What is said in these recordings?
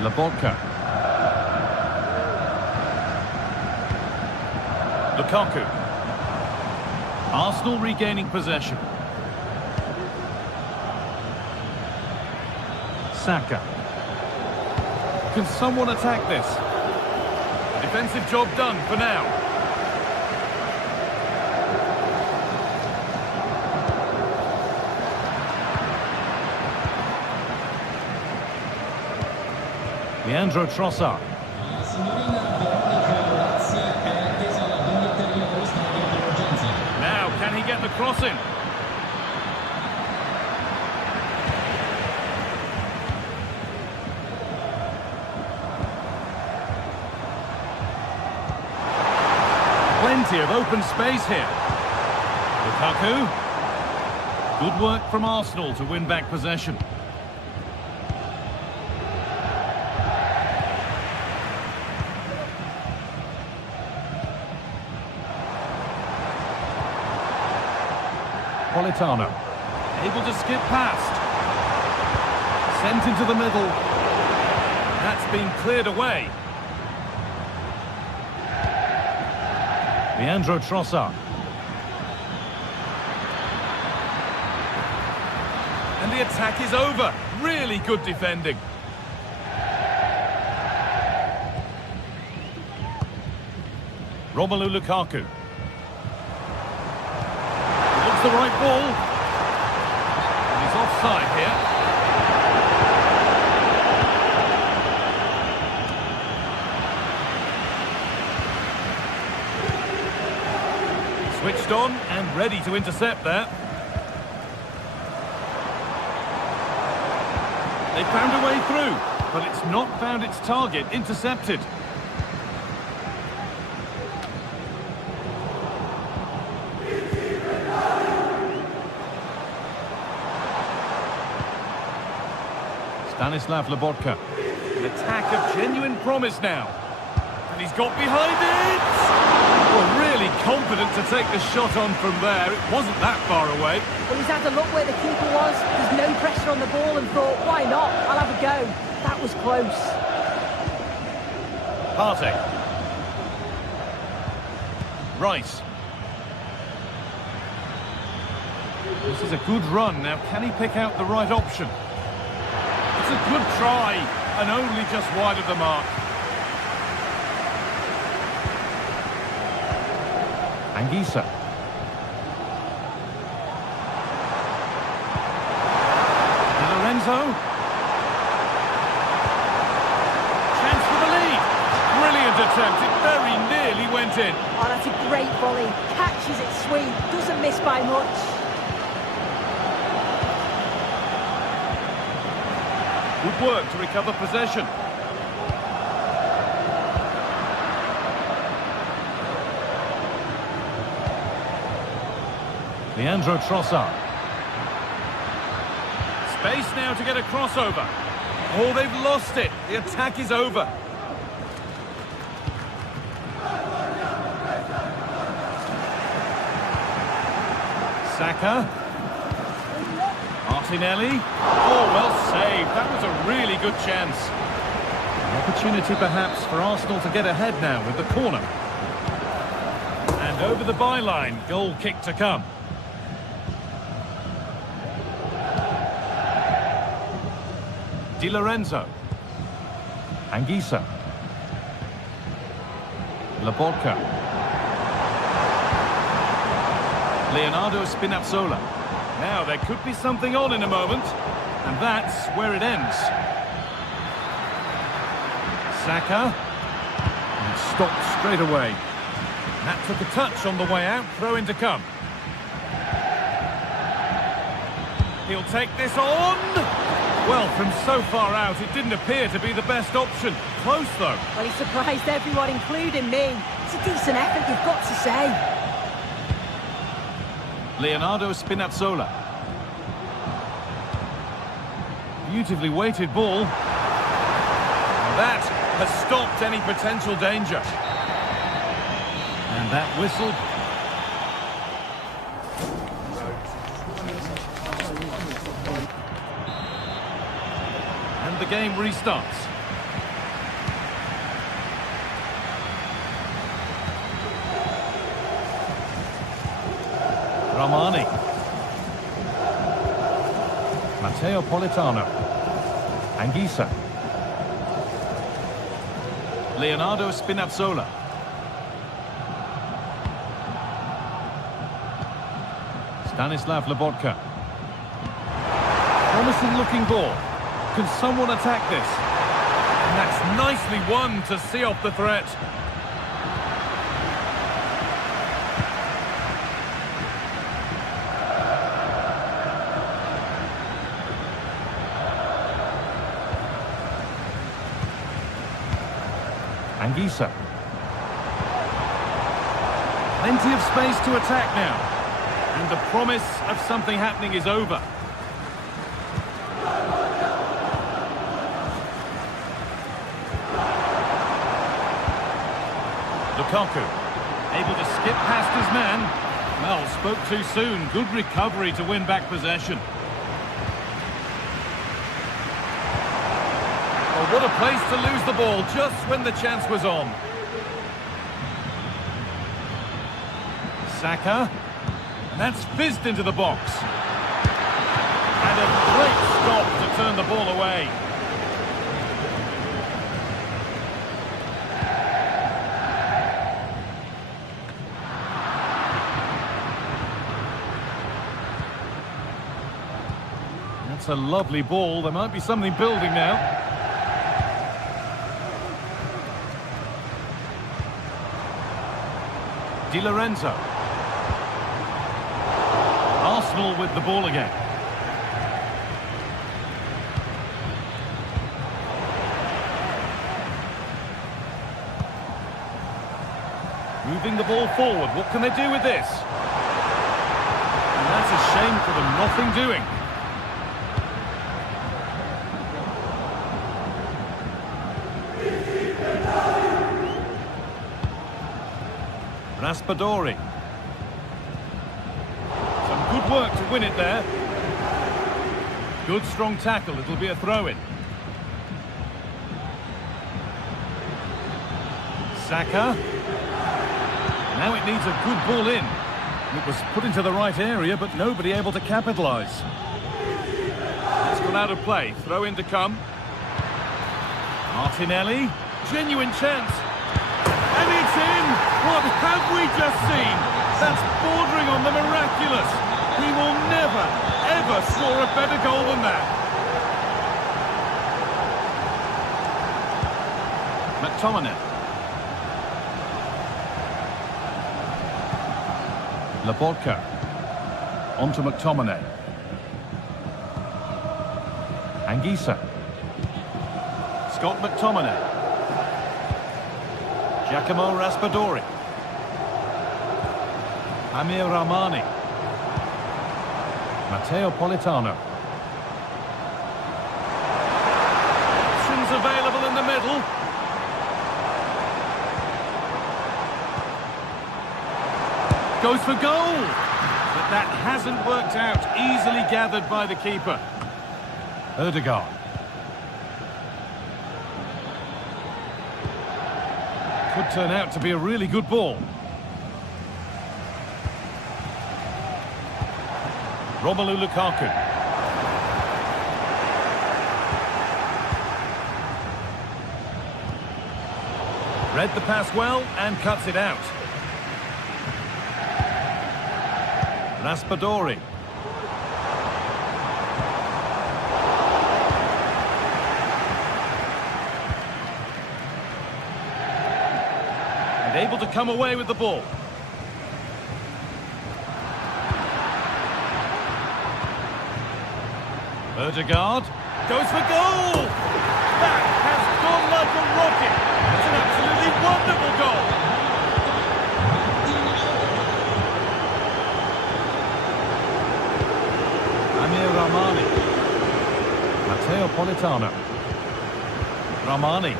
Lobotka. Lukaku. Arsenal regaining possession. Saka. Can someone attack this? Defensive job done for now. Leandro Trossard. Now, can he get the cross in? Plenty of open space here. Lukaku. Good work from Arsenal to win back possession. Politano, able to skip past. Sent into the middle. That's been cleared away. Leandro Trossard. And the attack is over. Really good defending. Romelu Lukaku. The right ball. And he's offside here. Switched on and ready to intercept there. They found a way through, but it's not found its target. Intercepted. Stanislav Lobotka. An attack of genuine promise now. And he's got behind it! Well, really confident to take the shot on from there. It wasn't that far away. Well, he's had a look where the keeper was. There's no pressure on the ball and thought, why not? I'll have a go. That was close. Partey. Rice. This is a good run. Now, can he pick out the right option? It's a good try, and only just wide of the mark. Anguissa. Di Lorenzo. Chance for the lead. Brilliant attempt. It very nearly went in. Oh, that's a great volley. Catches it sweet. Doesn't miss by much. Good work to recover possession. Leandro Trossard. Space now to get a crossover. Oh, they've lost it. The attack is over. Saka. Martinelli. Oh, well saved. That was a really good chance. An opportunity perhaps for Arsenal to get ahead now with the corner. And over the byline, goal kick to come. Di Lorenzo. Anguissa. Lobotka. Leonardo Spinazzola. Now, there could be something on in a moment, and that's where it ends. Saka. And stopped straight away. That took a touch on the way out, throw-in to come. He'll take this on. Well, from so far out, it didn't appear to be the best option. Close, though. Well, he surprised everyone, including me. It's a decent effort, you've got to say. Leonardo Spinazzola. Beautifully weighted ball. And that has stopped any potential danger. And that whistle. And the game restarts. Ramani. Matteo Politano. Anguissa. Leonardo Spinazzola. Stanislav Lobotka. Promising looking ball. Can someone attack this? And that's nicely won to see off the threat. Anguissa. Plenty of space to attack now. And the promise of something happening is over. Lukaku, able to skip past his man. Well, spoke too soon. Good recovery to win back possession. Oh, what a place to lose the ball just when the chance was on. Saka. And that's fizzed into the box. And a great stop to turn the ball away. That's a lovely ball. There might be something building now. Di Lorenzo. Arsenal with the ball again. Moving the ball forward. What can they do with this? And that's a shame for them. Nothing doing. Raspadori. Some good work to win it there. Good strong tackle. It'll be a throw-in. Saka. Now it needs a good ball in. It was put into the right area, but nobody able to capitalise. It's gone out of play. Throw-in to come. Martinelli. Genuine chance. And it's in! What have we just seen? That's bordering on the miraculous. He will never, ever score a better goal than that. McTominay. Lobotka. On to McTominay. Anguissa. Scott McTominay. Giacomo Raspadori. Amir Rahmani. Matteo Politano. Options available in the middle. Goes for goal. But that hasn't worked out. Easily gathered by the keeper. Ødegaard. Could turn out to be a really good ball. Romelu Lukaku. Read the pass well and cuts it out. Raspadori. And able to come away with the ball. Ødegaard goes for goal! That has gone like a rocket! It's an absolutely wonderful goal! Amir Rahmani. Matteo Politano. Rahmani.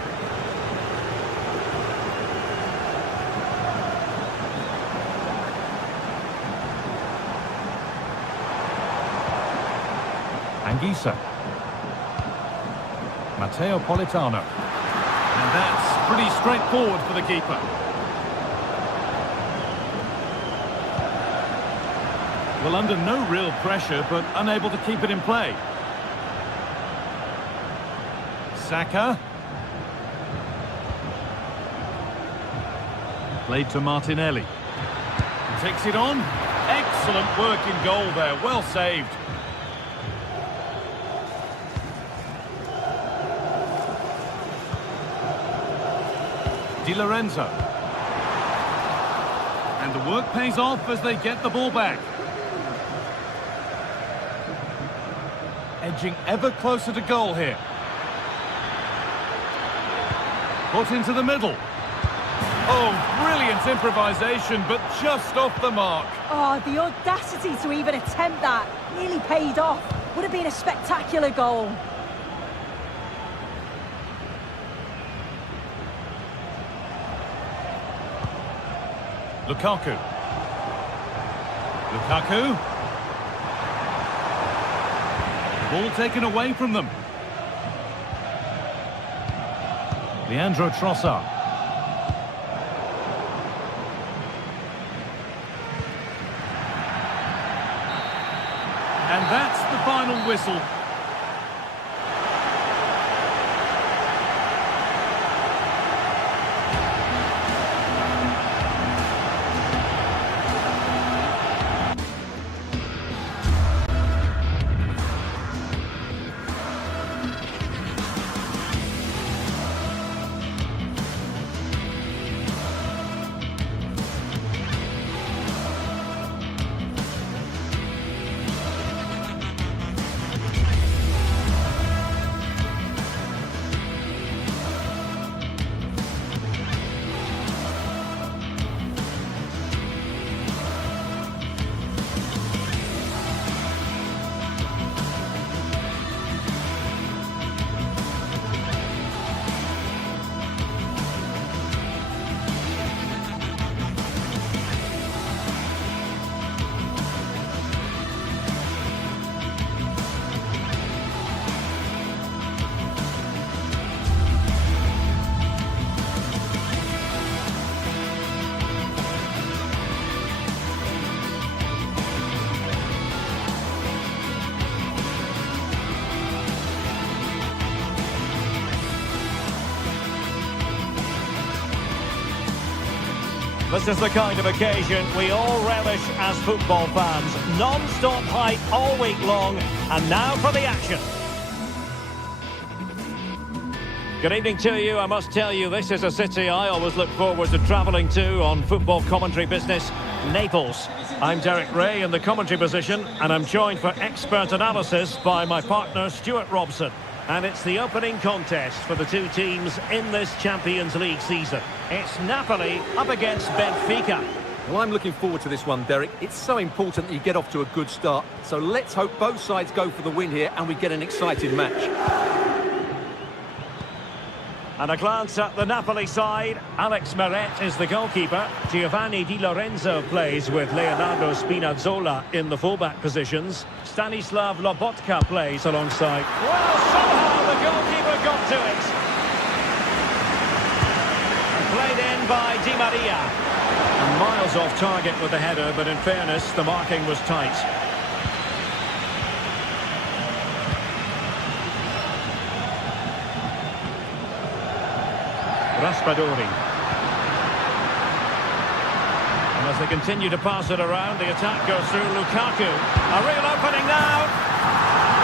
Anguissa. Matteo Politano. And that's pretty straightforward for the keeper. Well, under no real pressure, but unable to keep it in play. Saka. Played to Martinelli. Takes it on. Excellent work in goal there. Well saved. Di Lorenzo. And the work pays off as they get the ball back. Edging ever closer to goal here. Put into the middle. Oh, brilliant improvisation, but just off the mark. Oh, the audacity to even attempt that nearly paid off. Would have been a spectacular goal. Lukaku. Lukaku. Ball taken away from them. Leandro Trossard. And that's the final whistle. This is the kind of occasion we all relish as football fans. Non-stop hype all week long, and now for the action. Good evening to you. I must tell you, this is a city I always look forward to travelling to on football commentary business, Naples. I'm Derek Ray in the commentary position, and I'm joined for expert analysis by my partner Stuart Robson. And it's the opening contest for the two teams in this Champions League season. It's Napoli up against Benfica. Well, I'm looking forward to this one, Derek. It's so important that you get off to a good start. So let's hope both sides go for the win here and we get an exciting match. And a glance at the Napoli side. Alex Meret is the goalkeeper. Giovanni Di Lorenzo plays with Leonardo Spinazzola in the fullback positions. Stanislav Lobotka plays alongside. Well, somehow the goalkeeper got to it. And played in by Di Maria. And miles off target with the header, but in fairness, the marking was tight. Raspadori. And as they continue to pass it around, the attack goes through Lukaku. A real opening now.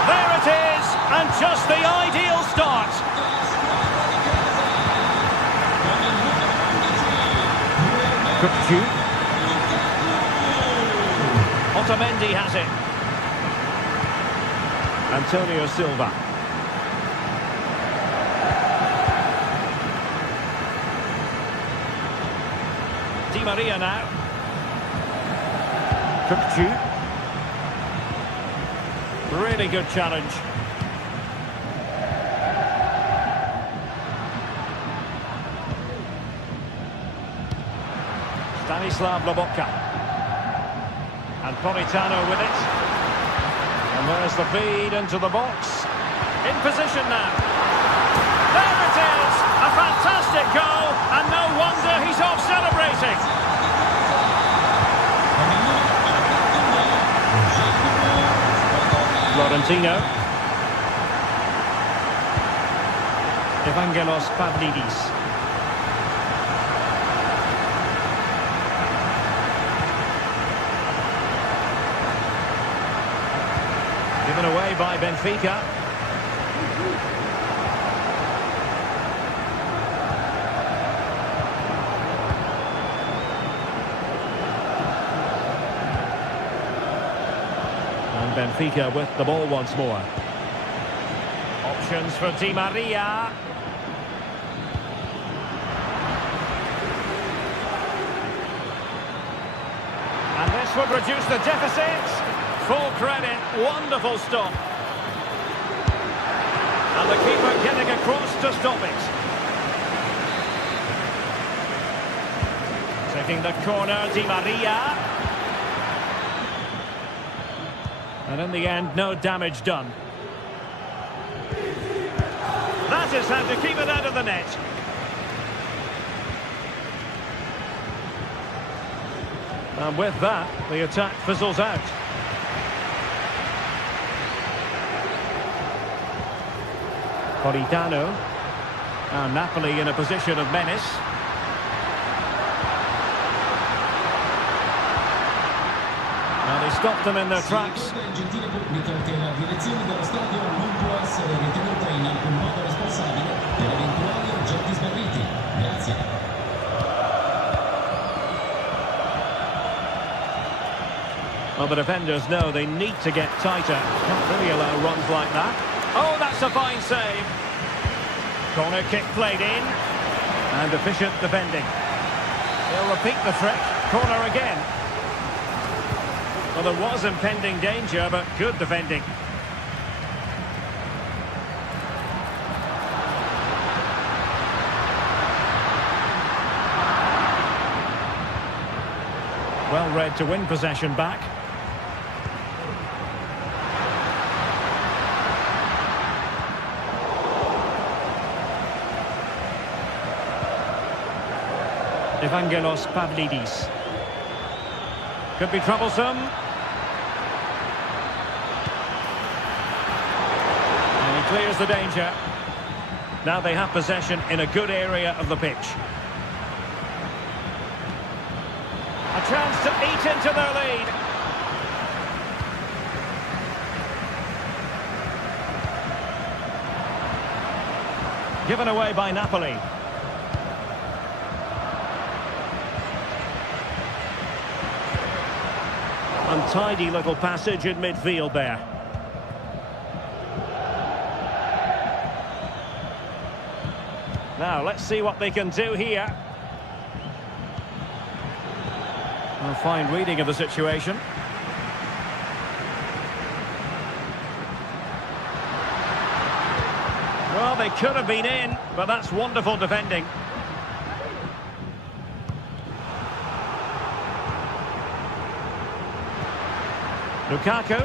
There it is, and just the ideal start. Kupchu. Otamendi has it. Antonio Silva. Di Maria now. Kupchu. Really good challenge. Stanislav Lobotka. And Politano with it. And there's the feed into the box. In position now. There it is! A fantastic goal, and no wonder he's off celebrating. Trentino. Evangelos Pavlidis. Given away by Benfica. And Benfica with the ball once more. Options for Di Maria. And this would reduce the deficit. Full credit, wonderful stop. And the keeper getting across to stop it. Taking the corner, Di Maria. And in the end, no damage done. That is how to keep it out of the net. And with that, the attack fizzles out. Politano. And Napoli in a position of menace. And they stopped them in their tracks. Well, the defenders know they need to get tighter. Can't really allow runs like that. Oh, that's a fine save. Corner kick played in. And efficient defending. They'll repeat the trick. Corner again. Well, there was impending danger, but good defending. Well read to win possession back. Evangelos Pavlidis. Could be troublesome. And he clears the danger. Now they have possession in a good area of the pitch. A chance to eat into their lead. Given away by Napoli. Untidy little passage in midfield there. Now, let's see what they can do here. A fine reading of the situation. Well, they could have been in, but that's wonderful defending. Lukaku.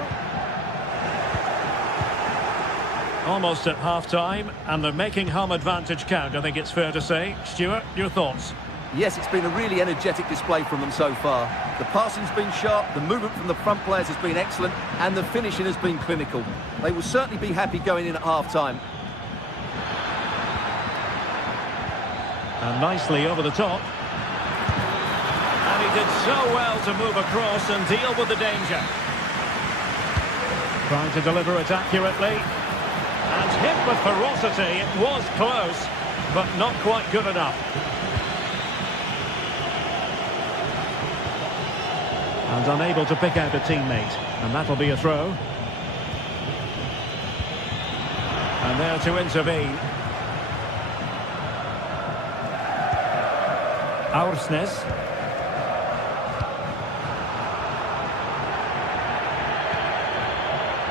Almost at half-time, and they're making home advantage count, I think it's fair to say. Stuart, your thoughts? Yes, it's been a really energetic display from them so far. The passing's been sharp, the movement from the front players has been excellent, and the finishing has been clinical. They will certainly be happy going in at half-time. And nicely over the top. And he did so well to move across and deal with the danger. Trying to deliver it accurately. And hit with ferocity. It was close, but not quite good enough. And unable to pick out a teammate. And that'll be a throw. And there to intervene. Aursnes.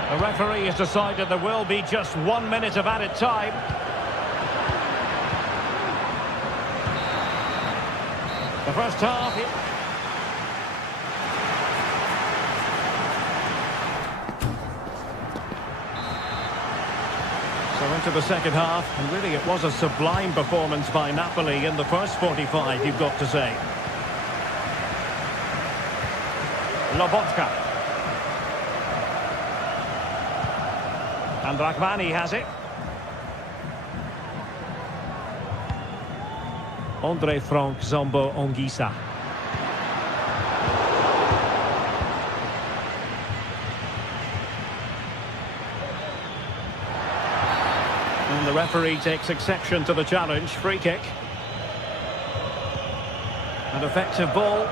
The referee has decided there will be just 1 minute of added time. The first half. So into the second half, and really it was a sublime performance by Napoli in the first 45, you've got to say. Lobotka. And Rahmani has it. Andre Frank Zombo Ongisa. And the referee takes exception to the challenge. Free kick. An effective ball.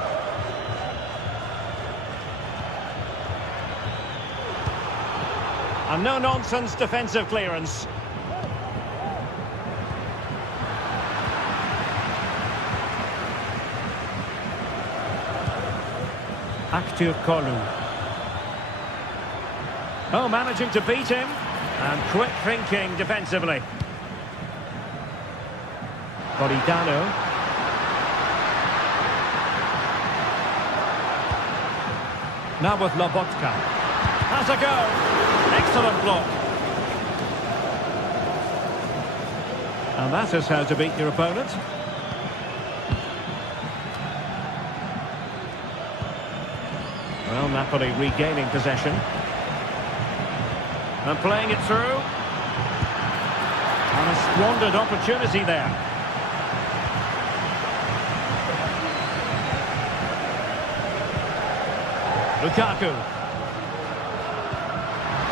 And no-nonsense defensive clearance. Aktur Kolu. Oh, managing to beat him. And quick thinking defensively. Politano. Now with Lobotka. Has a go. Excellent block. And that is how to beat your opponent. Well, Napoli regaining possession. And playing it through. And a squandered opportunity there. Lukaku.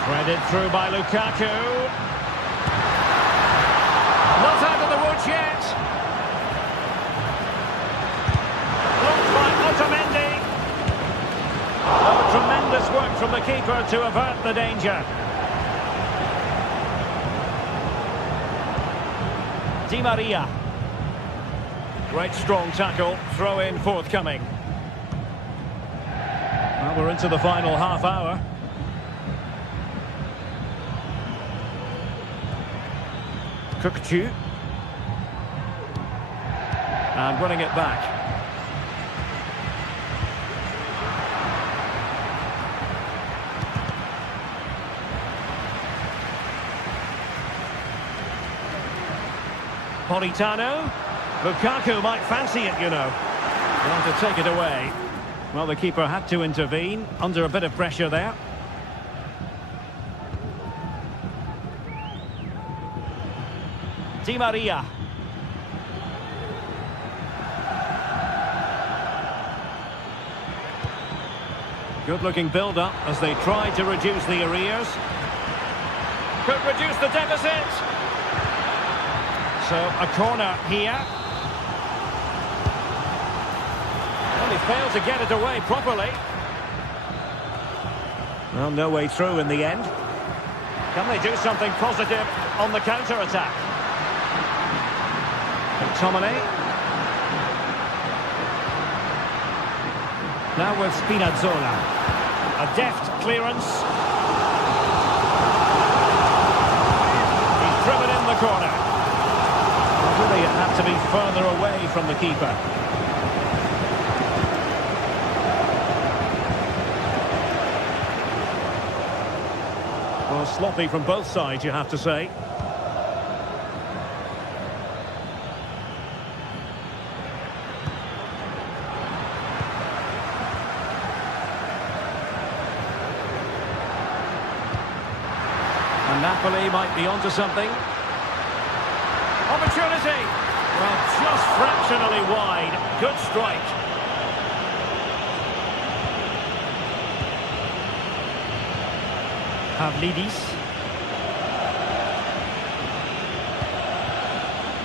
Threaded through by Lukaku. Not out of the woods yet. Blocked by Otamendi. Oh, tremendous work from the keeper to avert the danger. Di Maria. Great strong tackle. Throw in forthcoming. Well, we're into the final half hour. Kukcu. And running it back. Politano. Lukaku might fancy it, you know. Want to take it away. Well, the keeper had to intervene under a bit of pressure there. Di Maria. Good-looking build-up as they try to reduce the arrears. Could reduce the deficit. So, a corner here. Well, he failed to get it away properly. Well, no way through in the end. Can they do something positive on the counter-attack? McTominay. Now with Spinazzola. A deft clearance. He's driven in the corner. Well, really, it had to be further away from the keeper. Well, sloppy from both sides, you have to say. And Napoli might be onto something. Opportunity! Well, just fractionally wide. Good strike. Pavlidis.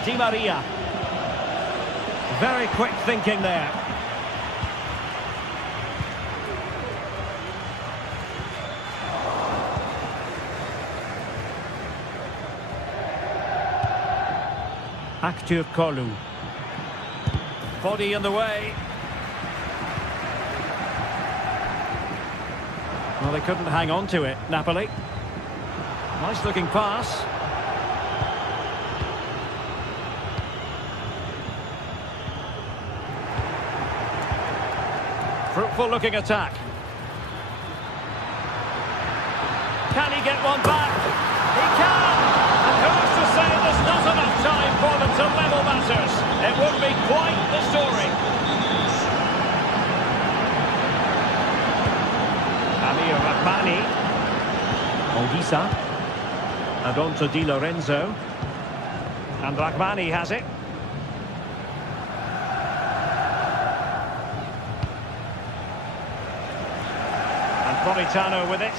Di Maria. Very quick thinking there. Aktur Kolu. Body in the way. Well, they couldn't hang on to it, Napoli. Nice looking pass. Fruitful looking attack. Can he get one back? He can! And who's to say there's not enough time for them to level matters? It would be quite the story. Amir Rahmani. Ongisa. And on to Di Lorenzo. And Rahmani has it. And Politano with it.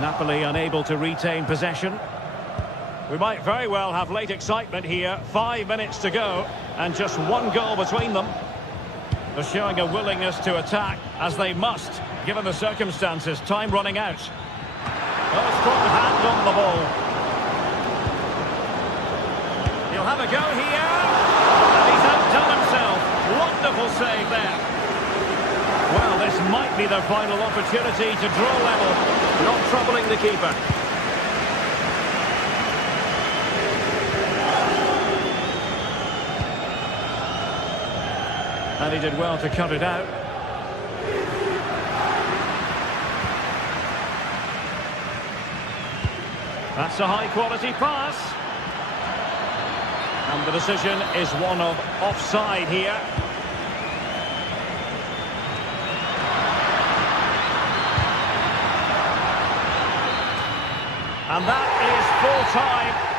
Napoli unable to retain possession. We might very well have late excitement here. 5 minutes to go and just one goal between them. They're showing a willingness to attack, as they must, given the circumstances. Time running out. Oh, strong hand on the ball. He'll have a go here. And he's outdone himself. Wonderful save there. Well, this might be their final opportunity to draw level. Not troubling the keeper. And he did well to cut it out. That's a high-quality pass. And the decision is one of offside here. And that is full time.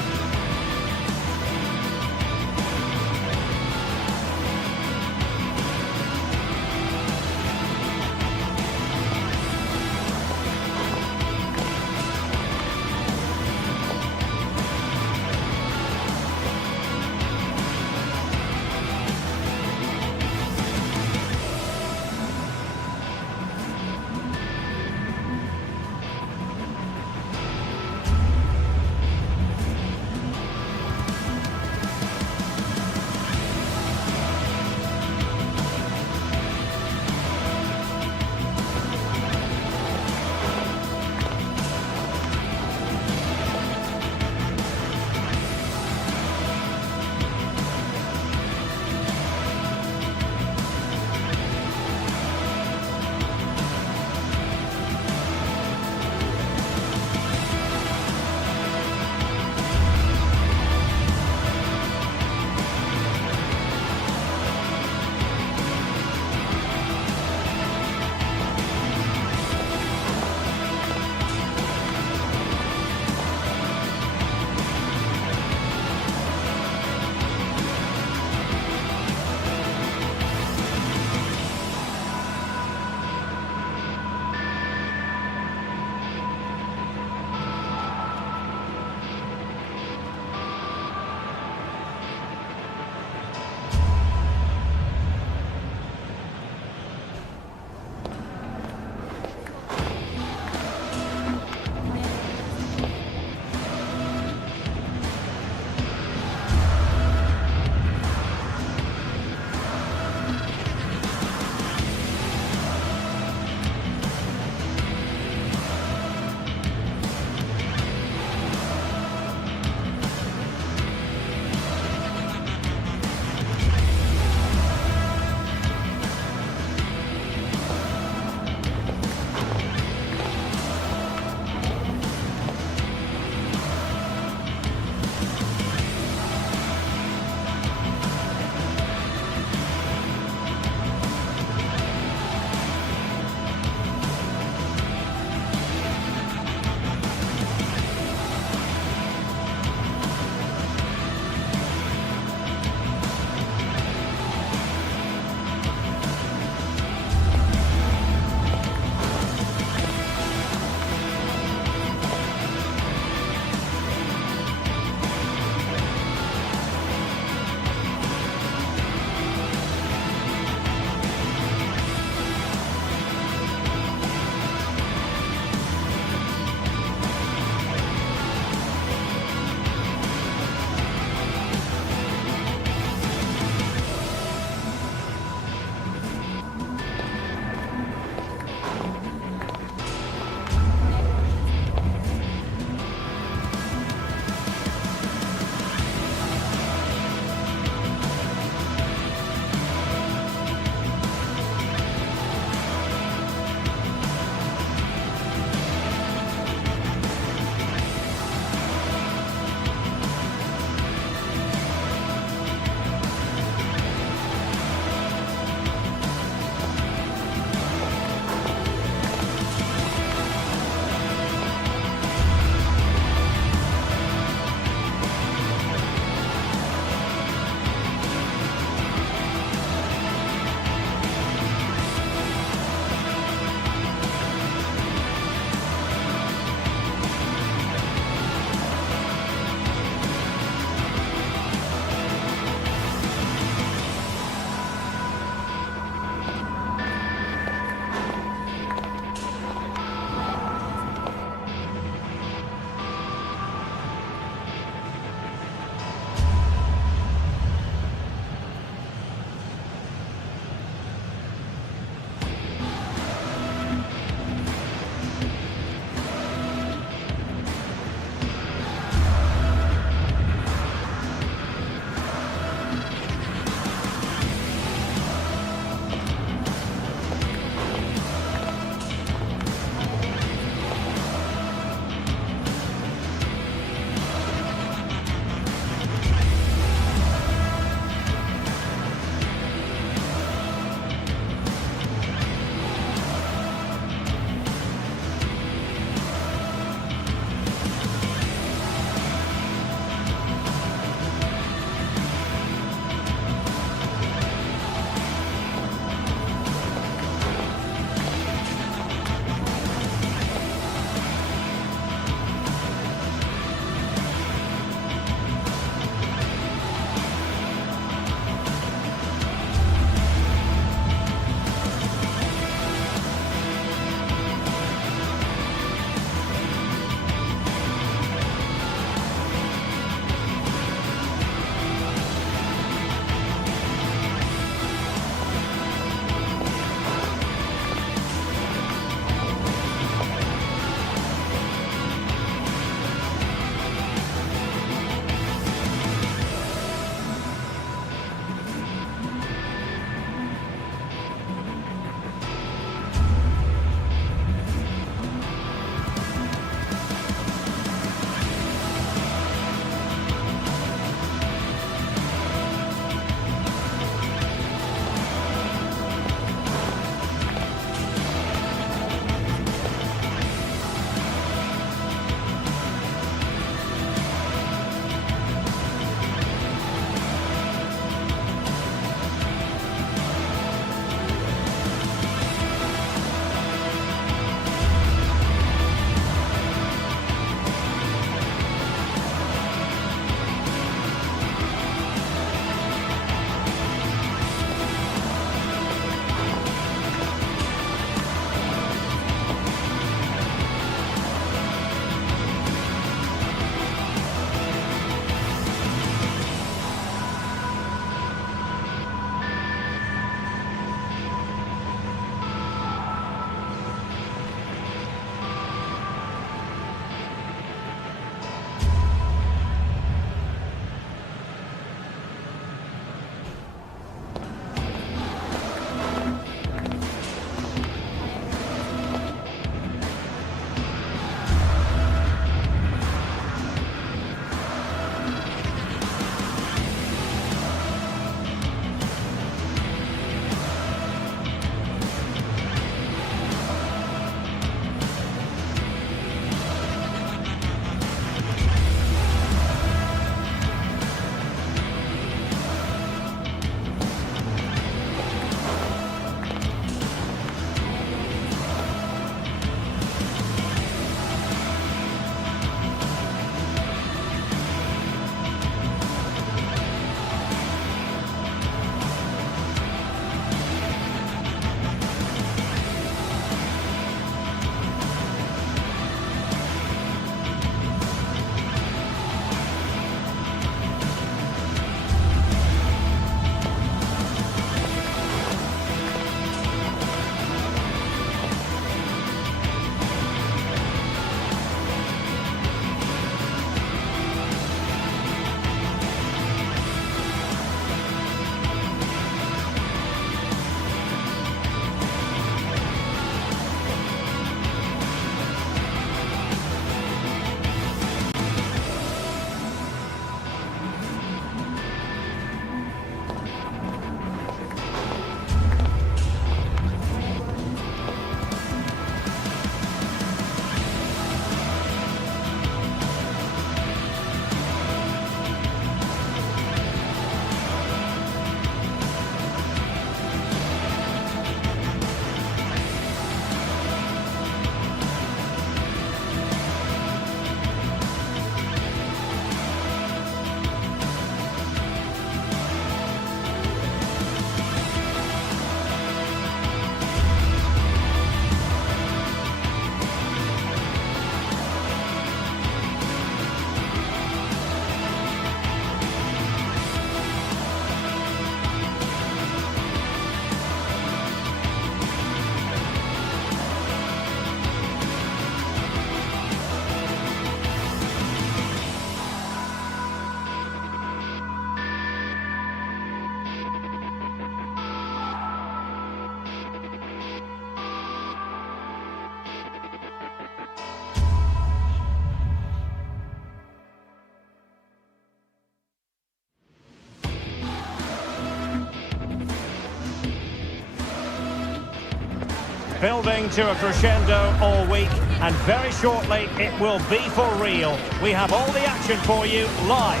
Building to a crescendo all week, and very shortly it will be for real. We have all the action for you live.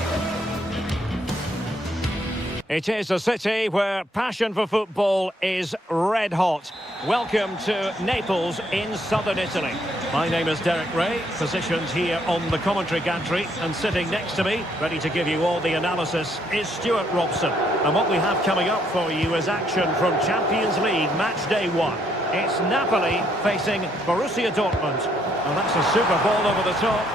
It is a city where passion for football is red hot. Welcome to Naples in southern Italy. My name is Derek Ray, positioned here on the commentary gantry, and sitting next to me, ready to give you all the analysis, is Stuart Robson. And what we have coming up for you is action from Champions League match day 1. It's Napoli facing Borussia Dortmund. And that's a super ball over the top.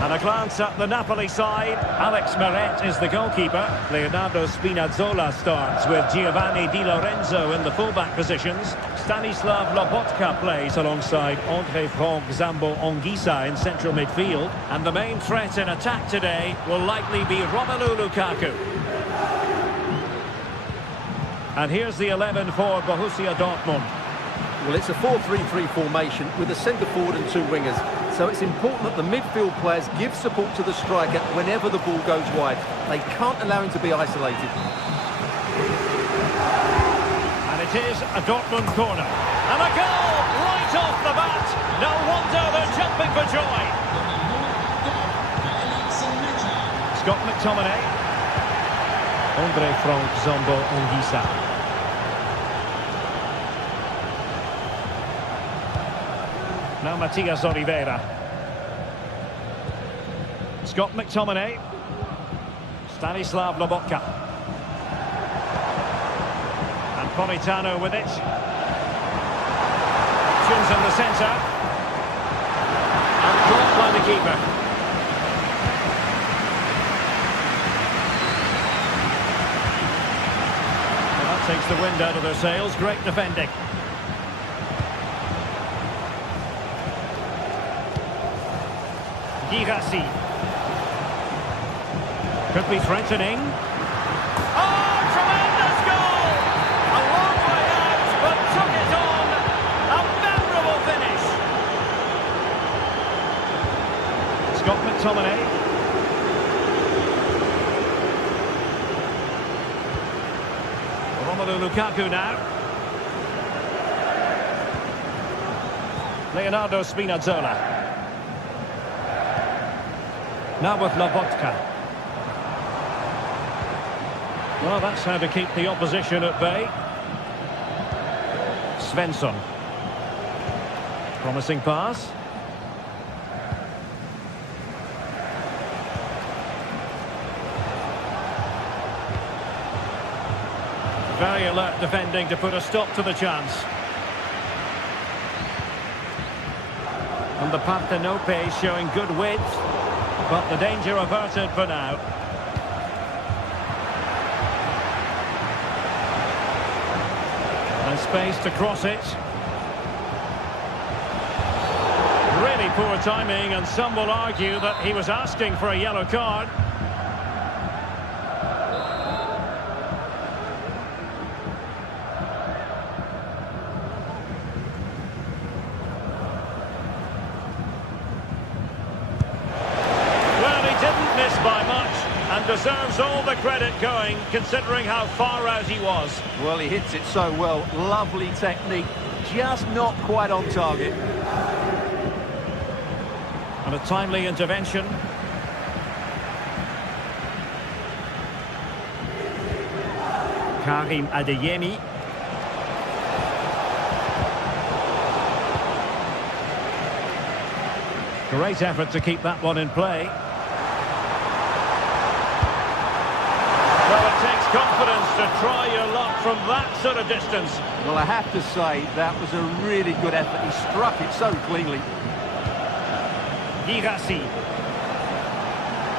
And a glance at the Napoli side. Alex Meret is the goalkeeper. Leonardo Spinazzola starts with Giovanni Di Lorenzo in the fullback positions. Stanislav Lobotka plays alongside André Franck Zambo Anguissa in central midfield. And the main threat in attack today will likely be Romelu Lukaku. And here's the 11 for Borussia Dortmund. Well, it's a 4-3-3 formation with a centre forward and 2 wingers. So it's important that the midfield players give support to the striker whenever the ball goes wide. They can't allow him to be isolated. And it is a Dortmund corner. And a goal right off the bat. No wonder they're jumping for joy. Scott McTominay. André Franck Zambo Anguissa. Now Matias Oliveira. Scott McTominay. Stanislav Lobotka. And Politano with it. Options in the centre. And blocked by the keeper. Well, that takes the wind out of their sails. Great defending. Girassi. Could be threatening. Oh, tremendous goal! A long way out, but took it on. A memorable finish. Scott McTominay. Romelu Lukaku now. Leonardo Spinazzola. Now with Lobotka. Well, that's how to keep the opposition at bay. Svensson. Promising pass. Very alert defending to put a stop to the chance. And the Partenope showing good width. But the danger averted for now. And space to cross it. Really poor timing, and some will argue that he was asking for a yellow card. By much, and deserves all the credit going, considering how far out he was. Well, he hits it so well. Lovely technique, just not quite on target. And a timely intervention. Karim Adeyemi. Great effort to keep that one in play. Confidence to try your luck from that sort of distance. Well, I have to say, that was a really good effort. He struck it so cleanly. Girassi.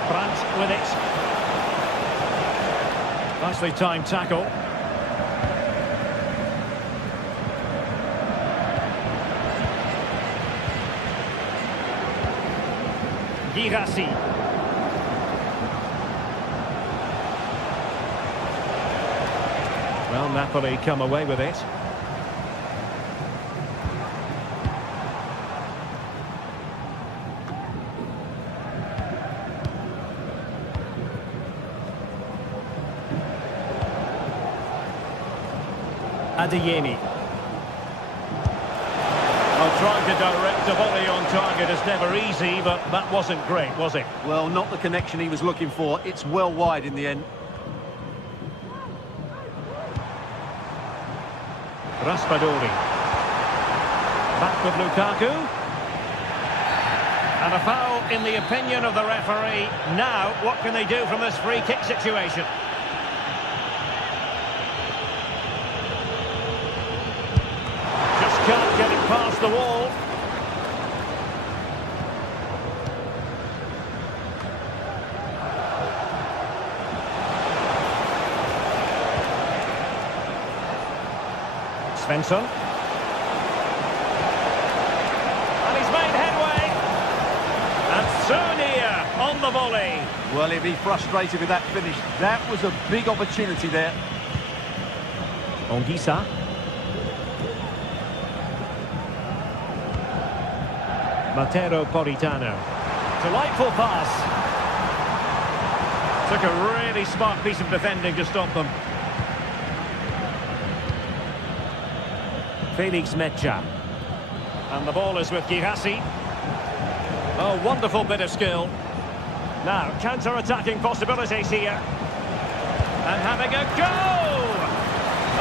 Brandt with it. Nicely timed tackle. Girassi. Well, Napoli come away with it. Adeyemi. Well, trying to direct a volley on target is never easy, but that wasn't great, was it? Well, not the connection he was looking for. It's well wide in the end. Raspadori. Back with Lukaku. And a foul in the opinion of the referee. Now, what can they do from this free kick situation? Just can't get it past the wall. Svensson. And he's made headway. And so near on the volley. Well, he'll be frustrated with that finish. That was a big opportunity there. Onguisa. Matero Politano. Delightful pass. Took a really smart piece of defending to stop them. Felix Mecha. And the ball is with Girassi. Oh, wonderful bit of skill. Now, counter-attacking possibilities here. And having a go!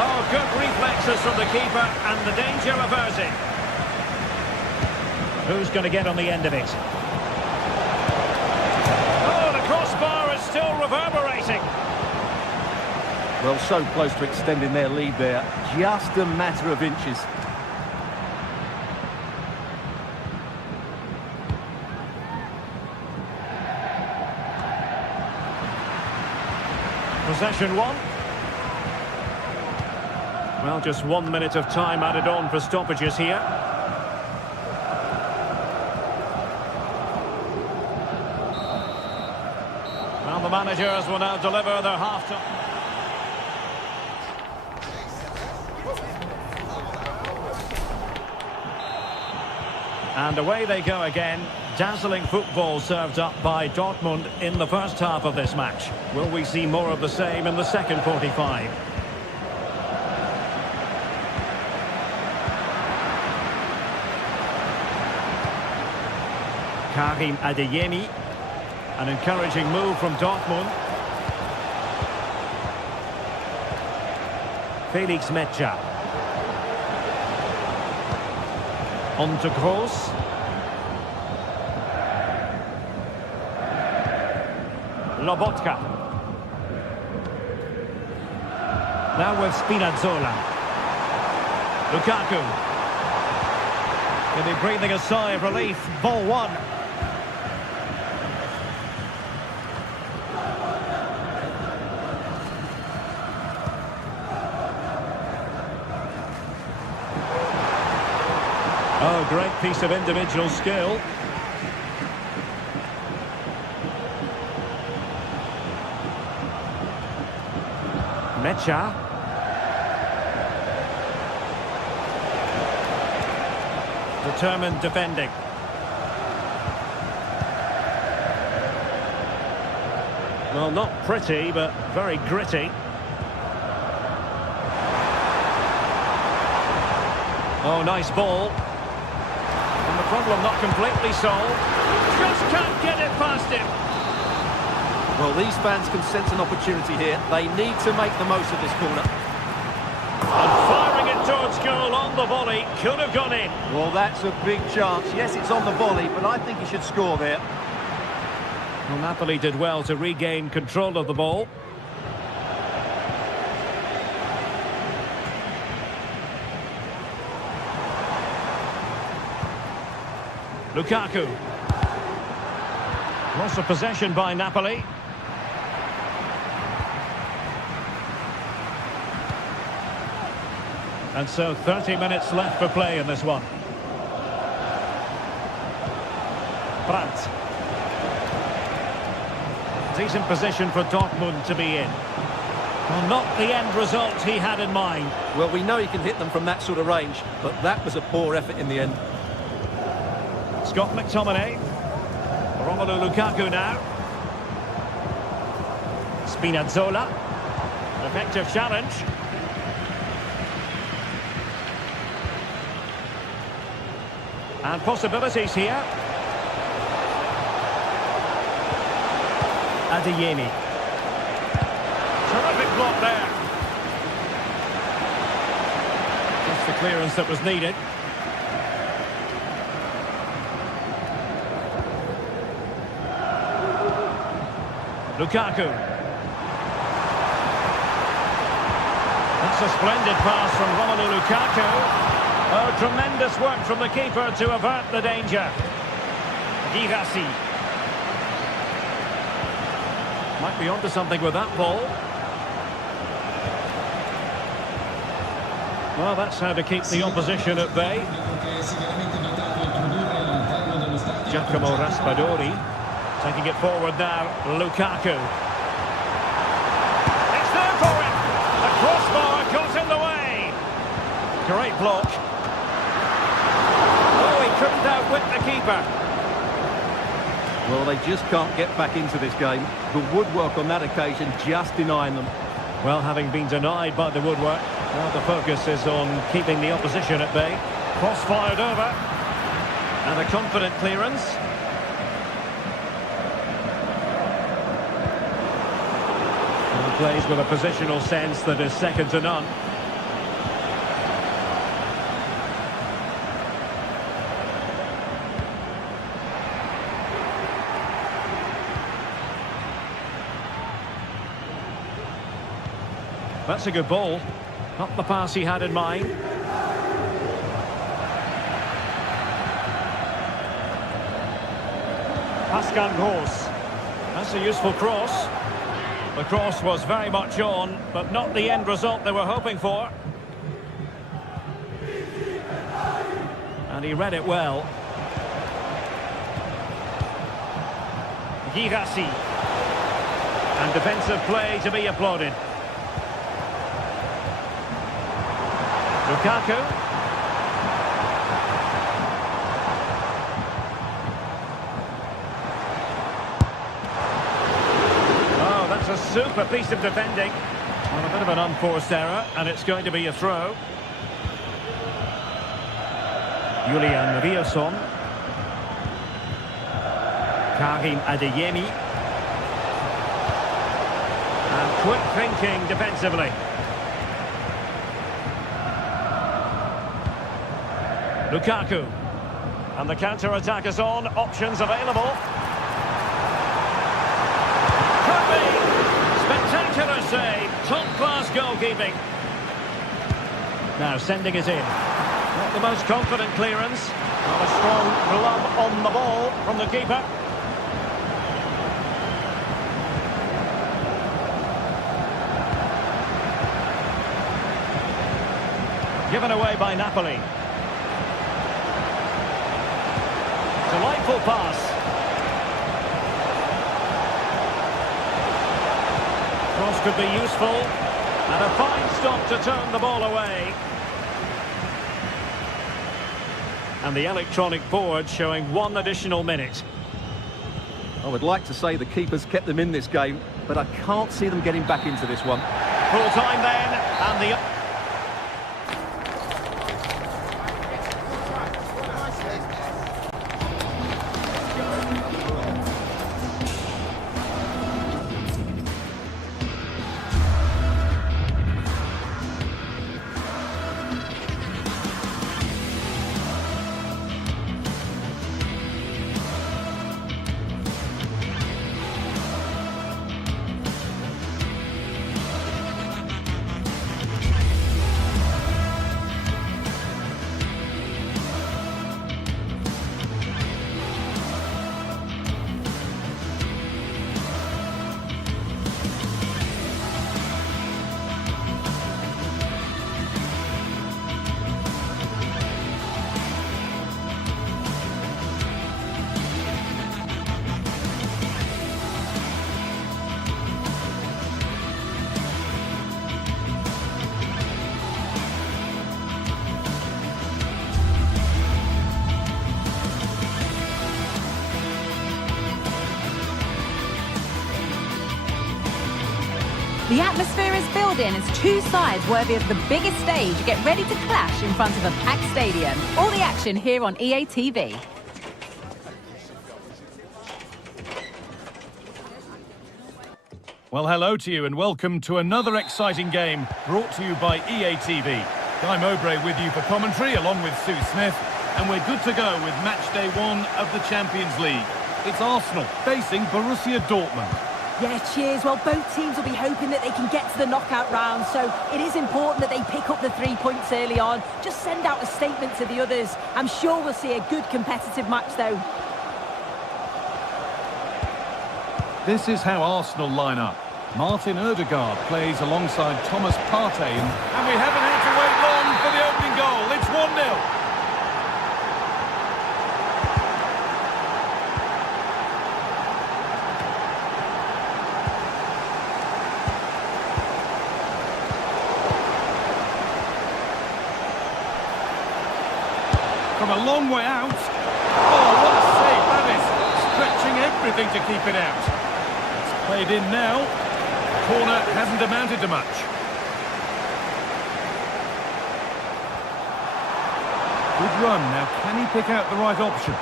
Oh, good reflexes from the keeper, and the danger averted. Who's going to get on the end of it? Oh, the crossbar is still reverberating. Well, so close to extending their lead there. Just a matter of inches. Possession one. Well, just 1 minute of time added on for stoppages here. Well, the managers will now deliver their half-time. And away they go again. Dazzling football served up by Dortmund in the first half of this match. Will we see more of the same in the second 45? Karim Adeyemi. An encouraging move from Dortmund. Felix Mecha. On to Kroos. Lobotka. Now with Spinazzola. Lukaku. Can be breathing a sigh of relief. Ball one. Oh, great piece of individual skill. Mecha. Determined defending. Well, not pretty, but very gritty. Oh, nice ball. And the problem not completely solved. Just can't get it past him. Well, these fans can sense an opportunity here. They need to make the most of this corner. And firing it towards goal on the volley. Could have gone in. Well, that's a big chance. Yes, it's on the volley, but I think he should score there. Well, Napoli did well to regain control of the ball. Lukaku. Loss of possession by Napoli. And so 30 minutes left for play in this one. Brandt. Decent position for Dortmund to be in. Well, not the end result he had in mind. Well, we know he can hit them from that sort of range, but that was a poor effort in the end. Scott McTominay. Romelu Lukaku now. Spinazzola. Effective challenge. And possibilities here. Adeyemi. Terrific block there. Just the clearance that was needed. Lukaku. That's a splendid pass from Romelu Lukaku. Oh, tremendous work from the keeper to avert the danger. Girassi. Might be onto something with that ball. Well, that's how to keep the opposition at bay. Giacomo Raspadori taking it forward now. Lukaku. It's there for him. The crossbar got in the way. Great block. Oh, he couldn't outwit the keeper. Well, they just can't get back into this game. The woodwork on that occasion just denying them. Well, having been denied by the woodwork, now the focus is on keeping the opposition at bay. Cross fired over. And a confident clearance. And he plays with a positional sense that is second to none. That's a good ball. Not the pass he had in mind. Pascal Gross. That's a useful cross. The cross was very much on, but not the end result they were hoping for. And he read it well. Girassi. And defensive play to be applauded. Lukaku. Oh, that's a super piece of defending. Well, a bit of an unforced error, and it's going to be a throw. Julian Riasson. Karim Adeyemi. And quick thinking defensively. Lukaku. And the counter-attack is on. Options available. Could be. Spectacular save. Top-class goalkeeping. Now sending it in. Not the most confident clearance. Not a strong glove on the ball from the keeper. Given away by Napoli. Delightful pass. Cross could be useful. And a fine stop to turn the ball away. And the electronic board showing 1 additional minute. I would like to say the keepers kept them in this game, but I can't see them getting back into this one. Full time then, and the... The atmosphere is building as two sides worthy of the biggest stage get ready to clash in front of a packed stadium. All the action here on EA TV. Well, hello to you and welcome to another exciting game brought to you by EA TV. Guy Mowbray with you for commentary along with Sue Smith, and we're good to go with match day 1 of the Champions League. It's Arsenal facing Borussia Dortmund. Yeah, cheers. Well, both teams will be hoping that they can get to the knockout round, so it is important that they pick up the 3 points early on. Just send out a statement to the others. I'm sure we'll see a good competitive match, though. This is how Arsenal line up. Martin Odegaard plays alongside Thomas Partey, and we haven't had to wait long for the opening goal. It's 1-0. From a long way out. Oh, what a save that is. Stretching everything to keep it out. It's played in now. Corner hasn't amounted to much. Good run. Now, can he pick out the right option?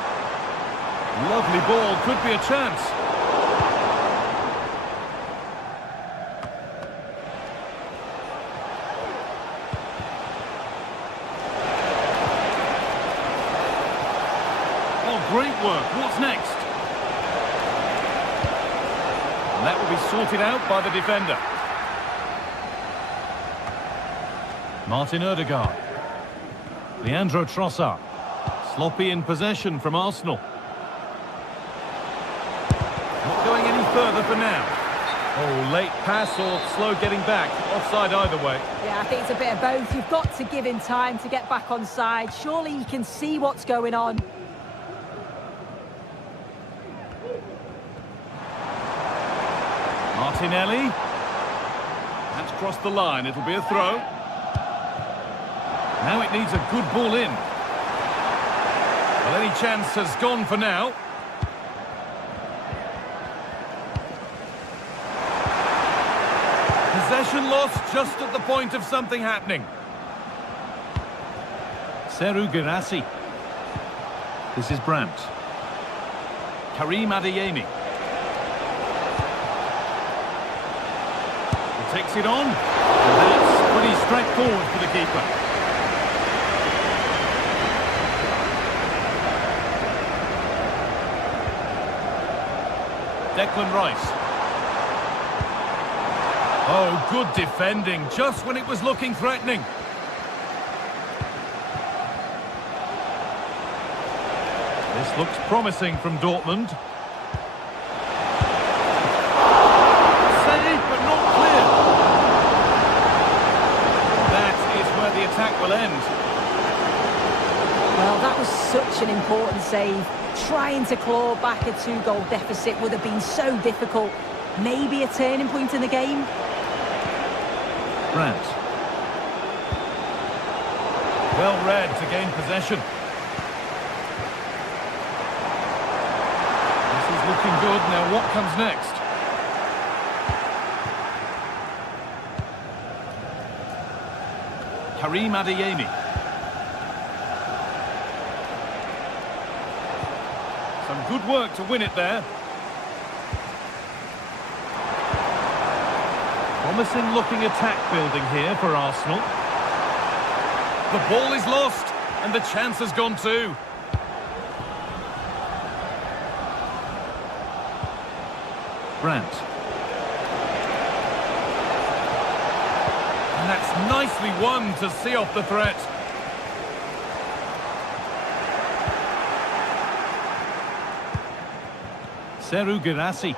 Lovely ball. Could be a chance. Great work. What's next? And that will be sorted out by the defender. Martin Odegaard. Leandro Trossard. Sloppy in possession from Arsenal. Not going any further for now. Oh, late pass or slow getting back. Offside either way. Yeah, I think it's a bit of both. You've got to give him time to get back on side. Surely he can see what's going on. Martinelli. That's crossed the line. It'll be a throw. Now it needs a good ball in. Well, any chance has gone for now. Possession lost just at the point of something happening. Serhou Guirassy. This is Brandt. Karim Adeyemi. Takes it on. And that's pretty straightforward for the keeper. Declan Rice. Oh, good defending, just when it was looking threatening. This looks promising from Dortmund. Save, but not clear. That is where the attack will end. Well, that was such an important save. Trying to claw back a 2-goal deficit would have been so difficult. Maybe a turning point in the game. Brandt. Well read to gain possession. This is looking good. Now what comes next? Karim Adeyemi. Some good work to win it there. Promising looking attack building here for Arsenal. The ball is lost and the chance has gone too. Brandt. And that's nicely won to see off the threat. Serhou Guirassy.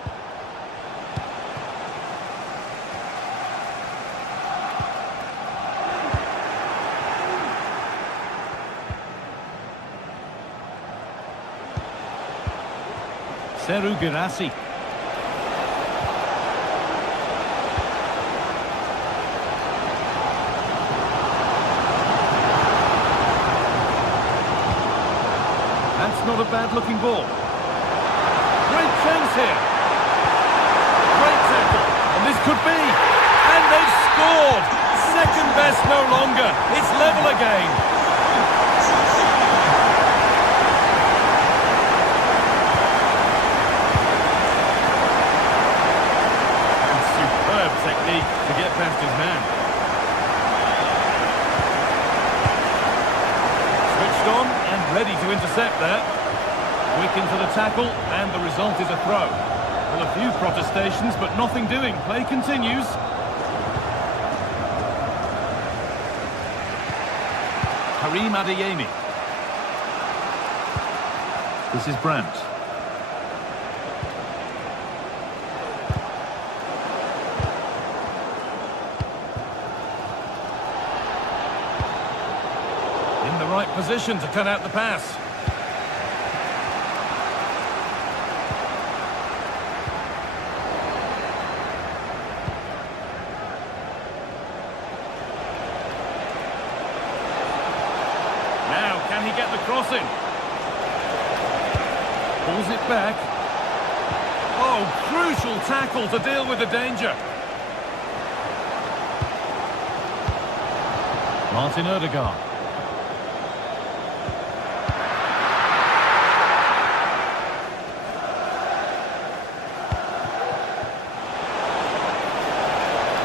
Serhou Guirassy. That's not a bad-looking ball. Great chance here. Great tackle. And This could be. And they've scored. Second best no longer. It's level again. Superb technique to get past his man. Switched on and ready to intercept there. Quick into the tackle, and the result is a throw. Well, a few protestations, but nothing doing. Play continues. Karim Adeyemi. This is Brandt. In the right position to cut out the pass. Can he get the crossing? Pulls it back. Oh, crucial tackle to deal with the danger. Martin Odegaard.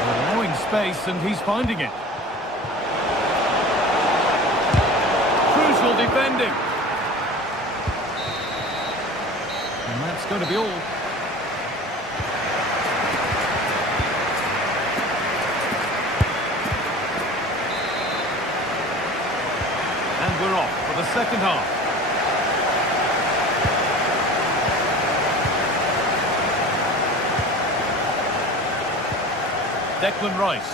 Allowing space, and he's finding it. Defending. And that's going to be all. And we're off for the second half. Declan Rice.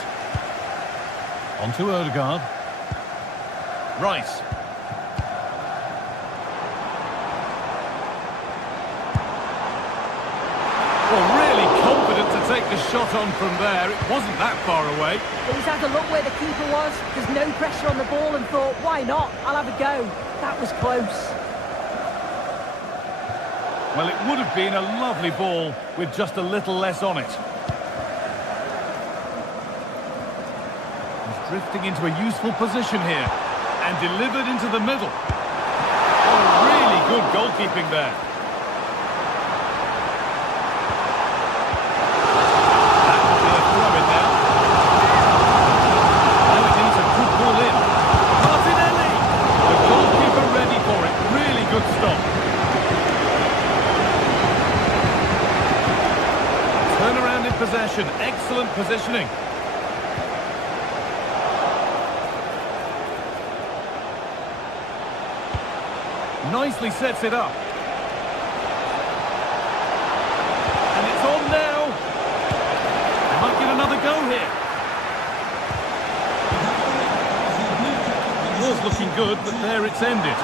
On to Odegaard. Rice. Well, really confident to take the shot on from there. It wasn't that far away. But he's had a look where the keeper was. There's no pressure on the ball and thought, why not? I'll have a go. That was close. Well, it would have been a lovely ball with just a little less on it. He's drifting into a useful position here and delivered into the middle. Oh, really good goalkeeping there. Possession, excellent positioning. Nicely sets it up. And it's on now. They might get another go here. It was looking good, but there it's ended.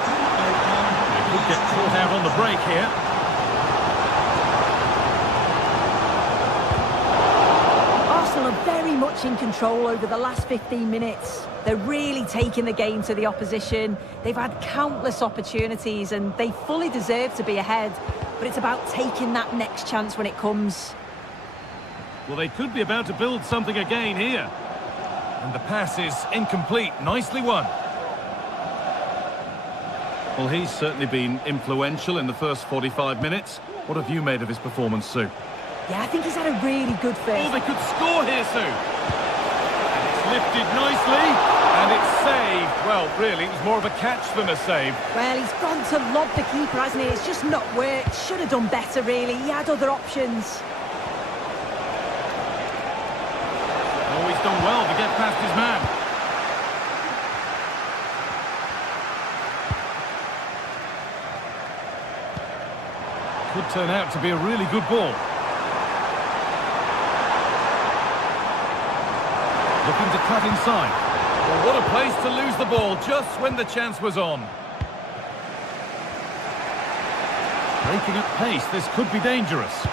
They could get caught out on the break here. Are very much in control over the last 15 minutes. They're really taking the game to the opposition. They've had countless opportunities and they fully deserve to be ahead. But it's about taking that next chance when it comes. Well, they could be about to build something again here. And the pass is incomplete. Nicely won. Well, he's certainly been influential in the first 45 minutes. What have you made of his performance, Sue? Yeah, I think he's had a really good first. Oh, they could score here, Sue. And it's lifted nicely, and it's saved. Well, really, it was more of a catch than a save. Well, he's gone to lob the keeper, hasn't he? It's just not worked. Should have done better, really. He had other options. Oh, he's done well to get past his man. Could turn out to be a really good ball. Looking to cut inside. Well, what a place to lose the ball just when the chance was on. Breaking at pace, this could be dangerous.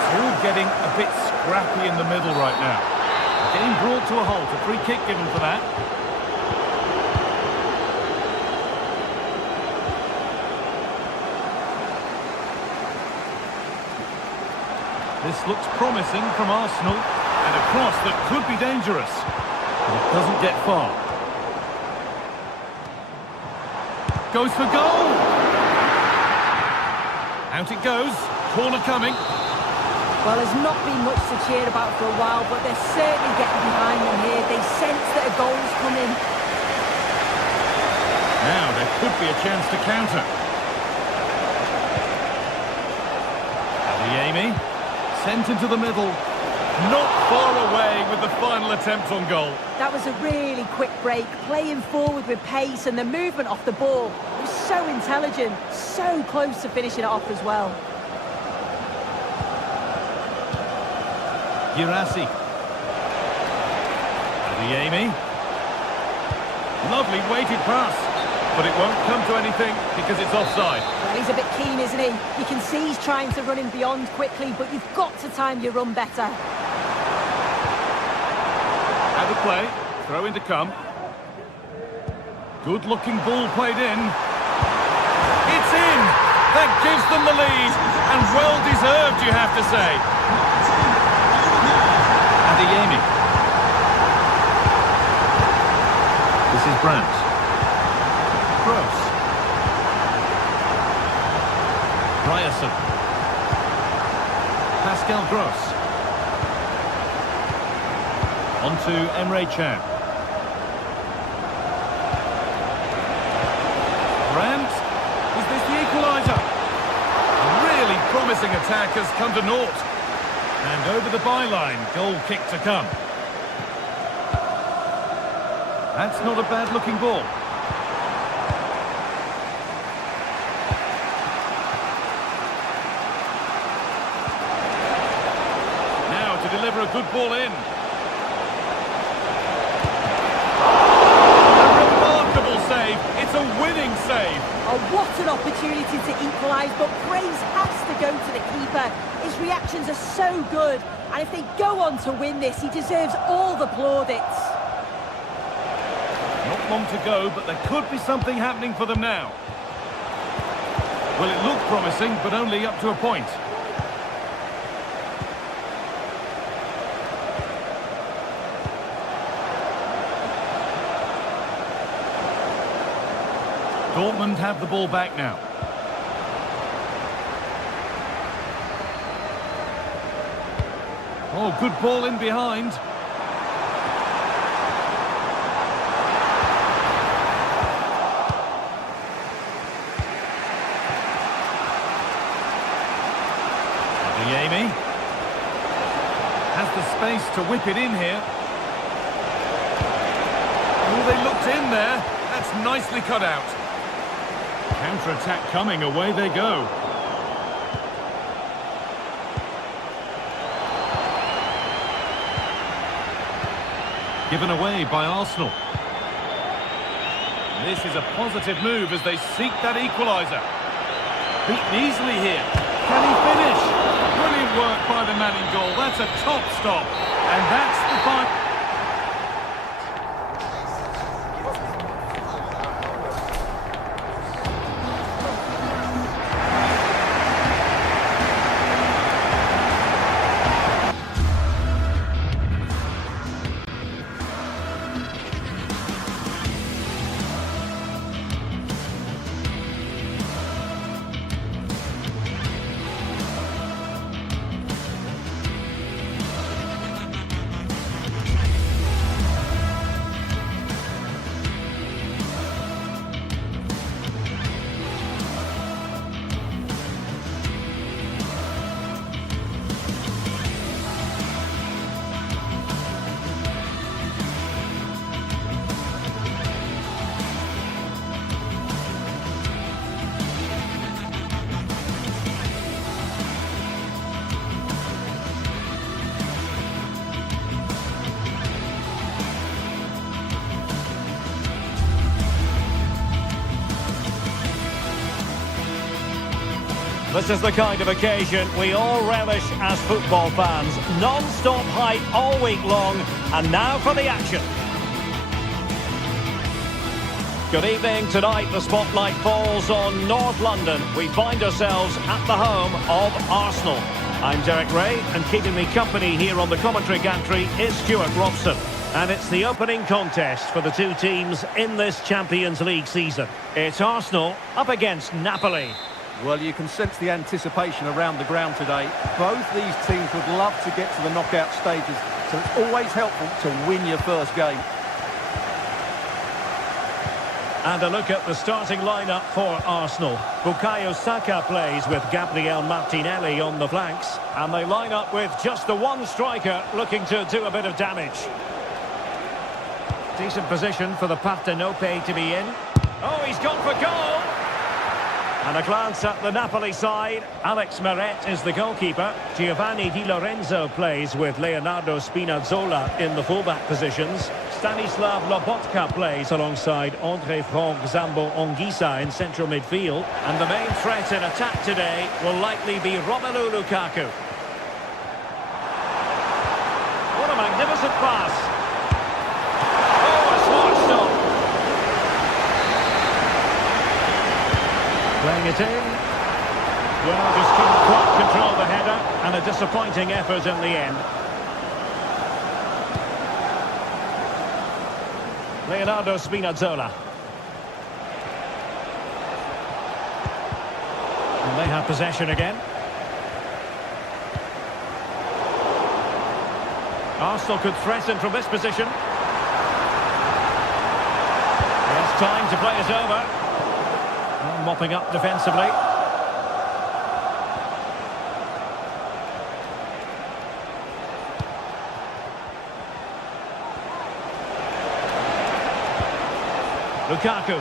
It's all getting a bit scrappy in the middle right now. Game brought to a halt, a free kick given for that. This looks promising from Arsenal, and a cross that could be dangerous. But it doesn't get far. Goes for goal! Out it goes. Corner coming. Well, there's not been much to cheer about for a while, but they're certainly getting behind them here. They sense that a goal's coming. Now there could be a chance to counter. Amy sent into the middle. Not far away with the final attempt on goal. That was a really quick break, playing forward with pace, and the movement off the ball was so intelligent, so close to finishing it off as well. Girassi. Amy. Lovely weighted pass, but it won't come to anything because it's offside. Well, he's a bit keen, isn't he? You can see he's trying to run him beyond quickly, but you've got to time your run better. Out of play, throw in to come. Good-looking ball played in. It's in! That gives them the lead, and well-deserved, you have to say. Adeyemi. This is Brandt. Gross. Ryerson. Pascal Gross. On to Emre Can. Brandt. Is this the equaliser? A really promising attack has come to naught. And over the byline, goal kick to come. That's not a bad-looking ball. Now to deliver a good ball in. A remarkable save. It's a winning save. Oh, what an opportunity to equalise, but praise has to go to the keeper. His reactions are so good, and if they go on to win this, he deserves all the plaudits. Not long to go, but there could be something happening for them now. Well, it looked promising, but only up to a point. Dortmund have the ball back now. Oh, good ball in behind. Amy has the space to whip it in here. Oh, they looked in there. That's nicely cut out. Counter-attack coming, away they go. Given away by Arsenal. This is a positive move as they seek that equaliser. Beaten easily here. Can he finish? Brilliant work by the man in goal. That's a top stop. And that's the final. This is the kind of occasion we all relish as football fans. Non-stop hype all week long, and now for the action. Good evening. Tonight the spotlight falls on North London. We find ourselves at the home of Arsenal. I'm Derek Ray, and keeping me company here on the commentary gantry is Stuart Robson. And it's the opening contest for the two teams in this Champions League season. It's Arsenal up against Napoli. Well, you can sense the anticipation around the ground today. Both these teams would love to get to the knockout stages, so it's always helpful to win your first game. And a look at the starting lineup for Arsenal. Bukayo Saka plays with Gabriel Martinelli on the flanks. And they line up with just the one striker looking to do a bit of damage. Decent position for the Partenope to be in. Oh, he's gone for goal! And a glance at the Napoli side. Alex Meret is the goalkeeper. Giovanni Di Lorenzo plays with Leonardo Spinazzola in the fullback positions. Stanislav Lobotka plays alongside André Franck Zambo Anguissa in central midfield. And the main threat in attack today will likely be Romelu Lukaku. What a magnificent pass! Playing it in. Well, just couldn't quite control the header, and a disappointing effort in the end. Leonardo Spinazzola. And they have possession again. Arsenal could threaten from this position. It's time to play it over. Mopping up defensively. Lukaku.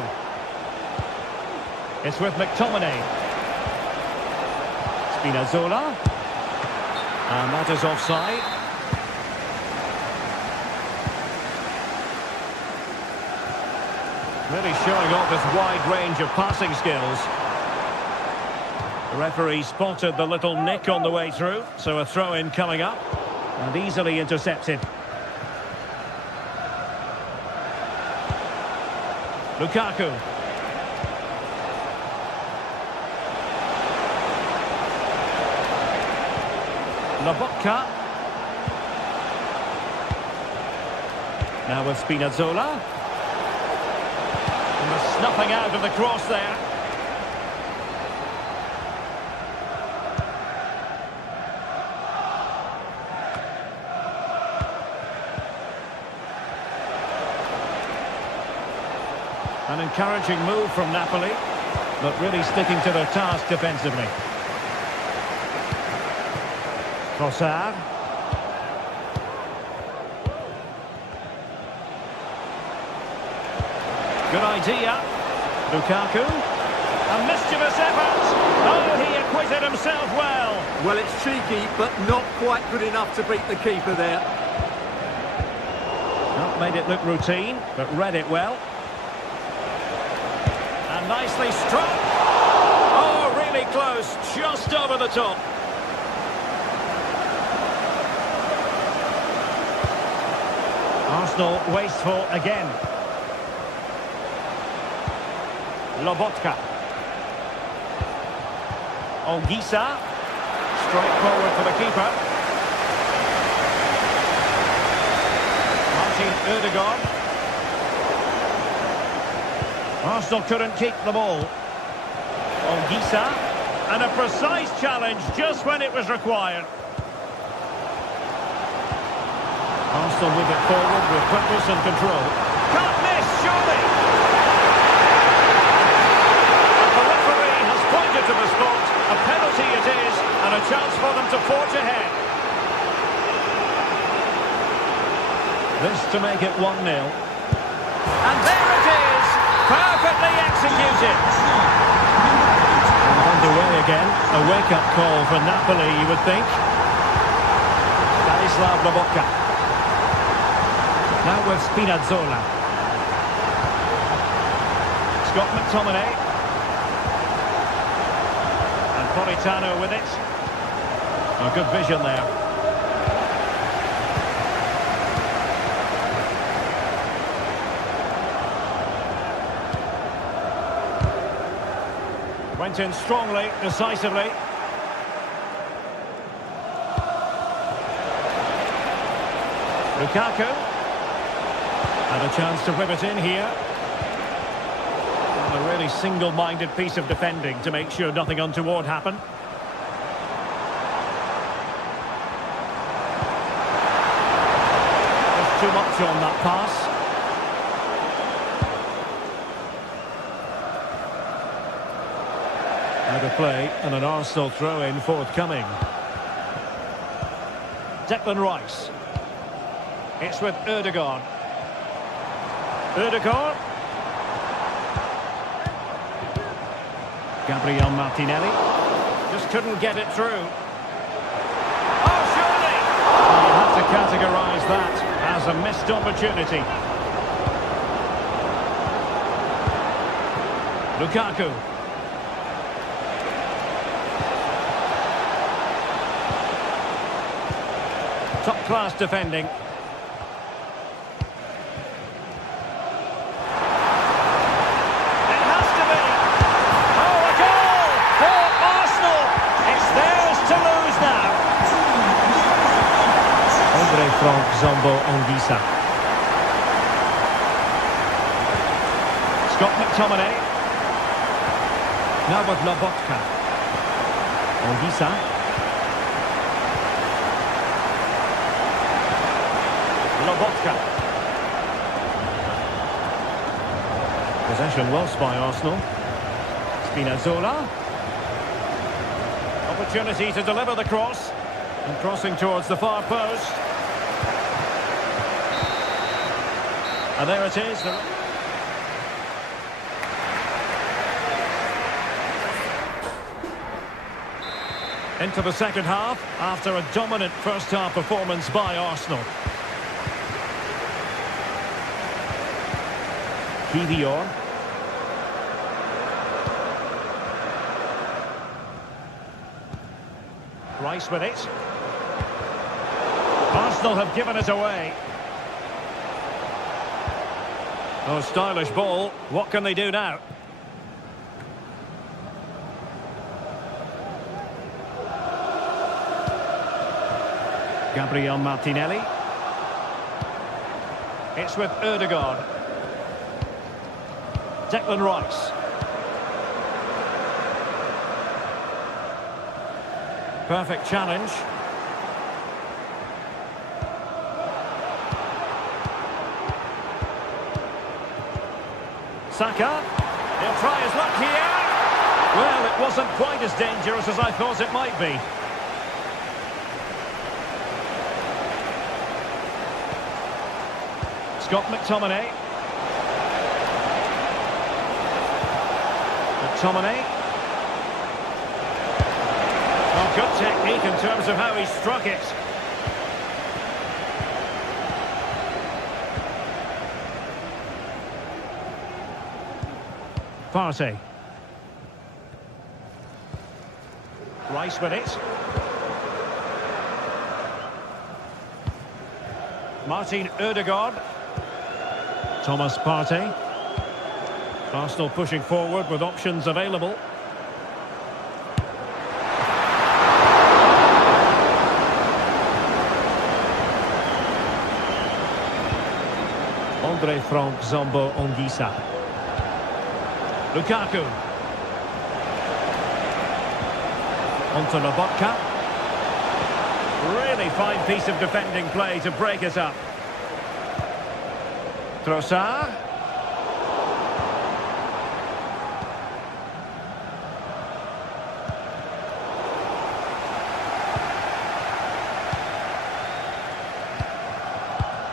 It's with McTominay. Spinazzola. And that is offside. Really showing off his wide range of passing skills. The referee spotted the little nick on the way through, so a throw-in coming up, and easily intercepted. Lukaku. Lobotka. Now with Spinazzola. And the snuffing out of the cross there. An encouraging move from Napoli, but really sticking to their task defensively. Trossard. Good idea. Lukaku. A mischievous effort. Oh, he acquitted himself well. Well, it's cheeky, but not quite good enough to beat the keeper there. Not made it look routine, but read it well. And nicely struck. Oh, really close. Just over the top. Arsenal wasteful again. Lobotka. Anguissa. Straight forward for the keeper. Martin Ødegaard. Arsenal couldn't keep the ball. Anguissa. And a precise challenge just when it was required. Arsenal move it forward with purpose and control. Can't miss, surely! And the referee has pointed to the spot. A penalty it is, and a chance for them to forge ahead. This to make it 1-0. And there it is! Perfectly executed! And underway again. A wake-up call for Napoli, you would think. Stanislav Lobotka. Now with Spinazzola. Scott McTominay. And Politano with it. Oh, good vision there. Went in strongly, decisively. Lukaku. And a chance to whip it in here. And a really single-minded piece of defending to make sure nothing untoward happened. There's too much on that pass. Out of play, and an Arsenal throw-in forthcoming. Declan Rice. It's with Ødegaard. Ødegaard. Gabriel Martinelli. Just couldn't get it through. Oh, surely! You have to categorise that as a missed opportunity. Lukaku. Top-class defending. It has to be. Oh, a goal for Arsenal. It's theirs to lose now. Andre Frank Zombo Anguissa. Scott McTominay. Now with Lobotka. Anguissa. Lobotka. Possession lost by Arsenal. Spinazzola. Opportunity to deliver the cross. And crossing towards the far post. And there it is. Into the second half after a dominant first half performance by Arsenal. Kivior. Rice with it. Arsenal have given it away. Oh, stylish ball. What can they do now? Gabriel Martinelli. It's with Ødegaard. Declan Rice. Perfect challenge. Saka. He'll try his luck here. Well, it wasn't quite as dangerous as I thought it might be. Scott McTominay. McTominay. Oh, good technique in terms of how he struck it. Partey. Rice with it. Martin Ødegaard. Thomas Partey. Arsenal pushing forward with options available. Andre Frank Zombo Anguissa. Lukaku. Onto Lobotka. Really fine piece of defending play to break it up. Trossard.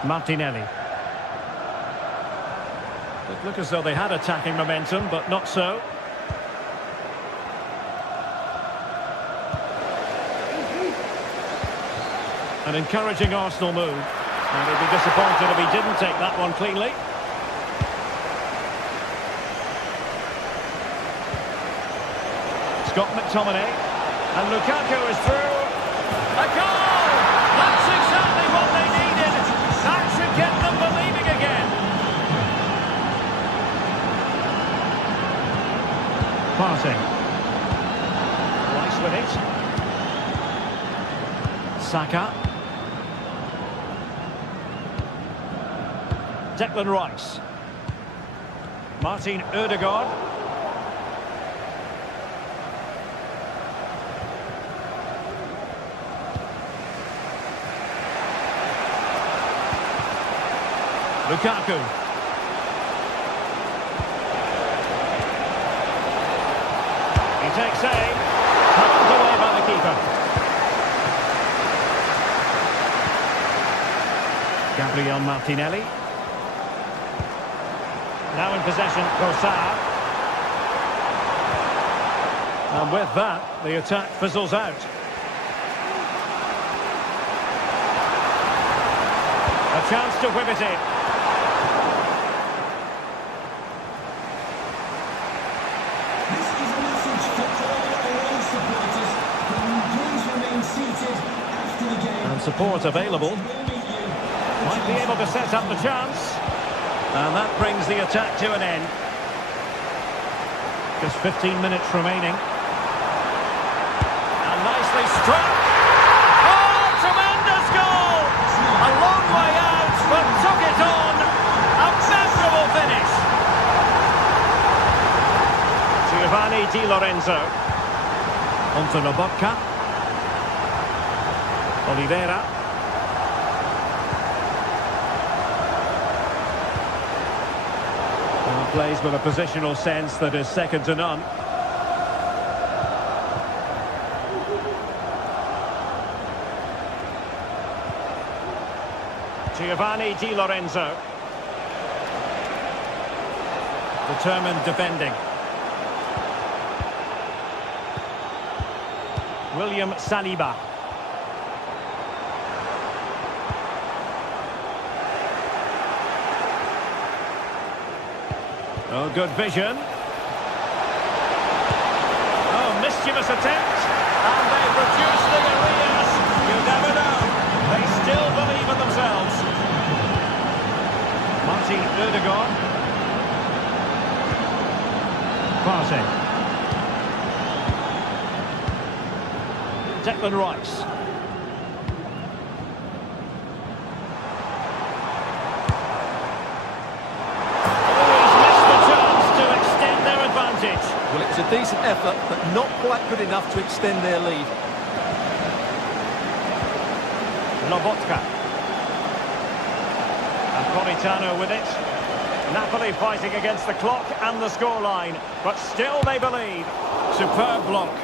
Martinelli. It looked as though they had attacking momentum, but not so. An encouraging Arsenal move. And he'd be disappointed if he didn't take that one cleanly. Scott McTominay. And Lukaku is through. A goal! That's exactly what they needed. That should get them believing again. Partey. Rice with it. Saka. Declan Rice. Martin Ødegaard. Lukaku. He takes aim. Held away by the keeper. Gabriel Martinelli. Now in possession, Trossard. And with that, the attack fizzles out. A chance to whip it in. This is a message to all away supporters. Can you please remain seated after the game? And support available. Might be able to set up the chance. And that brings the attack to an end. Just 15 minutes remaining. And nicely struck. Oh, tremendous goal! A long way out, but took it on. A memorable finish. Giovanni Di Lorenzo. Onto Lobotka. Oliveira. Plays with a positional sense that is second to none. Giovanni Di Lorenzo. Determined defending. William Saliba. Oh, good vision. Oh, mischievous attempt. And they've reduced the arrears. You never know. They still believe in themselves. Martin Ødegaard. Passing. Declan Rice. Well, it was a decent effort, but not quite good enough to extend their lead. Lobotka. And Politano with it. Napoli fighting against the clock and the scoreline, but still they believe. Superb block.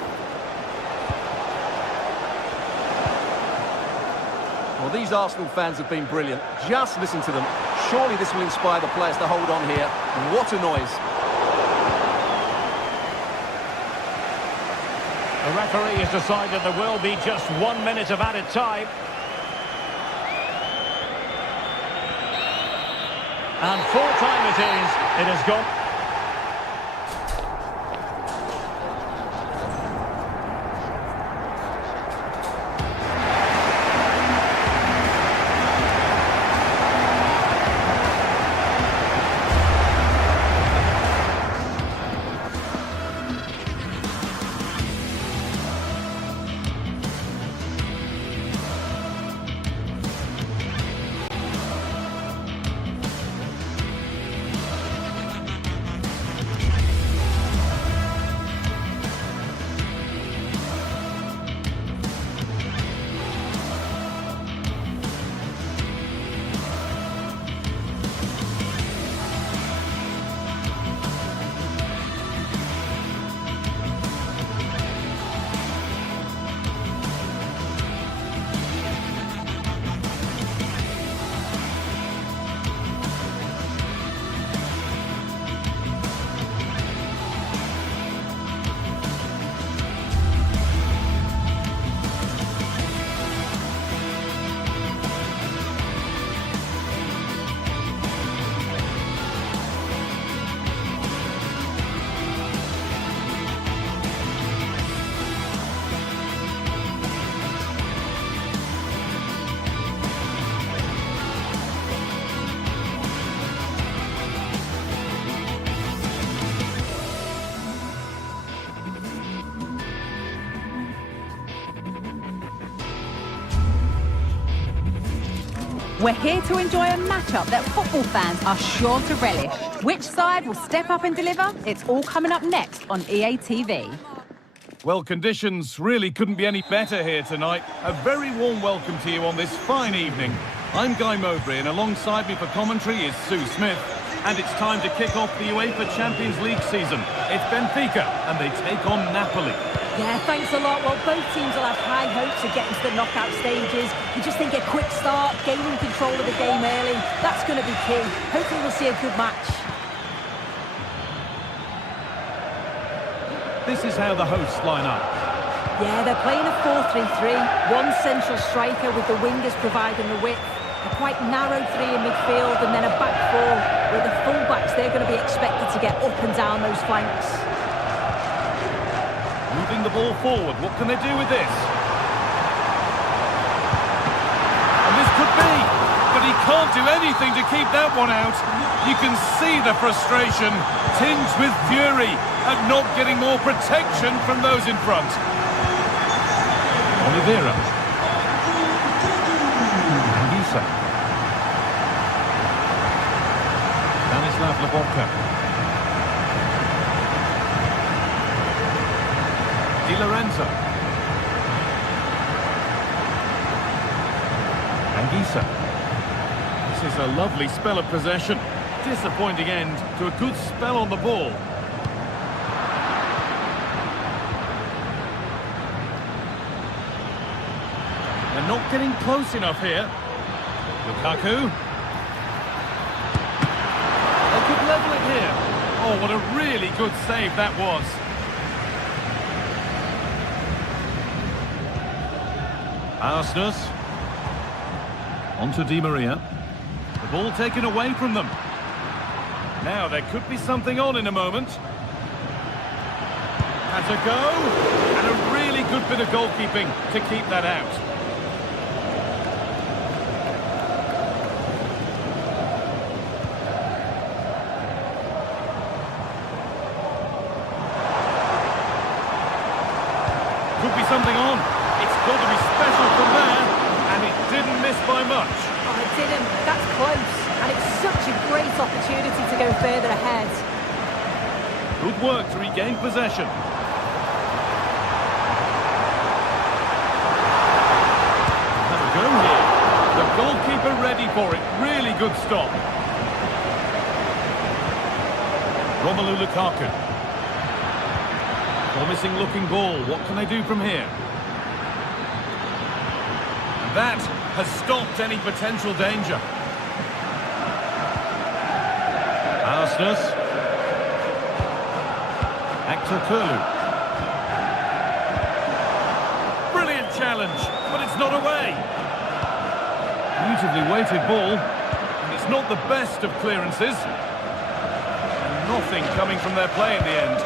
Well, these Arsenal fans have been brilliant. Just listen to them. Surely this will inspire the players to hold on here. And what a noise. The referee has decided there will be just 1 minute of added time. And full time it is. It has gone. We're here to enjoy a matchup that football fans are sure to relish. Which side will step up and deliver? It's all coming up next on EA TV. Well, conditions really couldn't be any better here tonight. A very warm welcome to you on this fine evening. I'm Guy Mowbray, and alongside me for commentary is Sue Smith. And it's time to kick off the UEFA Champions League season. It's Benfica, and they take on Napoli. Yeah, thanks a lot. Well, both teams will have high hopes of getting to the knockout stages. You just think a quick start, gaining control of the game early, that's going to be key. Hopefully we'll see a good match. This is how the hosts line up. Yeah, they're playing a 4-3-3. One central striker with the wingers providing the width. A quite narrow three in midfield, and then a back four where the full-backs, they're going to be expected to get up and down those flanks. Moving the ball forward, what can they do with this? And this could be, but he can't do anything to keep that one out. You can see the frustration, tinged with fury, at not getting more protection from those in front. Oliveira. Anguissa. Stanislav Lobotka. Di Lorenzo. Anguissa. This is a lovely spell of possession. Disappointing end to a good spell on the ball. They're not getting close enough here. Lukaku. They could level it here. Oh, what a really good save that was. Arsenal. On to Di Maria. The ball taken away from them. Now there could be something on in a moment. Has a go. And a really good bit of goalkeeping to keep that out. Could be something on. It's got to be special from there. And it didn't miss by much. Oh, it didn't. That's close. And it's such a great opportunity to go further ahead. Good work to regain possession. Have a go here. The goalkeeper ready for it. Really good stop. Romelu Lukaku. Promising looking ball. What can they do from here? And that has stopped any potential danger. Arsenal. Actor Kurlu. Brilliant challenge, but it's not away. Beautifully weighted ball, and it's not the best of clearances. And nothing coming from their play in the end.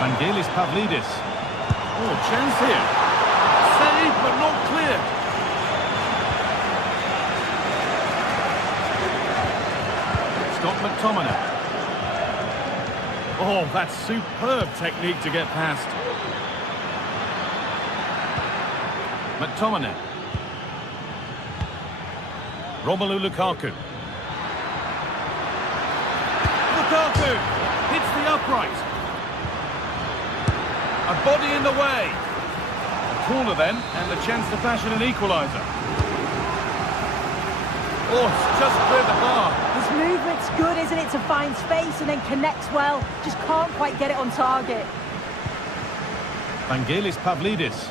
Vangelis Pavlidis. Oh, chance here. Save, but not clear. Scott McTominay. Oh, that's superb technique to get past. McTominay. Romelu Lukaku. Lukaku hits the upright. A body in the way. A corner then, and the chance to fashion an equaliser. Oh, it's just cleared the bar. His movement's good, isn't it, to find space and then connects well. Just can't quite get it on target. Vangelis Pavlidis.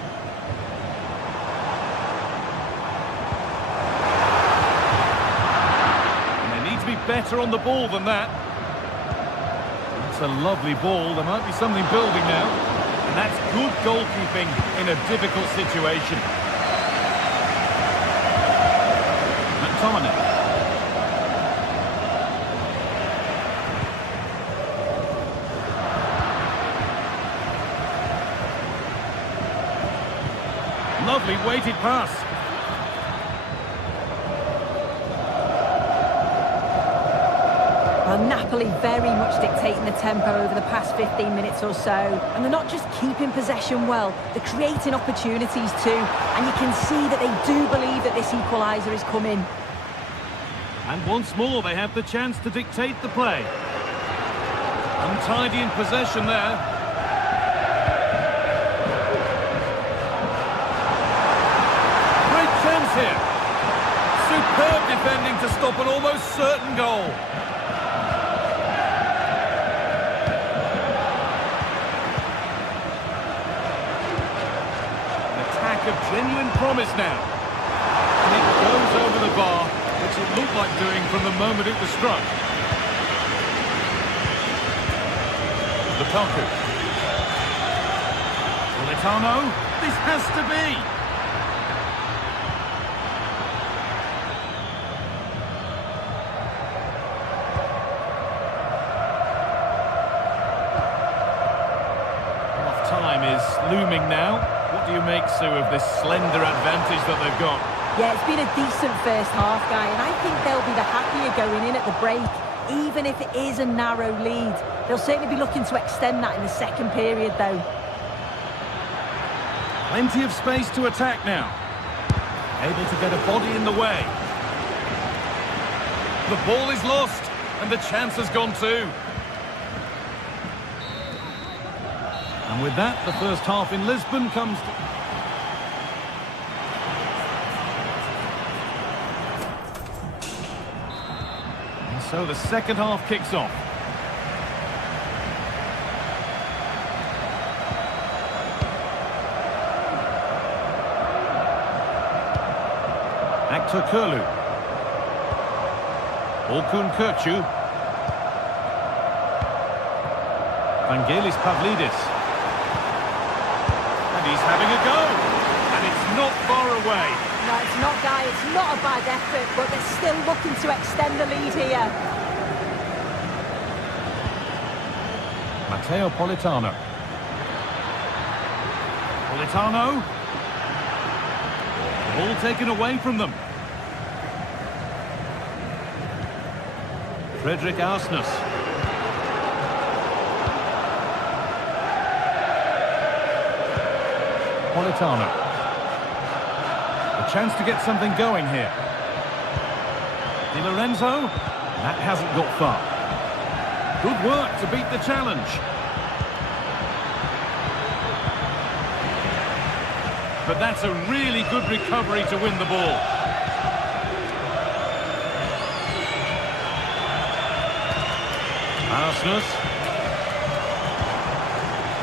And they need to be better on the ball than that. It's a lovely ball. There might be something building now. And that's good goalkeeping in a difficult situation. McTominay. Lovely weighted pass. Well, Well, Napoli very much dictating the tempo over the past 15 minutes or so. And they're not just keeping possession well, they're creating opportunities too. And you can see that they do believe that this equaliser is coming. And once more, they have the chance to dictate the play. Untidy in possession there. Great chance here. Superb defending to stop an almost certain goal. An attack of genuine promise now. And it goes over the bar, which it looked like doing from the moment it was struck. Lukaku. Politano. This has to be. Half-time is looming now. What do you make, Sue, of this slender advantage that they've got? Yeah, it's been a decent first half, Guy, and I think they'll be the happier going in at the break, even if it is a narrow lead. They'll certainly be looking to extend that in the second period, though. Plenty of space to attack now. Able to get a body in the way. The ball is lost, and the chance has gone too. And with that, the first half in Lisbon comes to... And so the second half kicks off. Actor Kurlu. Orkun Kökçü. Vangelis Pavlidis. And he's having a go. And it's not far away. No, it's not, Guy. It's not a bad effort, but they're still looking to extend the lead here. Matteo Politano. Politano. Ball taken away from them. Frederick Arsnes. Politano. A chance to get something going here. Di Lorenzo. That hasn't got far. Good work to beat the challenge. But that's a really good recovery to win the ball. Arsnes.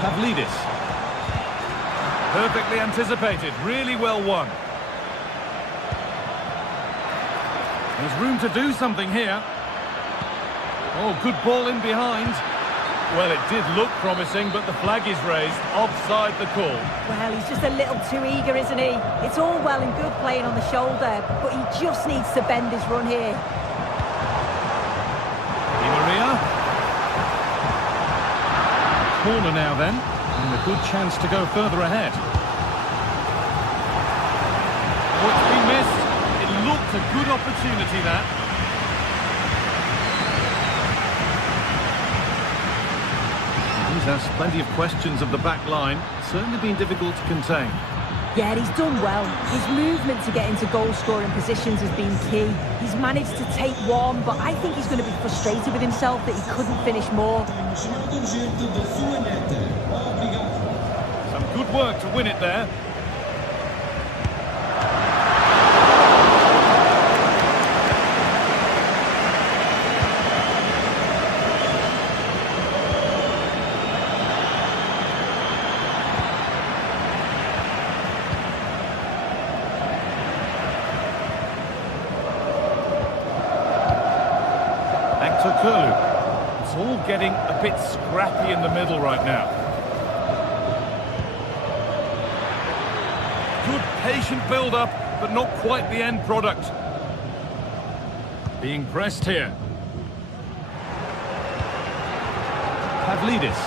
Pavlidis. Perfectly anticipated, really well won. There's room to do something here. Oh, good ball in behind. Well, it did look promising, but the flag is raised. Offside the call. Well, he's just a little too eager, isn't he? It's all well and good playing on the shoulder, but he just needs to bend his run here. Di Maria. Corner now then, and a good chance to go further ahead. Oh, it's been missed. It looked a good opportunity, that. He's asked plenty of questions of the back line. Certainly been difficult to contain. Yeah, he's done well. His movement to get into goal-scoring positions has been key. He's managed to take one, but I think he's going to be frustrated with himself that he couldn't finish more. Some good work to win it there. Kurlu. It's all getting a bit scrappy in the middle right now. Good patient build-up, but not quite the end product. Being pressed here. Pavlidis.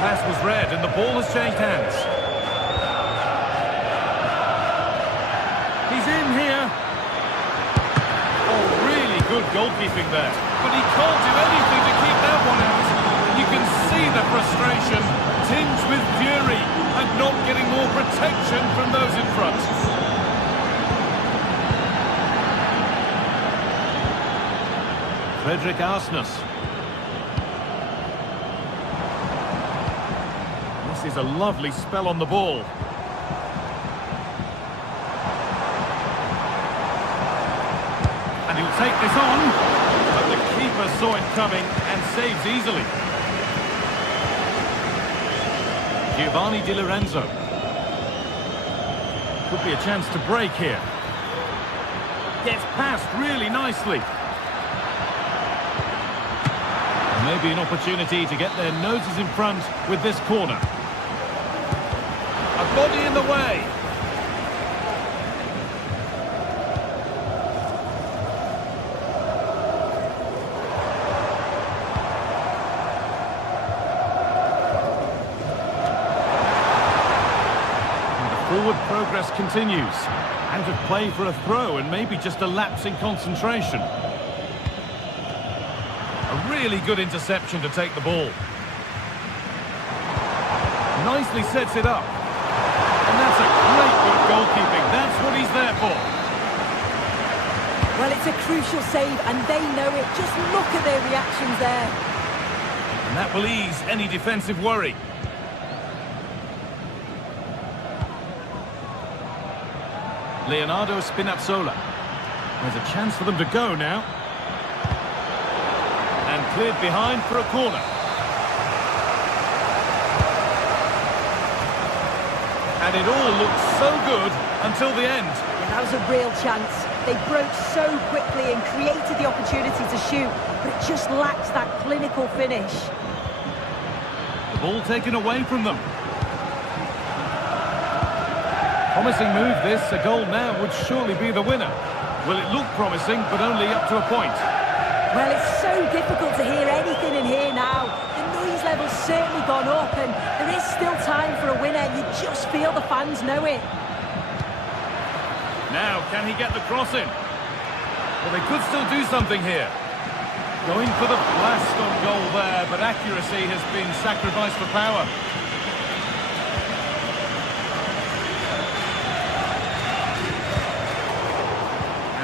Pass was read and the ball has changed hands. from here. Oh, really good goalkeeping there. But he can't do anything to keep that one out. You can see the frustration, tinged with fury, and not getting more protection from those in front. Frederick Arsnes. This is a lovely spell on the ball. And he'll take this on, but the keeper saw it coming and saves easily. Giovanni Di Lorenzo. Could be a chance to break here. Gets past really nicely. Maybe an opportunity to get their noses in front with this corner. A body in the way. Forward progress continues. Out of play for a throw and maybe just a lapse in concentration. A really good interception to take the ball. Nicely sets it up. And that's a great bit of goalkeeping. That's what he's there for. Well, it's a crucial save and they know it. Just look at their reactions there. And that will ease any defensive worry. Leonardo Spinazzola. There's a chance for them to go now. And cleared behind for a corner. And it all looked so good until the end. Yeah, that was a real chance. They broke so quickly and created the opportunity to shoot, but it just lacks that clinical finish. The ball taken away from them. Promising move this, a goal now would surely be the winner. Well, it looked promising, but only up to a point. Well, it's so difficult to hear anything in here now. The noise level's certainly gone up and there is still time for a winner. You just feel the fans know it. Now, can he get the cross in? Well, they could still do something here. Going for the blast on goal there, but accuracy has been sacrificed for power.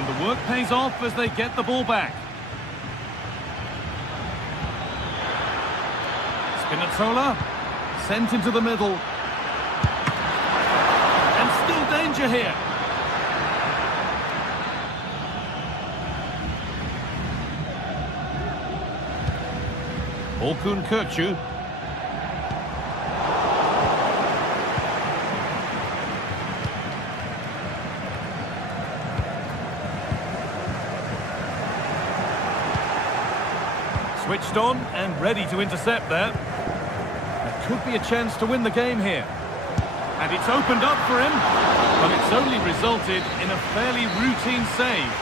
The work pays off as they get the ball back. Spinazzola sent into the middle. And still danger here. Orkun Kökçü. Switched on and ready to intercept there. There could be a chance to win the game here. And it's opened up for him, but it's only resulted in a fairly routine save.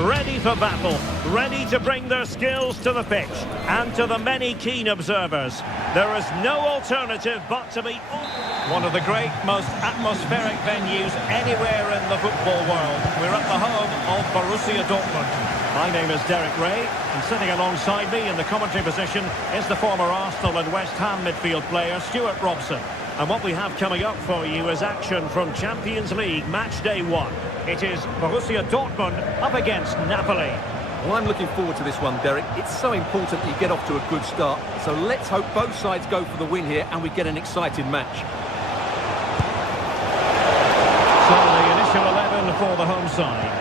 ready for battle, ready to bring their skills to the pitch. And to the many keen observers, there is no alternative but to be one of the great, most atmospheric venues anywhere in the football world. We're at the home of Borussia Dortmund. My name is Derek Ray, and sitting alongside me in the commentary position is the former Arsenal and West Ham midfield player Stuart Robson. And what we have coming up for you is action from Champions League match day 1. It is Borussia Dortmund up against Napoli. Well, I'm looking forward to this one, Derek. It's so important that you get off to a good start. So let's hope both sides go for the win here and we get an exciting match. So the initial 11 for the home side.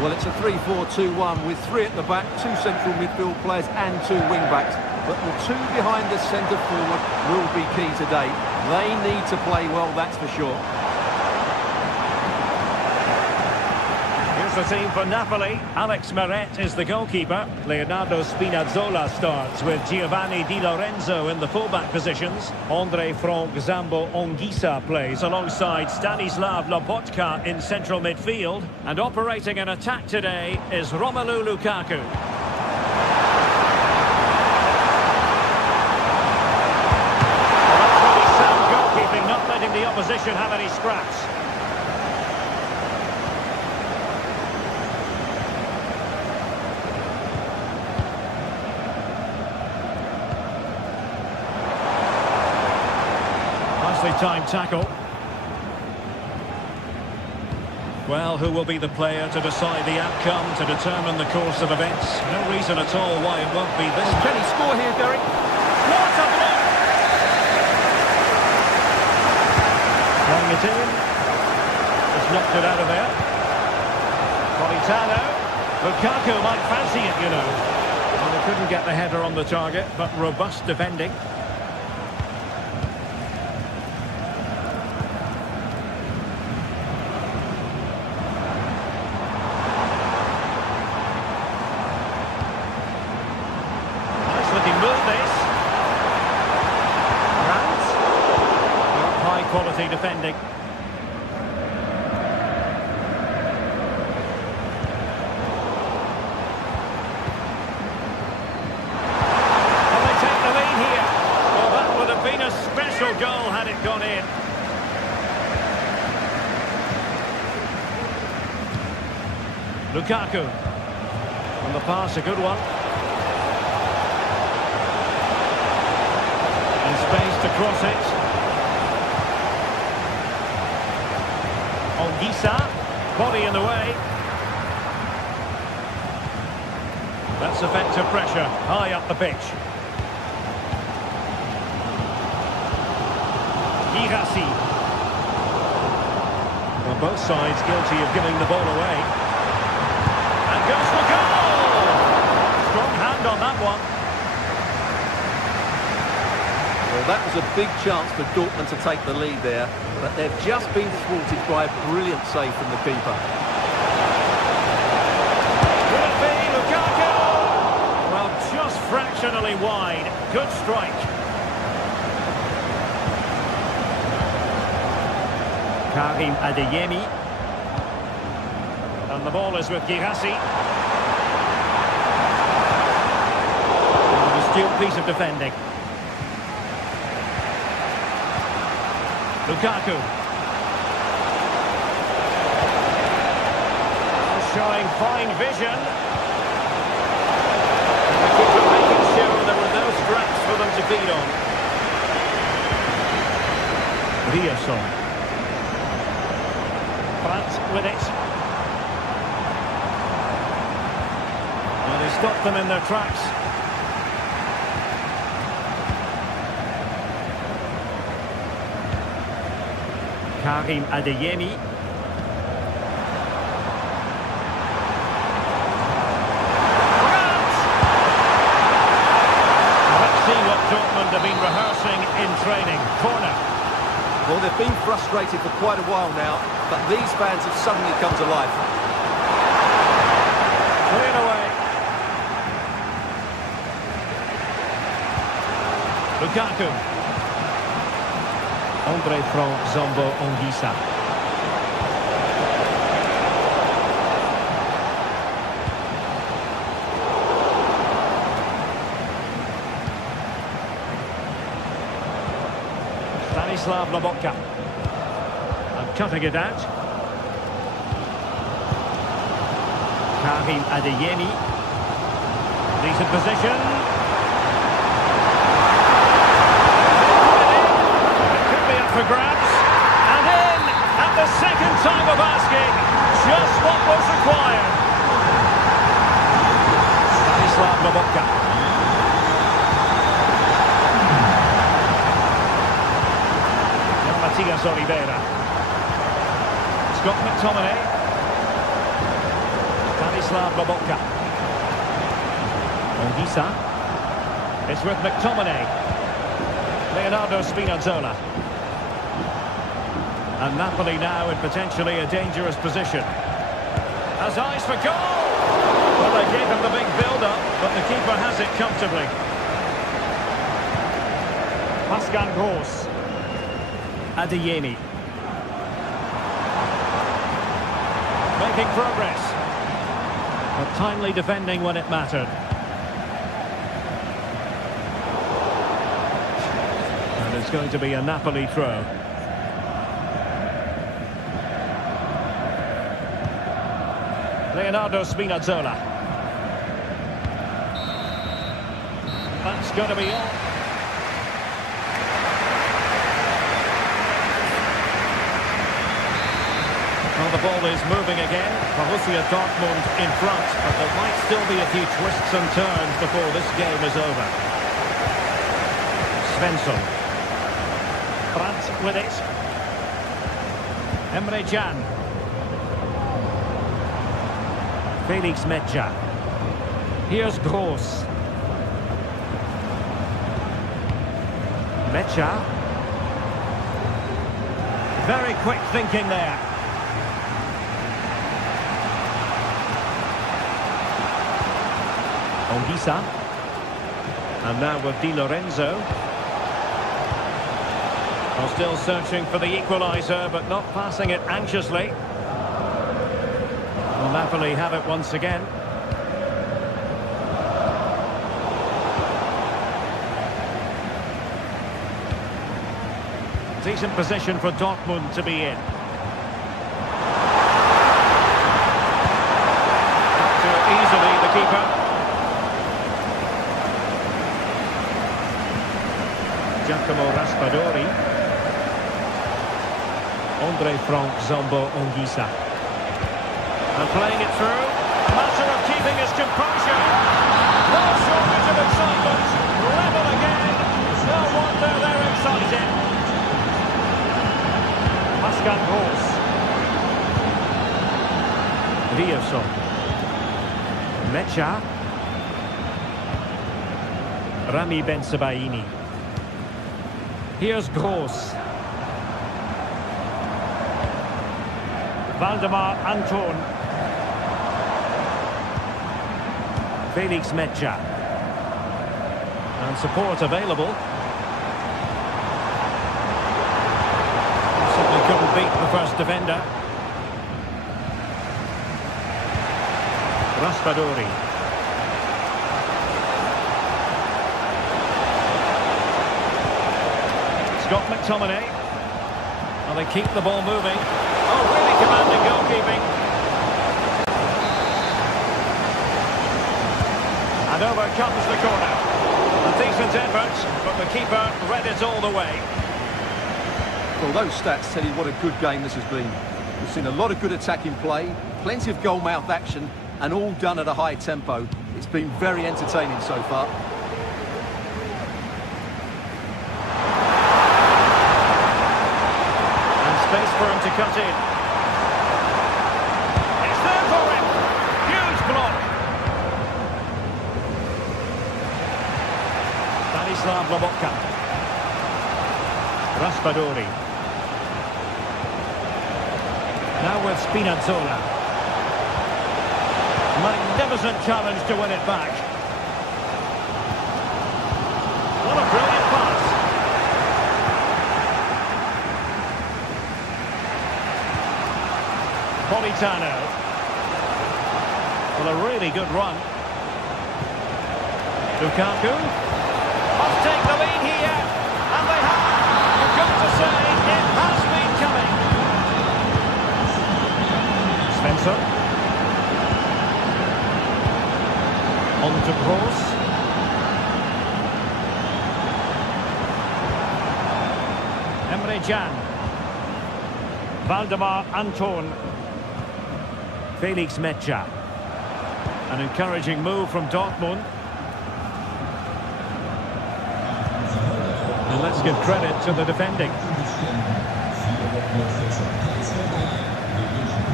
Well, it's a 3-4-2-1 with 3 at the back, 2 central midfield players and 2 wing-backs. But the 2 behind the centre forward will be key today. They need to play well, that's for sure. Here's the team for Napoli. Alex Meret is the goalkeeper. Leonardo Spinazzola starts with Giovanni Di Lorenzo in the fullback positions. Andre Frank Zambo Anguissa plays alongside Stanislav Lobotka in central midfield. And operating an attack today is Romelu Lukaku. Not letting the opposition have any scraps. Nicely timed tackle. Well, who will be the player to decide the outcome, to determine the course of events? No reason at all why it won't be this. Can he score here, Derek? What a block! Playing it in. Just knocked it out of there. Politano. Lukaku might fancy it, you know. Well, they couldn't get the header on the target, but robust defending. Nice looking move, this. Quality defending. Well, they take the lead here. Well, that would have been a special goal had it gone in. Lukaku. On the pass, a good one. In space to cross it. Anguissa, body in the way. That's effective pressure, high up the pitch. Girassi. Well, both sides guilty of giving the ball away. And goes for goal! Strong hand on that one. Well, that was a big chance for Dortmund to take the lead there, but they've just been thwarted by a brilliant save from the keeper. Will it be Lukaku? Well, just fractionally wide. Good strike. Karim Adeyemi. And the ball is with Girassi. An astute piece of defending. Lukaku. Showing fine vision. The keeper making sure there were no scraps for them to feed on. Riasson. Brandt with it. And they stopped them in their tracks. Karim Adeyemi. Let's see what Dortmund have been rehearsing in training. Corner. Well, they've been frustrated for quite a while now, but these fans have suddenly come to life. Cleared away. Lukaku. Andre Frank Zambo Anguissa. Stanislav Lobotka. And cutting it out. Karim Adeyemi. Decent position. It could be up for grabs. And in at the second time of asking. Just what was required. Stanislav Lobotka. Matias Oliveira. Scott McTominay. Stanislav Lobotka. Ongisa. It's with McTominay. Leonardo Spinazzola. And Napoli now in potentially a dangerous position. Has eyes for goal! Well, they gave him the big build-up, but the keeper has it comfortably. Pascal Gross. Adeyemi. Making progress. But timely defending when it mattered. And it's going to be a Napoli throw. Leonardo Spinazzola. That's going to be all. Well, the ball is moving again. Borussia Dortmund in front, but there might still be a few twists and turns before this game is over. Svensson. Brandt with it. Emre Can. Felix Mejia. Here's Gross. Mejia. Very quick thinking there. Ongisa. And now with Di Lorenzo. Well, still searching for the equaliser, but not passing it anxiously. Well, Napoli have it once again. Decent position for Dortmund to be in. Not too easily, the keeper. Giacomo Raspadori. Andre Frank Zambo Ongisa. And playing it through. A matter of keeping his composure. No shortage of excitement. Level again. No wonder they're excited. Pascal Gross. Rierson. Mejia. Rami Bensebaini. Here's Gross. Valdemar Anton. Felix Mejia. And support available. Simply couldn't beat the first defender. Raspadori. Scott McTominay. Well, they keep the ball moving. Oh, really commanding goalkeeping. And over comes the corner. A decent effort, but the keeper read it all the way. Well, those stats tell you what a good game this has been. We've seen a lot of good attacking play, plenty of goal-mouth action, and all done at a high tempo. It's been very entertaining so far. Space for him to cut in. It's there for him. Huge block. Stanislav Lobotka. Raspadori. Now with Spinazzola. Magnificent challenge to win it back. What a brilliant pass. Politano. Well, a really good run. Lukaku. Must take the lead here. And they have. You've got to say, it has been coming. Svensson. On to Kroos. Emre Can. Valdemar Anton. Felix Mecha. An encouraging move from Dortmund. And let's give credit to the defending.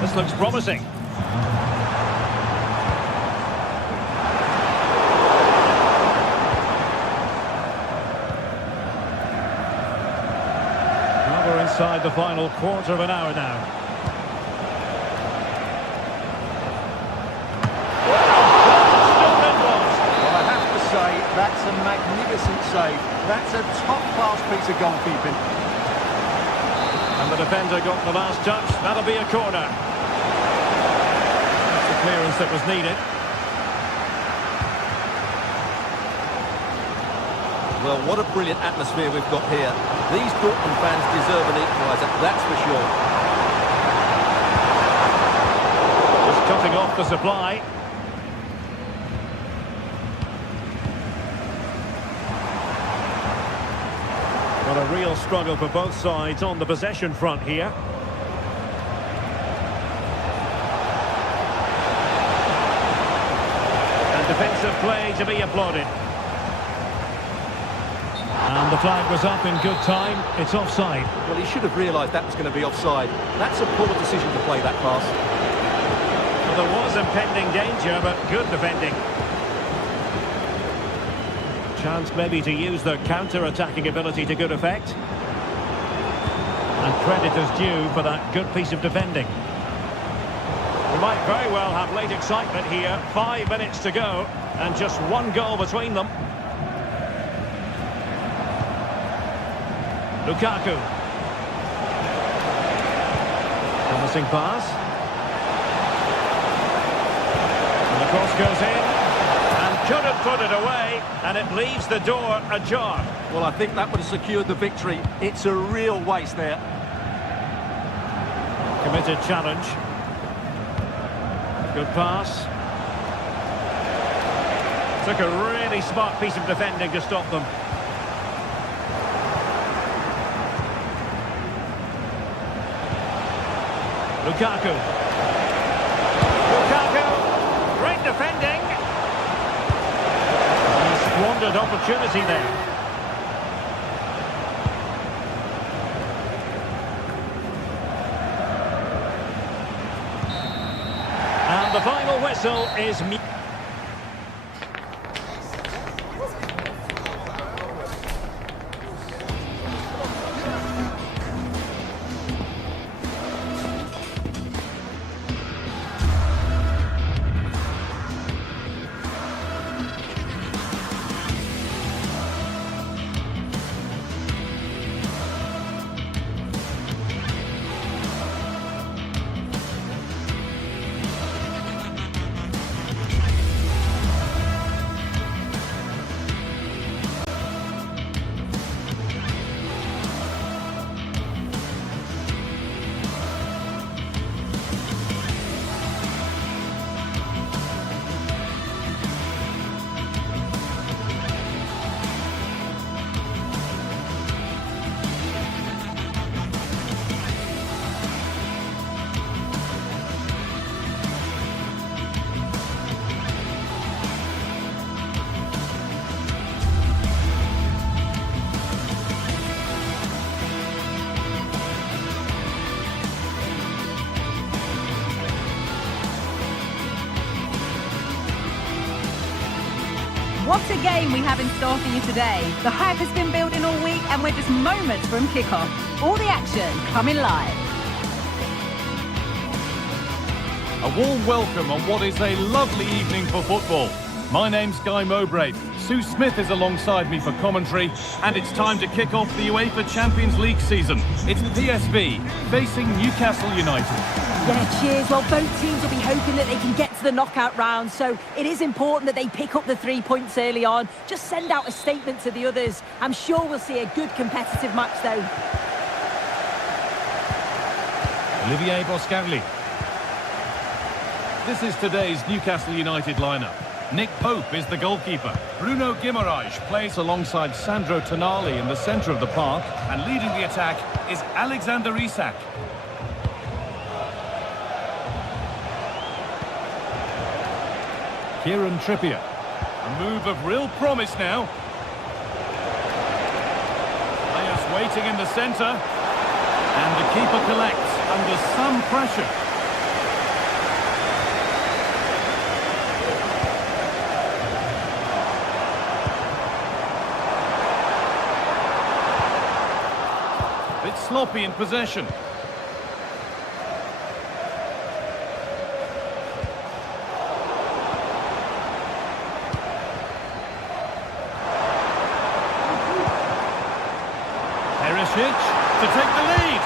This looks promising. Now we're inside the final quarter of an hour now. That's a magnificent save. That's a top-class piece of goalkeeping. And the defender got the last touch. That'll be a corner. That's the clearance that was needed. Well, what a brilliant atmosphere we've got here. These Dortmund fans deserve an equaliser, that's for sure. Just cutting off the supply. What a real struggle for both sides on the possession front here. And defensive play to be applauded. And the flag was up in good time. It's offside. Well, he should have realised that was going to be offside. That's a poor decision to play that pass. Well, there was impending danger, but good defending. Chance maybe to use their counter-attacking ability to good effect. And credit is due for that good piece of defending. We might very well have late excitement here. 5 minutes to go, and just one goal between them. Lukaku. Promising pass. And the cross goes in. Couldn't put it away, and it leaves the door ajar. Well, I think that would have secured the victory. It's a real waste there. Committed challenge. Good pass. Took a really smart piece of defending to stop them. Lukaku. Lukaku. Great defending. Squandered opportunity there. And the final whistle is... What a game we have in store for you today. The hype has been building all week and we're just moments from kickoff. All the action coming live. A warm welcome on what is a lovely evening for football. My name's Guy Mowbray. Sue Smith is alongside me for commentary, and it's time to kick off the UEFA Champions League season. It's PSV facing Newcastle United. Yeah, cheers. Well, both teams will be hoping that they can get to the knockout round, so it is important that they pick up the 3 points early on. Just send out a statement to the others. I'm sure we'll see a good competitive match, though. Boscarli. This is today's Newcastle United lineup. Nick Pope is the goalkeeper. Bruno Guimaraes plays alongside Sandro Tonali in the centre of the park, and leading the attack is Alexander Isak. Kieran Trippier. A move of real promise now. Players waiting in the centre. And the keeper collects under some pressure. Bit sloppy in possession. To take the lead.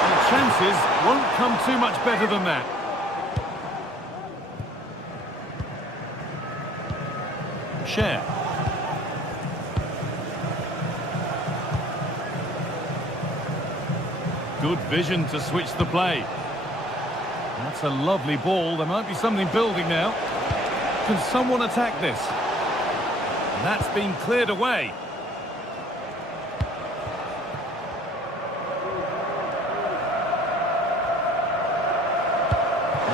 And the chances won't come too much better than that. Share. Good vision to switch the play. That's a lovely ball. There might be something building now. Can someone attack this? That's been cleared away.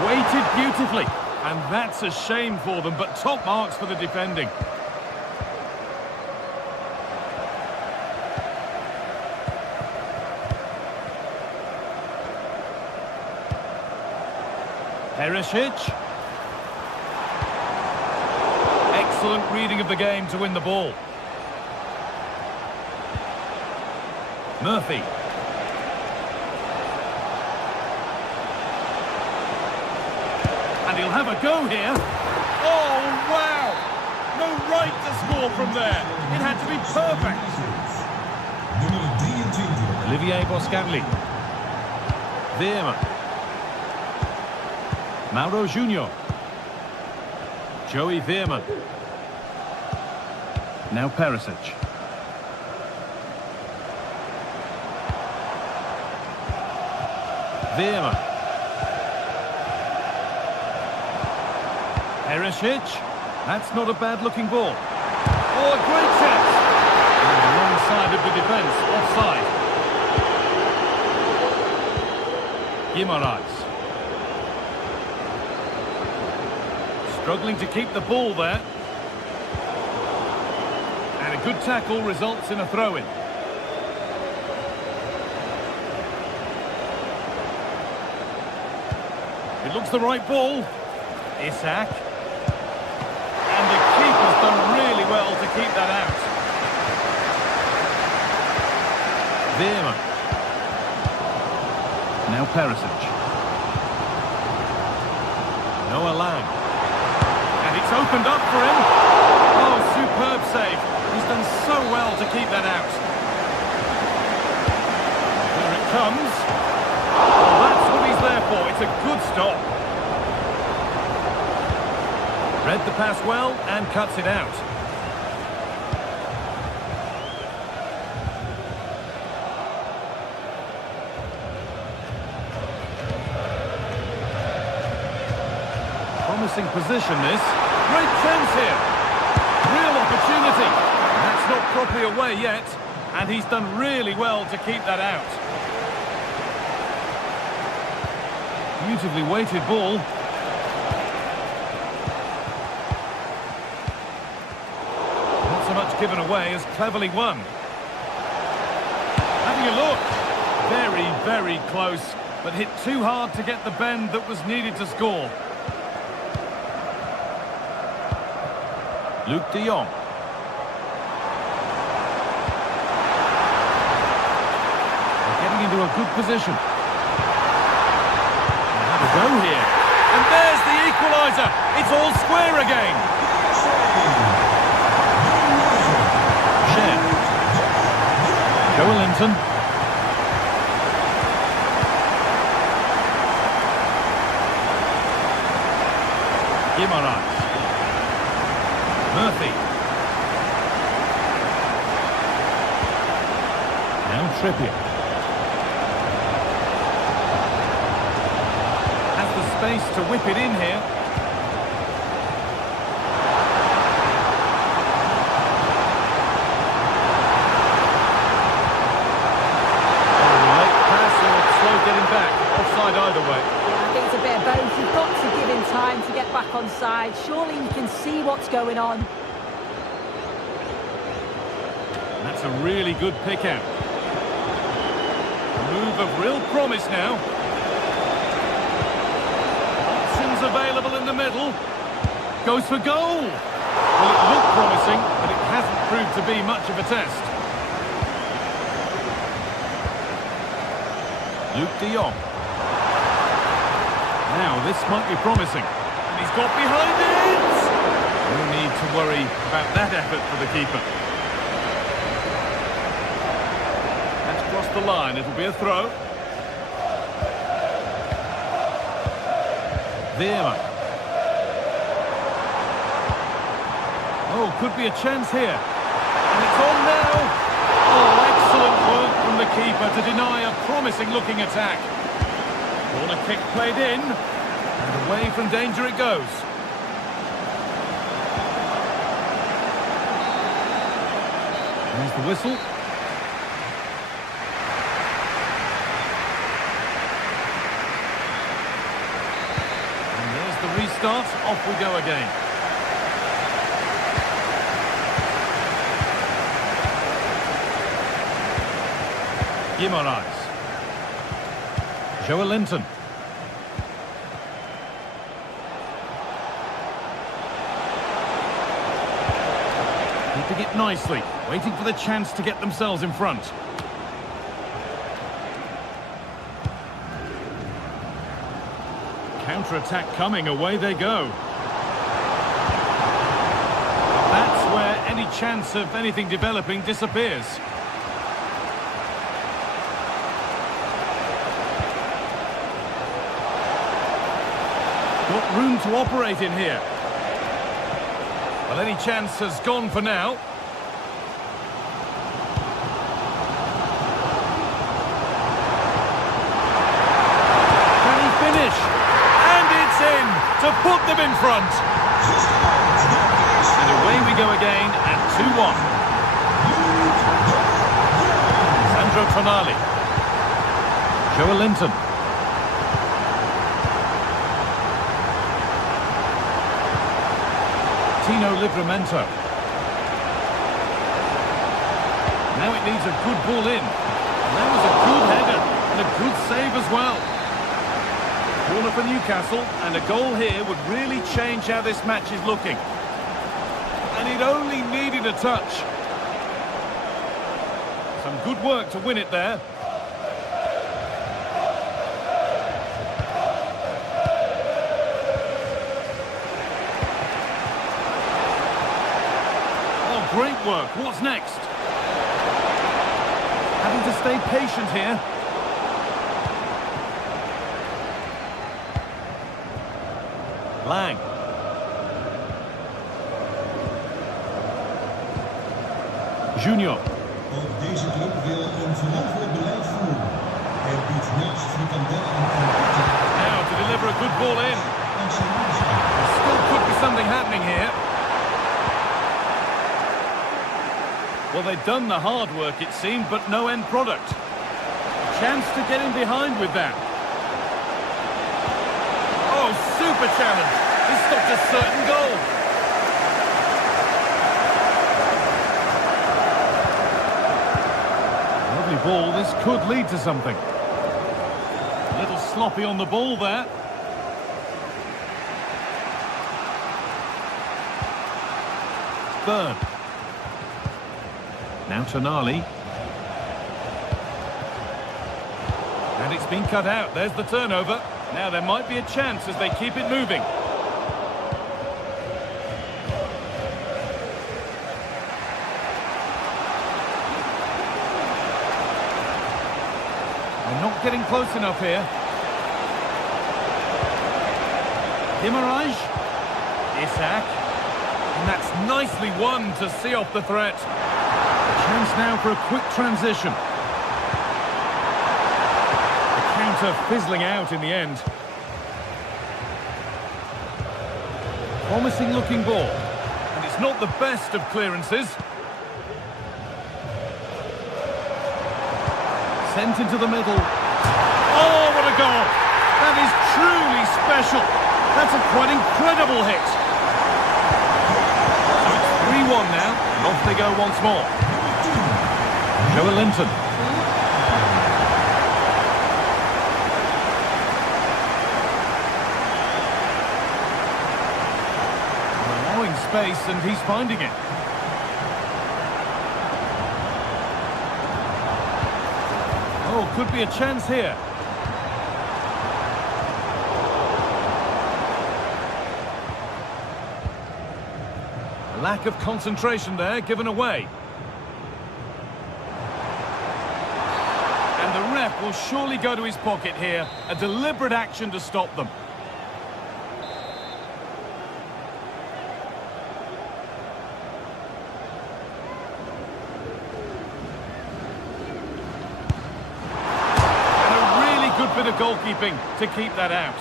Weighted beautifully, and that's a shame for them, but top marks for the defending. Perisic. Excellent reading of the game to win the ball. Murphy. And he'll have a go here. Oh, wow! No right to score from there. It had to be perfect. Olivier Boscarli. Veerman. Mauro Junior. Joey Veerman. Now Perisic. Veerman. Perisic. That's not a bad-looking ball. Oh, a great chance. On the wrong side of the defence, offside. Guimaraes. Struggling to keep the ball there. And a good tackle results in a throw-in. It looks the right ball. Isak. And the keeper's done really well to keep that out. Veerman. Now Perisic. Noah Lang. And it's opened up for him. Oh, superb save. He's done so well to keep that out. Here it comes. Well, that's what he's there for. It's a good stop. Read the pass well and cuts it out. Promising position this. Great chance here. Real opportunity. That's not properly away yet. And he's done really well to keep that out. Beautifully weighted ball. Not so much given away as cleverly won. Having a look. Very, very close. But hit too hard to get the bend that was needed to score. Luke de Jong. They're getting into a good position. They have a go here. And there's the equaliser. It's all square again. Share. Joelinton. Guimaraes. Murphy. Now Trippier. space to whip it in here. Late pass or slow getting back. Offside either way. I think it's a bit of both. You've got to give him time to get back on side. Surely he can see what's going on. That's a really good pick out. A move of real promise now. Options available in the middle. Goes for goal. Well, it looked promising, but it hasn't proved to be much of a test. Luke de Jong. Now, this might be promising. And he's got behind it! No need to worry about that effort for the keeper. That's crossed the line. It'll be a throw. Veerman. Oh, could be a chance here. And it's on now. Oh, excellent work from the keeper to deny a promising-looking attack. Corner kick played in, and away from danger it goes. Here's the whistle. And there's the restart. Off we go again. Guimaraes. Joe Linton. Keeping it nicely, waiting for the chance to get themselves in front. Counter-attack coming, away they go. That's where any chance of anything developing disappears. Got room to operate in here. Well, any chance has gone for now. Can he finish? And it's in to put them in front. And away we go again at 2-1. Sandro Tonali. Joe Linton. Tino Livramento. Now it needs a good ball in. And that was a good header and a good save as well. Corner for Newcastle, and a goal here would really change how this match is looking. And it only needed a touch. Some good work to win it there. Great work. What's next? Having to stay patient here. Lang. Junior. Ook deze club wil een verantwoord beleid voeren. Hij biedt naast frikandellen en komkommer. Now to deliver a good ball in. Still could be something happening here. Well, they've done the hard work, it seemed, but no end product. A chance to get in behind with that. Oh, super challenge. This stopped a certain goal. Lovely ball. This could lead to something. A little sloppy on the ball there. Third. Now Tonali. And it's been cut out. There's the turnover. Now there might be a chance as they keep it moving. They're not getting close enough here. Guimaraes. Isak. And that's nicely won to see off the threat. Chance now for a quick transition. The counter fizzling out in the end. Promising looking ball. And it's not the best of clearances. Sent into the middle. Oh, what a goal! That is truly special. That's a quite incredible hit. So it's 3-1 now, and off they go once more. Linton. Allowing space, and he's finding it. Oh, could be a chance here. A lack of concentration there, given away. And the ref will surely go to his pocket here. A deliberate action to stop them. Bit of goalkeeping to keep that out.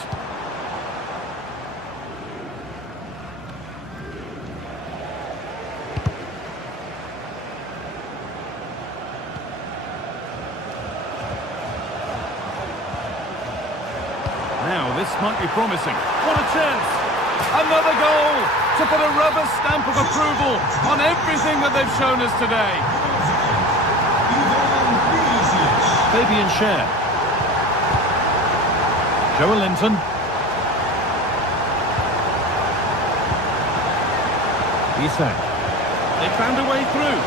Now this might be promising. What a chance! Another goal to put a rubber stamp of approval on everything that they've shown us today. Fabian Schär. Linton. Isak. They found a way through.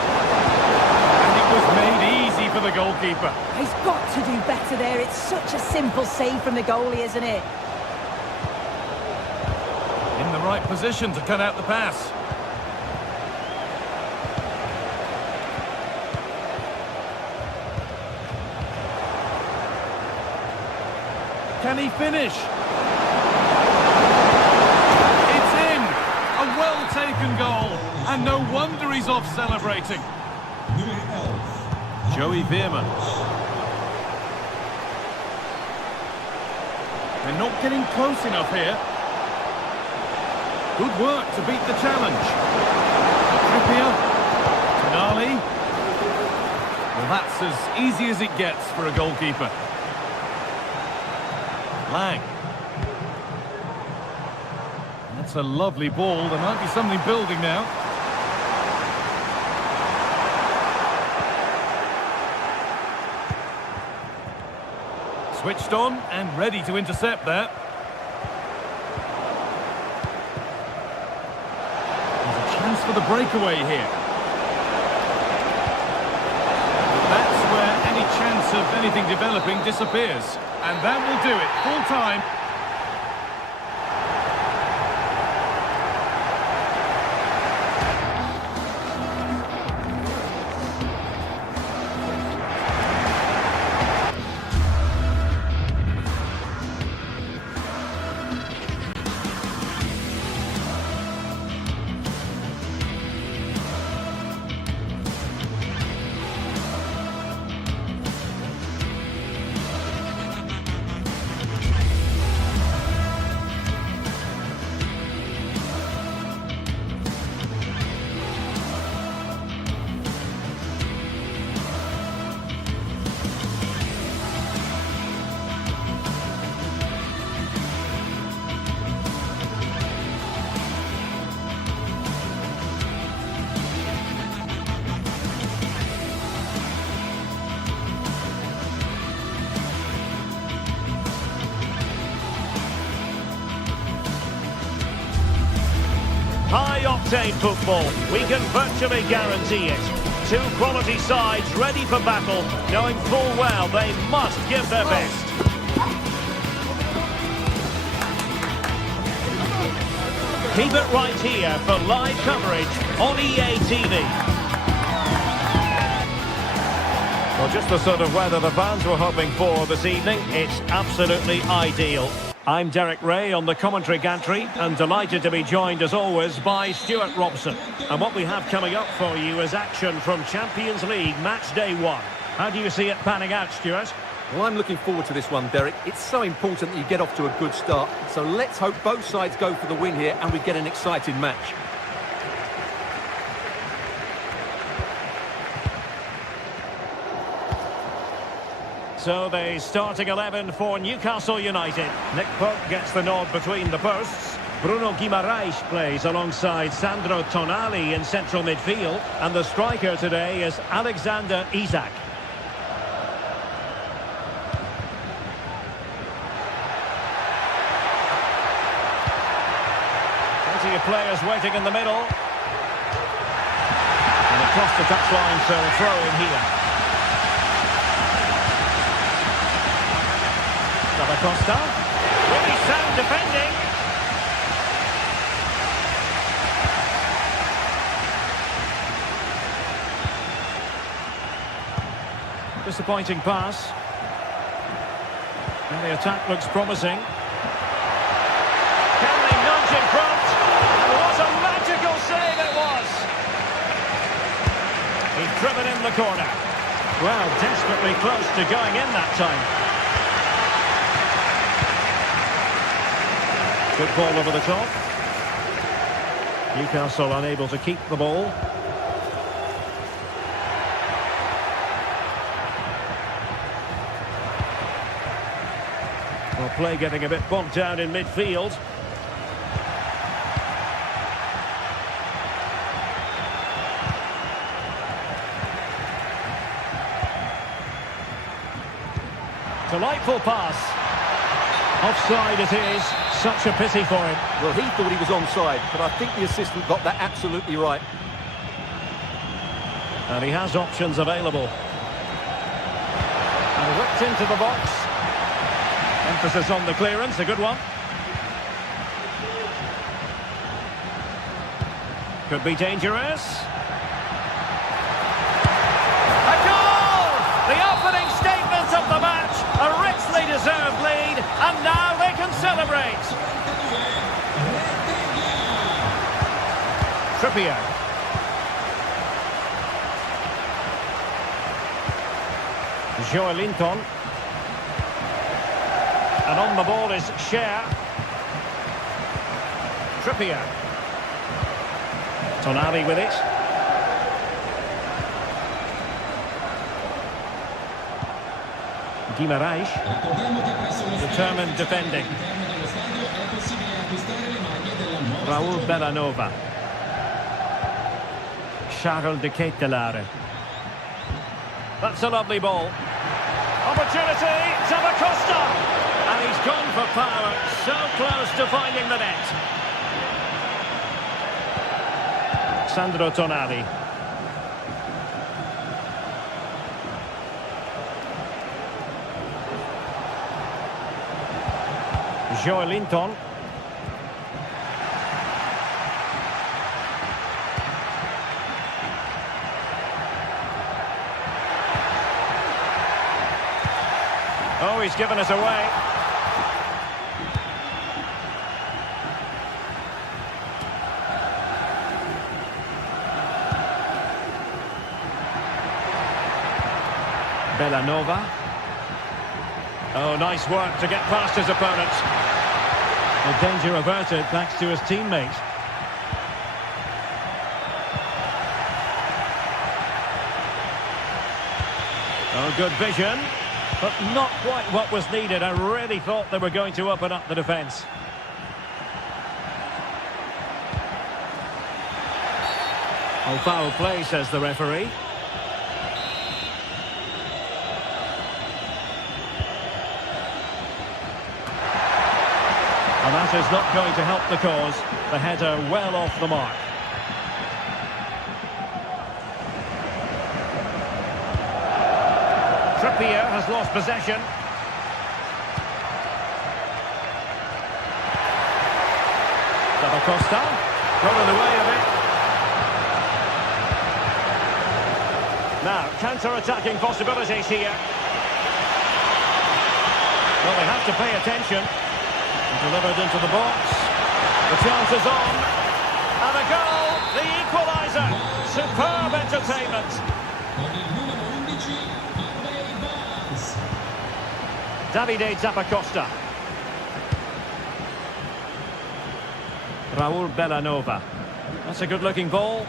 And it was made easy for the goalkeeper. He's got to do better there. It's such a simple save from the goalie, isn't it? In the right position to cut out the pass. Can he finish? It's in! A well-taken goal. And no wonder he's off celebrating. Joey Veerman. They're not getting close enough here. Good work to beat the challenge. Trippier. Tonali. Well, that's as easy as it gets for a goalkeeper. Lang. That's a lovely ball. There might be something building now. Switched on and ready to intercept that. There's a chance for the breakaway here. That's where any chance of anything developing disappears. And that will do it. Full time. High-octane football, we can virtually guarantee it. Two quality sides ready for battle, knowing full well they must give their best. Keep it right here for live coverage on EA TV. Well, just the sort of weather the fans were hoping for this evening. It's absolutely ideal. I'm Derek Ray on the commentary gantry and delighted to be joined as always by Stuart Robson. And what we have coming up for you is action from Champions League match day 1. How do you see it panning out, Stuart? Well, I'm looking forward to this one, Derek. It's so important that you get off to a good start. So let's hope both sides go for the win here and we get an exciting match. So the starting 11 for Newcastle United. Nick Pope gets the nod between the posts. Bruno Guimaraes plays alongside Sandro Tonali in central midfield. And the striker today is Alexander Isak. Plenty of players waiting in the middle. And across the touchline, so a throw in here. Costa, really sound defending. Disappointing pass. And the attack looks promising. Can they nudge in front? And what a magical save it was! He's driven in the corner. Well, desperately close to going in that time. Good ball over the top. Newcastle unable to keep the ball. Well, play getting a bit bogged down in midfield. Delightful pass. Offside it is. Such a pity for him. Well, he thought he was onside, but I think the assistant got that absolutely right. And he has options available. And whipped into the box. Emphasis on the clearance, a good one. Could be dangerous. A goal! The opening statement of the match. A richly deserved lead, and now they can celebrate. Trippier. Joelinton. And on the ball is Cher. Trippier. Tonali with it. Guimaraes. Determined defending. Raul Bellanova. Charles de Ketelare. That's a lovely ball. Opportunity, Costa. And he's gone for power. So close to finding the net. Sandro Tonali. Joelinton. Oh, he's given us away. Bellanova. Oh, nice work to get past his opponent. The danger averted thanks to his teammate. Oh, good vision, but not quite what was needed. I really thought they were going to open up the defence. Oh, foul play, says the referee. And that is not going to help the cause. The header well off the mark. Trippier has lost possession. Costa got in the way of it. Now, counter-attacking possibilities here. Well, they have to pay attention. Delivered into the box. The chance is on. And a goal, the equaliser. Superb entertainment. Davide Zappacosta. Raul Bellanova. That's a good-looking ball.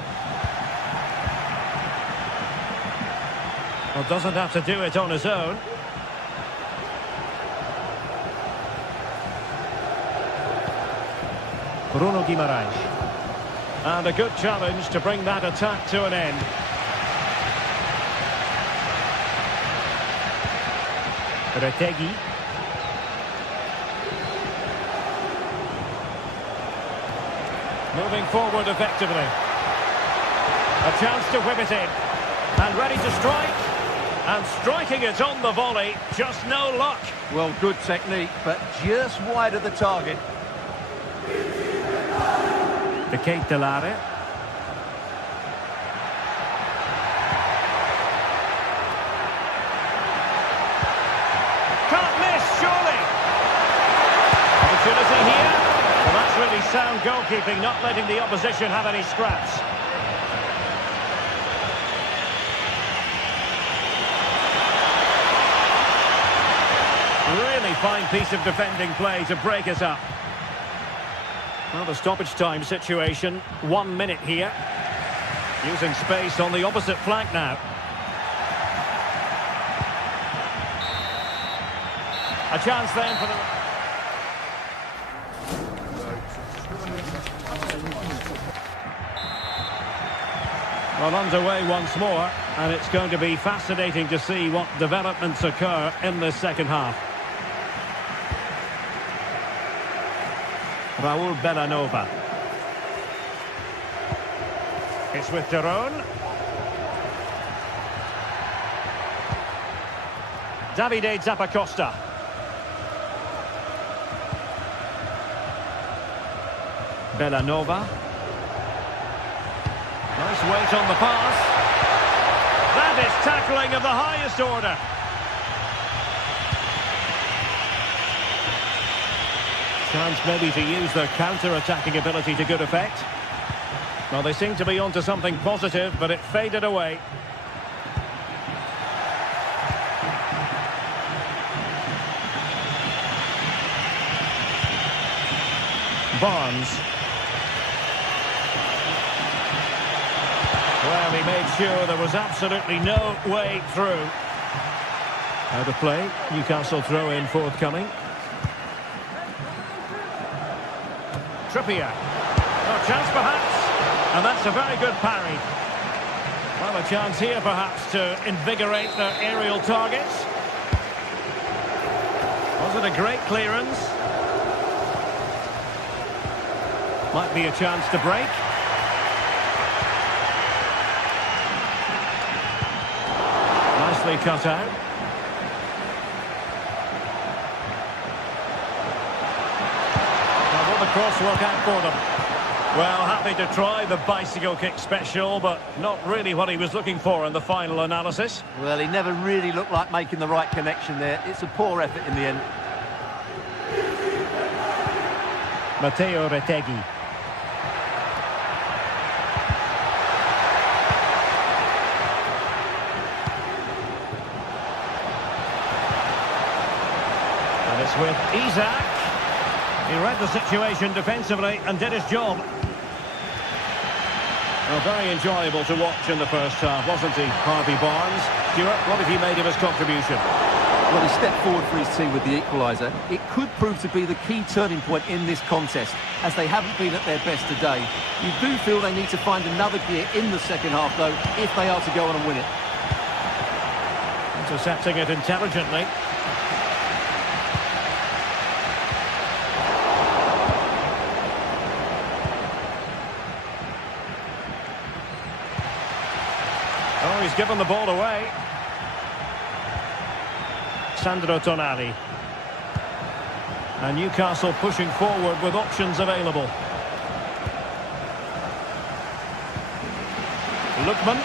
Well, doesn't have to do it on his own. Bruno Guimaraes. And a good challenge to bring that attack to an end. Retegui. Moving forward effectively. A chance to whip it in. And ready to strike. And striking it on the volley. Just no luck. Well, good technique, but just wide of the target. De Ketelare. Can't miss, surely. Opportunity here. Well, that's really sound goalkeeping, not letting the opposition have any scraps. Really fine piece of defending play to break us up. Well, the stoppage time situation, 1 minute here. Using space on the opposite flank now. A chance then for the... Well, underway once more, and it's going to be fascinating to see what developments occur in this second half. Raul Bellanova. It's with Daron. Davide Zappacosta. Bellanova. Nice weight on the pass. That is tackling of the highest order. Chance maybe to use their counter-attacking ability to good effect. Well, they seem to be onto something positive, but it faded away. Barnes. Well, he made sure there was absolutely no way through. Out of play, Newcastle throw-in forthcoming. Trippier. No chance perhaps, and that's a very good parry. Well, a chance here perhaps to invigorate their aerial targets. Was it a great clearance? Might be a chance to break. Nicely cut out. The cross work out for them. Well, happy to try the bicycle kick special, but not really what he was looking for in the final analysis. Well, he never really looked like making the right connection there. It's a poor effort in the end. Matteo Retegui. And it's with Isaac. He read the situation defensively and did his job. Well, very enjoyable to watch in the first half, wasn't he, Harvey Barnes? Stuart, what have you made of his contribution? Well, he stepped forward for his team with the equaliser. It could prove to be the key turning point in this contest, as they haven't been at their best today. You do feel they need to find another gear in the second half, though, if they are to go on and win it. Intercepting it intelligently. Oh, he's given the ball away. Sandro Tonali. And Newcastle pushing forward with options available. Lookman.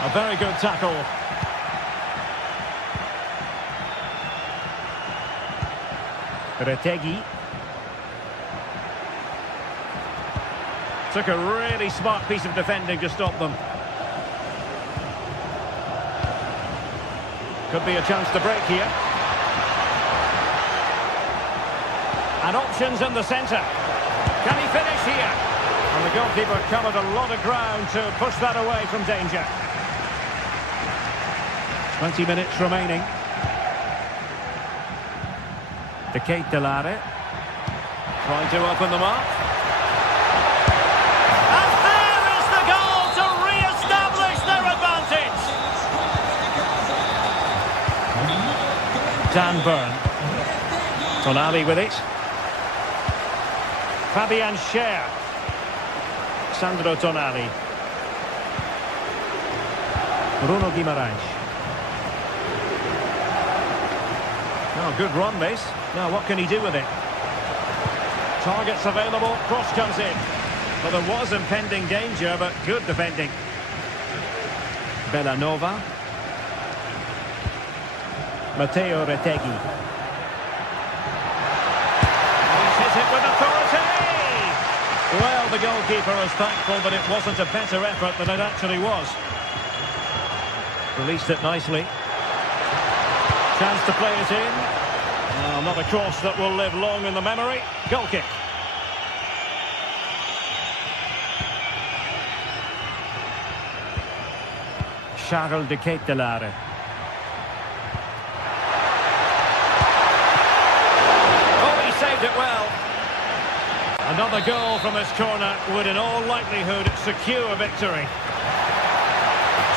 A very good tackle. Retegui. Took a really smart piece of defending to stop them. Could be a chance to break here. And options in the centre. Can he finish here? And the goalkeeper covered a lot of ground to push that away from danger. 20 minutes remaining. De Ketelare. Trying to open them up. And there is the goal to re-establish their advantage. Dan Burn. Tonali with it. Fabian Schär. Sandro Tonali. Bruno Guimaraes. Oh, good run this. Now what can he do with it? Targets available, cross comes in. Well, there was impending danger, but good defending. Bellanova. Matteo Retegui. He's hit it with authority! Well, the goalkeeper is thankful, but it wasn't a better effort than it actually was. Released it nicely. Chance to play it in. Oh, not a cross that will live long in the memory. Goal kick. Charles de Ketelare. Oh, he saved it well. Another goal from this corner would in all likelihood secure victory.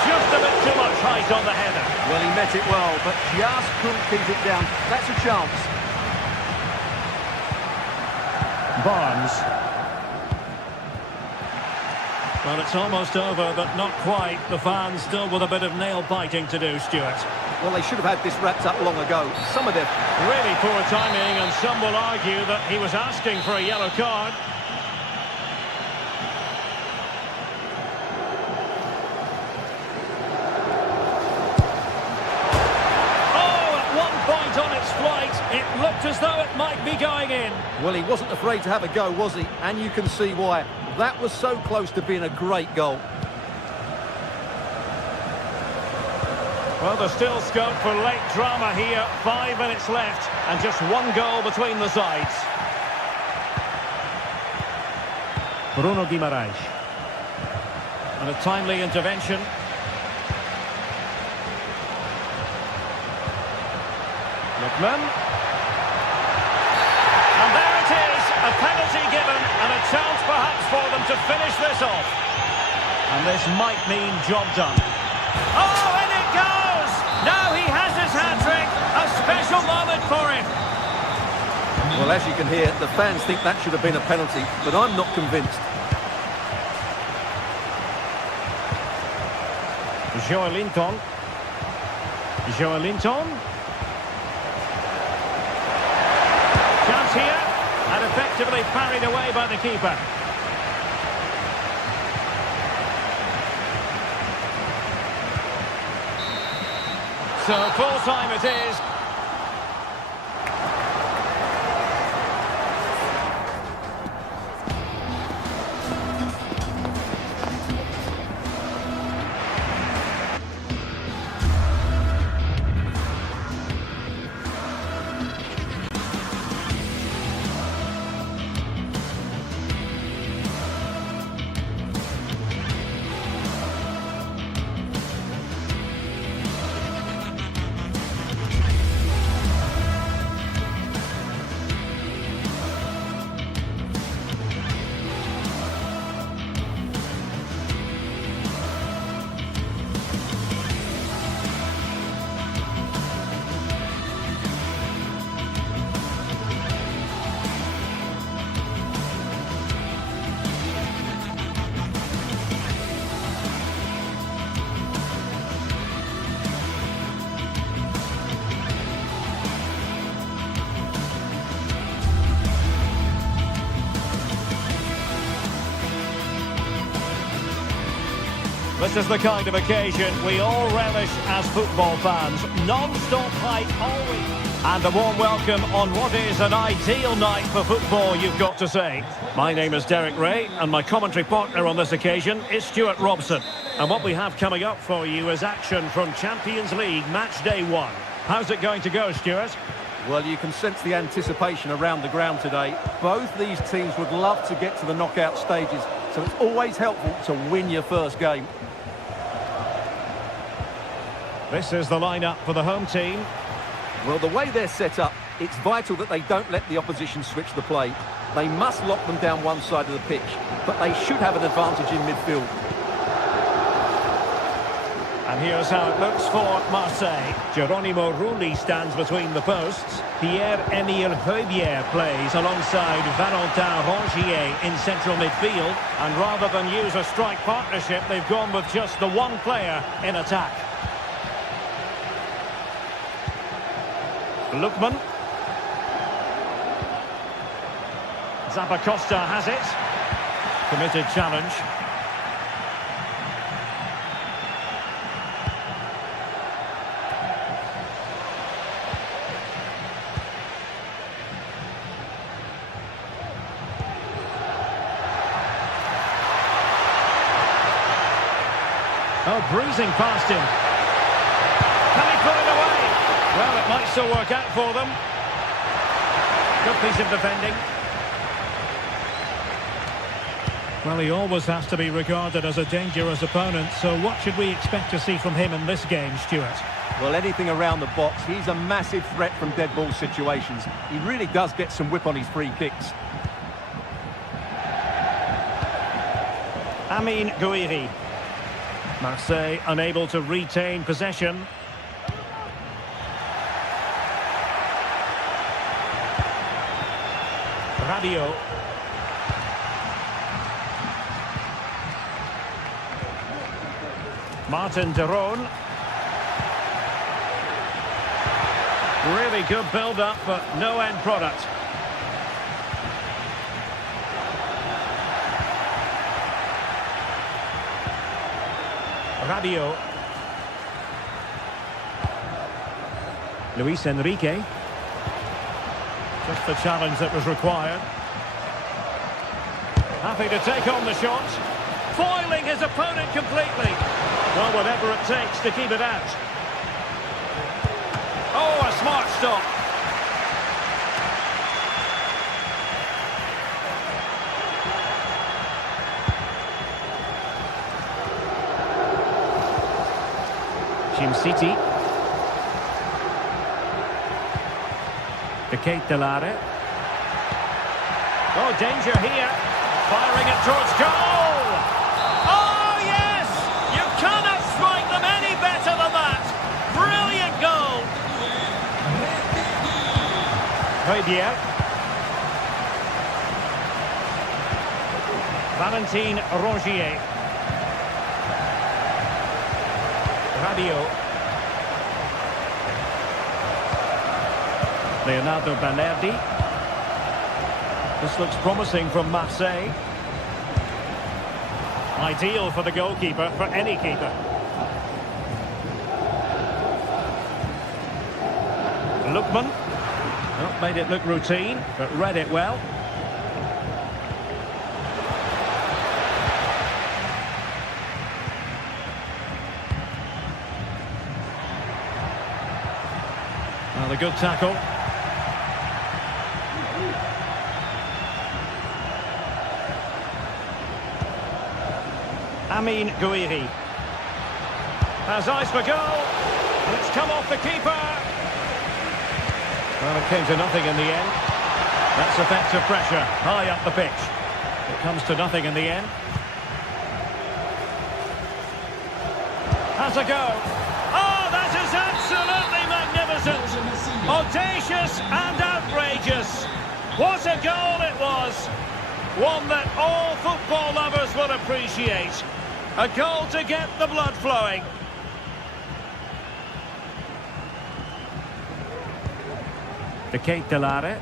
Just a bit too much height on the header. Well, he met it well, but just couldn't keep it down. That's a chance. Barnes. Well, it's almost over, but not quite. The fans still with a bit of nail-biting to do, Stuart. Well, they should have had this wrapped up long ago. Some of them... Really poor timing, and some will argue that he was asking for a yellow card. It looked as though it might be going in. Well, he wasn't afraid to have a go, was he? And you can see why. That was so close to being a great goal. Well, there's still scope for late drama here. 5 minutes left and just one goal between the sides. Bruno Guimaraes. And a timely intervention. Lookman. And there it is, a penalty given and a chance perhaps for them to finish this off. And this might mean job done. Oh, and it goes! Now he has his hat-trick, a special moment for him. Well, as you can hear, the fans think that should have been a penalty, but I'm not convinced. Joelinton. Joelinton. Chance here, and effectively parried away by the keeper. So full time it is. This is the kind of occasion we all relish as football fans. Non-stop hype always. And a warm welcome on what is an ideal night for football, you've got to say. My name is Derek Ray, and my commentary partner on this occasion is Stuart Robson. And what we have coming up for you is action from Champions League Match Day 1. How's it going to go, Stuart? Well, you can sense the anticipation around the ground today. Both these teams would love to get to the knockout stages, so it's always helpful to win your first game. This is the lineup for the home team. Well, the way they're set up, it's vital that they don't let the opposition switch the play. They must lock them down one side of the pitch, but they should have an advantage in midfield. And here's how it looks for Marseille. Geronimo Rulli stands between the posts. Pierre-Emile Heubier plays alongside Valentin Rongier in central midfield. And rather than use a strike partnership, they've gone with just the one player in attack. Lookman. Zappacosta has it. Committed challenge. Oh, breezing past him. Can he put it away? Well, it might still work out for them. Good piece of defending. Well, he always has to be regarded as a dangerous opponent, so what should we expect to see from him in this game, Stuart? Well, anything around the box. He's a massive threat from dead ball situations. He really does get some whip on his free kicks. Amine Gouiri. Marseille unable to retain possession. Rabiot. Martin de Roon. Really good build-up, but no end product. Rabiot. Luis Enrique. Just the challenge that was required. Happy to take on the shot. Foiling his opponent completely. Well, whatever it takes to keep it out. Oh, a smart stop. City. The Kate Delare. Oh, danger here. Firing it towards goal. Oh, yes! You cannot strike them any better than that. Brilliant goal. Heubier. Valentin Rongier. Rabiot. Leonardo Balerdi. This looks promising from Marseille. Ideal for the goalkeeper, for any keeper. Lookman. Not made it look routine, but read it well. Well, a good tackle. Amine Gouiri has eyes for goal, and it's come off the keeper. Well, it came to nothing in the end. That's effective pressure, high up the pitch. It comes to nothing in the end. Has a go. Oh, that is absolutely magnificent. Audacious and outrageous. What a goal it was. One that all football lovers will appreciate. A goal to get the blood flowing. The Kate Delare.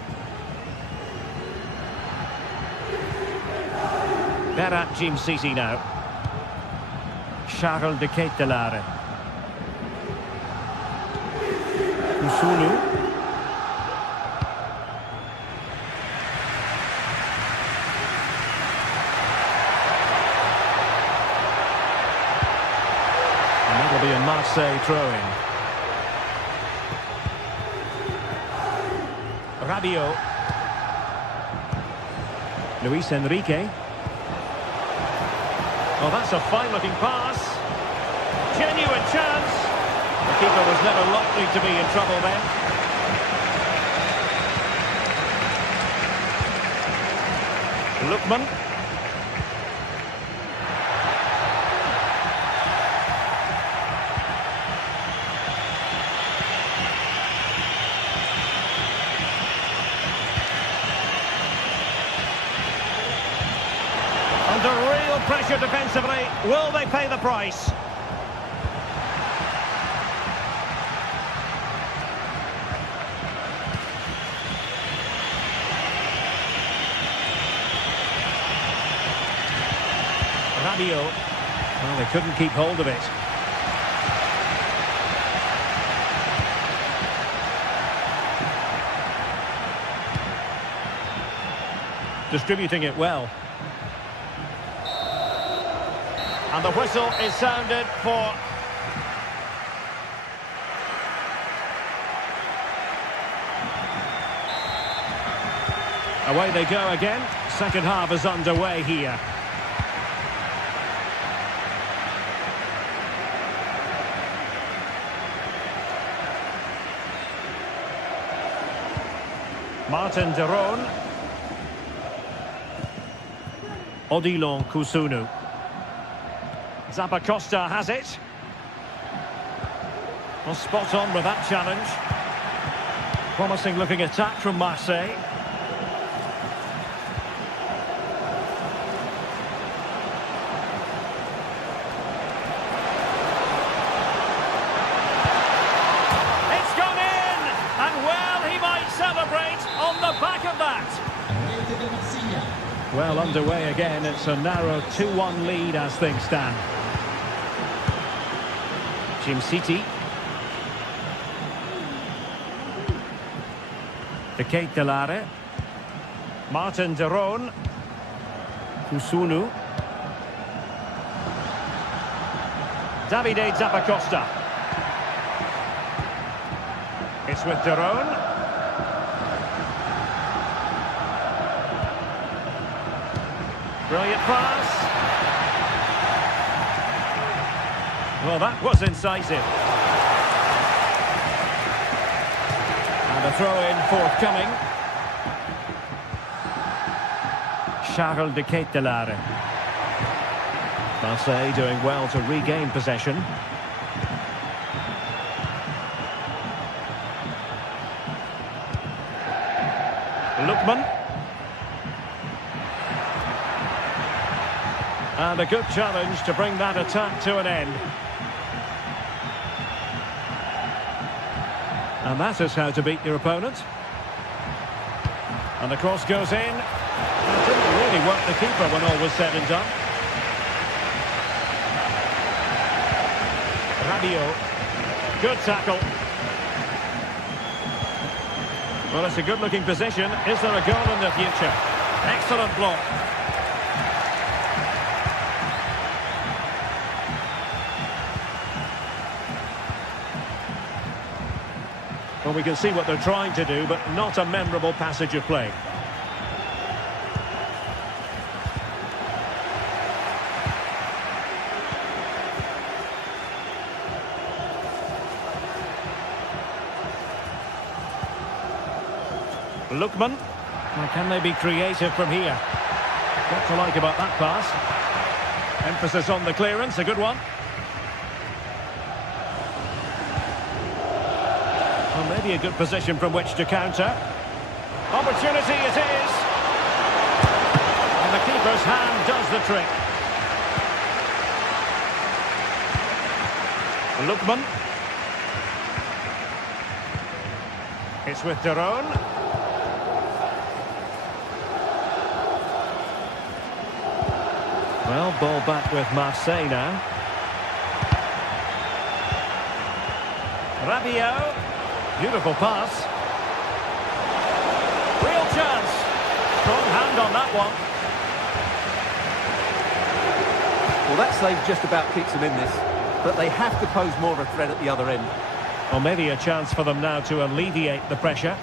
Berat Jim City now. Charles de Ketelare. Kusunu. Be a Marseille throw-in. Rabiot. Luis Enrique. Well, that's a fine-looking pass. Genuine chance. The keeper was never likely to be in trouble then. Lookman. Under real pressure defensively. Will they pay the price? Rabiot. Well, they couldn't keep hold of it. Distributing it well. And the whistle is sounded for... Away they go again. Second half is underway here. Martin de Roon. Odilon Kusunu. Zappacosta has it. Well, spot on with that challenge. Promising looking attack from Marseille. It's gone in! And well, he might celebrate on the back of that. Well, underway again. It's a narrow 2-1 lead as things stand. Jim City. De Ketelare. Martin de Roon. Kusunu. Davide Zappacosta. It's with de Roon. Brilliant pass. Well, that was incisive. And a throw-in forthcoming. Charles de Ketelare. Marseille doing well to regain possession. Lookman. And a good challenge to bring that attack to an end. And that is how to beat your opponent. And the cross goes in. It didn't really work the keeper when all was said and done. Rabiot. Good tackle. Well, it's a good-looking position. Is there a goal in the future? Excellent block. Well, we can see what they're trying to do, but not a memorable passage of play. Lookman. Well, can they be creative from here? What to like about that pass? Emphasis on the clearance, a good one. Well, maybe a good position from which to counter. Opportunity it is. And the keeper's hand does the trick. Lookman. It's with de Roon. Well, ball back with Marseille now. Rabiot. Beautiful pass. Real chance. Strong hand on that one. Well, that save just about keeps them in this, but they have to pose more of a threat at the other end. Well, maybe a chance for them now to alleviate the pressure.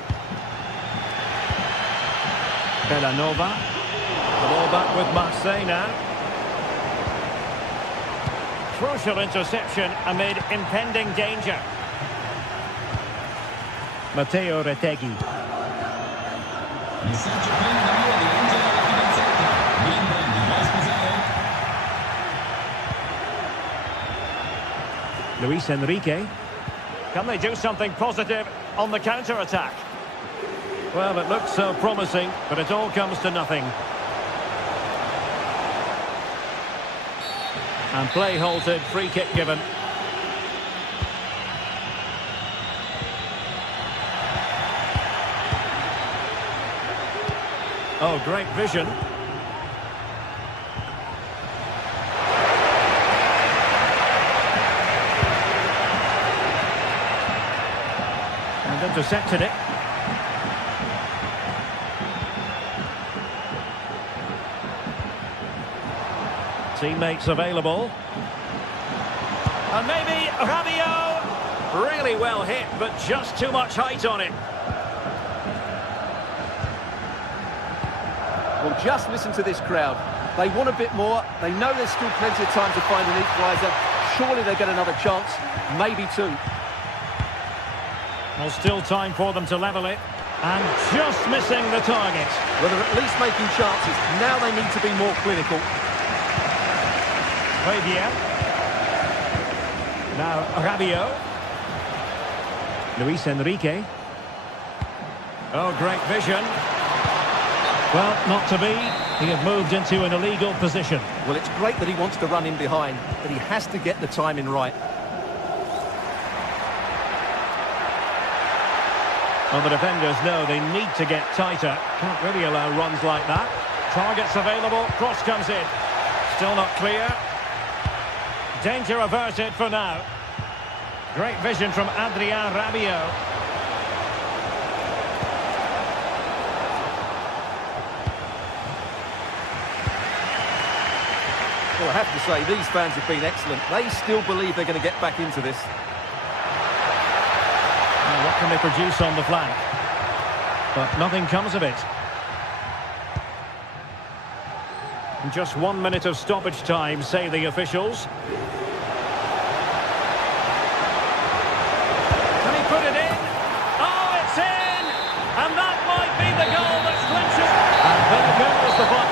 Bellanova. The ball back with Marseille now. Crucial interception amid impending danger. Matteo Retegui. Luis Enrique. Can they do something positive on the counter-attack? Well, it looks so promising, but it all comes to nothing. And play halted, free kick given. Oh, great vision. And intercepted it. Teammates available. And maybe Rabiot. Really well hit, but just too much height on it. Well, just listen to this crowd. They want a bit more. They know there's still plenty of time to find an equaliser. Surely they'll get another chance, maybe two. Well, still time for them to level it. And just missing the target. Well, they're at least making chances. Now they need to be more clinical. Fabian. Now Rabiot. Luis Enrique. Oh, great vision. Well, not to be. He had moved into an illegal position. Well, it's great that he wants to run in behind, but he has to get the timing right. Well, the defenders know they need to get tighter. Can't really allow runs like that. Targets available. Cross comes in. Still not clear. Danger averted for now. Great vision from Adrien Rabiot. Well, I have to say, these fans have been excellent. They still believe they're going to get back into this. Now, what can they produce on the flank? But nothing comes of it. In just 1 minute of stoppage time, say the officials. Can he put it in? Oh, it's in! And that might be the goal that clinches. And there goes the ball.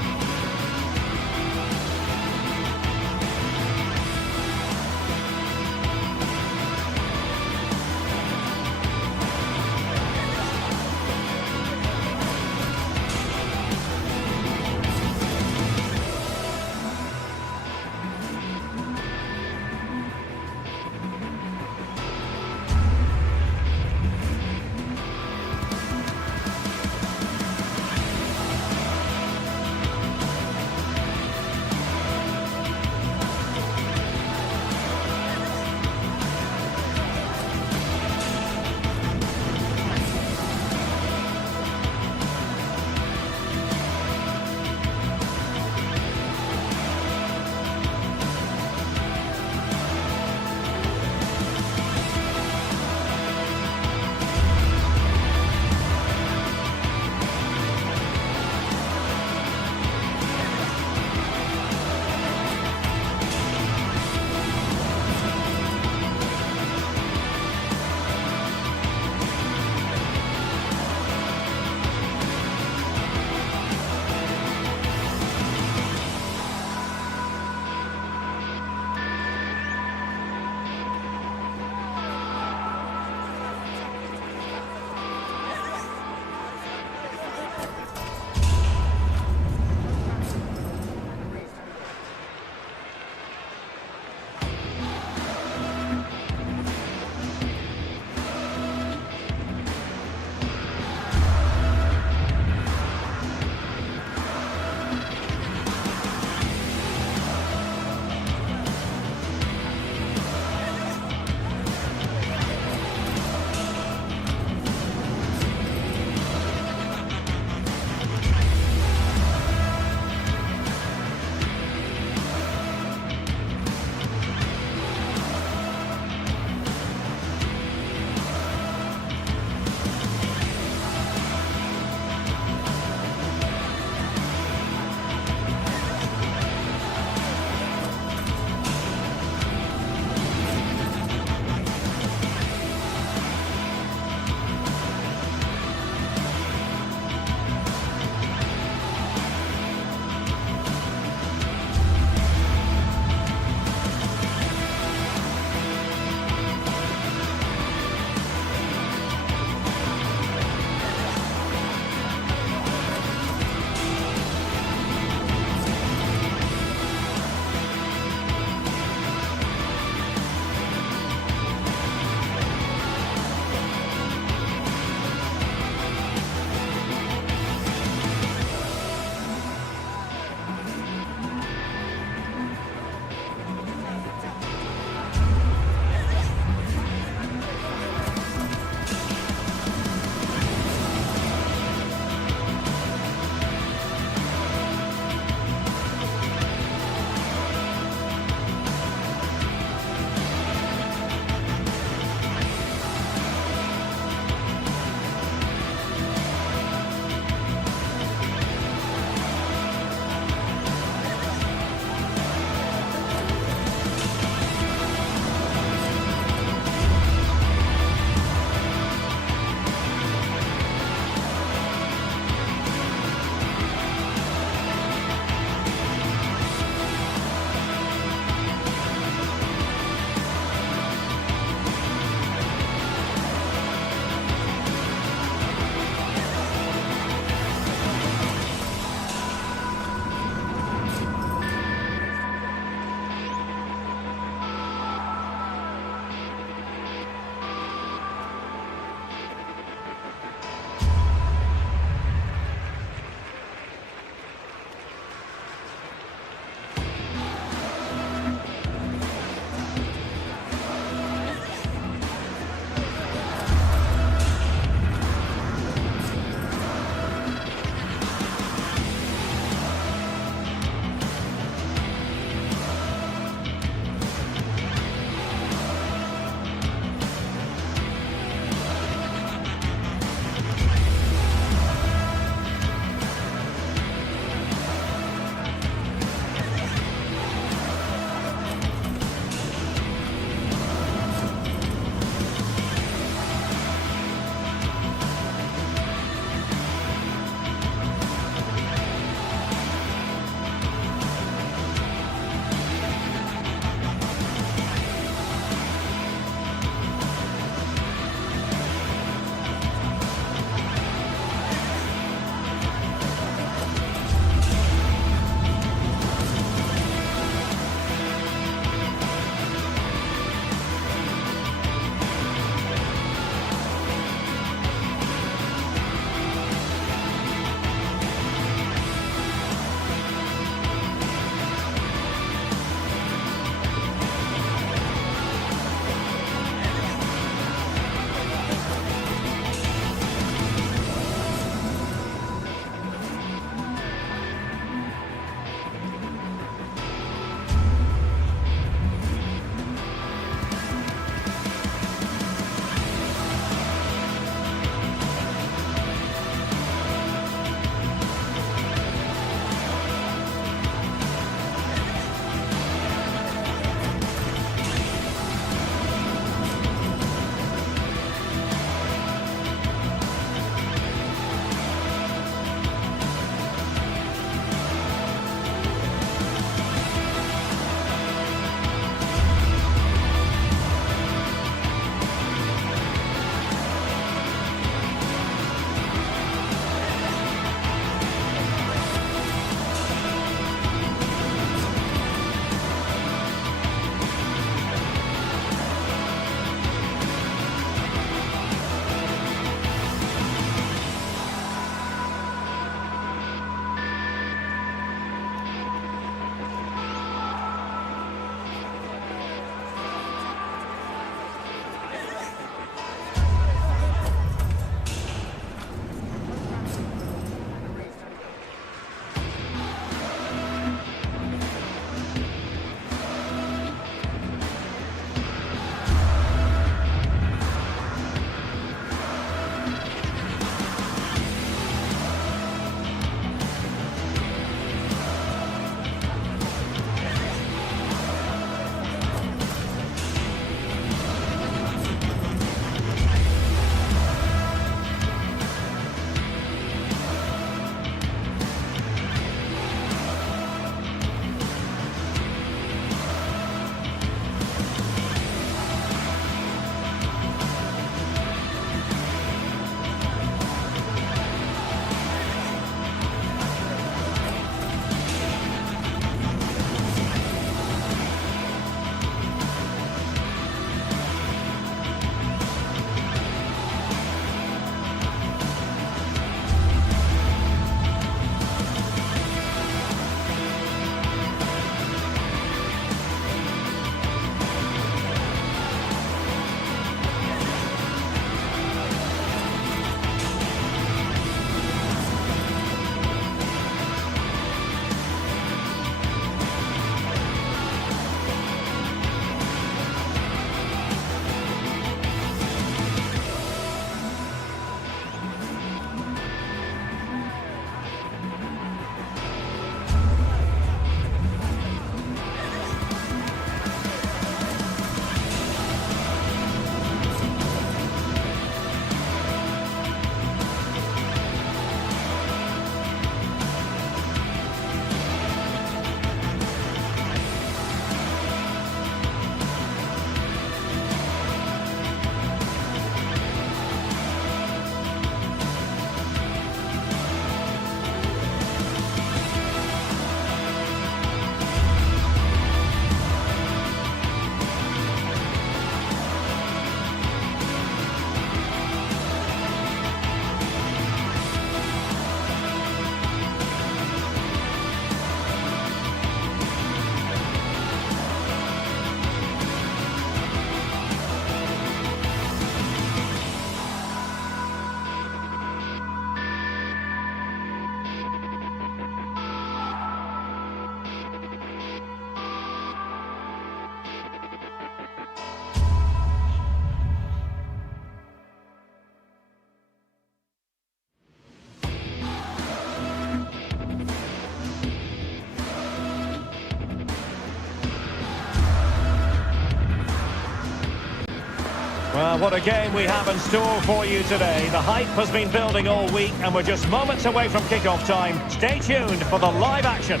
Well, what a game we have in store for you today. The hype has been building all week and we're just moments away from kick-off time. Stay tuned for the live action.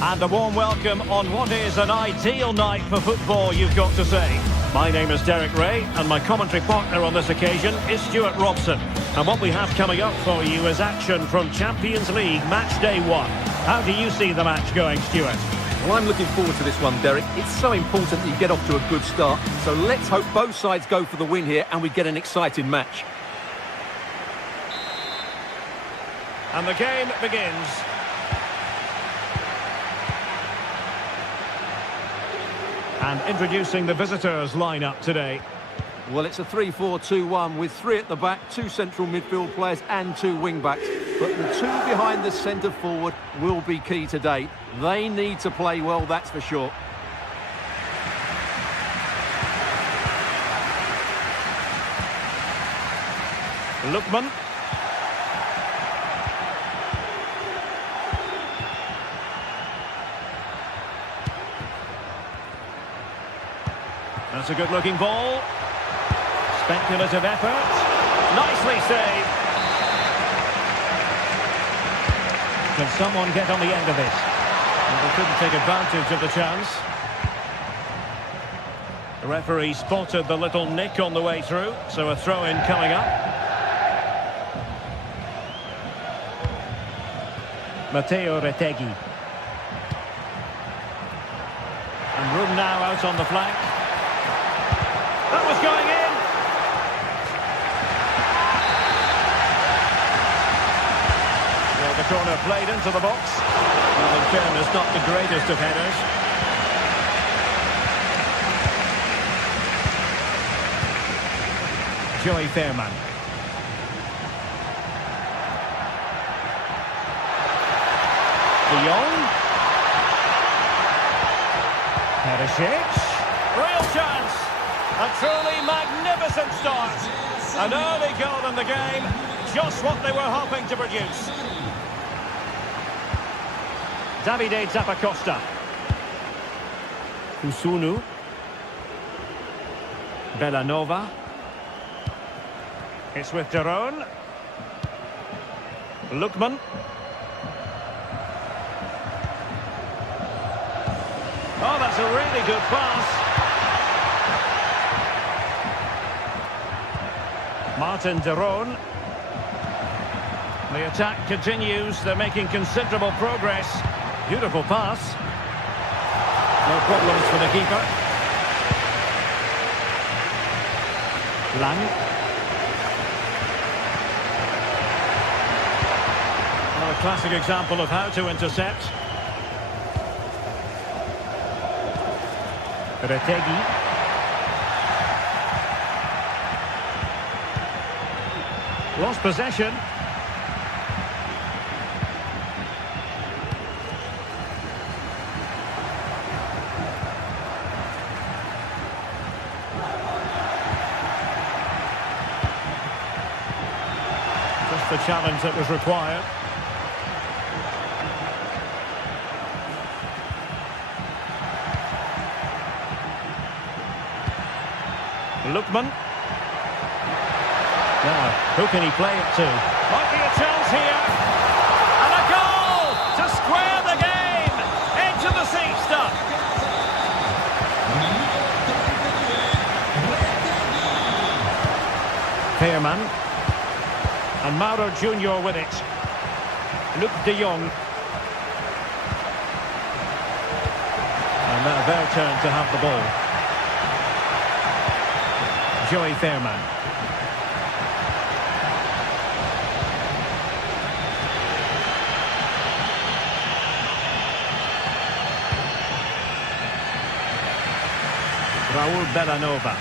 And a warm welcome on what is an ideal night for football, you've got to say. My name is Derek Ray and my commentary partner on this occasion is Stuart Robson. And what we have coming up for you is action from Champions League Match Day 1. How do you see the match going, Stuart? Well, I'm looking forward to this one, Derek. It's so important that you get off to a good start. So let's hope both sides go for the win here and we get an exciting match. And the game begins. And introducing the visitors' lineup today. Well, it's a 3-4-2-1 with 3 at the back, 2 central midfield players and 2 wing-backs. But the 2 behind the centre forward will be key today. They need to play well, that's for sure. Lookman. That's a good-looking ball. Speculative effort. Nicely saved. Can someone get on the end of this? And they couldn't take advantage of the chance. The referee spotted the little nick on the way through, so a throw-in coming up. Matteo Retegui. And room now out on the flank. That was going in. Well, the corner played into the box. Well, in fairness, not the greatest of headers. Joey Fairman. De Jong. Perisic. Real chance. A truly magnificent start. An early goal in the game. Just what they were hoping to produce. Davide Zappacosta. Kusunu. Bellanova. It's with Daron. Lookman. Oh, that's a really good pass. Martin Daron. The attack continues. They're making considerable progress. Beautiful pass. No problems for the keeper. Lang. Well, a classic example of how to intercept. Retegui. Lost possession. Just the challenge that was required. Lookman. Now, who can he play it to? Might be a chance here. And a goal to square the game. Into the seat stuff. Fairman. And Mauro Junior with it. Luc de Jong. And now their turn to have the ball. Joey Fairman. Raul Bellanova.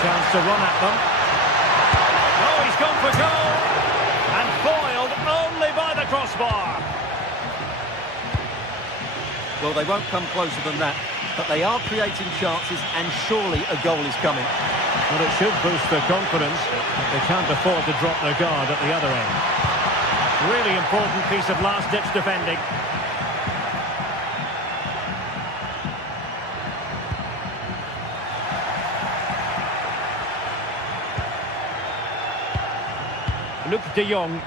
Chance to run at them. Oh, he's gone for goal. And foiled only by the crossbar. Well, they won't come closer than that, but they are creating chances and surely a goal is coming. Well, it should boost their confidence, but they can't afford to drop their guard at the other end. Really important piece of last-ditch defending. Luke de Jong.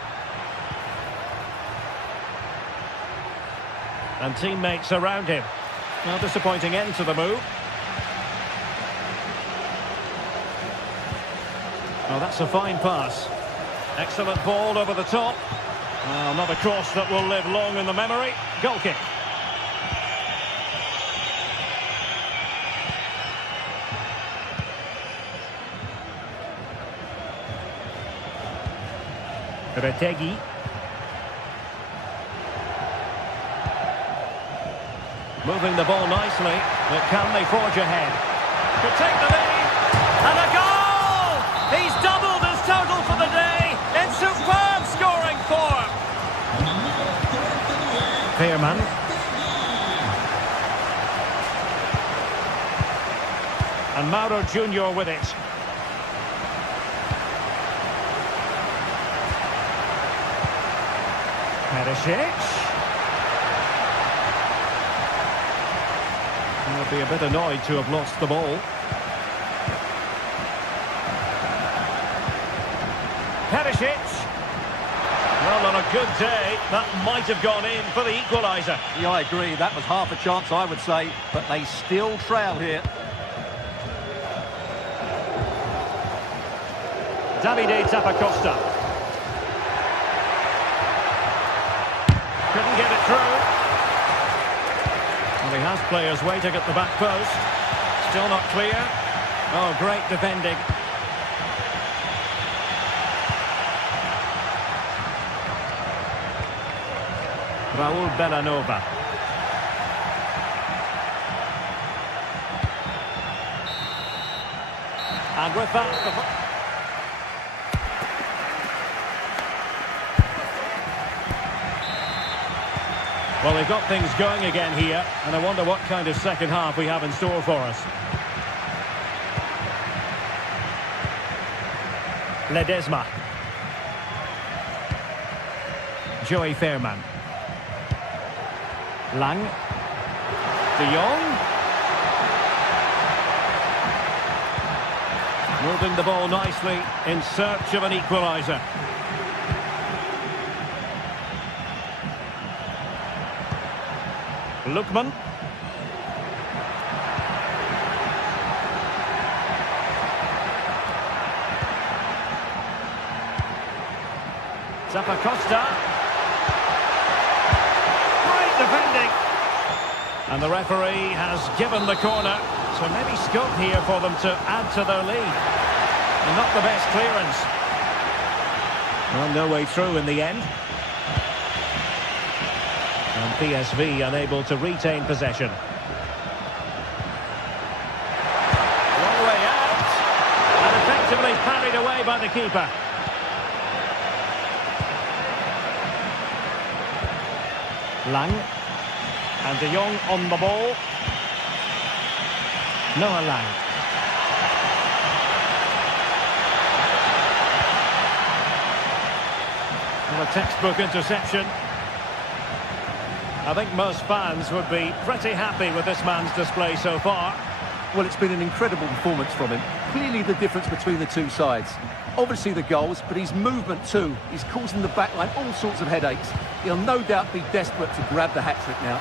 And teammates around him. Well, disappointing end to the move. Oh, that's a fine pass. Excellent ball over the top. Not a cross that will live long in the memory. Goal kick. Retegi. Moving the ball nicely, but can they forge ahead? Could take the lead, and a goal! He's doubled his total for the day in superb scoring form. Fairman. And Mauro Junior with it. Perisic. He'll be a bit annoyed to have lost the ball. Perisic. Well, on a good day, that might have gone in for the equaliser. Yeah, I agree. That was half a chance, I would say. But they still trail here. Davide Zappacosta. Couldn't get it through. Well, he has players waiting at the back post. Still not clear. Oh, great defending. Raul Bellanova. And with that... Well, they've got things going again here, and I wonder what kind of second half we have in store for us. Ledesma. Joey Fairman. Lang. De Jong. Moving the ball nicely in search of an equaliser. Lookman. Zappacosta. Great defending. And the referee has given the corner. So maybe scope here for them to add to their lead. And not the best clearance. Well, no way through in the end. And PSV unable to retain possession. Long way out. And effectively parried away by the keeper. Lang. And De Jong on the ball. Noah Lang. And a textbook interception. I think most fans would be pretty happy with this man's display so far. Well, it's been an incredible performance from him. Clearly the difference between the two sides. Obviously the goals, but his movement too. He's causing the backline all sorts of headaches. He'll no doubt be desperate to grab the hat-trick now.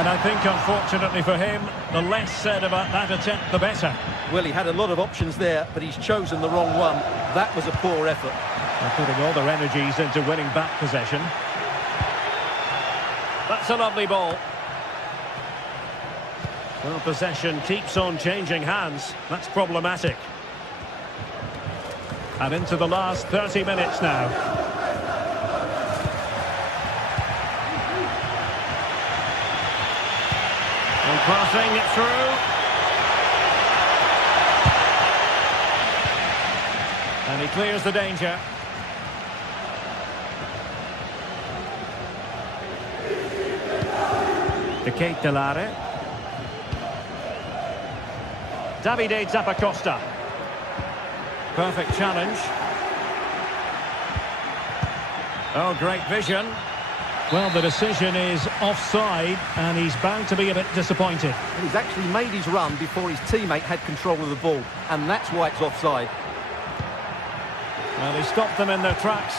And I think, unfortunately for him, the less said about that attempt, the better. Well, he had a lot of options there, but he's chosen the wrong one. That was a poor effort. They're putting all their energies into winning back possession. That's a lovely ball. Well, possession keeps on changing hands. That's problematic. And into the last 30 minutes now. And crossing it through. And he clears the danger. De Ketelare. Davide Zappacosta. Perfect challenge. Oh, great vision. Well, the decision is offside, and he's bound to be a bit disappointed. He's actually made his run before his teammate had control of the ball, and that's why it's offside. Well, he stopped them in their tracks.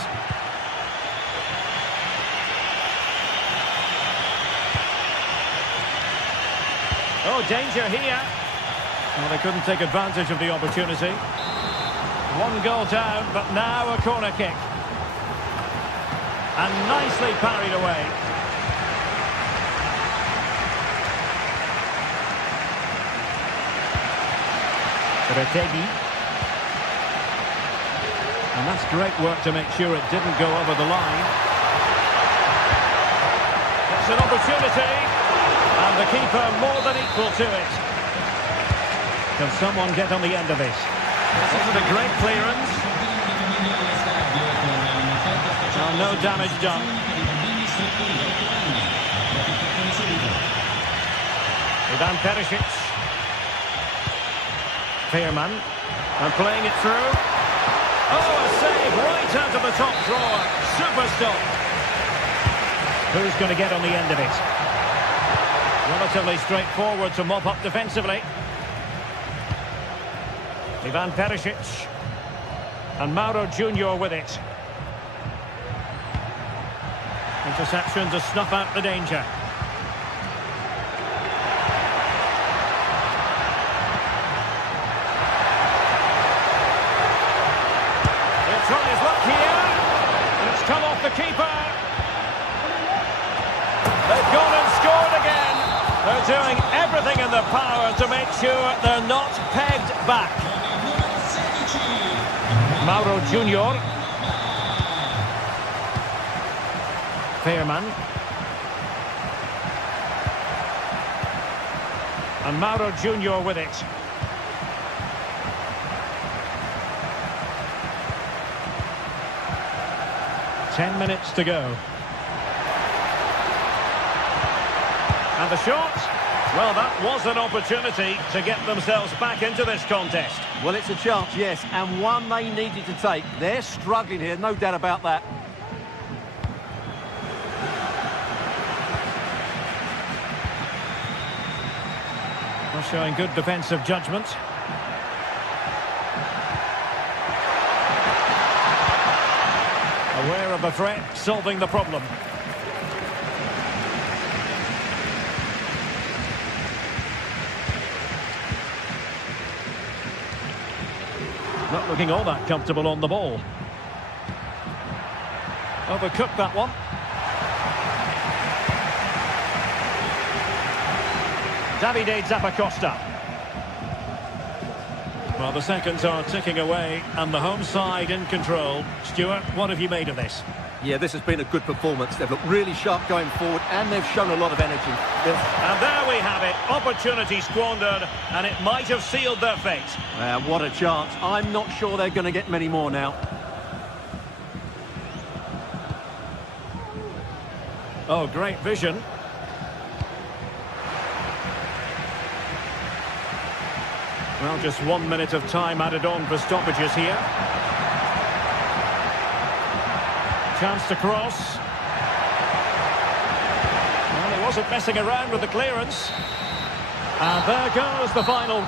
Oh, danger here. Well, they couldn't take advantage of the opportunity. One goal down, but now a corner kick. And nicely parried away. Retegi. And that's great work to make sure it didn't go over the line. It's an opportunity. And the keeper more than equal to it. Can someone get on the end of this? This isn't a great clearance. Oh, no damage done. Ivan Perisic. Fearman. And playing it through. Oh, a save right out of the top drawer. Super stop. Who's going to get on the end of it? Relatively straightforward to mop up defensively. Ivan Perisic. And Mauro Junior with it. Interception to snuff out the danger. He'll try his luck here. And it's come off the keeper. They've gone and scored again. They're doing everything in their power to make sure they're not pegged back. Mauro Junior. Fearman. And Mauro Junior with it. Ten minutes to go. And the shot. Well, that was an opportunity to get themselves back into this contest. Well, it's a chance, yes, and one they needed to take. They're struggling here, no doubt about that. They're showing good defensive judgment. Aware of the threat, solving the problem. Not looking all that comfortable on the ball. Overcooked that one. Davide Zappacosta. Well, the seconds are ticking away and the home side in control. Stuart, what have you made of this? Yeah, this has been a good performance. They've looked really sharp going forward and they've shown a lot of energy. And there we have it. Opportunity squandered and it might have sealed their fate. What a chance. I'm not sure they're going to get many more now. Oh, great vision. Well, just 1 minute of time added on for stoppages here. Chance to cross. Well, he wasn't messing around with the clearance. And there goes the final.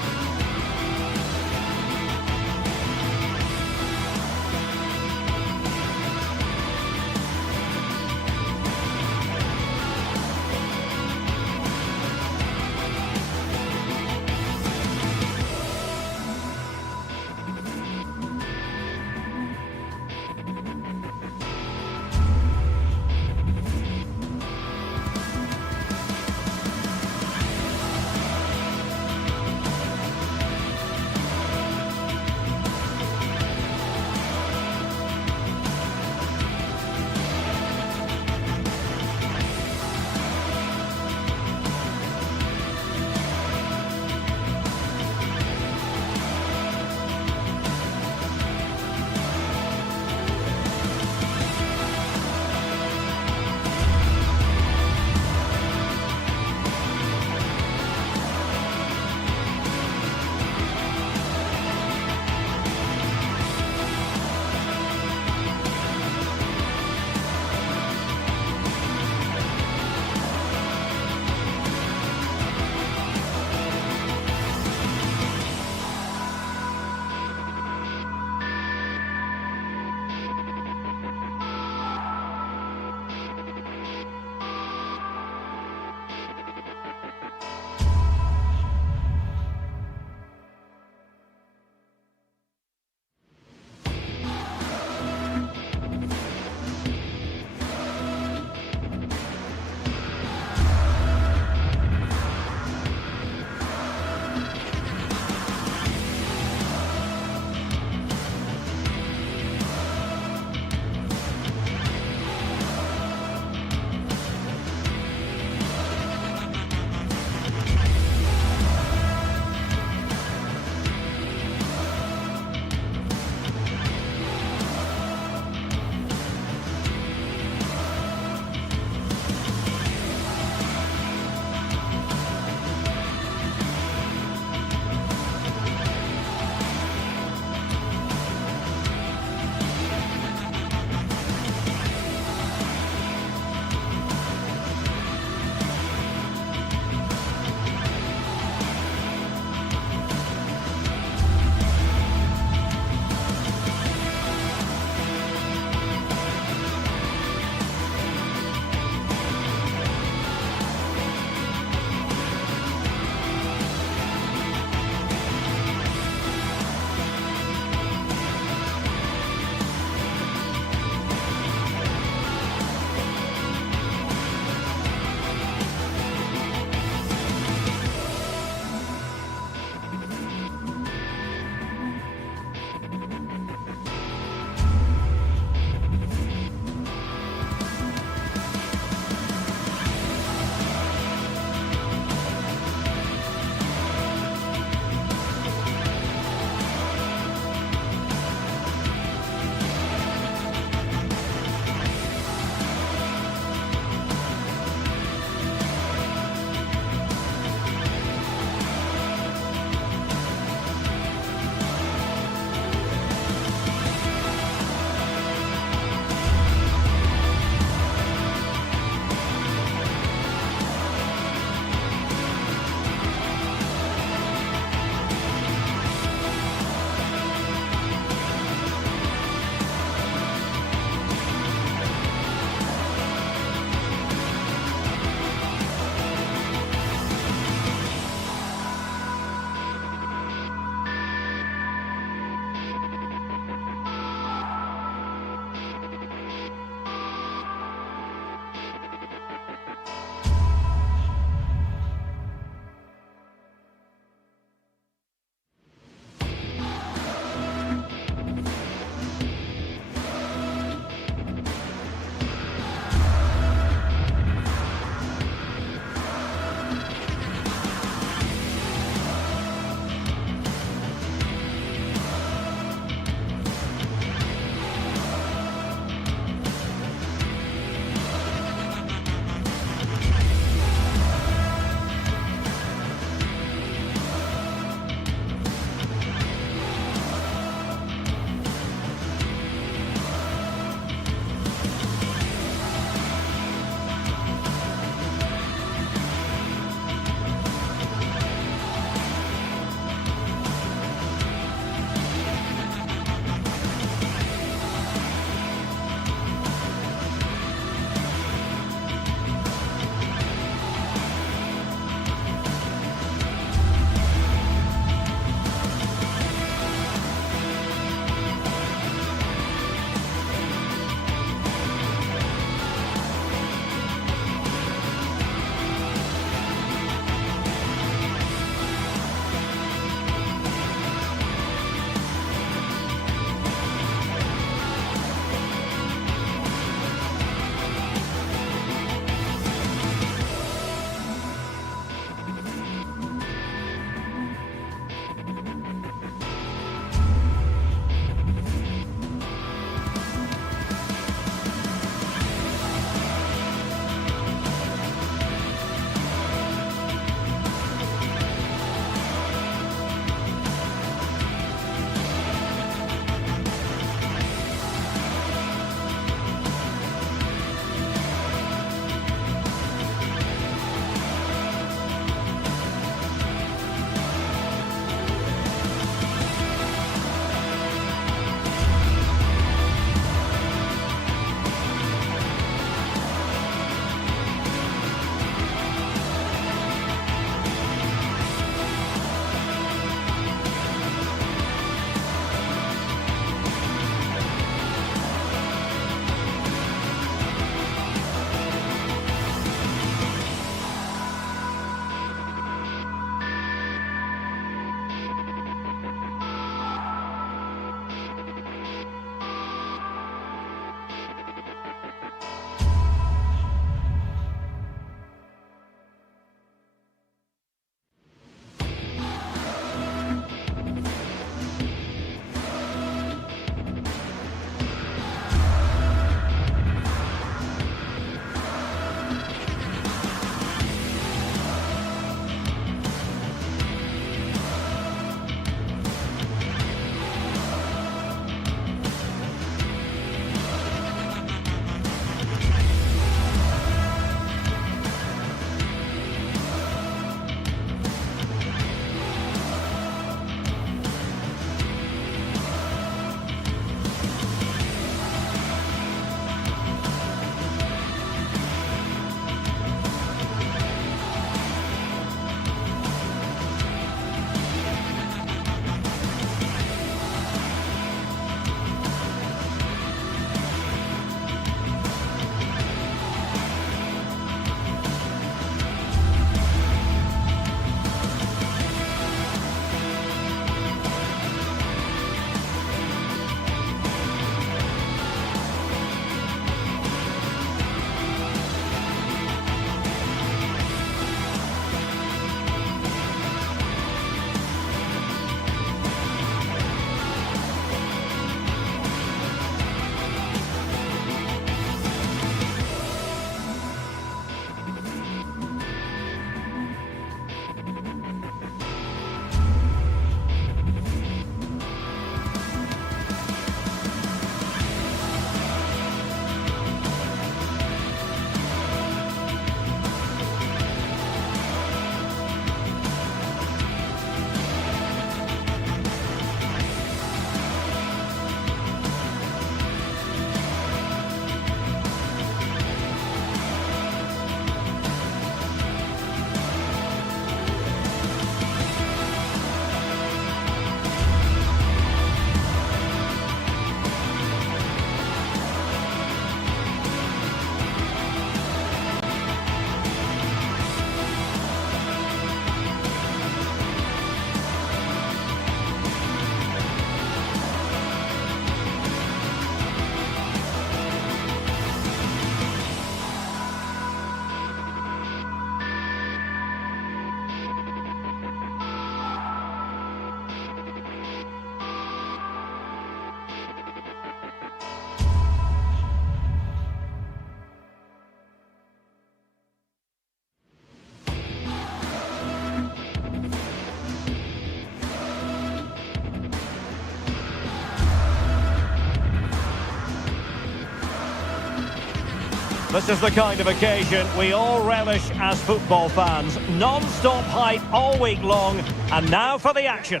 This is the kind of occasion we all relish as football fans. Non-stop hype all week long, and now for the action.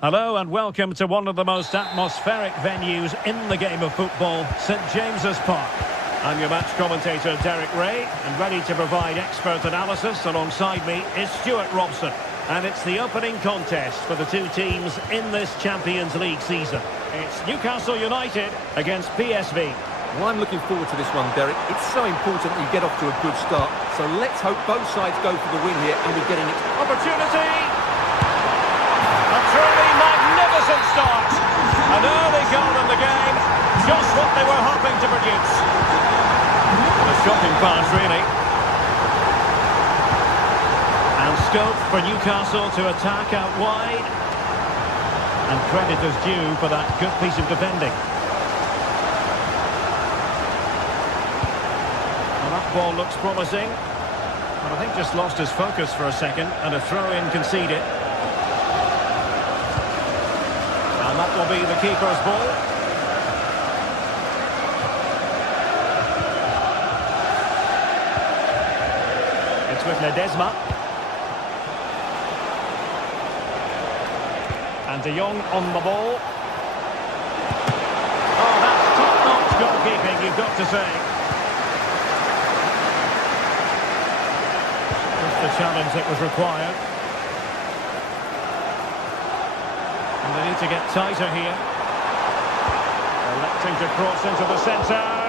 Hello and welcome to one of the most atmospheric venues in the game of football, St James's Park. I'm your match commentator Derek Ray, and ready to provide expert analysis alongside me is Stuart Robson. And it's the opening contest for the two teams in this Champions League season. It's Newcastle United against PSV. Well, I'm looking forward to this one, Derek. It's so important that you get off to a good start. So let's hope both sides go for the win here and we're getting it. Opportunity! A truly magnificent start. An early goal in the game. Just what they were hoping to produce. A shocking pass, really. And scope for Newcastle to attack out wide. And credit is due for that good piece of defending. Well, that ball looks promising. But I think just lost his focus for a second. And a throw-in conceded. And that will be the keeper's ball. It's with Ledesma. And De Jong on the ball. Oh, that's top-notch goalkeeping, you've got to say. Just the challenge that was required. And they need to get tighter here. Electing to cross into the centre.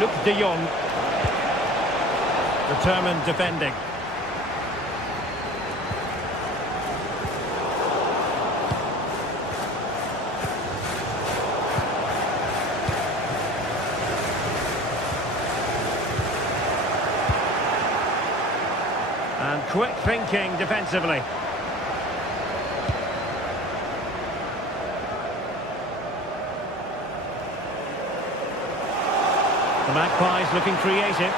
Luke De Jong. Determined defending. And quick thinking defensively. The Magpies looking creative.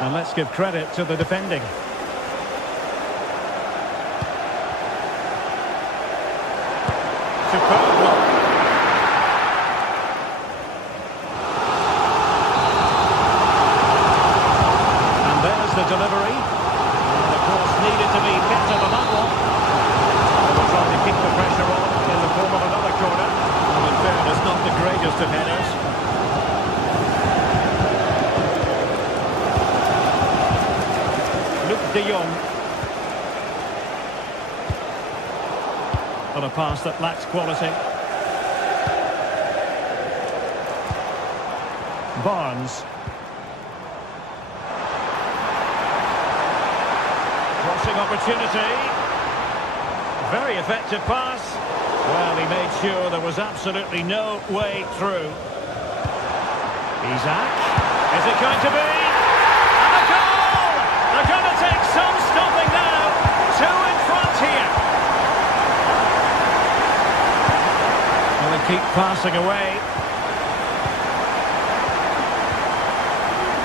And let's give credit to the defending. Superb block. And there's the delivery. And the cross needed to be better than that one. They were trying to keep the pressure on in the form of another corner. And in fairness, not the greatest of headers. De Jong. On a pass that lacks quality. Barnes. Crossing opportunity. Very effective pass. Well, he made sure there was absolutely no way through. Isaac. Is it going to be? And a goal! They're going to take some stopping now. Two in front here. Well, they keep passing away.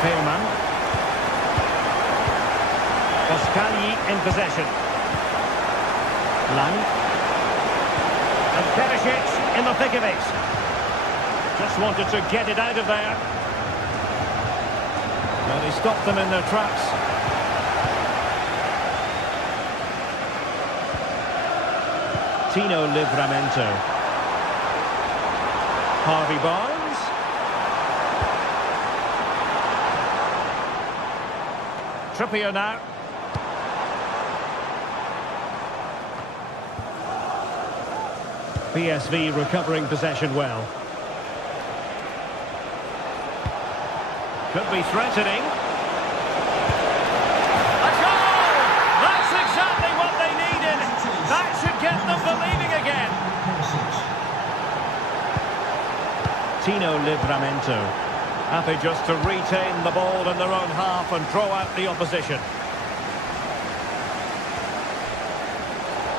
Pearman. Boscagli in possession. Lang. And Perisic in the thick of it. Just wanted to get it out of there. Well, he stopped them in their tracks. Tino Livramento. Harvey Barnes. Trippier now. PSV recovering possession well. Could be threatening. A goal! That's exactly what they needed. That should get them believing again. Tino Livramento. Happy just to retain the ball in their own half and throw out the opposition.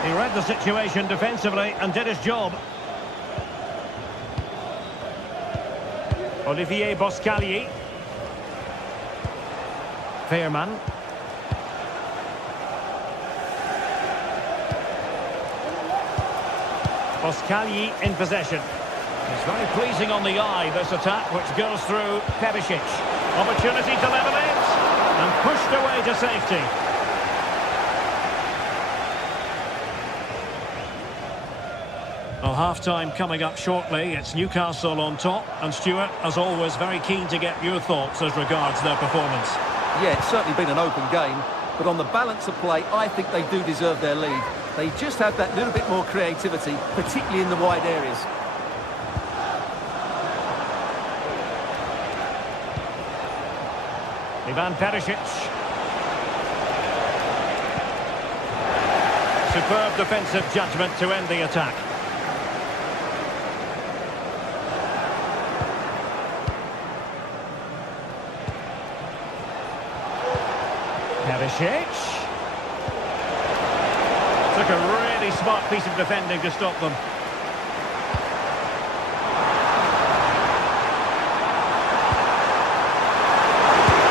He read the situation defensively and did his job. Olivier Boscagli. Pearman. Boskali in possession. It's very pleasing on the eye, this attack, which goes through Perisic. Opportunity to level it, and pushed away to safety. Well, half-time coming up shortly. It's Newcastle on top. And Stuart, as always, very keen to get your thoughts as regards their performance. Yeah, it's certainly been an open game, but on the balance of play, I think they do deserve their lead. They just have that little bit more creativity, particularly in the wide areas. Ivan Perisic. Superb defensive judgment to end the attack. Perisic. Took a really smart piece of defending to stop them.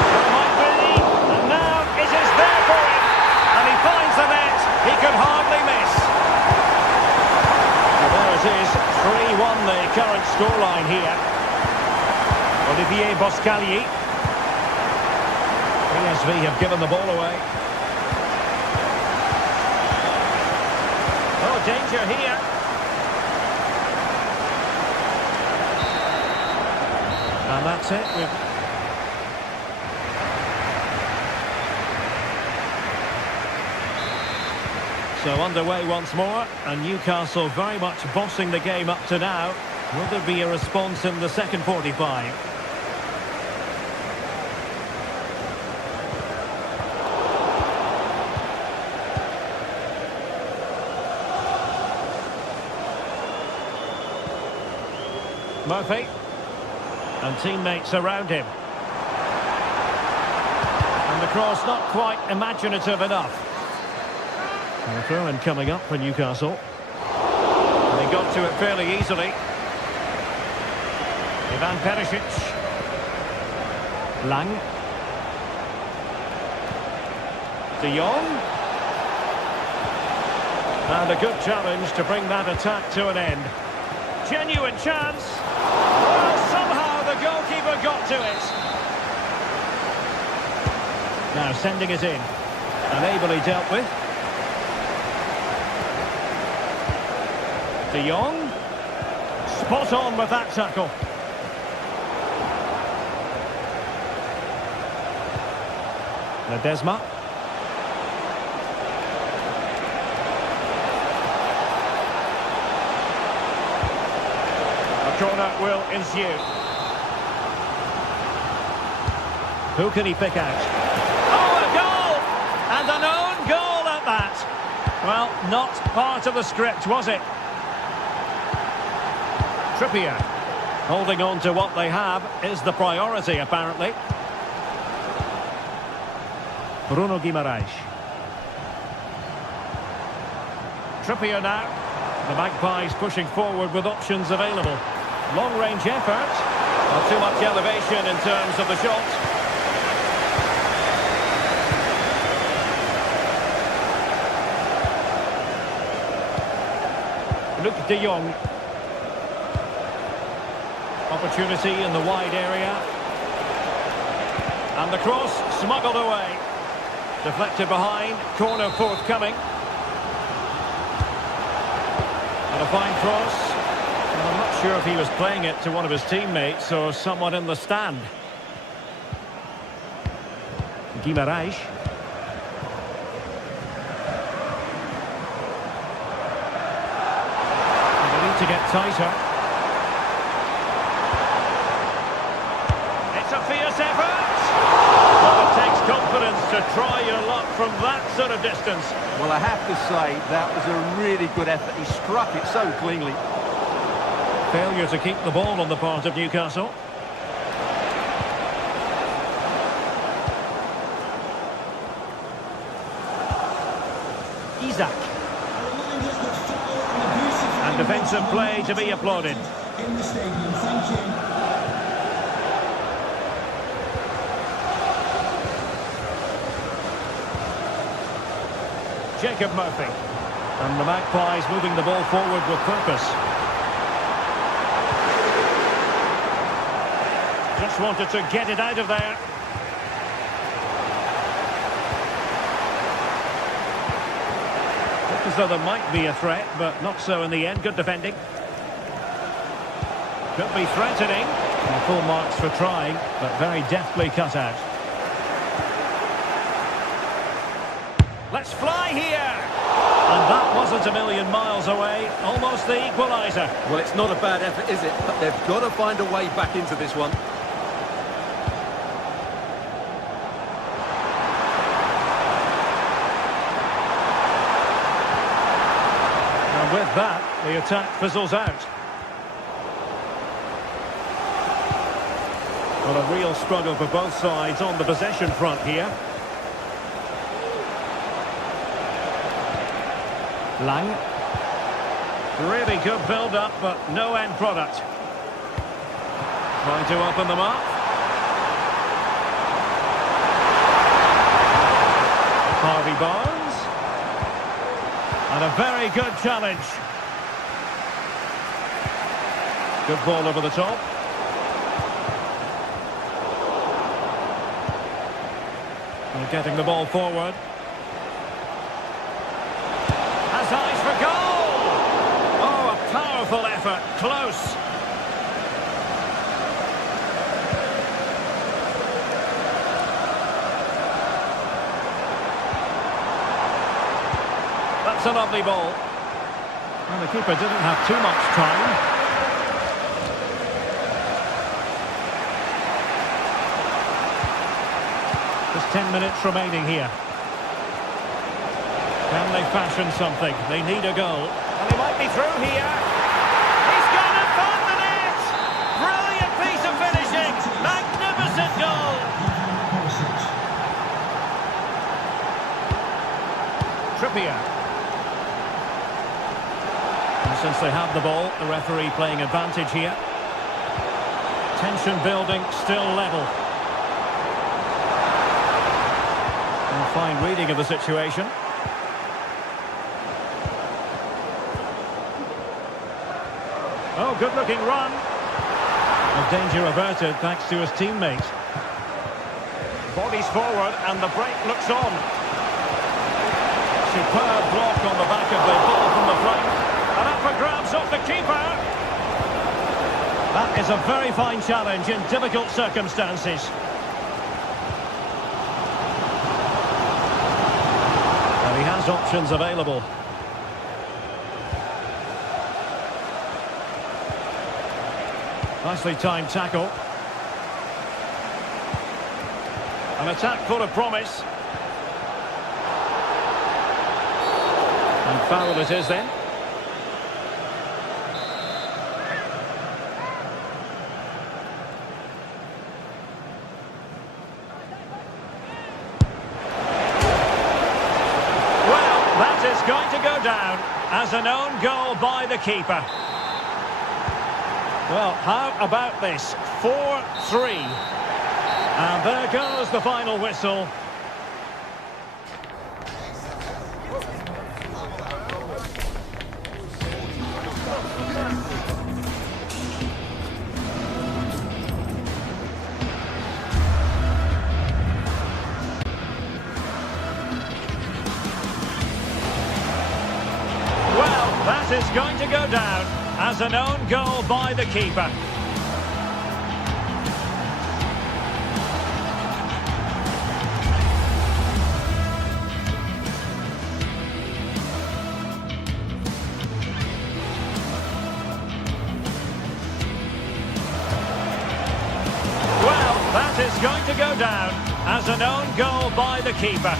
There might be, and now it is there for him. And he finds the net. He could hardly miss. And there it is, 3-1 the current scoreline here. Olivier Boskali. PSV have given the ball away. Oh, danger here. And that's it. So underway once more, and Newcastle very much bossing the game up to now. Will there be a response in the second 45? Murphy, and teammates around him. And the cross not quite imaginative enough. And a throw-in coming up for Newcastle. And they got to it fairly easily. Ivan Perisic. Lang. De Jong. And a good challenge to bring that attack to an end. Genuine chance. Well, somehow the goalkeeper got to it. Now sending it in. And ably dealt with. De Jong. Spot on with that tackle. Ledesma. Corner will ensue. Who can he pick out? Oh, a goal! And an own goal at that. Well, not part of the script, was it? Trippier. Holding on to what they have is the priority, apparently. Bruno Guimaraes. Trippier now. The Magpies pushing forward with options available. Long-range effort. Not too much elevation in terms of the shot. Luke de Jong. Opportunity in the wide area. And the cross smuggled away. Deflected behind. Corner forthcoming. And a fine cross. I'm not sure if he was playing it to one of his teammates or someone in the stand. Guimaraes. And they need to get tighter. It's a fierce effort. Well, it takes confidence to try your luck from that sort of distance. Well, I have to say, that was a really good effort. He struck it so cleanly. Failure to keep the ball on the part of Newcastle. Isak. And defensive play to be applauded. In the stadium, thank you. Jacob Murphy. And the Magpies moving the ball forward with purpose. Just wanted to get it out of there. Looked as though there might be a threat, but not so in the end. Good defending. Could be threatening. And full marks for trying, but very deftly cut out. Let's fly here! And that wasn't a million miles away. Almost the equaliser. Well, it's not a bad effort, is it? But they've got to find a way back into this one. And with that, the attack fizzles out. Well, a real struggle for both sides on the possession front here. Lang. Really good build-up, but no end product. Trying to open them up. Harvey Barnes. And a very good challenge. Good ball over the top. And getting the ball forward. Has eyes for goal! Oh, a powerful effort. Close. That's a lovely ball. And the keeper didn't have too much time. Just 10 minutes remaining here. Can they fashion something? They need a goal. And he might be through here. He's gone and found the net! Brilliant piece of finishing! Magnificent goal! Trippier. And since they have the ball, the referee playing advantage here. Tension building, still level. And fine reading of the situation. Oh, good-looking run. The danger averted thanks to his teammate. Bodies forward and the break looks on. Superb block on the back of the ball from the flank. And up for grabs off the keeper. That is a very fine challenge in difficult circumstances. And he has options available. Nicely timed tackle. An attack full of promise. And foul it is then. Well, that is going to go down as an own goal by the keeper. Well, how about this? 4-3. And there goes the final whistle. Well, that is going to go down as an own goal by the keeper. Well, that is going to go down as an own goal by the keeper.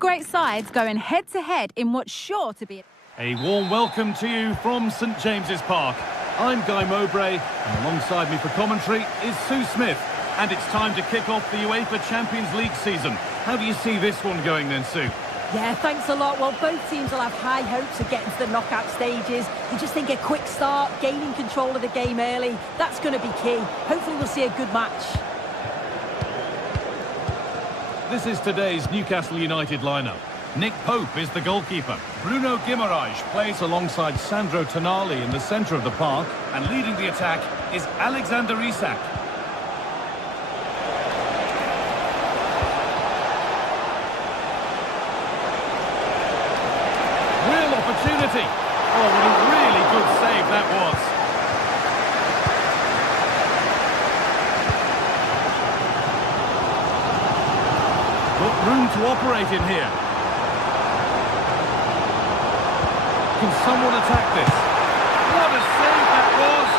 great sides going head-to-head in what's sure to be... A warm welcome to you from St James's Park. I'm Guy Mowbray, and alongside me for commentary is Sue Smith. And it's time to kick off the UEFA Champions League season. How do you see this one going then, Sue? Yeah, thanks a lot. Well, both teams will have high hopes of getting to the knockout stages. You just think a quick start, gaining control of the game early, that's going to be key. Hopefully we'll see a good match. This is today's Newcastle United lineup. Nick Pope is the goalkeeper. Bruno Guimaraes plays alongside Sandro Tonali in the centre of the park. And leading the attack is Alexander Isak. Real opportunity. Oh, what a really good save that was. Got room to operate in here. Can someone attack this? What a save that was!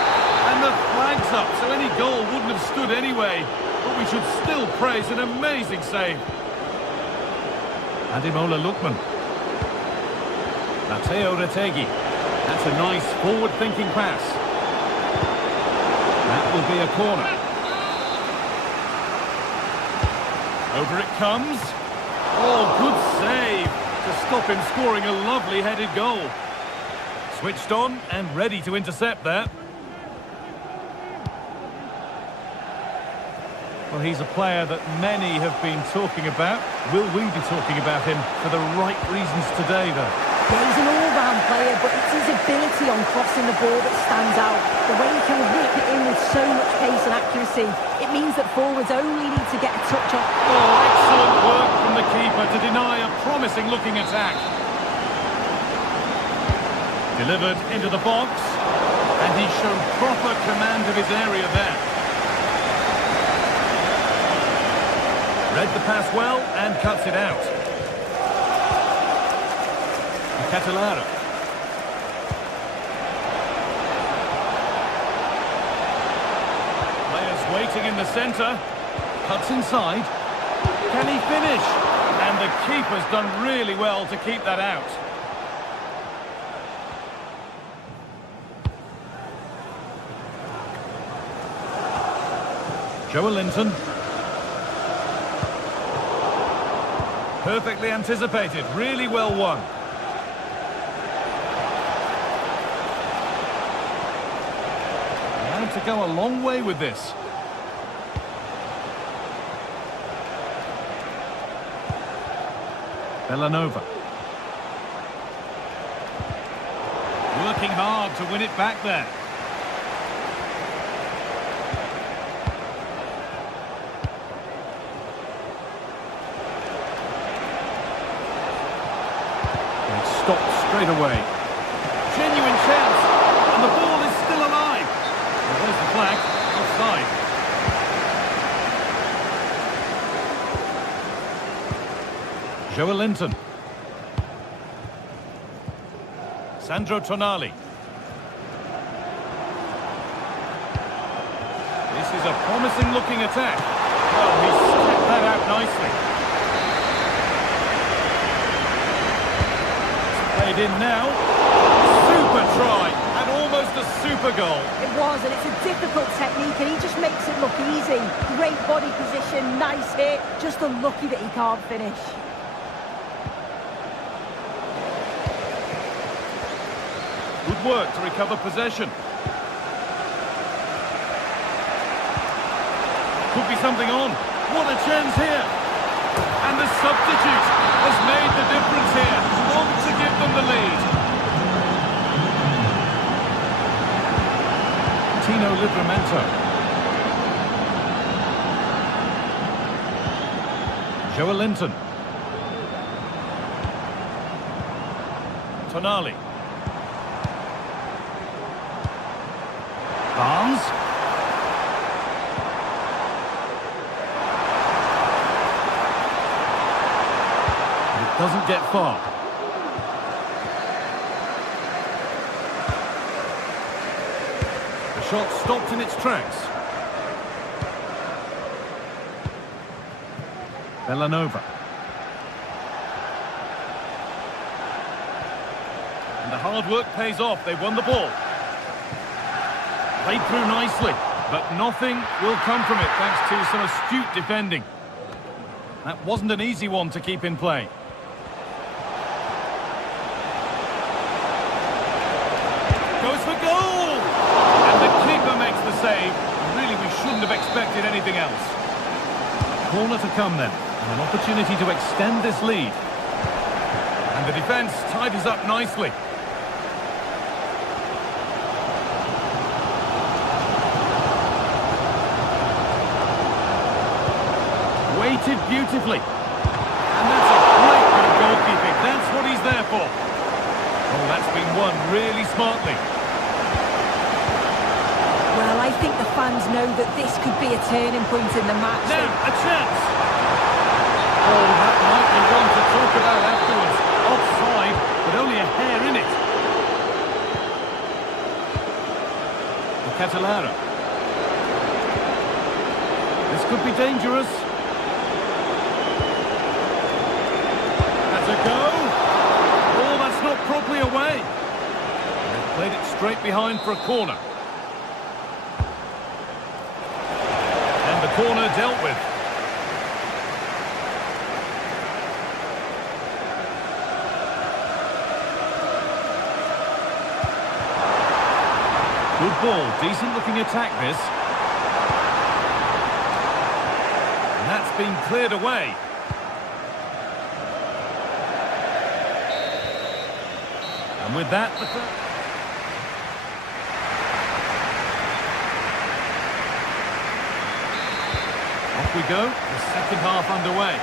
And the flag's up, so any goal wouldn't have stood anyway. But we should still praise an amazing save. Ademola Lookman. Matteo Retegui. That's a nice forward-thinking pass. That will be a corner. Over it comes. Oh, good save to stop him scoring a lovely headed goal. Switched on and ready to intercept that. Well, he's a player that many have been talking about. Will we be talking about him for the right reasons today, though? Yeah, he's an all-round player, but it's his ability on crossing the ball that stands out. The way he can whip it in with so much pace and accuracy. It means that forwards only need to get a touch on. Oh, excellent work from the keeper to deny a promising-looking attack. Delivered into the box, and he's shown proper command of his area there. Read the pass well and cuts it out. Catalara. Players waiting in the centre. Cuts inside. Can he finish? And the keeper's done really well to keep that out. Joelinton. Perfectly anticipated, really well won. To go a long way with this. Villanova. Working hard to win it back there. And it's stopped straight away. Genuine chance, and the ball is still alive. There's the flag, offside. Joelinton. Sandro Tonali. This is a promising-looking attack. Well, he stepped that out nicely. It's played in now. Super try, and almost a super goal. It was, and it's a difficult technique, and he just makes it look easy. Great body position, nice hit, just unlucky that he can't finish. Good work to recover possession. Could be something on. What a chance here. And the substitute has made the difference here. Want to give them the lead. Tino Livramento. Joelinton. Tonali. Barnes. It doesn't get far. The shot stopped in its tracks. Villanova. hard work pays off. They won the ball. Played through nicely, but nothing will come from it thanks to some astute defending. That wasn't an easy one to keep in play. Goes for goal! And the keeper makes the save. Really, we shouldn't have expected anything else. Corner to come then, and an opportunity to extend this lead. And the defence tidies up nicely. Weighted beautifully. And that's a great bit of goalkeeping. That's what he's there for. Oh, that's been won really smartly. Well, I think the fans know that this could be a turning point in the match. Now, a chance. Oh, that might be one to talk about afterwards. Offside, but only a hair in it. Catalara. This could be dangerous. That's a go. Oh, that's not properly away. They've played it straight behind for a corner. And the corner dealt with. Good ball, decent looking attack this. And that's been cleared away. And with that, off we go, the second half underway.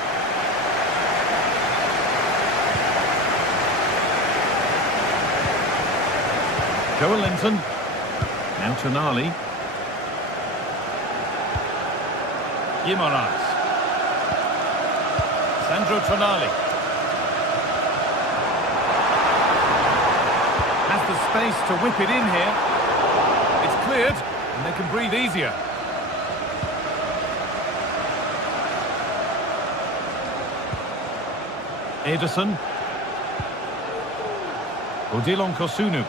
Joel Linton. Now Tonali. Guimaraes. Sandro Tonali. Has the space to whip it in here. It's cleared, and they can breathe easier. Ederson. Odilon Kosunu.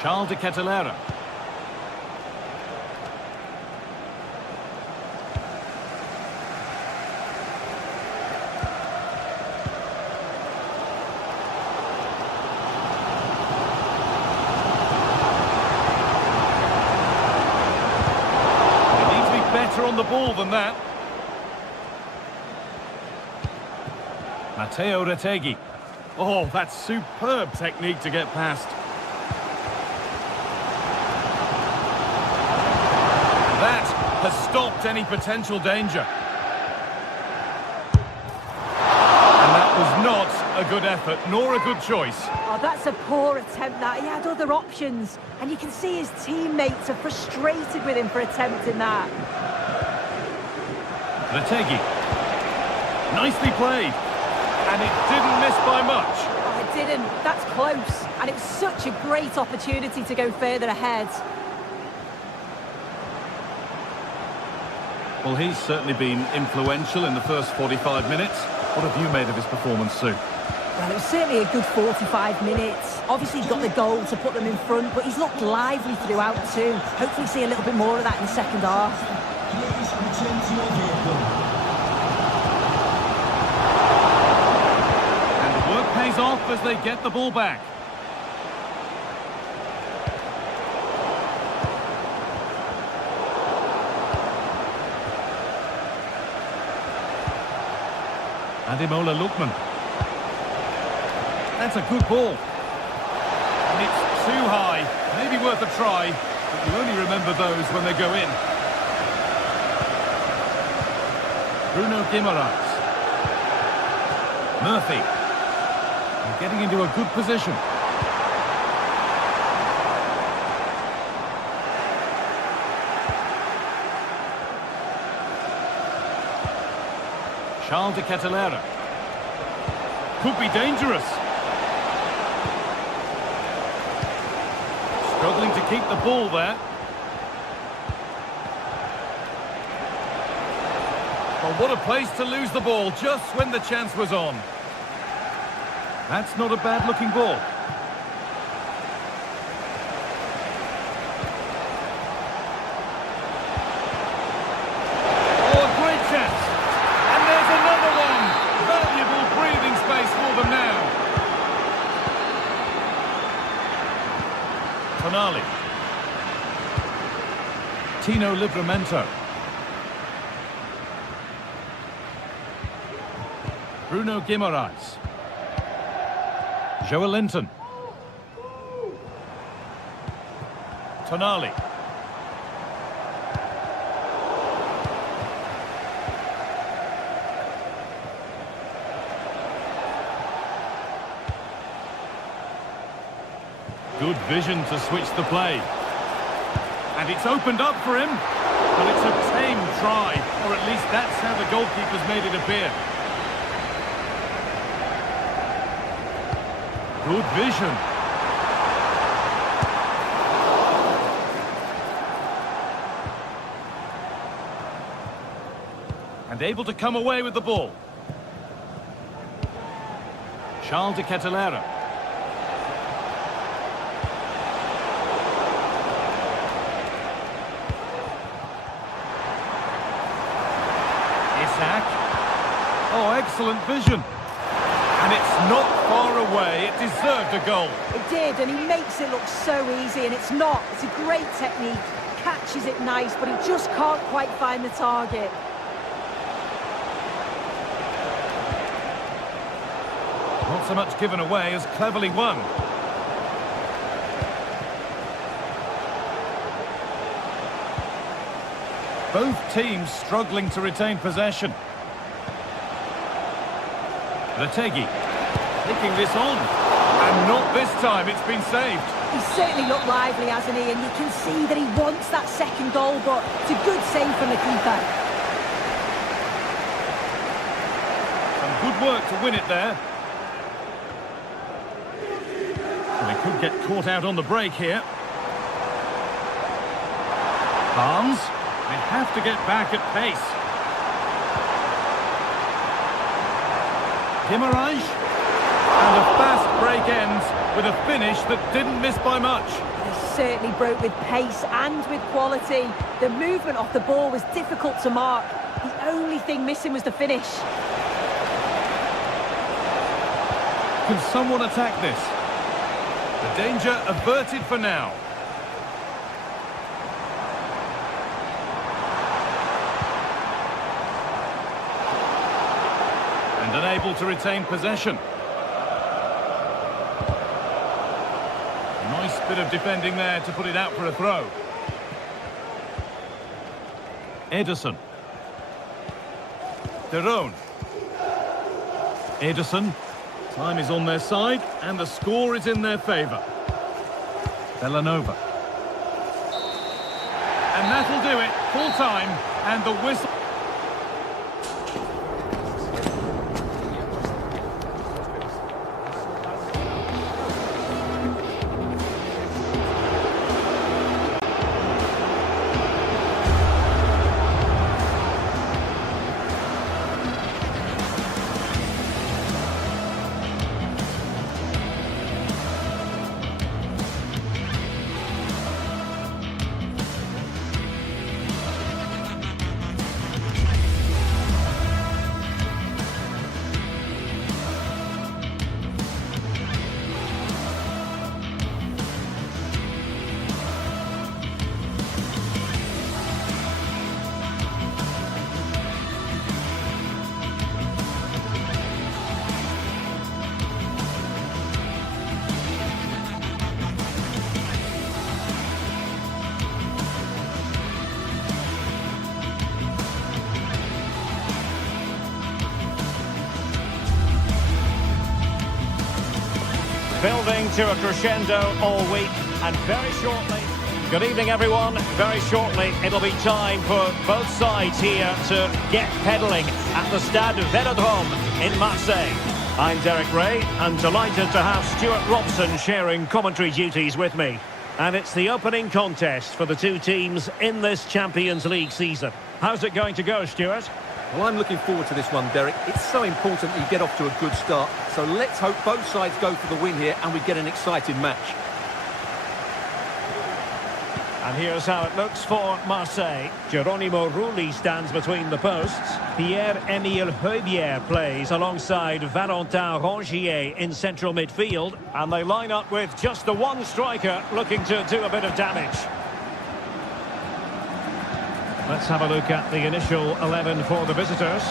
Charles de Catalera. They need to be better on the ball than that. Matteo Retegui. Oh, that's superb technique to get past. That has stopped any potential danger. And that was not a good effort, nor a good choice. Oh, that's a poor attempt, that. He had other options. And you can see his teammates are frustrated with him for attempting that. Retegui. Nicely played. And it didn't miss by much. Oh, it didn't. That's close. And it was such a great opportunity to go further ahead. Well, he's certainly been influential in the first 45 minutes. What have you made of his performance, Sue? Well, it was certainly a good 45 minutes. Obviously, he got the goal to put them in front, but he's looked lively throughout too. Hopefully see a little bit more of that in the second half. Please return to your vehicle. And the work pays off as they get the ball back. Ademola Lookman. That's a good ball. And it's too high. Maybe worth a try, but you only remember those when they go in. Bruno Guimaraes. Murphy. And getting into a good position. Charles de Catalera. Could be dangerous. Struggling to keep the ball there. Well, what a place to lose the ball just when the chance was on. That's not a bad-looking ball. Oh, a great chance. And there's another one. Valuable breathing space for them now. Tonali. Tino Livramento. Bruno Guimaraes. Joelinton. Tonali. Good vision to switch the play. And it's opened up for him. But it's a tame try, or at least that's how the goalkeeper's made it appear. Good vision. And able to come away with the ball. Charles de Kettelera. Isaac. Oh, excellent vision. And it's not far away. It deserved a goal. It did, and he makes it look so easy, and it's not. It's a great technique. Catches it nice, but he just can't quite find the target. Not so much given away as cleverly won. Both teams struggling to retain possession. Retegi taking this on, and not this time, it's been saved. He's certainly looked lively, hasn't he? And you can see that he wants that second goal, but it's a good save from the keeper. Some good work to win it there. And they could get caught out on the break here. Barnes, they have to get back at pace. Guimaraes, and a fast break ends with a finish that didn't miss by much. He certainly broke with pace and with quality. The movement off the ball was difficult to mark. The only thing missing was the finish. Can someone attack this? The danger averted for now. And unable to retain possession. Nice bit of defending there to put it out for a throw. Ederson. Derone. Ederson. Time is on their side, and the score is in their favour. Villanova. And that'll do it. Full time, and the whistle. Building to a crescendo all week, and very shortly... Good evening, everyone. Very shortly, it'll be time for both sides here to get pedalling at the Stade Vélodrome in Marseille. I'm Derek Ray, and delighted to have Stuart Robson sharing commentary duties with me. And it's the opening contest for the two teams in this Champions League season. How's it going to go, Stuart? Well, I'm looking forward to this one, Derek. It's so important that you get off to a good start. So let's hope both sides go for the win here and we get an exciting match. And here's how it looks for Marseille. Geronimo Rulli stands between the posts. Pierre-Emile Heubier plays alongside Valentin Rongier in central midfield. And they line up with just the one striker looking to do a bit of damage. Let's have a look at the initial 11 for the visitors.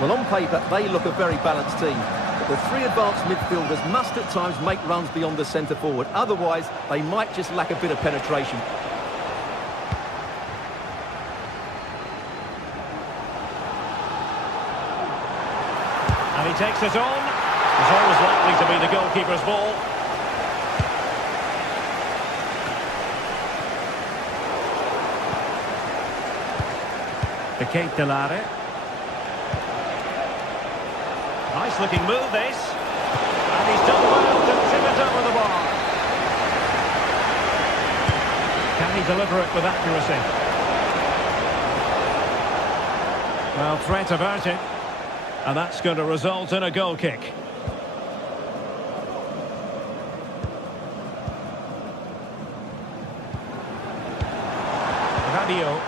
Well, on paper, they look a very balanced team. But the three advanced midfielders must at times make runs beyond the centre forward. Otherwise, they might just lack a bit of penetration. And he takes it on. It's always likely to be the goalkeeper's ball. The Kate Delare. Nice looking move this. And he's done well to tip it over the bar. Can he deliver it with accuracy? Well, threat averted. And that's going to result in a goal kick. Radio.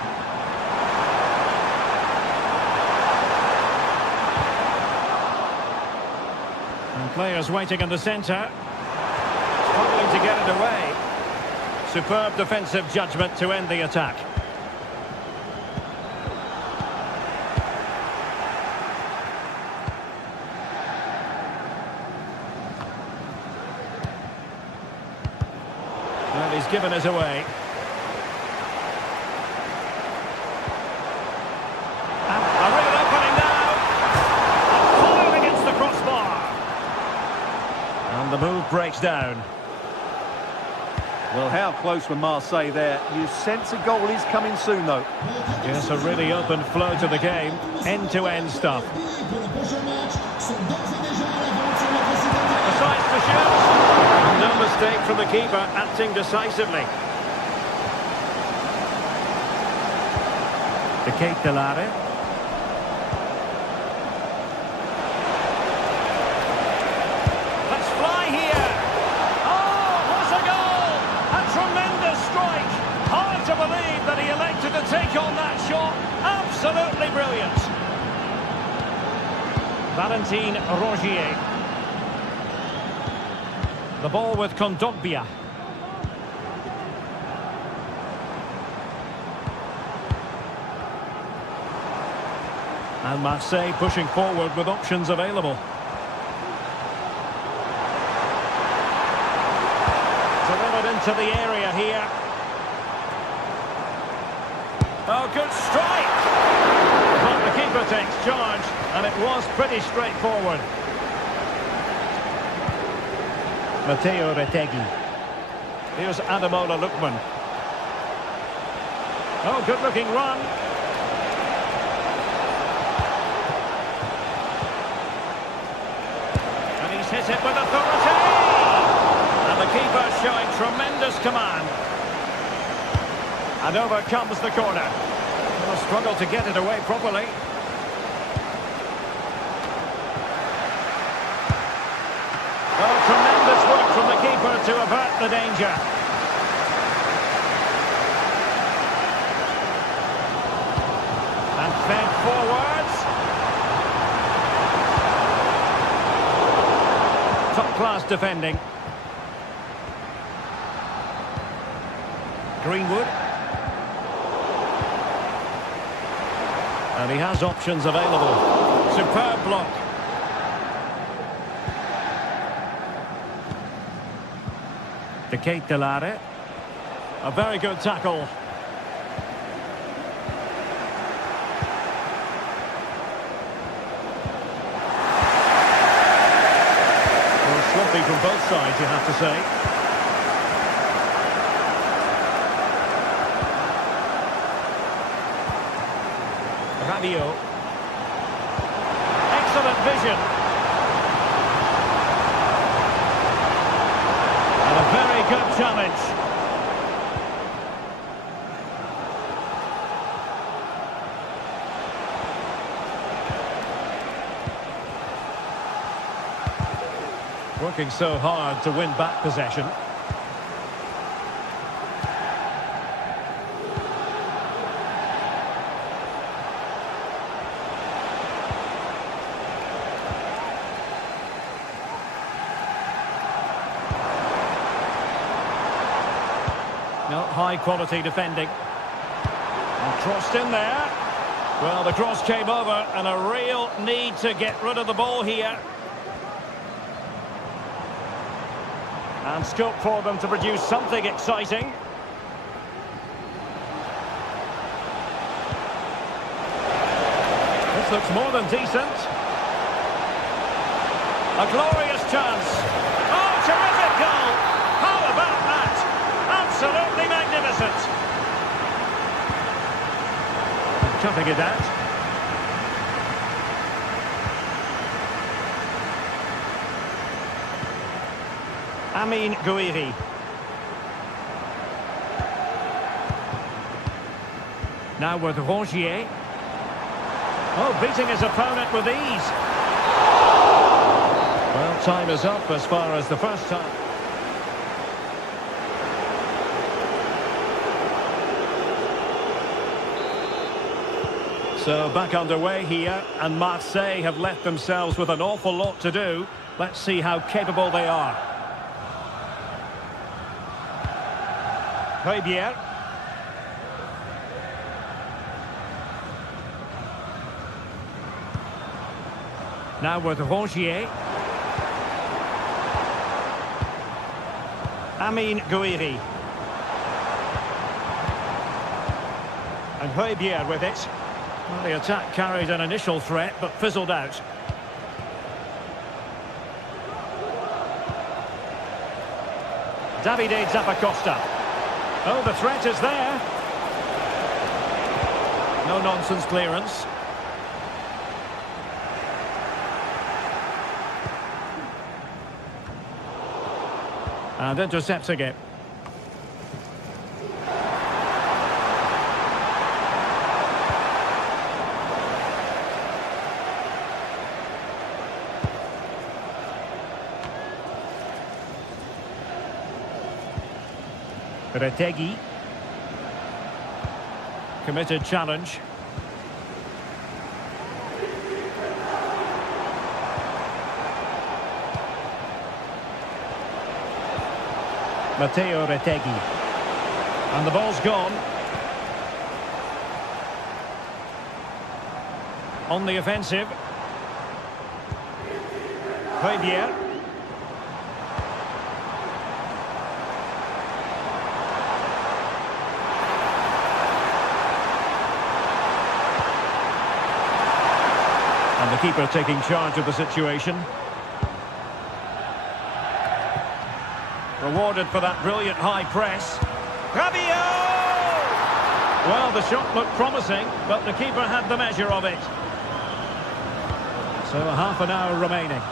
And players waiting in the centre. Struggling to get it away. Superb defensive judgment to end the attack. Well, he's given it away. And a real opening now. And followed against the crossbar. And the move breaks down. Well, how close for Marseille there. You sense a goal is coming soon, though. Yes, a really open flow to the game. End-to-end stuff. Decides to shoot. No mistake from the keeper, acting decisively. The Kate Delare. Let's fly here. Oh, what a goal! A tremendous strike. Hard to believe that he elected to take on that shot. Absolutely brilliant. Valentin Rongier. The ball with Kondogbia. And Marseille pushing forward with options available. Delivered into the area here. Oh, good strike! But the keeper takes charge, and it was pretty straightforward. Matteo Retegui. Here's Ademola Lookman. Oh, good-looking run. And he's hit it with authority. And the keeper showing tremendous command. And over comes the corner. Well, struggle to get it away properly. Oh, tremendous work from the keeper to avert the danger. And fed forwards. Top-class defending. Greenwood. And he has options available. Superb block. The Kate Delare. A very good tackle. Well, sloppy from both sides, you have to say. Radio. Excellent vision. And a very good challenge. working so hard to win back possession. No, high quality defending. And crossed in there. Well, the cross came over and a real need to get rid of the ball here. And scope for them to produce something exciting. This looks more than decent. A glorious chance. Oh, terrific goal! How about that? Absolutely magnificent. Cutting it out. Amin Gouiri. Now with Rongier. Oh, beating his opponent with ease. Well, time is up as far as the first time. So back underway here, and Marseille have left themselves with an awful lot to do. Let's see how capable they are. Højbjerg. Now with Rongier. Amin Gouiri. And Højbjerg with it. Well, the attack carried an initial threat, but fizzled out. Davide Zappacosta. Oh, the threat is there. No nonsense clearance. And intercepting it. Retegui. Committed challenge. Matteo Retegui. And the ball's gone. On the offensive. Højbjerg. And the keeper taking charge of the situation. Rewarded for that brilliant high press. Rabiot! Well, the shot looked promising, but the keeper had the measure of it. So half an hour remaining.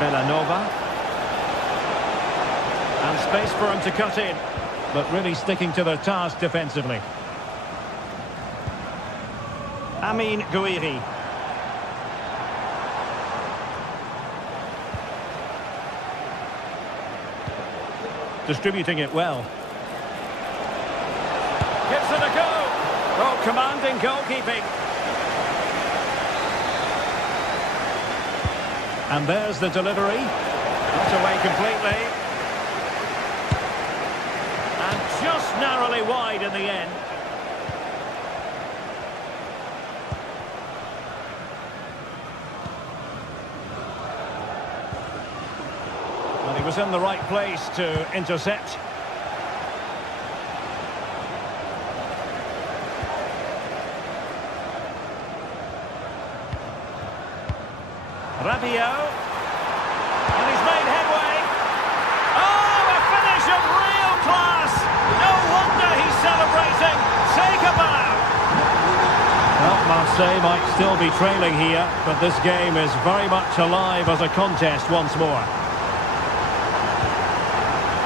Bellanova. And space for him to cut in, but really sticking to their task defensively. Amin Gouiri. Distributing it well. Gives it a go. Oh, commanding goalkeeping. And there's the delivery. Not away completely. And just narrowly wide in the end. And he was in the right place to intercept. Rabiot. And he's made headway. Oh, a finish of real class. No wonder he's celebrating. Take a bow. Well, Marseille might still be trailing here, but this game is very much alive as a contest once more.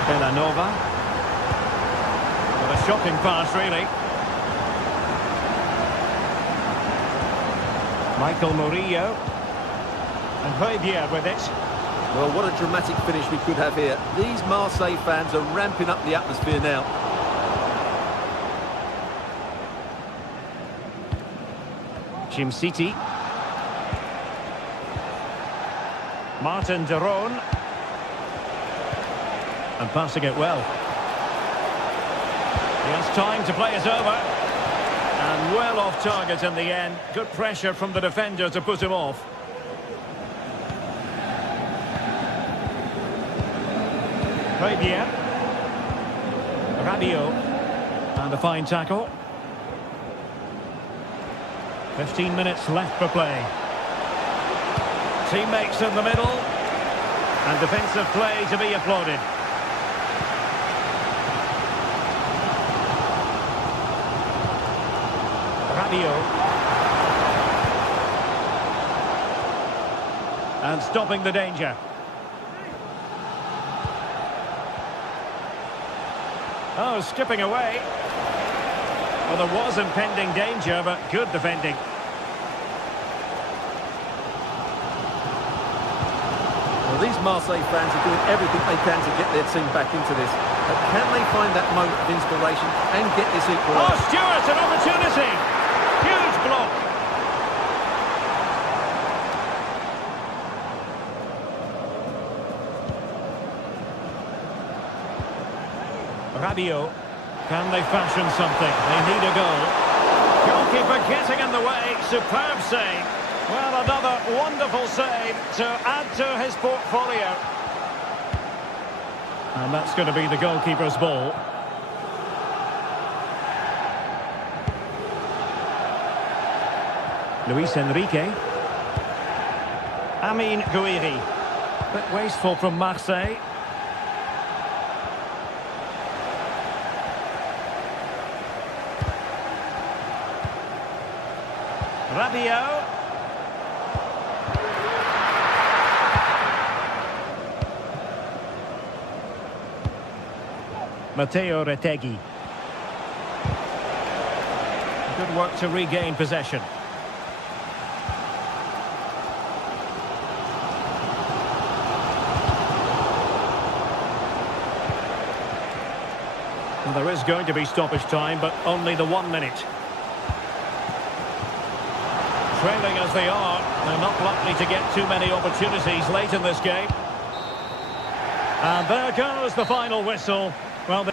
Bellanova. With a shocking pass, really. Michael Murillo. And Højbjerg with it. Well, what a dramatic finish we could have here. These Marseille fans are ramping up the atmosphere now. Jim City. Martin de Roon. And passing it well. He has time to play it over. And well off target in the end. Good pressure from the defender to put him off. Højbjerg. Rabiot. And a fine tackle. 15 minutes left for play. Teammates in the middle. And defensive play to be applauded. Rabiot. And stopping the danger. Oh, skipping away. Well, there was impending danger, but good defending. Well, these Marseille fans are doing everything they can to get their team back into this. But can they find that moment of inspiration and get this Oh, equalised? Stewart, an opportunity! Huge block! Rabiot. Can they fashion something? They need a goal. Goalkeeper getting in the way. Superb save. Well, another wonderful save to add to his portfolio. And that's going to be the goalkeeper's ball. Luis Enrique. Amin Gouiri. Bit wasteful from Marseille. Rabiot. Matteo Retegui. Good work to regain possession. Well, there is going to be stoppage time, but only the 1 minute. Trailing as they are, they're not likely to get too many opportunities late in this game. And there goes the final whistle. Well,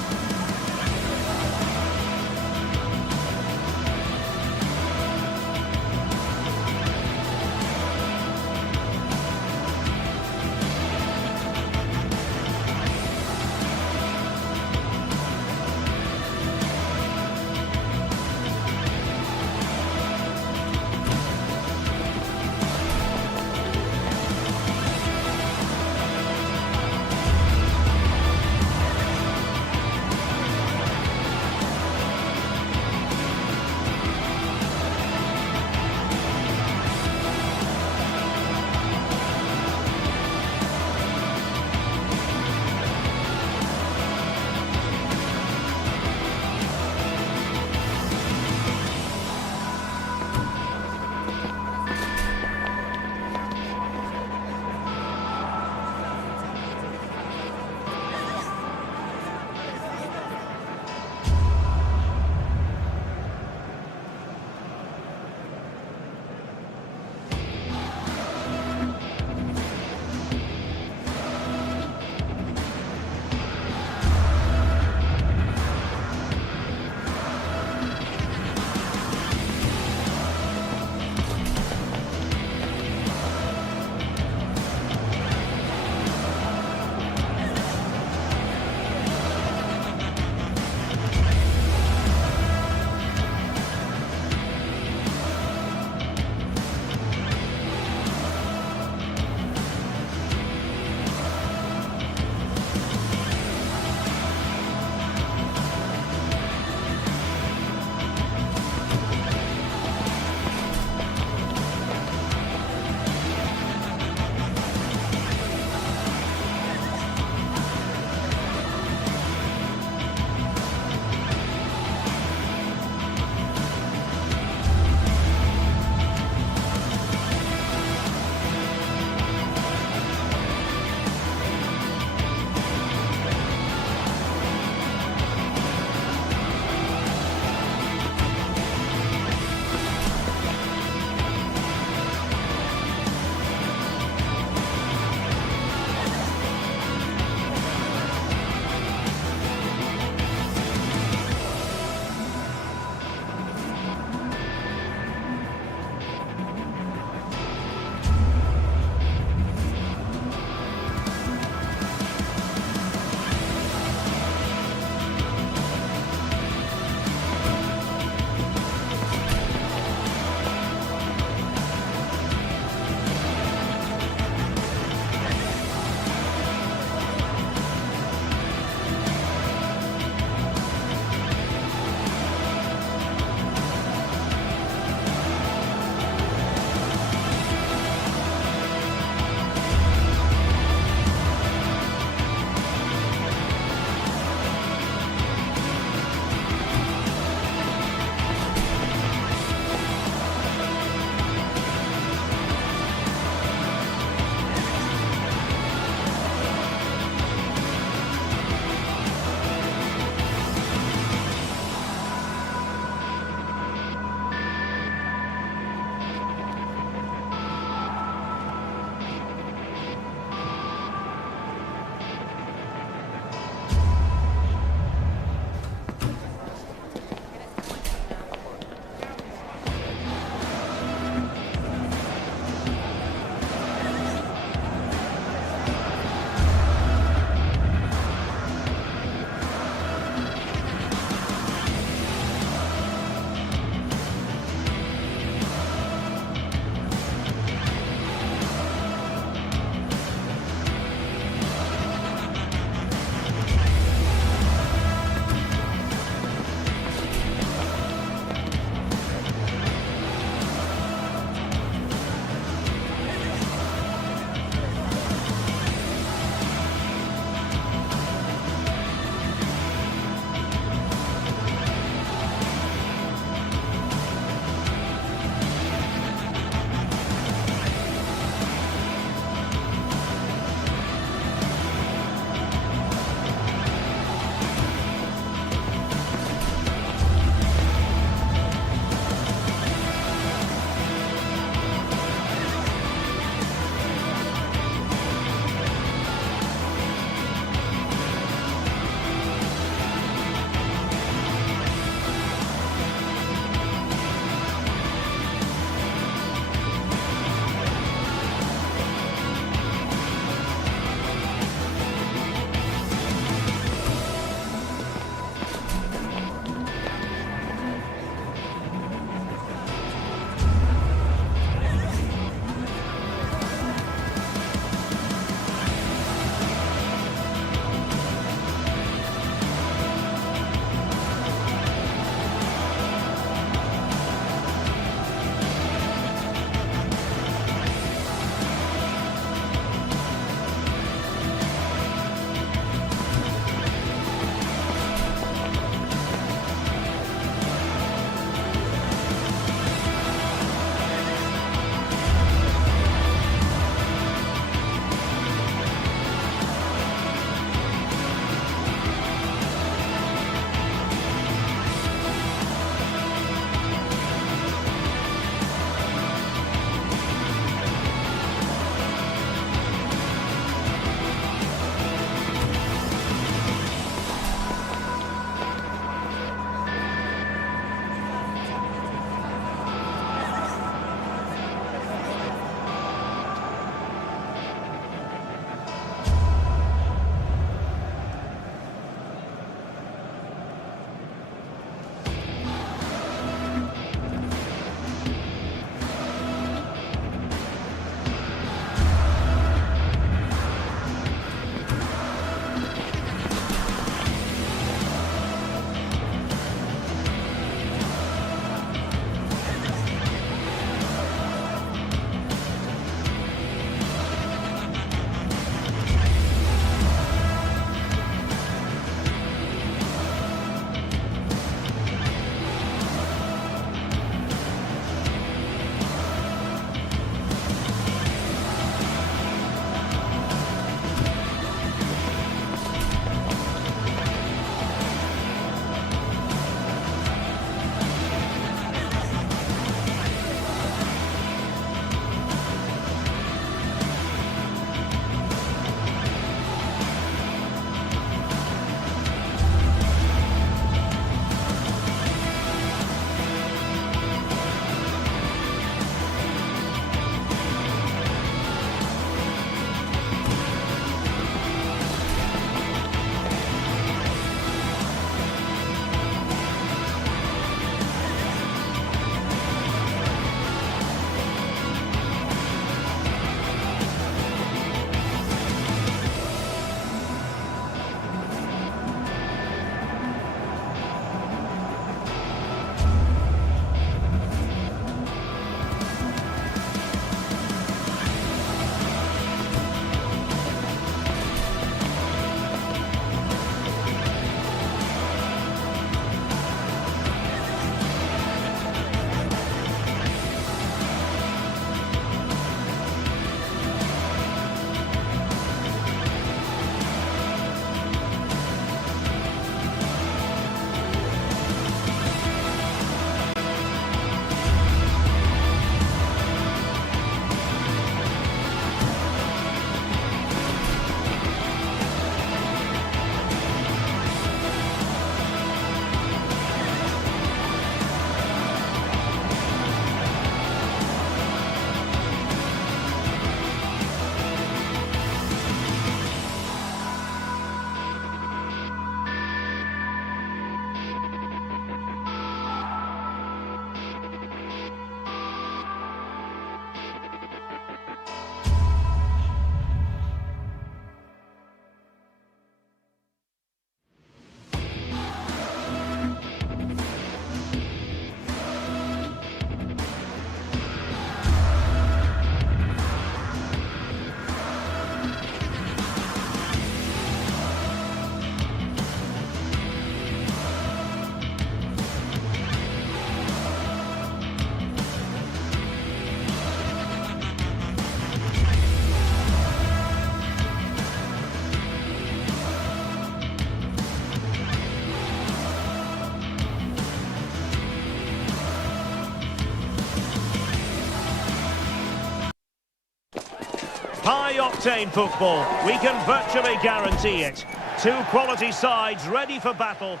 High-octane football. We can virtually guarantee it. Two quality sides ready for battle.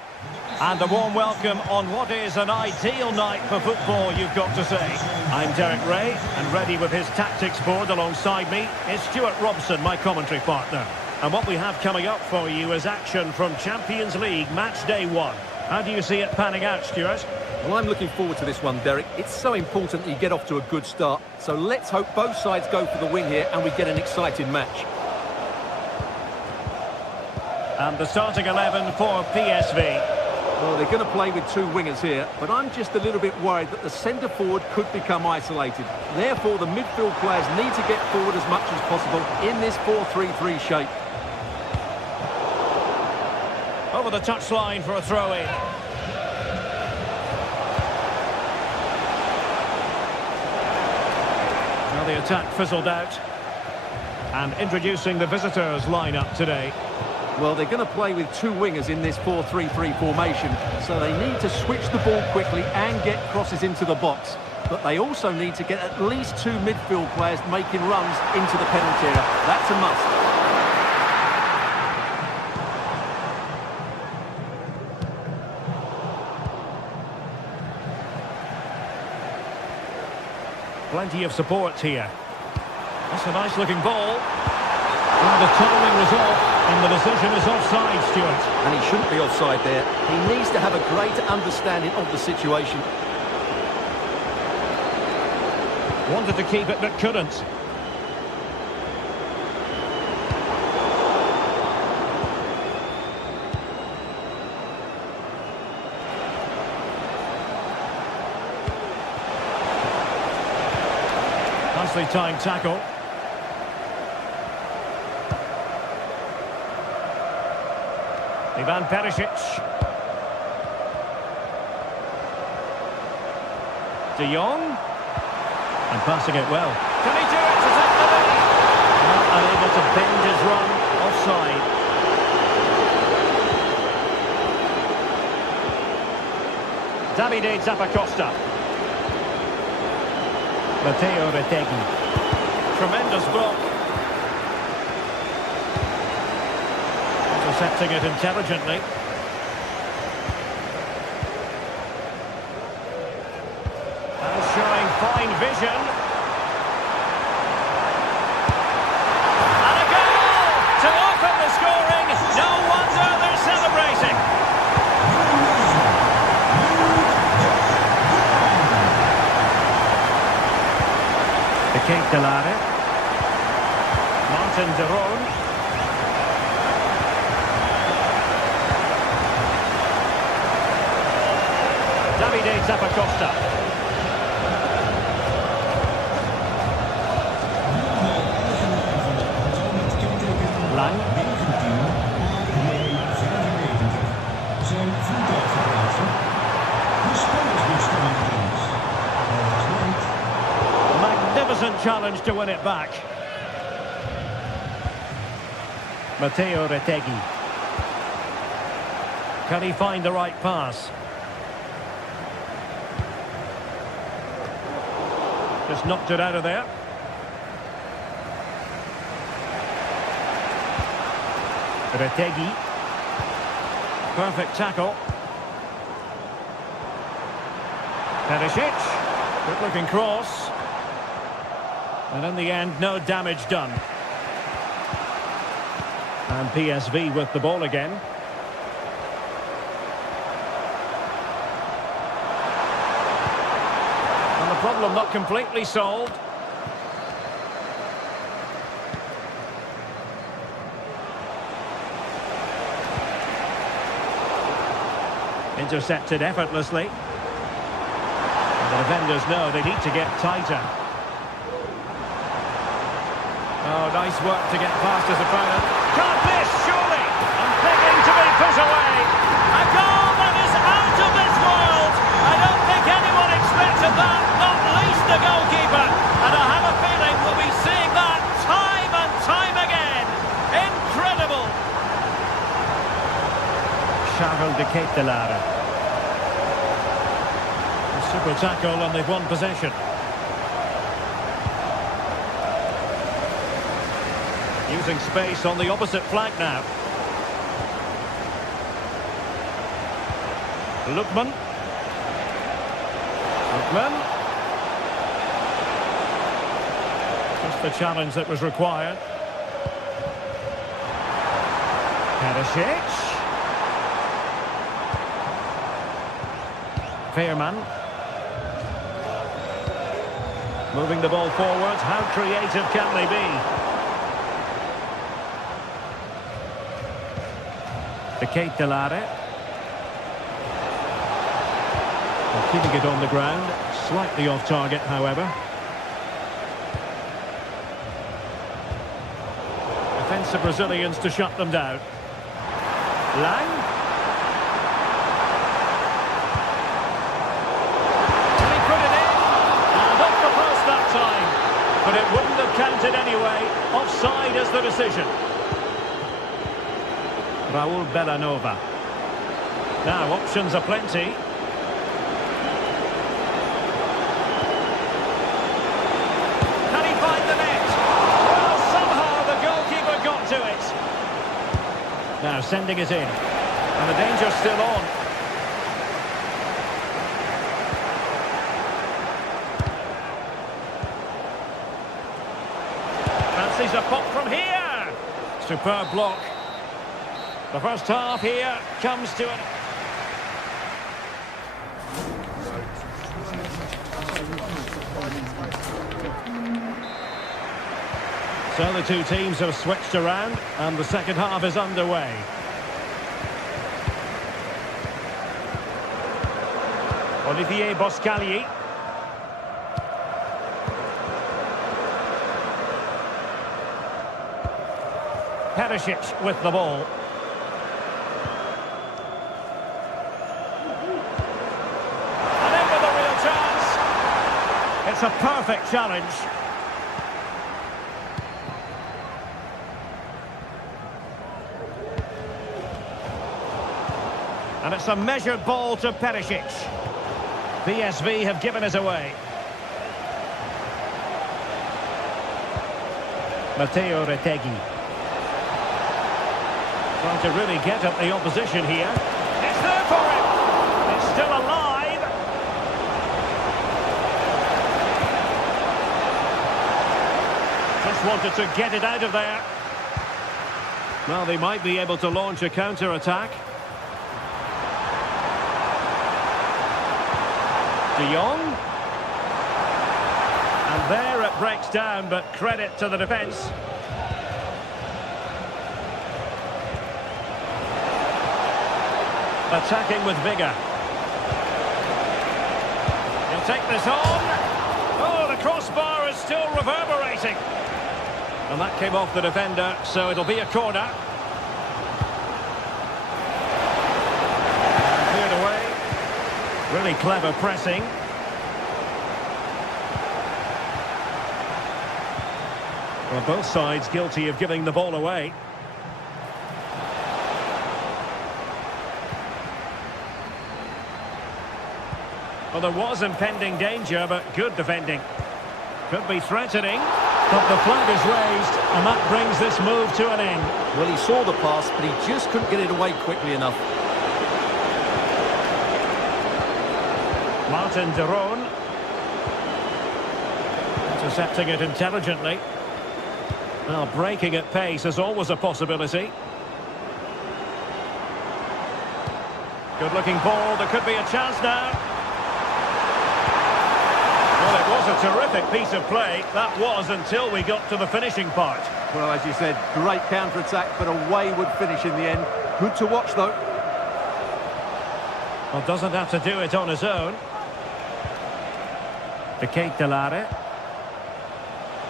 And a warm welcome on what is an ideal night for football, you've got to say. I'm Derek Ray, and ready with his tactics board alongside me is Stuart Robson, my commentary partner. And what we have coming up for you is action from Champions League Match Day 1. How do you see it panning out, Stuart? Well, I'm looking forward to this one, Derek. It's so important that you get off to a good start. So let's hope both sides go for the win here and we get an exciting match. And the starting 11 for PSV. Well, they're going to play with two wingers here, but I'm just a little bit worried that the centre-forward could become isolated. Therefore, the midfield players need to get forward as much as possible in this 4-3-3 shape. Over the touchline for a throw-in. Now the attack fizzled out. And introducing the visitors' lineup today. Well, they're going to play with two wingers in this 4-3-3 formation, so they need to switch the ball quickly and get crosses into the box. But they also need to get at least two midfield players making runs into the penalty area. That's a must. Plenty of support here. That's a nice-looking ball. And the timing was off, and the decision is offside, Stuart. And he shouldn't be offside there. He needs to have a greater understanding of the situation. Wanted to keep it, but couldn't. Nicely timed tackle. Ivan Perisic. De Jong. And passing it well. Can he do it to take the lead? Not unable to bend his run. Offside. Davide Zappacosta. Matteo Retegui. Tremendous block. Intercepting it intelligently. And showing fine vision. And a goal to open the scoring. No wonder they're celebrating. De Ketelaere. Martin de Roon. Davide Zappacosta. Lang. Magnificent challenge to win it back. Matteo Retegui. Can he find the right pass? Just knocked it out of there. Retegui. Perfect tackle. Perisic. Good looking cross. And in the end, no damage done. And PSV with the ball again. And the problem not completely solved. Intercepted effortlessly. And the defenders know they need to get tighter. Oh, nice work to get past his opponent. Can't miss, surely! And begging to be put away. A goal that is out of this world! I don't think anyone expected that, not least the goalkeeper. And I have a feeling we'll be seeing that time and time again. Incredible! Charles de Ketelaere. A super tackle and they've won possession. Using space on the opposite flank now. Lookman. Just the challenge that was required. Perisic. Veerman. Moving the ball forwards. How creative can they be? The Kate Delare. Keeping it on the ground. Slightly off target, however. Defensive Brazilians to shut them down. Lang. And he put it in. And off the post that time. But it wouldn't have counted anyway. Offside is the decision. Raul Bellanova. Now, options are plenty. Can he find the net? Well, somehow the goalkeeper got to it. Now, sending it in. And the danger's still on. Fancies a pop from here. Superb block. The first half here comes to an... So the two teams have switched around and the second half is underway. Olivier Boscagli. Perisic with the ball. It's a perfect challenge. And it's a measured ball to Perisic. PSV have given it away. Matteo Retegui. Trying to really get at the opposition here. It's there for him. It's still alive. Just wanted to get it out of there. Well, they might be able to launch a counter-attack. De Jong. And there it breaks down, but credit to the defence. Attacking with vigour. He'll take this on. Oh, the crossbar is still reverberating. And that came off the defender, so it'll be a corner. Cleared away. Really clever pressing. Well, both sides guilty of giving the ball away. Well, there was impending danger, but good defending. Could be threatening. But the flag is raised, and that brings this move to an end. Well, he saw the pass, but he just couldn't get it away quickly enough. Martin de Roon. Intercepting it intelligently. Well, breaking at pace is always a possibility. Good-looking ball. There could be a chance now. Well, it was a terrific piece of play. That was until we got to the finishing part. Well, as you said, great counter-attack, but a wayward finish in the end. Good to watch, though. Well, doesn't have to do it on his own. The Kate Delare.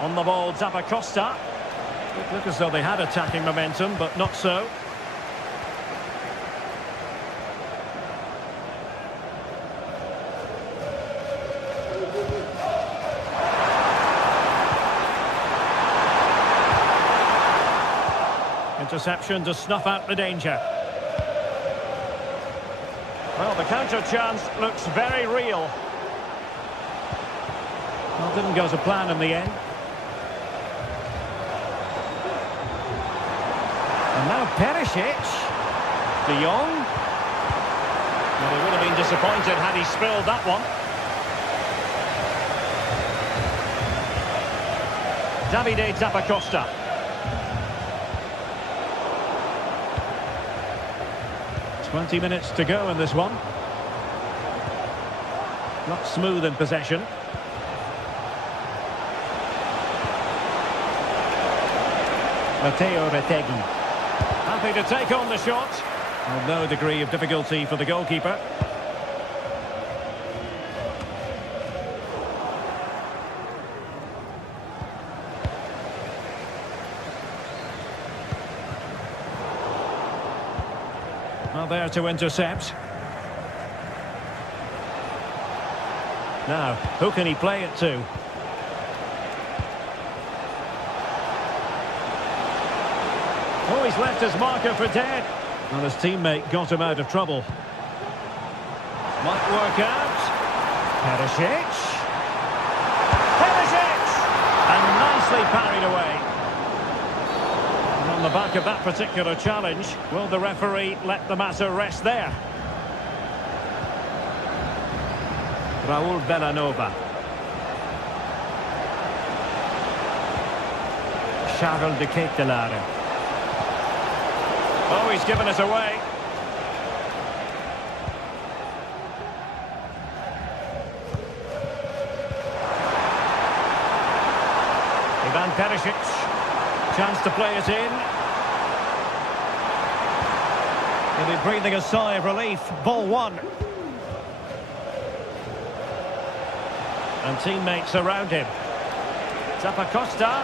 On the ball, Zappacosta. It looked as though they had attacking momentum, but not so. Interception to snuff out the danger. Well, the counter chance looks very real. Well, didn't go to plan in the end. Now Perisic. De Jong. Well, he would have been disappointed had he spilled that one. Davide Zappacosta. "20 minutes to go in this one. Not smooth in possession. Matteo Retegui. Happy to take on the shot. Well, no degree of difficulty for the goalkeeper. Well, there to intercept. Now, who can he play it to? Oh, he's left his marker for dead. Well, his teammate got him out of trouble. Might work out. Perisic. Perisic! And nicely parried away. And on the back of that particular challenge, will the referee let the matter rest there? Raul Bellanova. Charles de Ketelaere. Oh, he's given it away. Ivan Perisic. Chance to play it in. He'll be breathing a sigh of relief. Ball one. And teammates around him. Zappacosta.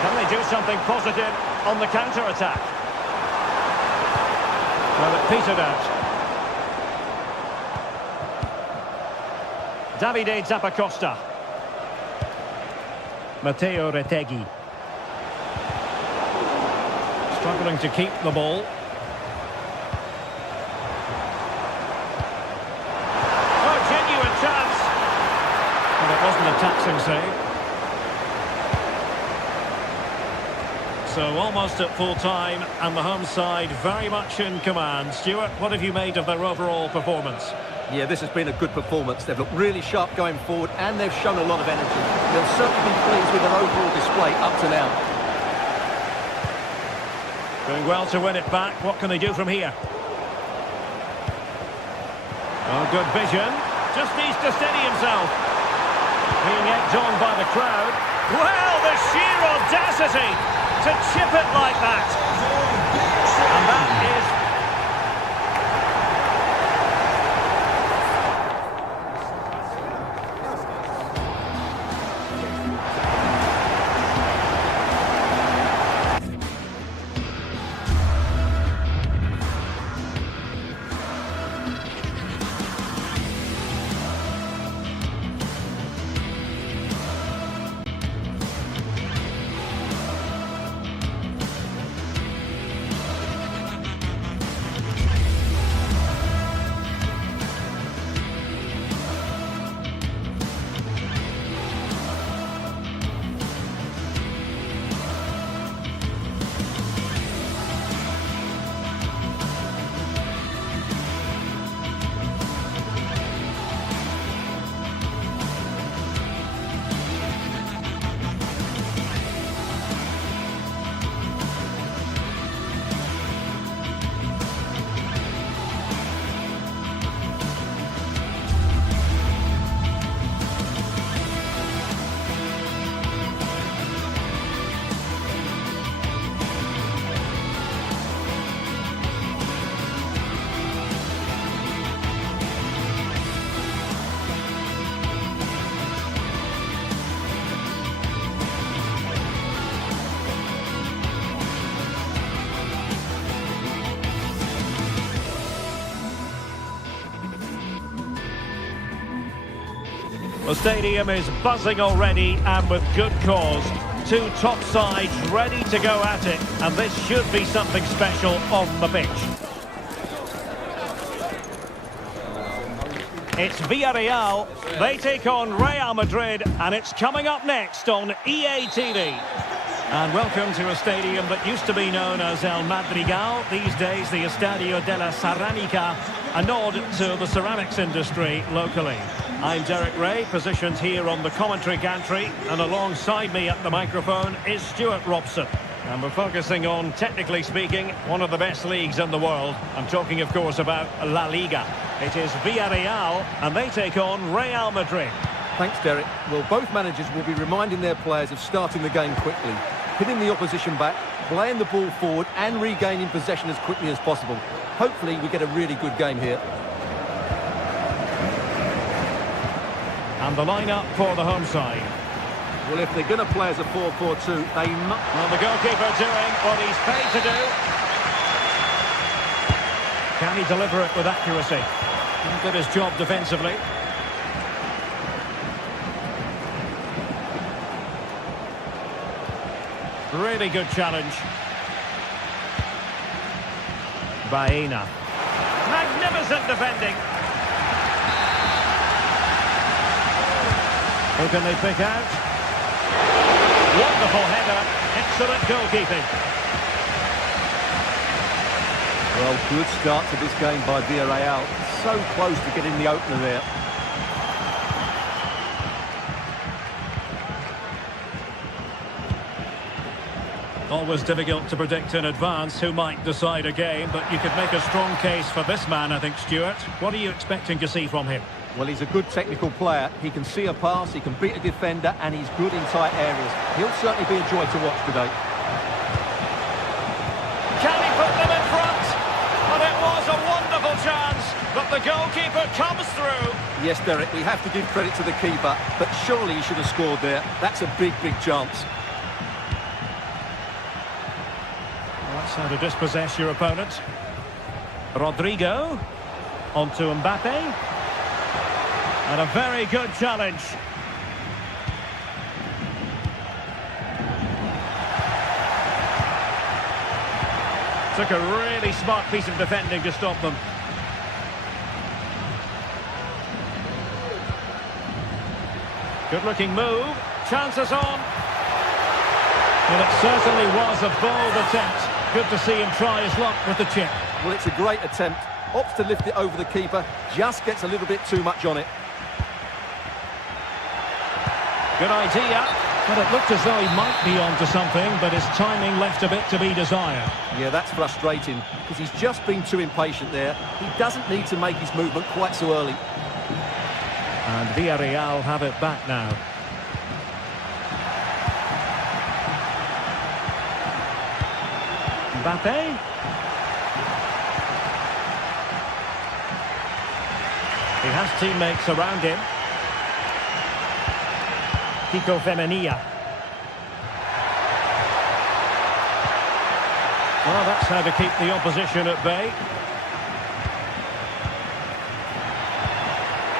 Can they do something positive on the counter-attack? Well, it petered out. Davide Zappacosta. Matteo Retegui. Struggling to keep the ball. Oh, genuine chance. But it wasn't a taxing save. So almost at full time, and the home side very much in command. Stuart, what have you made of their overall performance? Yeah, this has been a good performance. They've looked really sharp going forward, and they've shown a lot of energy. They'll certainly be pleased with their overall display up to now. Doing well to win it back. What can they do from here? Oh, good vision. Just needs to steady himself. Being egged on by the crowd. Well, the sheer audacity to chip it like that. And that is... The stadium is buzzing already, and with good cause. Two top sides ready to go at it, and this should be something special on the pitch. It's Villarreal. They take on Real Madrid, and it's coming up next on EA TV. And welcome to a stadium that used to be known as El Madrigal, these days the Estadio de la Ceramica, a nod to the ceramics industry locally. I'm Derek Ray, positioned here on the commentary gantry, and alongside me at the microphone is Stuart Robson. And we're focusing on, technically speaking, one of the best leagues in the world. I'm talking, of course, about La Liga. It is Villarreal, and they take on Real Madrid. Thanks, Derek. Well, both managers will be reminding their players of starting the game quickly, hitting the opposition back, playing the ball forward and regaining possession as quickly as possible. Hopefully we get a really good game here. And the lineup for the home side. Well, if they're going to play as a 4-4-2, they must... Well, the goalkeeper doing what he's paid to do. Can he deliver it with accuracy? He did his job defensively. Really good challenge. Baena. Magnificent defending. Who can they pick out? Wonderful header. Excellent goalkeeping. Well, good start to this game by Villarreal. So close to getting the opener there. Always difficult to predict in advance who might decide a game, but you could make a strong case for this man, I think, Stuart. What are you expecting to see from him? Well, he's a good technical player. He can see a pass, he can beat a defender, and he's good in tight areas. He'll certainly be a joy to watch today. Can he put them in front? Well, it was a wonderful chance, but the goalkeeper comes through. Yes, Derek, we have to give credit to the keeper, but surely he should have scored there. That's a big, big chance. That's how to dispossess your opponent. Rodrigo. Onto Mbappe. And a very good challenge. Took a really smart piece of defending to stop them. Good looking move. Chances on. Well, it certainly was a bold attempt. Good to see him try his luck with the chip. Well, it's a great attempt. Opts to lift it over the keeper. Just gets a little bit too much on it. Good idea, but it looked as though he might be onto something, but his timing left a bit to be desired. Yeah, that's frustrating, because he's just been too impatient there. He doesn't need to make his movement quite so early. And Villarreal have it back now. Mbappe. He has teammates around him. Kiko Femenia. Well, that's how to keep the opposition at bay.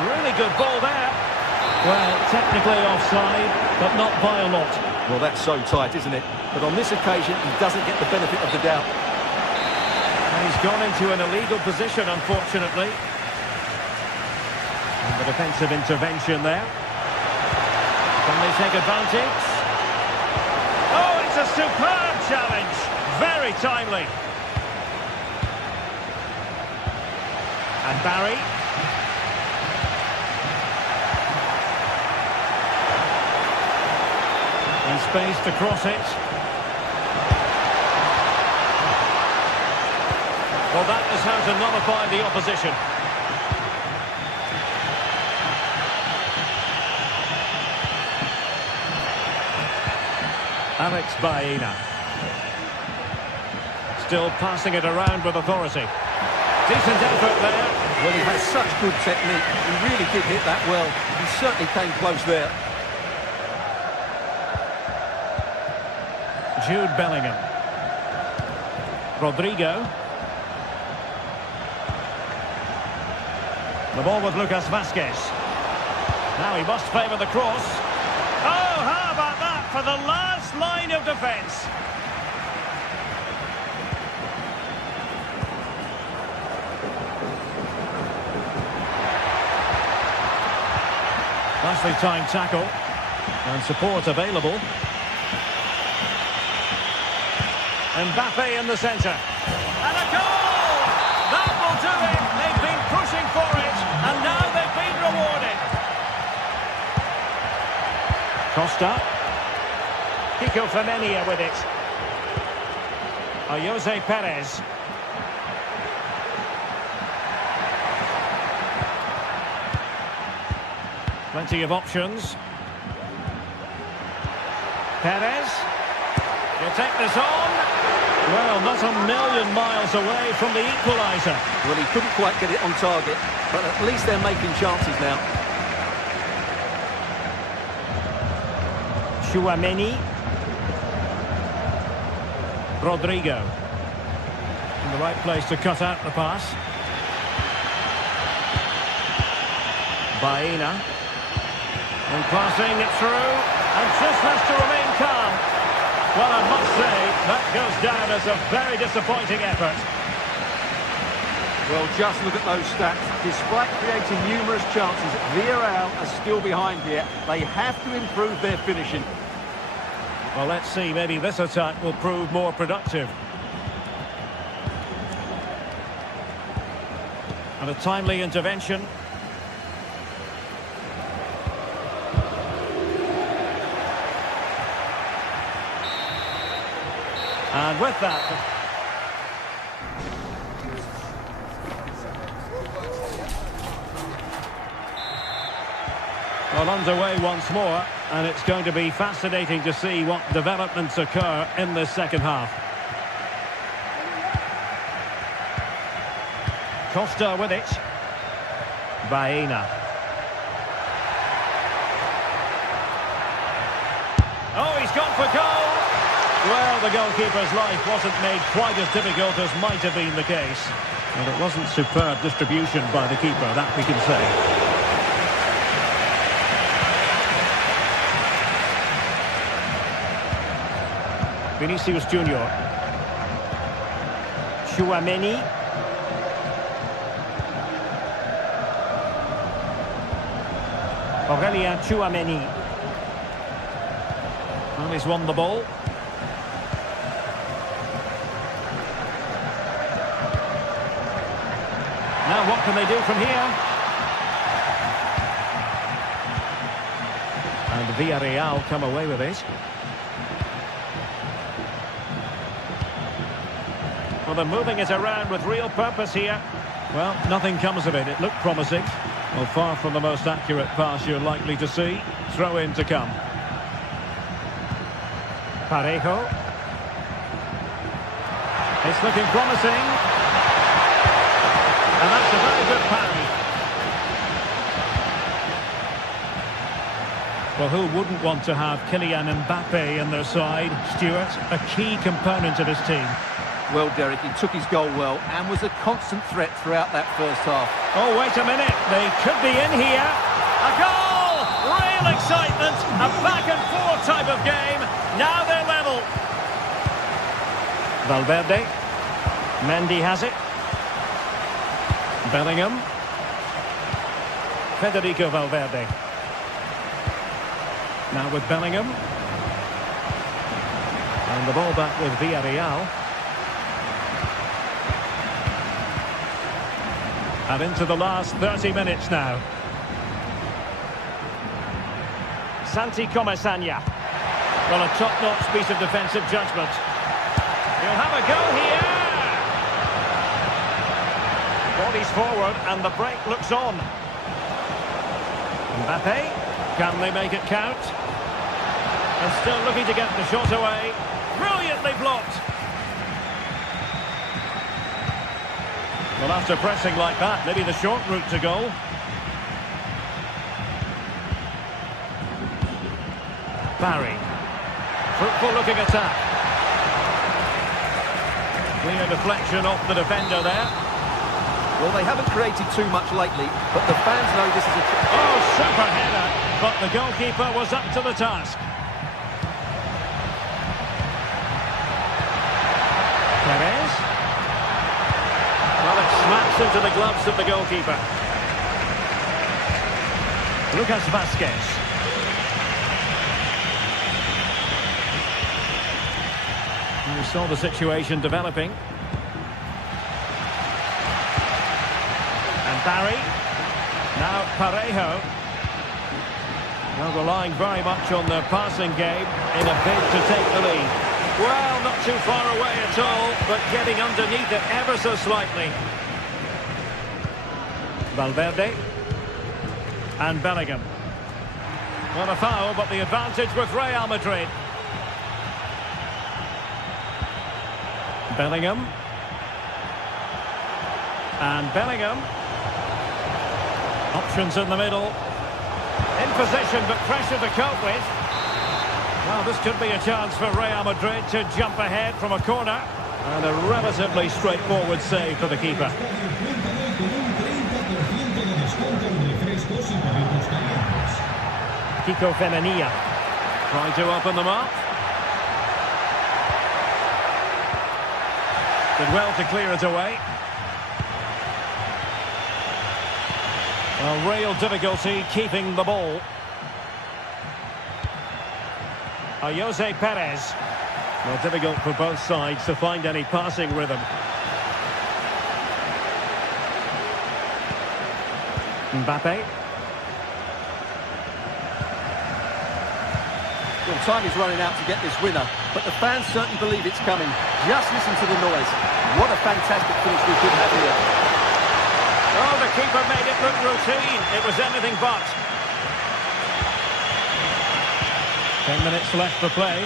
Really good ball there. Well, technically offside, but not by a lot. Well, that's so tight, isn't it? But on this occasion, he doesn't get the benefit of the doubt. And he's gone into an illegal position, unfortunately. And the defensive intervention there. Can they take advantage? Oh, it's a superb challenge. Very timely. And Barry. In space to cross it. Well, that is how to nullify the opposition. Alex Baena. Still passing it around with authority. Decent effort there. Well, he has such good technique. He really did hit that well. He certainly came close there. Jude Bellingham. Rodrigo. The ball with Lucas Vazquez. Now he must favour the cross. Oh, how about that for the last line of defence? Nicely timed tackle. And support available. Mbappe in the centre. And a goal! That will do it. They've been pushing for it. And now they've been rewarded. Costa. Kiko Femenia with it. Jose Perez. Plenty of options. Perez. He'll take this on. Well, not a million miles away from the equaliser. Well, he couldn't quite get it on target, but at least they're making chances now. Tchouaméni. Rodrigo. In the right place to cut out the pass. Baena. And passing it through. And just has to remain calm. Well, I must say, that goes down as a very disappointing effort. Well, just look at those stats. Despite creating numerous chances, Villarreal are still behind here. They have to improve their finishing. Well, let's see, maybe this attack will prove more productive. And a timely intervention. And with that... Well, underway once more, and it's going to be fascinating to see what developments occur in this second half. Costa with it. Baena. Oh, he's gone for goal! Well, the goalkeeper's life wasn't made quite as difficult as might have been the case. But it wasn't superb distribution by the keeper, that we can say. Vinicius Junior. Tchouaméni. Aurélien Tchouaméni. Well, he's won the ball. Now what can they do from here? And Villarreal come away with it. Well, they're moving it around with real purpose here. Well, nothing comes of it. It looked promising. Well, far from the most accurate pass you're likely to see. Throw in to come. Parejo. It's looking promising. And that's a very good parry. Well, who wouldn't want to have Kylian Mbappe in their side? Stuart, a key component of his team. Well, Derek, he took his goal well and was a constant threat throughout that first half. Oh, wait a minute. They could be in here. A goal! Real excitement. A back-and-forth type of game. Now they're level. Valverde. Mendy has it. Bellingham. Federico Valverde. Now with Bellingham. And the ball back with Villarreal. And into the last 30 minutes now. Santi Comesaña. Well, a top-notch piece of defensive judgment. He'll have a go here. Bodies forward and the break looks on. Mbappe. Can they make it count? And still looking to get the shot away. Brilliantly blocked. Well, after pressing like that, maybe the short route to goal. Barry. Fruitful looking attack. Clear deflection off the defender there. Well, they haven't created too much lately, but the fans know this is a... Oh, super header! But the goalkeeper was up to the task. Perez. Well, it smacks into the gloves of the goalkeeper. Lucas Vazquez. We saw the situation developing. And Barry. Now Parejo. Well, relying very much on the passing game in a bid to take the lead. Well, not too far away at all, but getting underneath it ever so slightly. Valverde. And Bellingham. Well, a foul, but the advantage with Real Madrid. Bellingham. And Bellingham. Options in the middle. In position, but pressure to cope with. Well, this could be a chance for Real Madrid to jump ahead from a corner. And a relatively straightforward save for the keeper. Kiko Femenia trying to open them up. Did well to clear it away. Well, real difficulty keeping the ball. Jose Perez. Well, difficult for both sides to find any passing rhythm. Mbappe. Well, time is running out to get this winner, but the fans certainly believe it's coming. Just listen to the noise. What a fantastic finish we could have here. Oh, the keeper made it look routine. It was anything but. 10 minutes left for play.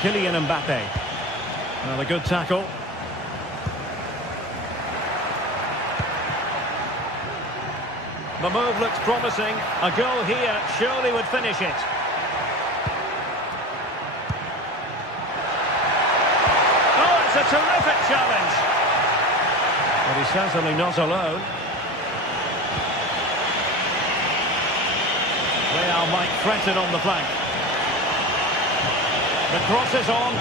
Kylian Mbappe. Well, a good tackle. The move looks promising. A goal here surely would finish it. Oh, it's a terrific challenge. But he's certainly not alone. Real might threaten on the flank. The cross is on.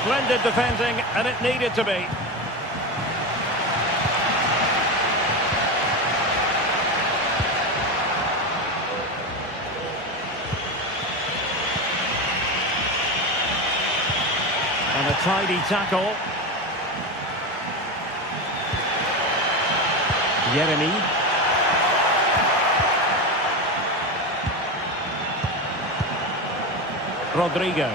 Splendid defending, and it needed to be. And a tidy tackle. Yeremy. Rodrigo.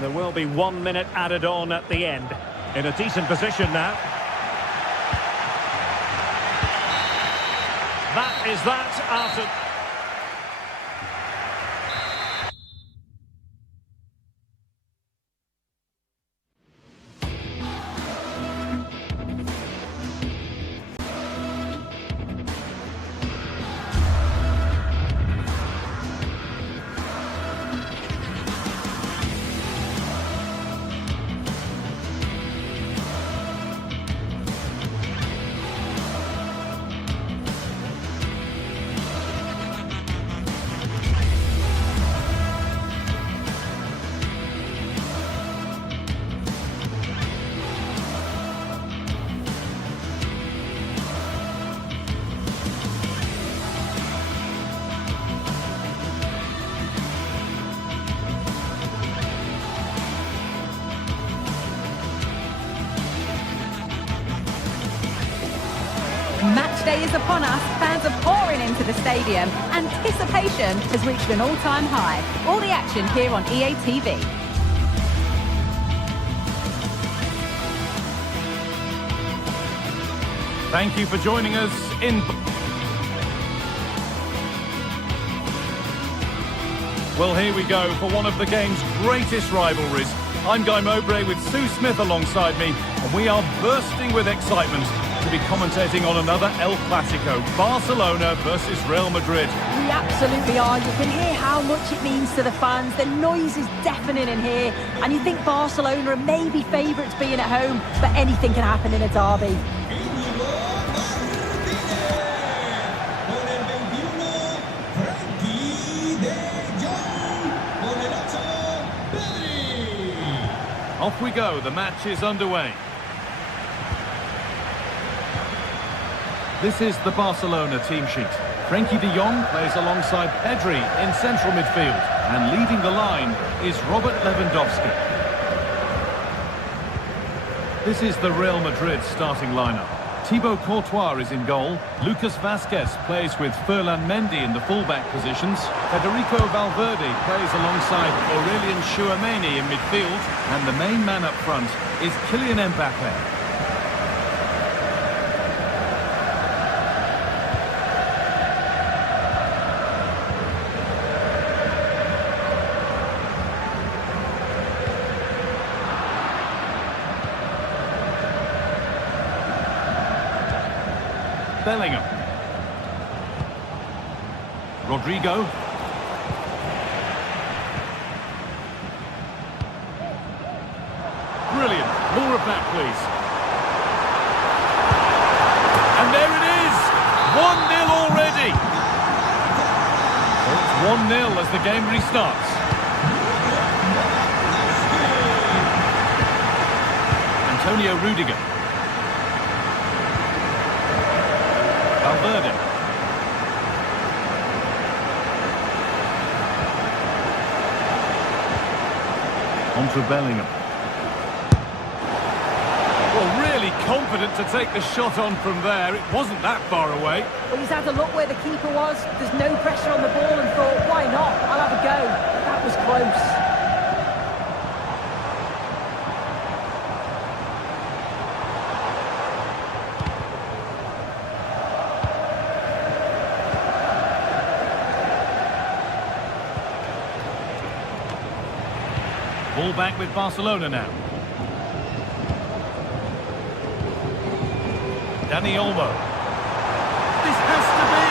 There will be 1 minute added on at the end. In a decent position now. That is that after... Match day is upon us. Fans are pouring into the stadium. Anticipation has reached an all-time high. All the action here on EA TV. Thank you for joining us in... Well, here we go for one of the game's greatest rivalries. I'm Guy Mowbray with Sue Smith alongside me, and we are bursting with excitement to be commentating on another El Clasico, Barcelona versus Real Madrid. We absolutely are. You can hear how much it means to the fans. The noise is deafening in here, and you think Barcelona are maybe favourites being at home, but anything can happen in a derby. Off we go, the match is underway. This is the Barcelona team sheet. Frenkie de Jong plays alongside Pedri in central midfield. And leading the line is Robert Lewandowski. This is the Real Madrid starting lineup. Thibaut Courtois is in goal. Lucas Vazquez plays with Ferland Mendy in the fullback positions. Federico Valverde plays alongside Aurelien Tchouameni in midfield. And the main man up front is Kylian Mbappe. Bellingham. Rodrigo. Brilliant. More of that, please. And there it is! 1-0 already! So it's 1-0 as the game restarts. Antonio Rudiger. Valverde. On to Bellingham. Well, really confident to take the shot on from there. It wasn't that far away. Well, he's had a look where the keeper was. There's no pressure on the ball and thought, why not? I'll have a go. That was close. Ball back with Barcelona now. Dani Olmo. This has to be!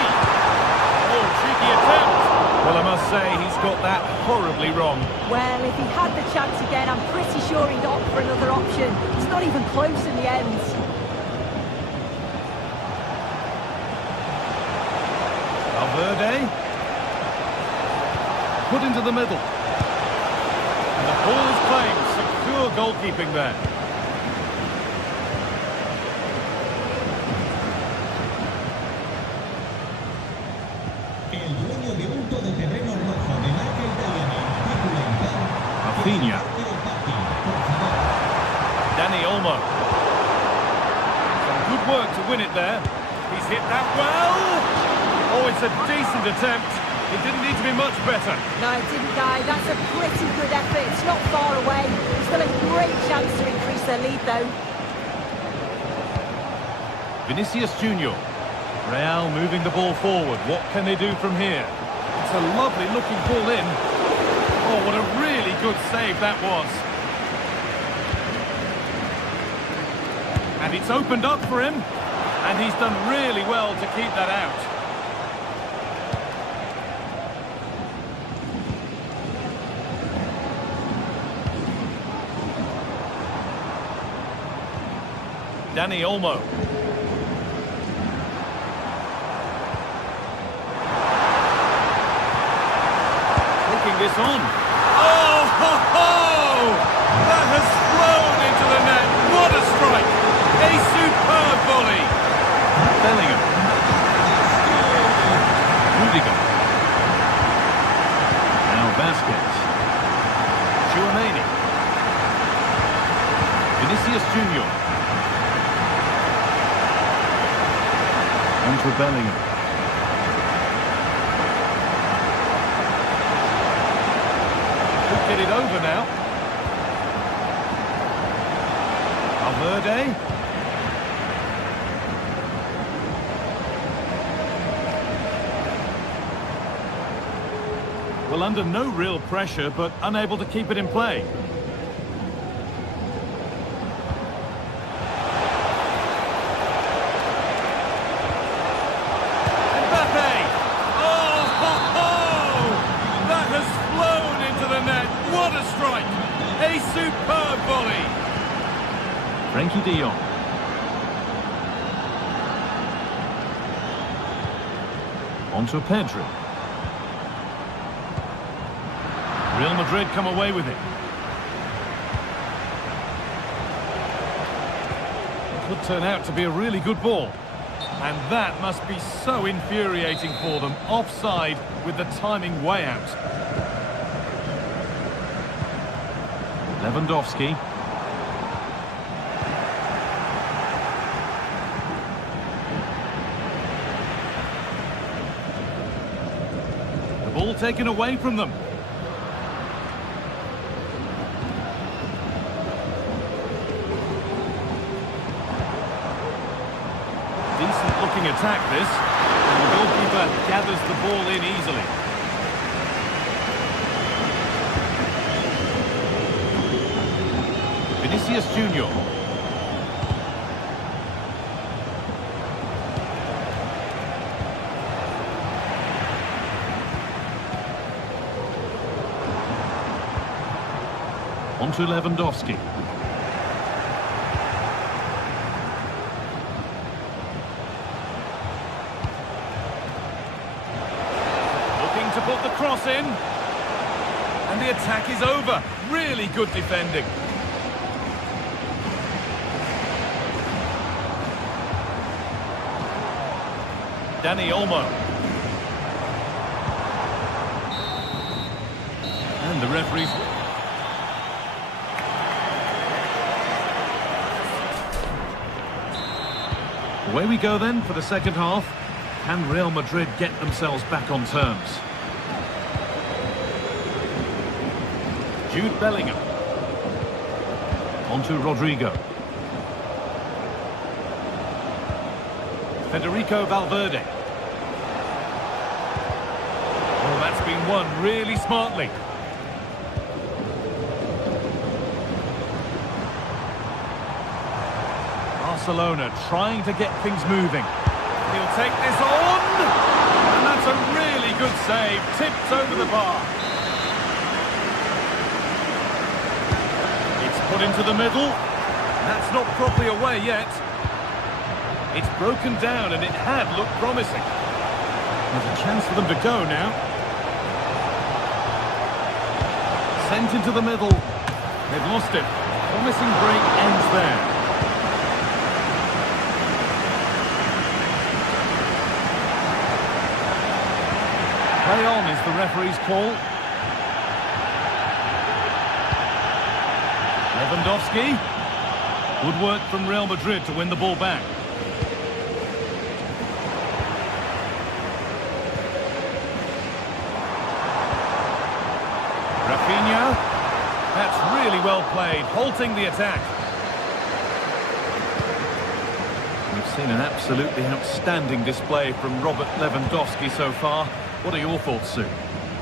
Oh, cheeky attempt! Well, I must say, he's got that horribly wrong. Well, if he had the chance again, I'm pretty sure he'd opt for another option. It's not even close in the end. Valverde. Put into the middle. The ball is playing, secure goalkeeping there. El dueño de un todoterreno rojo de marca italiana, Rafinha. Dani Olmo. Some good work to win it there. He's hit that well. Oh, it's a decent attempt. It didn't need to be much better. No, it didn't, Guy. That's a pretty good effort. It's not far away. Still a great chance to increase their lead, though. Vinicius Junior. Real moving the ball forward. What can they do from here? It's a lovely looking ball in. Oh, what a really good save that was. And it's opened up for him. And he's done really well to keep that out. Dani Olmo. Taking this on. Oh, ho, ho! That has flown into the net. What a strike! A superb volley. Bellingham. Rudiger. Now Vazquez. Tchouameni. Vinicius Junior. On to Bellingham. Could get it over now. Valverde. Well, under no real pressure, but unable to keep it in play. What a strike! A superb volley! Frenkie de Jong. On to Pedri. Real Madrid come away with it. Could turn out to be a really good ball. And that must be so infuriating for them. Offside with the timing way out. Lewandowski. The ball taken away from them. Decent looking attack this, and the goalkeeper gathers the ball in easily. Vinicius Junior. On to Lewandowski. Looking to put the cross in. And the attack is over. Really good defending. Dani Olmo. And the referee's... Away we go then for the second half. Can Real Madrid get themselves back on terms? Jude Bellingham. On to Rodrigo. Federico Valverde. Oh, that's been won really smartly. Barcelona trying to get things moving. He'll take this on! And that's a really good save. Tipped over the bar. It's put into the middle. That's not properly away yet. It's broken down and it had looked promising. There's a chance for them to go now. Sent into the middle. They've lost it. Promising break ends there. Play on is the referee's call. Lewandowski. Good work from Real Madrid to win the ball back. Rafinha. That's really well played, halting the attack. We've seen an absolutely outstanding display from Robert Lewandowski so far. What are your thoughts, Sue?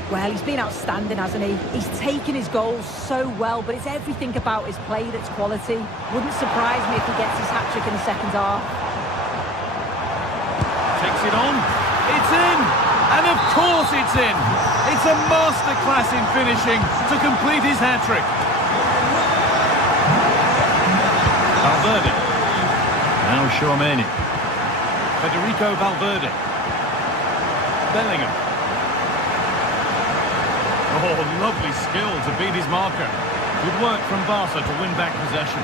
Well, he's been outstanding, hasn't he? He's taken his goals so well, but it's everything about his play that's quality. Wouldn't surprise me if he gets his hat-trick in the second half. Takes it on. It's in! And of course it's in! It's a masterclass in finishing to complete his hat-trick. Valverde. Now Tchouaméni. Federico Valverde. Bellingham. Oh, lovely skill to beat his marker. Good work from Barca to win back possession.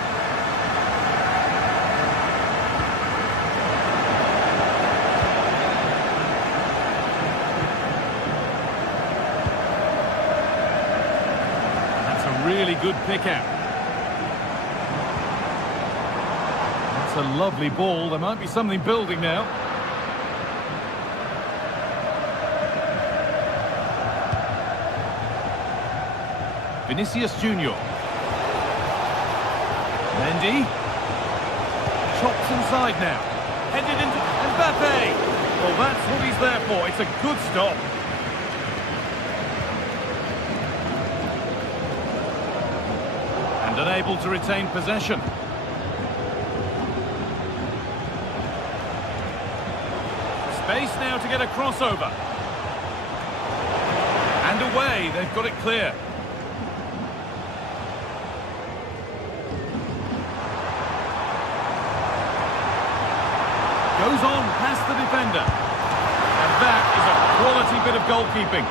That's a really good pick out. That's a lovely ball. There might be something building now. Vinicius Junior. Mendy. Chops inside now. Headed into Mbappe. Well, that's what he's there for. It's a good stop. And unable to retain possession. Space now to get a crossover. And away. They've got it clear. Goes on past the defender. And that is a quality bit of goalkeeping.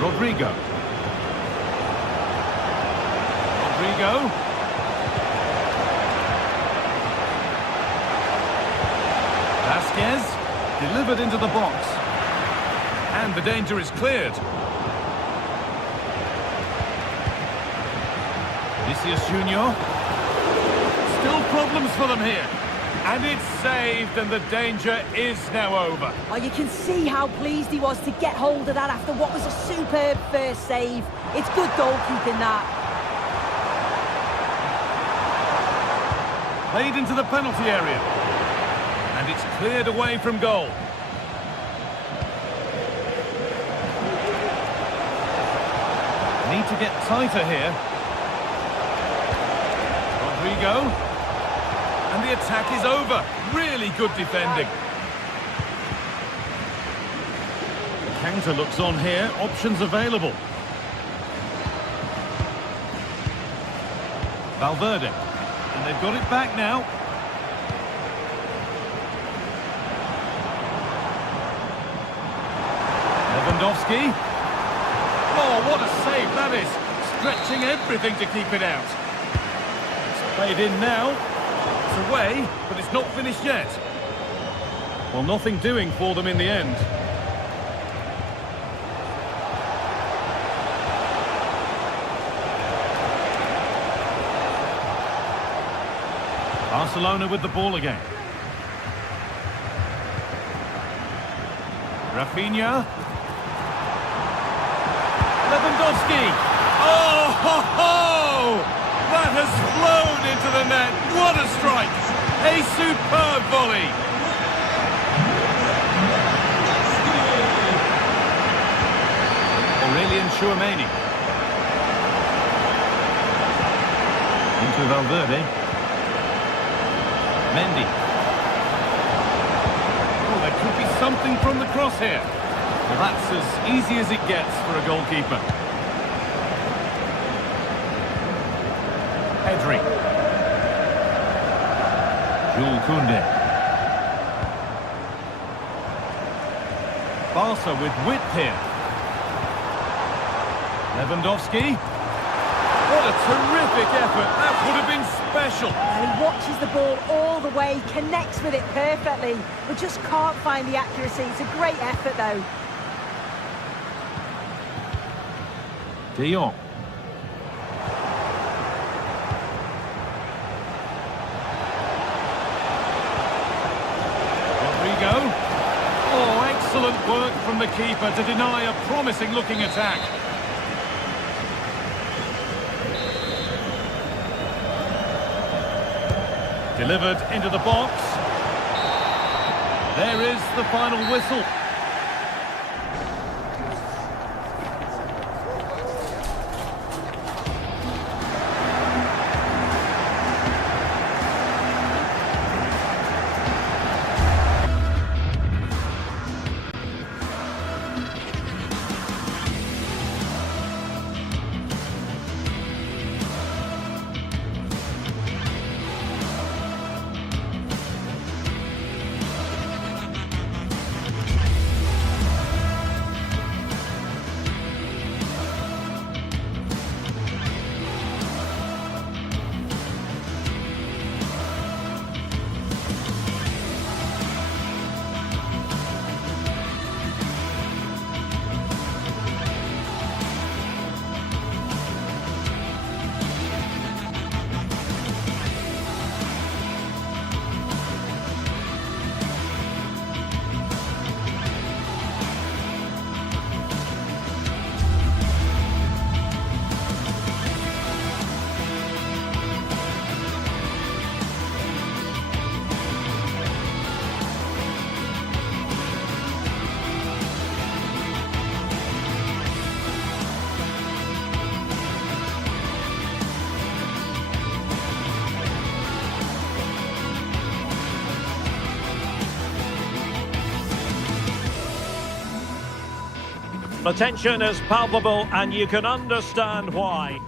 Rodrigo. go. Vasquez, delivered into the box. And the danger is cleared. Vinicius Junior. Still problems for them here. And it's saved, and the danger is now over. Oh, you can see how pleased he was to get hold of that after what was a superb first save. It's good goalkeeping, that. Played into the penalty area. And it's cleared away from goal. Need to get tighter here. Rodrigo. And the attack is over. Really good defending. The counter looks on here. Options available. Valverde. And they've got it back now. Lewandowski. Oh, what a save that is. Stretching everything to keep it out. It's played in now. It's away, but it's not finished yet. Well, nothing doing for them in the end. Barcelona with the ball again. Rafinha. Lewandowski. Oh, ho, ho! That has flown into the net. What a strike! A superb volley. Aurelian Tchouameni. Into Valverde. Mendy. Oh, there could be something from the cross here. Well, that's as easy as it gets for a goalkeeper. Pedri. Jules Koundé. Barca with width here. Lewandowski. What a terrific effort. That would have been special. And he watches the ball all the way, connects with it perfectly, but just can't find the accuracy. It's a great effort, though. De Jong. Rodrigo. Oh, excellent work from the keeper to deny a promising-looking attack. Delivered into the box. There is the final whistle. The tension is palpable and you can understand why.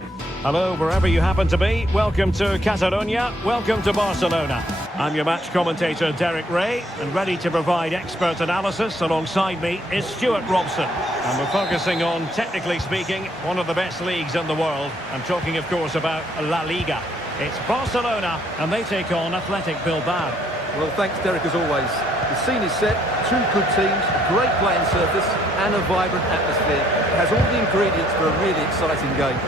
Hello, wherever you happen to be. Welcome to Catalonia. Welcome to Barcelona. I'm your match commentator, Derek Ray, and ready to provide expert analysis. Alongside me is Stuart Robson. And we're focusing on, technically speaking, one of the best leagues in the world. I'm talking, of course, about La Liga. It's Barcelona, and they take on Athletic Bilbao. Well, thanks, Derek, as always. The scene is set, two good teams, great playing surface, and a vibrant atmosphere. It has all the ingredients for a really exciting game.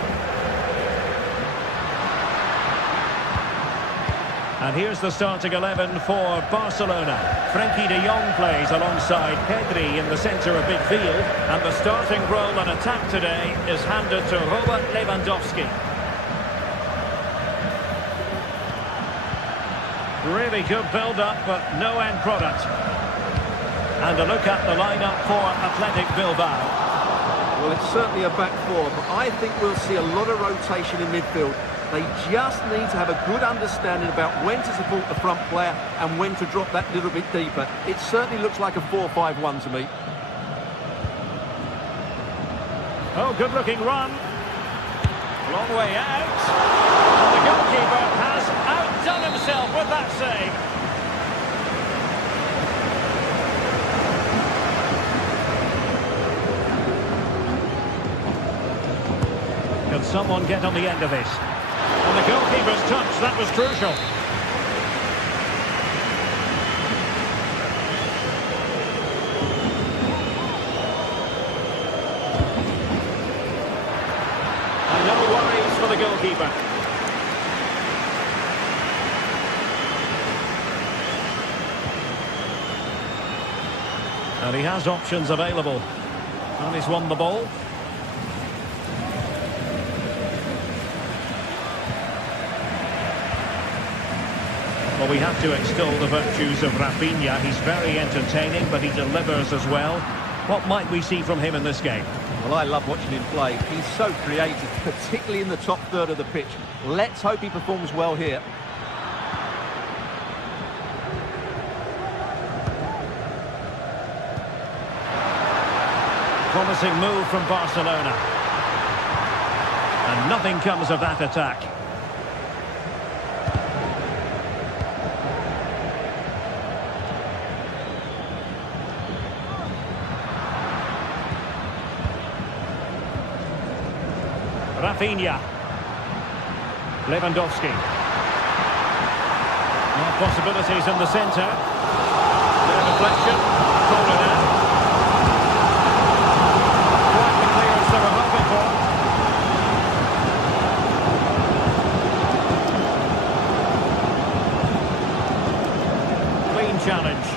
And here's the starting 11 for Barcelona. Frenkie de Jong plays alongside Pedri in the centre of midfield. And the starting role in attack today is handed to Robert Lewandowski. Really good build-up, but no end product. And a look at the lineup for Athletic Bilbao. Well, it's certainly a back four, but I think we'll see a lot of rotation in midfield. They just need to have a good understanding about when to support the front player and when to drop that little bit deeper. It certainly looks like a 4-5-1 to me. Oh, good-looking run. Long way out. And the goalkeeper has outdone himself with that save. Can someone get on the end of this? And the goalkeeper's touch, that was crucial. And no worries for the goalkeeper. And he has options available. And he's won the ball. Well, we have to extol the virtues of Rafinha. He's very entertaining, but he delivers as well. What might we see from him in this game? Well, I love watching him play. He's so creative, particularly in the top third of the pitch. Let's hope he performs well here. Promising move from Barcelona. And nothing comes of that attack. Rafinha. Lewandowski. More possibilities in the centre. Their deflection. Corner now. Quite the clearance they were hoping for. Clean challenge.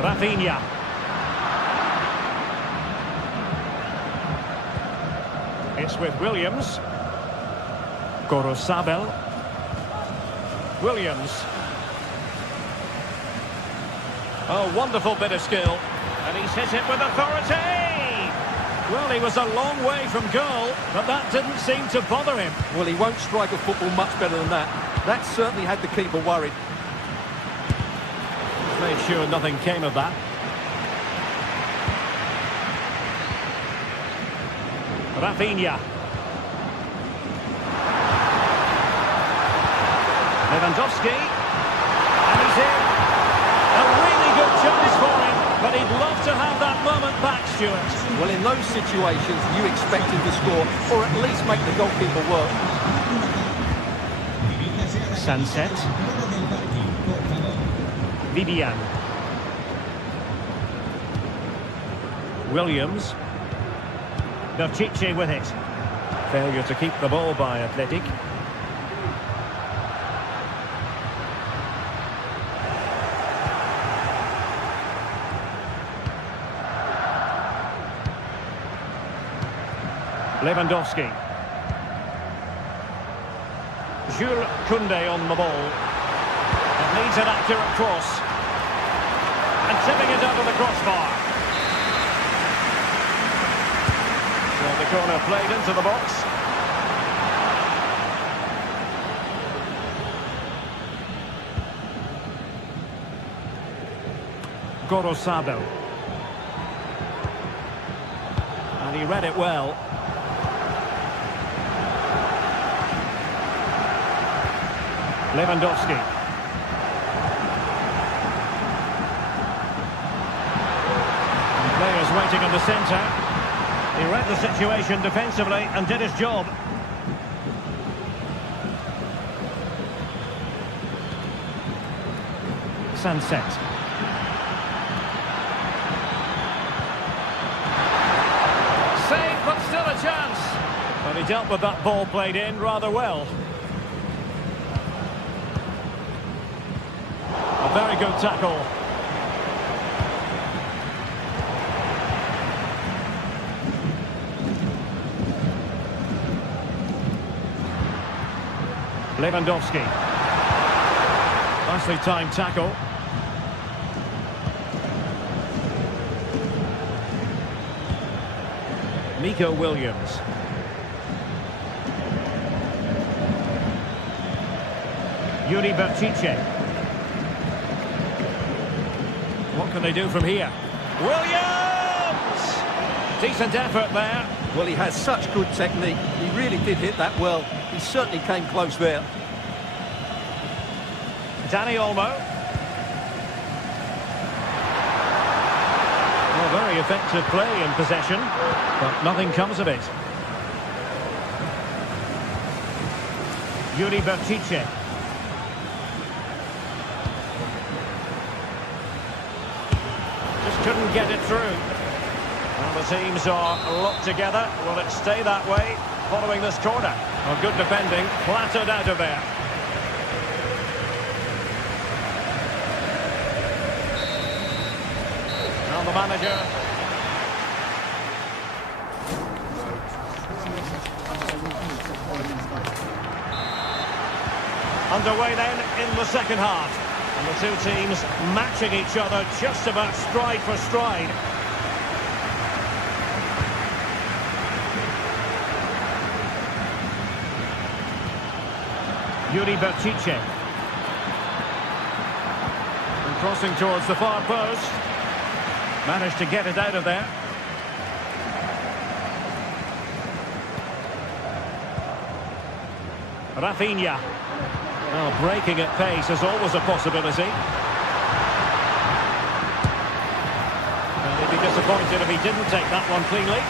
Rafinha. It's with Williams. Gorosabel. Williams. Oh, wonderful bit of skill. And he's hit it with authority! Well, he was a long way from goal, but that didn't seem to bother him. Well, he won't strike a football much better than that. That certainly had the keeper worried. Made sure nothing came of that. Rafinha. Lewandowski. And he's in. A really good chance for him, but he'd love to have that moment back, Stuart. Well, in those situations, you expect him to score, or at least make the goalkeeper work. Sunset. Vivian. Williams. Berchiche with it. Failure to keep the ball by Athletic. Lewandowski. Jules Koundé on the ball. It needs an accurate cross. And tipping it under the crossbar. So the corner played into the box. Gorosabel. And he read it well. Lewandowski. And players waiting in the centre. He read the situation defensively and did his job. Sunset. Save, but still a chance. But he dealt with that ball played in rather well. A very good tackle. Lewandowski. Nicely timed tackle. Nico Williams. Yuri Berchiche. What can they do from here? Williams! Decent effort there. Well, he has such good technique. He really did hit that well. He certainly came close there. Dani Olmo. Well, very effective play in possession, but nothing comes of it. Yuri Berchiche. Just couldn't get it through. Well, the teams are locked together. Will it stay that way following this corner? Well, good defending, flattered out of there. Now the manager. Underway then in the second half. And the two teams matching each other just about stride for stride. Yuri Berchiche. And crossing towards the far post. Managed to get it out of there. Rafinha. Well, breaking at pace is always a possibility. And he'd be disappointed if he didn't take that one cleanly.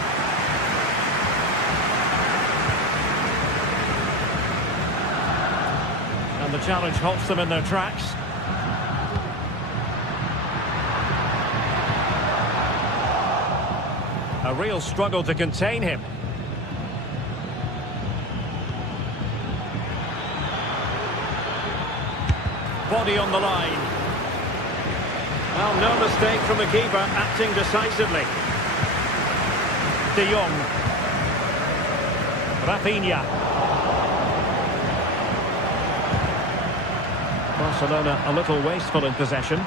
And the challenge halts them in their tracks. A real struggle to contain him. Body on the line. Well, no mistake from the keeper, acting decisively. De Jong. Rafinha. Barcelona a little wasteful in possession.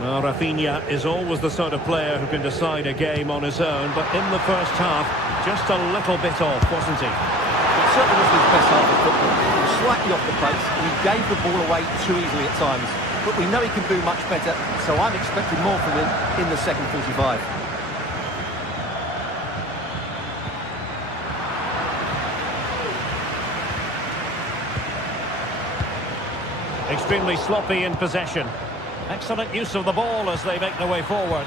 Well, Rafinha is always the sort of player who can decide a game on his own, but in the first half, just a little bit off, wasn't he? It certainly wasn't his best half of football. He was slightly off the pace, and he gave the ball away too easily at times. But we know he can do much better, so I'm expecting more from him in the second 45. Extremely sloppy in possession. Excellent use of the ball as they make their way forward.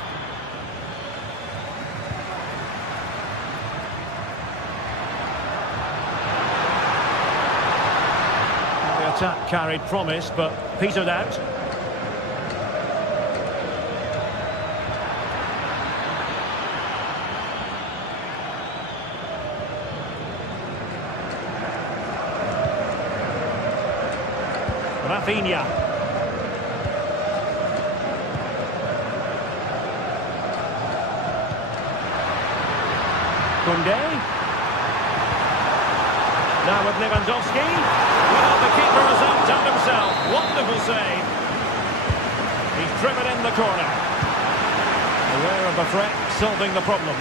The attack carried promise, but petered out. Rafinha. Koundé. Now with Lewandowski. Well, the keeper has outdone himself. Wonderful save. He's driven in the corner. Aware of the threat, solving the problem.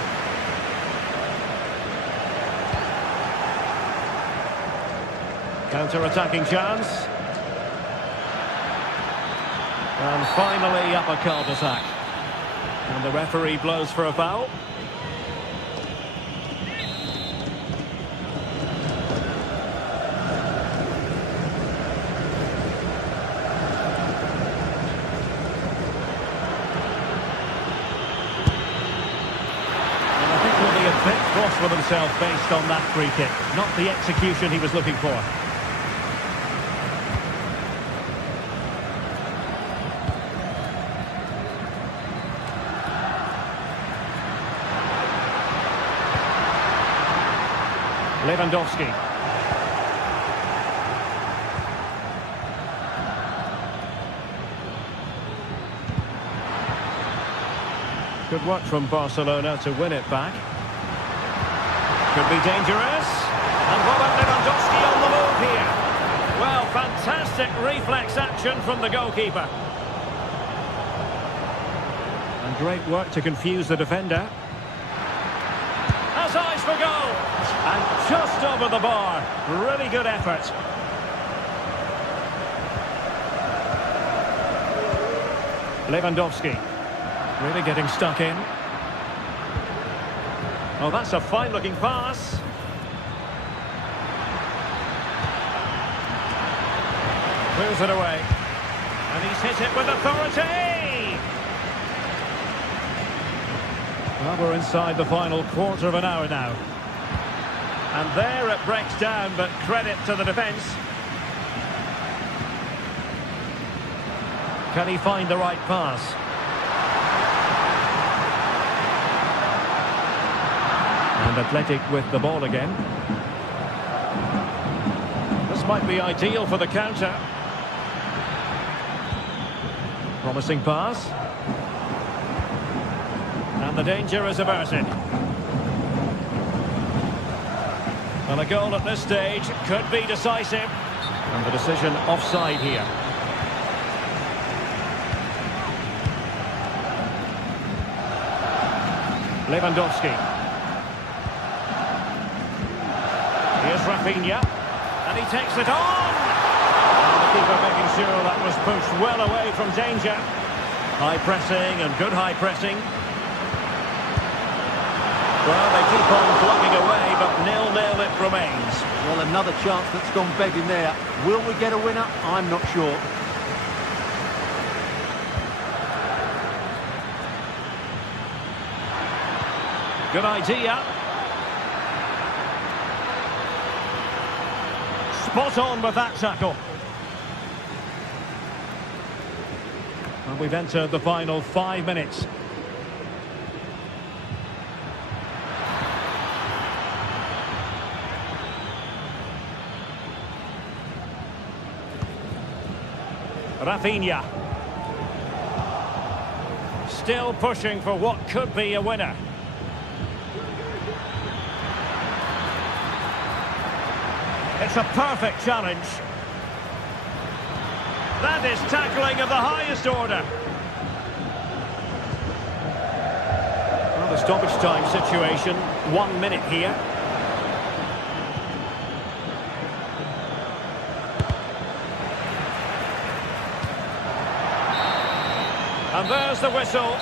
Counter-attacking chance. And finally up a cul-de-sac. And the referee blows for a foul. cross with himself based on that free kick. Not the execution he was looking for. Lewandowski. Good work from Barcelona to win it back. Could be dangerous. And Robert Lewandowski on the move here. Well, fantastic reflex action from the goalkeeper. And great work to confuse the defender. Has eyes for goal. And just over the bar. Really good effort. Lewandowski. Really getting stuck in. Oh, that's a fine-looking pass. Moves it away. And he's hit it with authority! Well, we're inside the final quarter of an hour now. And there it breaks down, but credit to the defence. Can he find the right pass? And Athletic with the ball again. This might be ideal for the counter. Promising pass. And the danger is averted. Well, a goal at this stage could be decisive. And the decision offside here. Lewandowski. Here's Rafinha, and he takes it on! And the keeper making sure that was pushed well away from danger. High pressing and good high pressing. Well, they keep on plugging away, but 0-0 it remains. Well, another chance that's gone begging there. Will we get a winner? I'm not sure. Good idea. Spot on with that tackle. And we've entered the final 5 minutes. Rafinha. Still pushing for what could be a winner. It's a perfect challenge. That is tackling of the highest order. Well, the stoppage time situation, 1 minute here. And there's the whistle.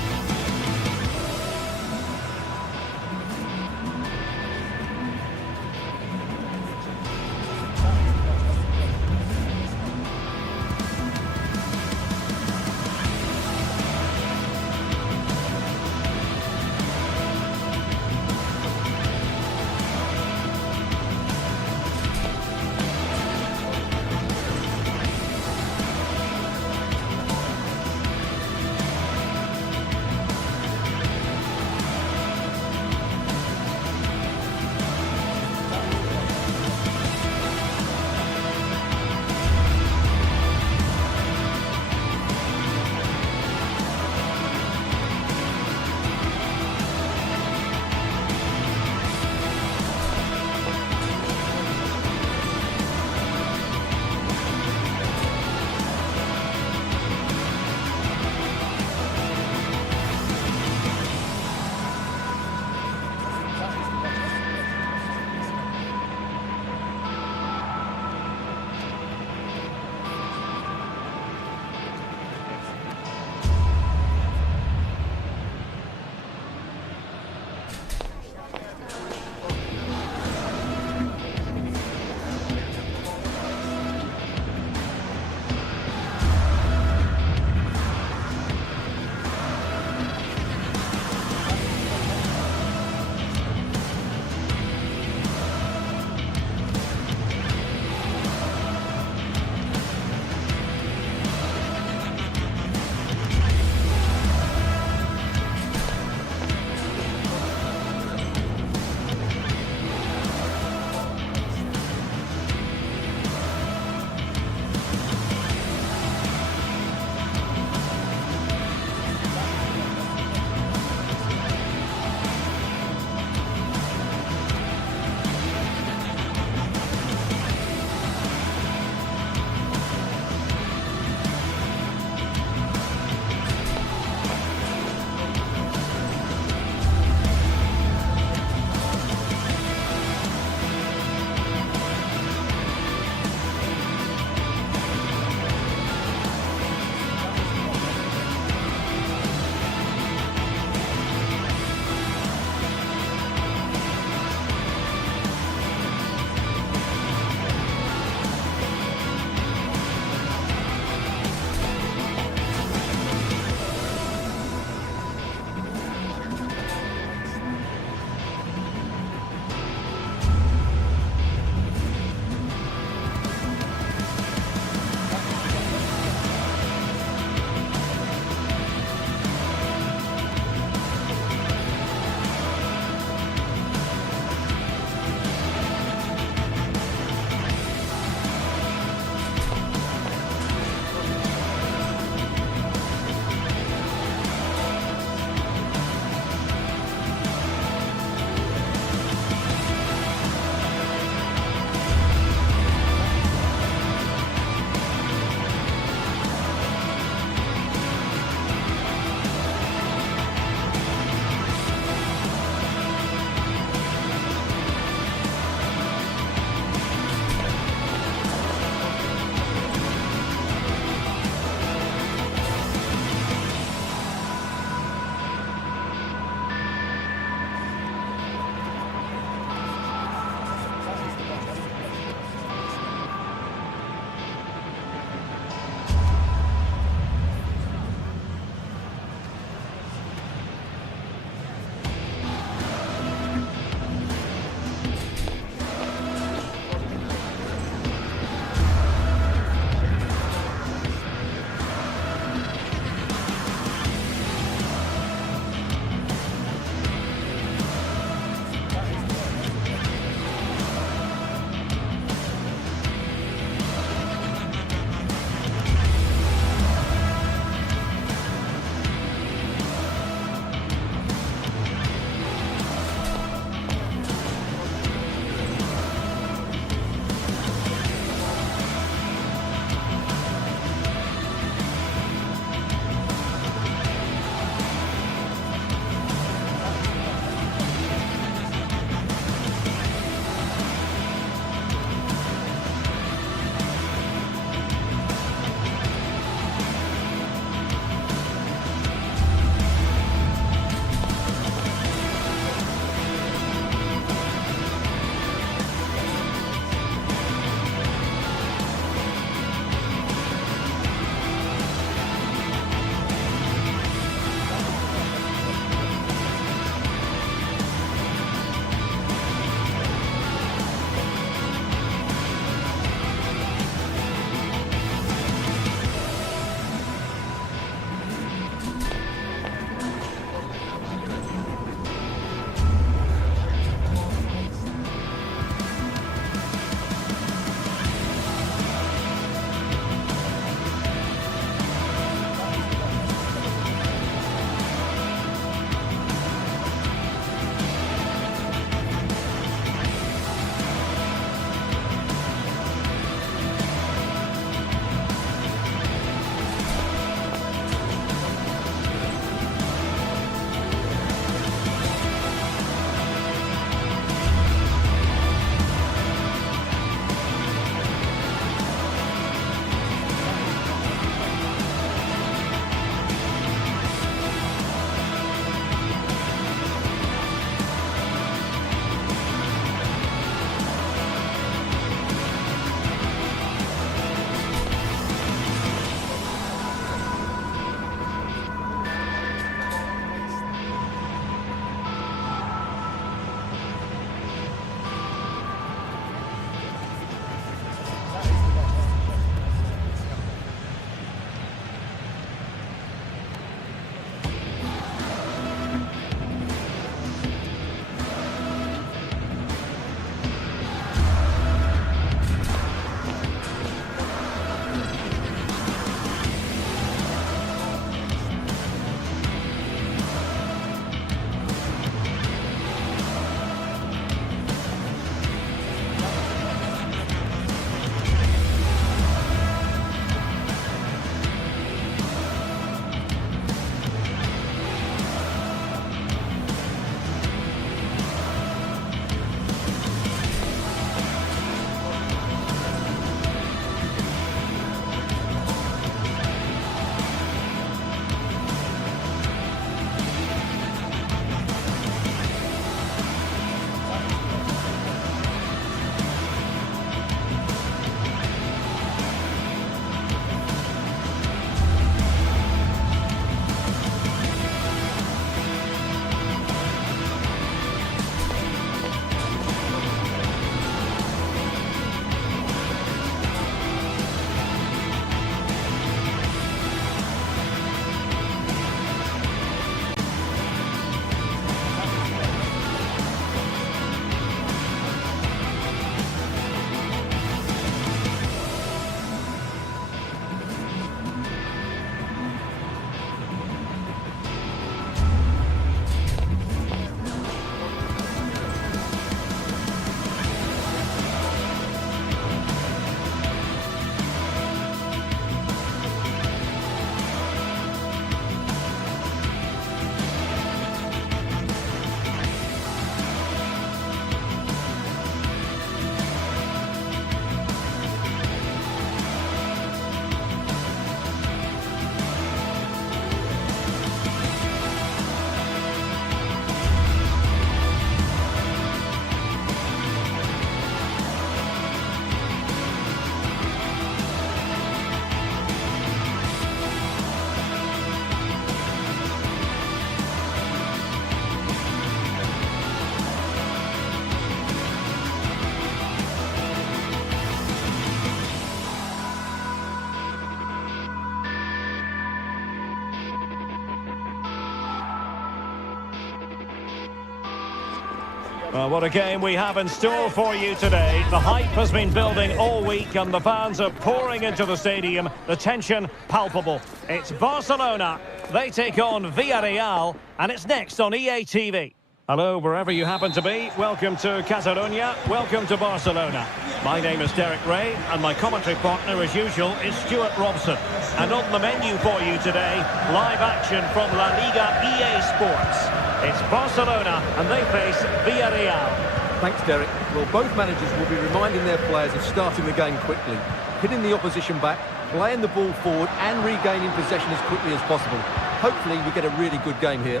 Well, what a game we have in store for you today. The hype has been building all week and the fans are pouring into the stadium. The tension palpable. It's Barcelona. They take on Villarreal and it's next on EA TV. Hello, wherever you happen to be. Welcome to Catalonia. Welcome to Barcelona. My name is Derek Ray and my commentary partner, as usual, is Stuart Robson. And on the menu for you today, live action from La Liga EA Sports. It's Barcelona and they face Villarreal. Thanks, Derek. Well, both managers will be reminding their players of starting the game quickly, hitting the opposition back, playing the ball forward and regaining possession as quickly as possible. Hopefully we get a really good game here.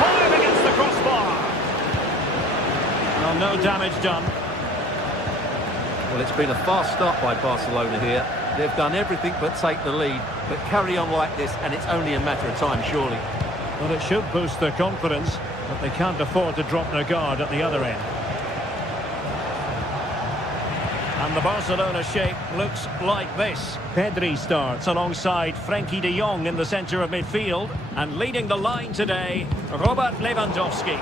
Fired against the crossbar. Well, no damage done. Well, it's been a fast start by Barcelona here. They've done everything but take the lead, but carry on like this and it's only a matter of time, surely. Well, it should boost their confidence, but they can't afford to drop their guard at the other end. And the Barcelona shape looks like this. Pedri starts alongside Frenkie de Jong in the centre of midfield. And leading the line today, Robert Lewandowski.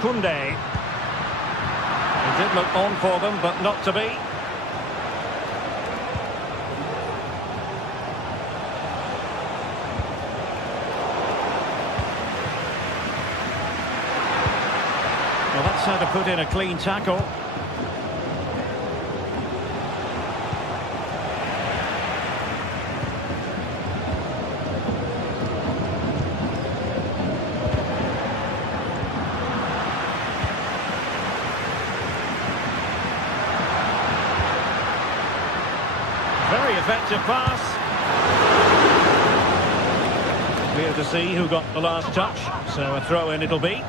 Koundé. He did look on for them, but not to be. Well, that's how to put in a clean tackle. Very effective pass. Clear to see who got the last touch, so a throw-in it'll be.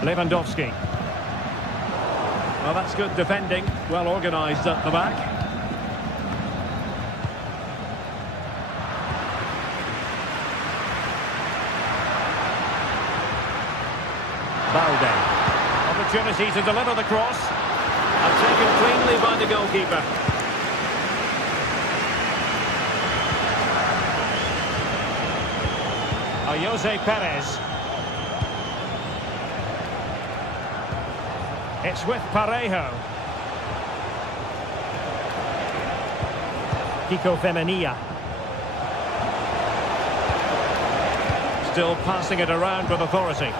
Lewandowski. Well, that's good defending, well organised at the back. Balde. Opportunity to deliver the cross. And taken cleanly by the goalkeeper. Jose Perez. It's with Parejo. Kiko Femenia. Still passing it around with authority.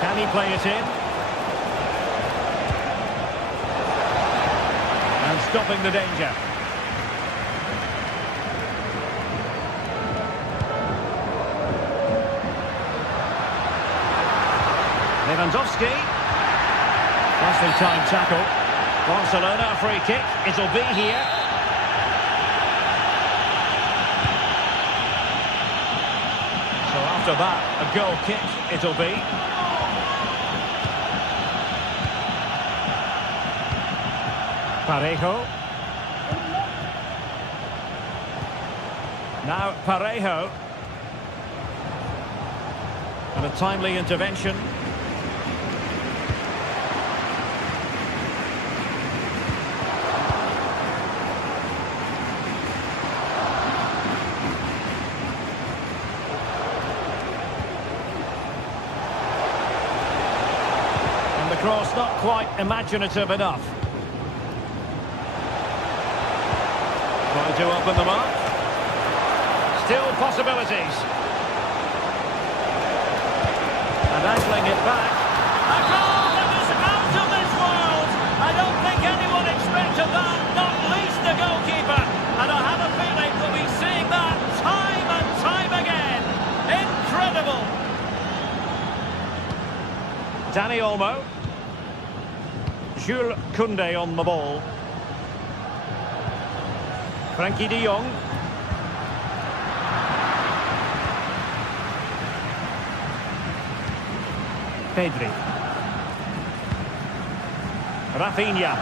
Can he play it in? And stopping the danger. Lewandowski. Nicely timed tackle. Barcelona, a free kick. It'll be here. So after that, a goal kick it'll be. Parejo. Now Parejo. And a timely intervention. And the cross not quite imaginative enough. Trying to open them up. Still possibilities. And angling it back. A goal that is out of this world! I don't think anyone expected that, not least the goalkeeper. And I have a feeling we'll be seeing that time and time again. Incredible! Dani Olmo. Jules Koundé on the ball. Frenkie de Jong. Pedri. Rafinha.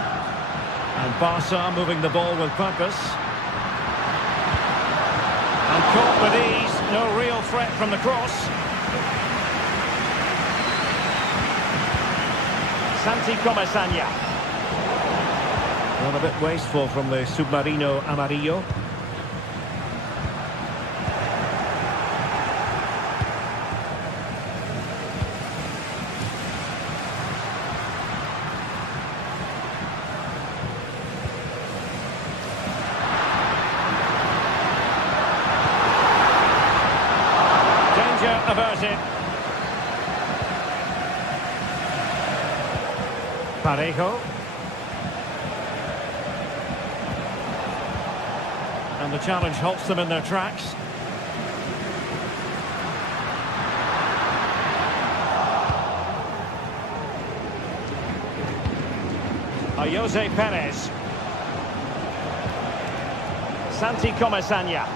And Barca moving the ball with purpose. with ease, no real threat from the cross. Santi Comesaña. Well, a bit wasteful from the Submarino Amarillo. Averted. Parejo. And the challenge halts them in their tracks. Jose Perez. Santi Comesaña.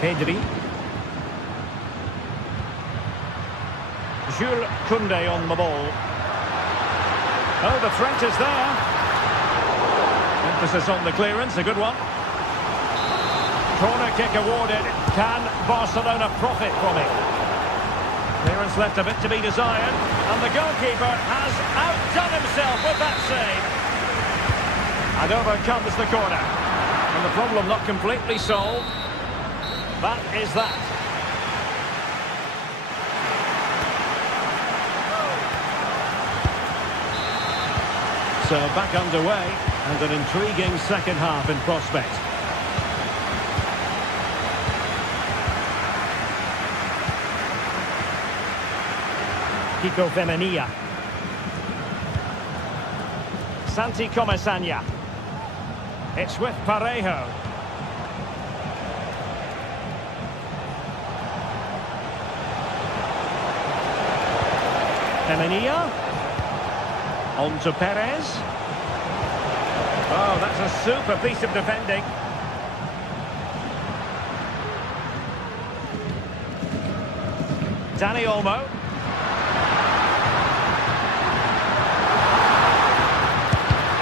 Pedri. Jules Koundé on the ball. Oh, the threat is there. Emphasis on the clearance, a good one. Corner kick awarded. Can Barcelona profit from it? Clearance left a bit to be desired. And the goalkeeper has outdone himself with that save. And over comes the corner. And the problem not completely solved. That is that. So back underway, and an intriguing second half in prospect. Kiko Femenia. Santi Comesaña. It's with Parejo. Femenia. On to Perez. Oh, that's a super piece of defending. Dani Olmo.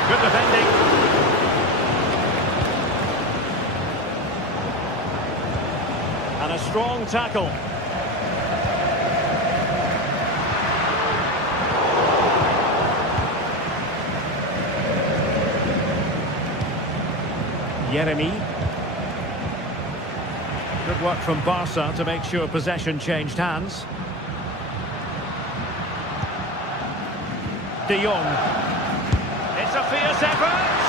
Good defending. And a strong tackle. Yeremi. Good work from Barca to make sure possession changed hands. De Jong. It's a fierce effort!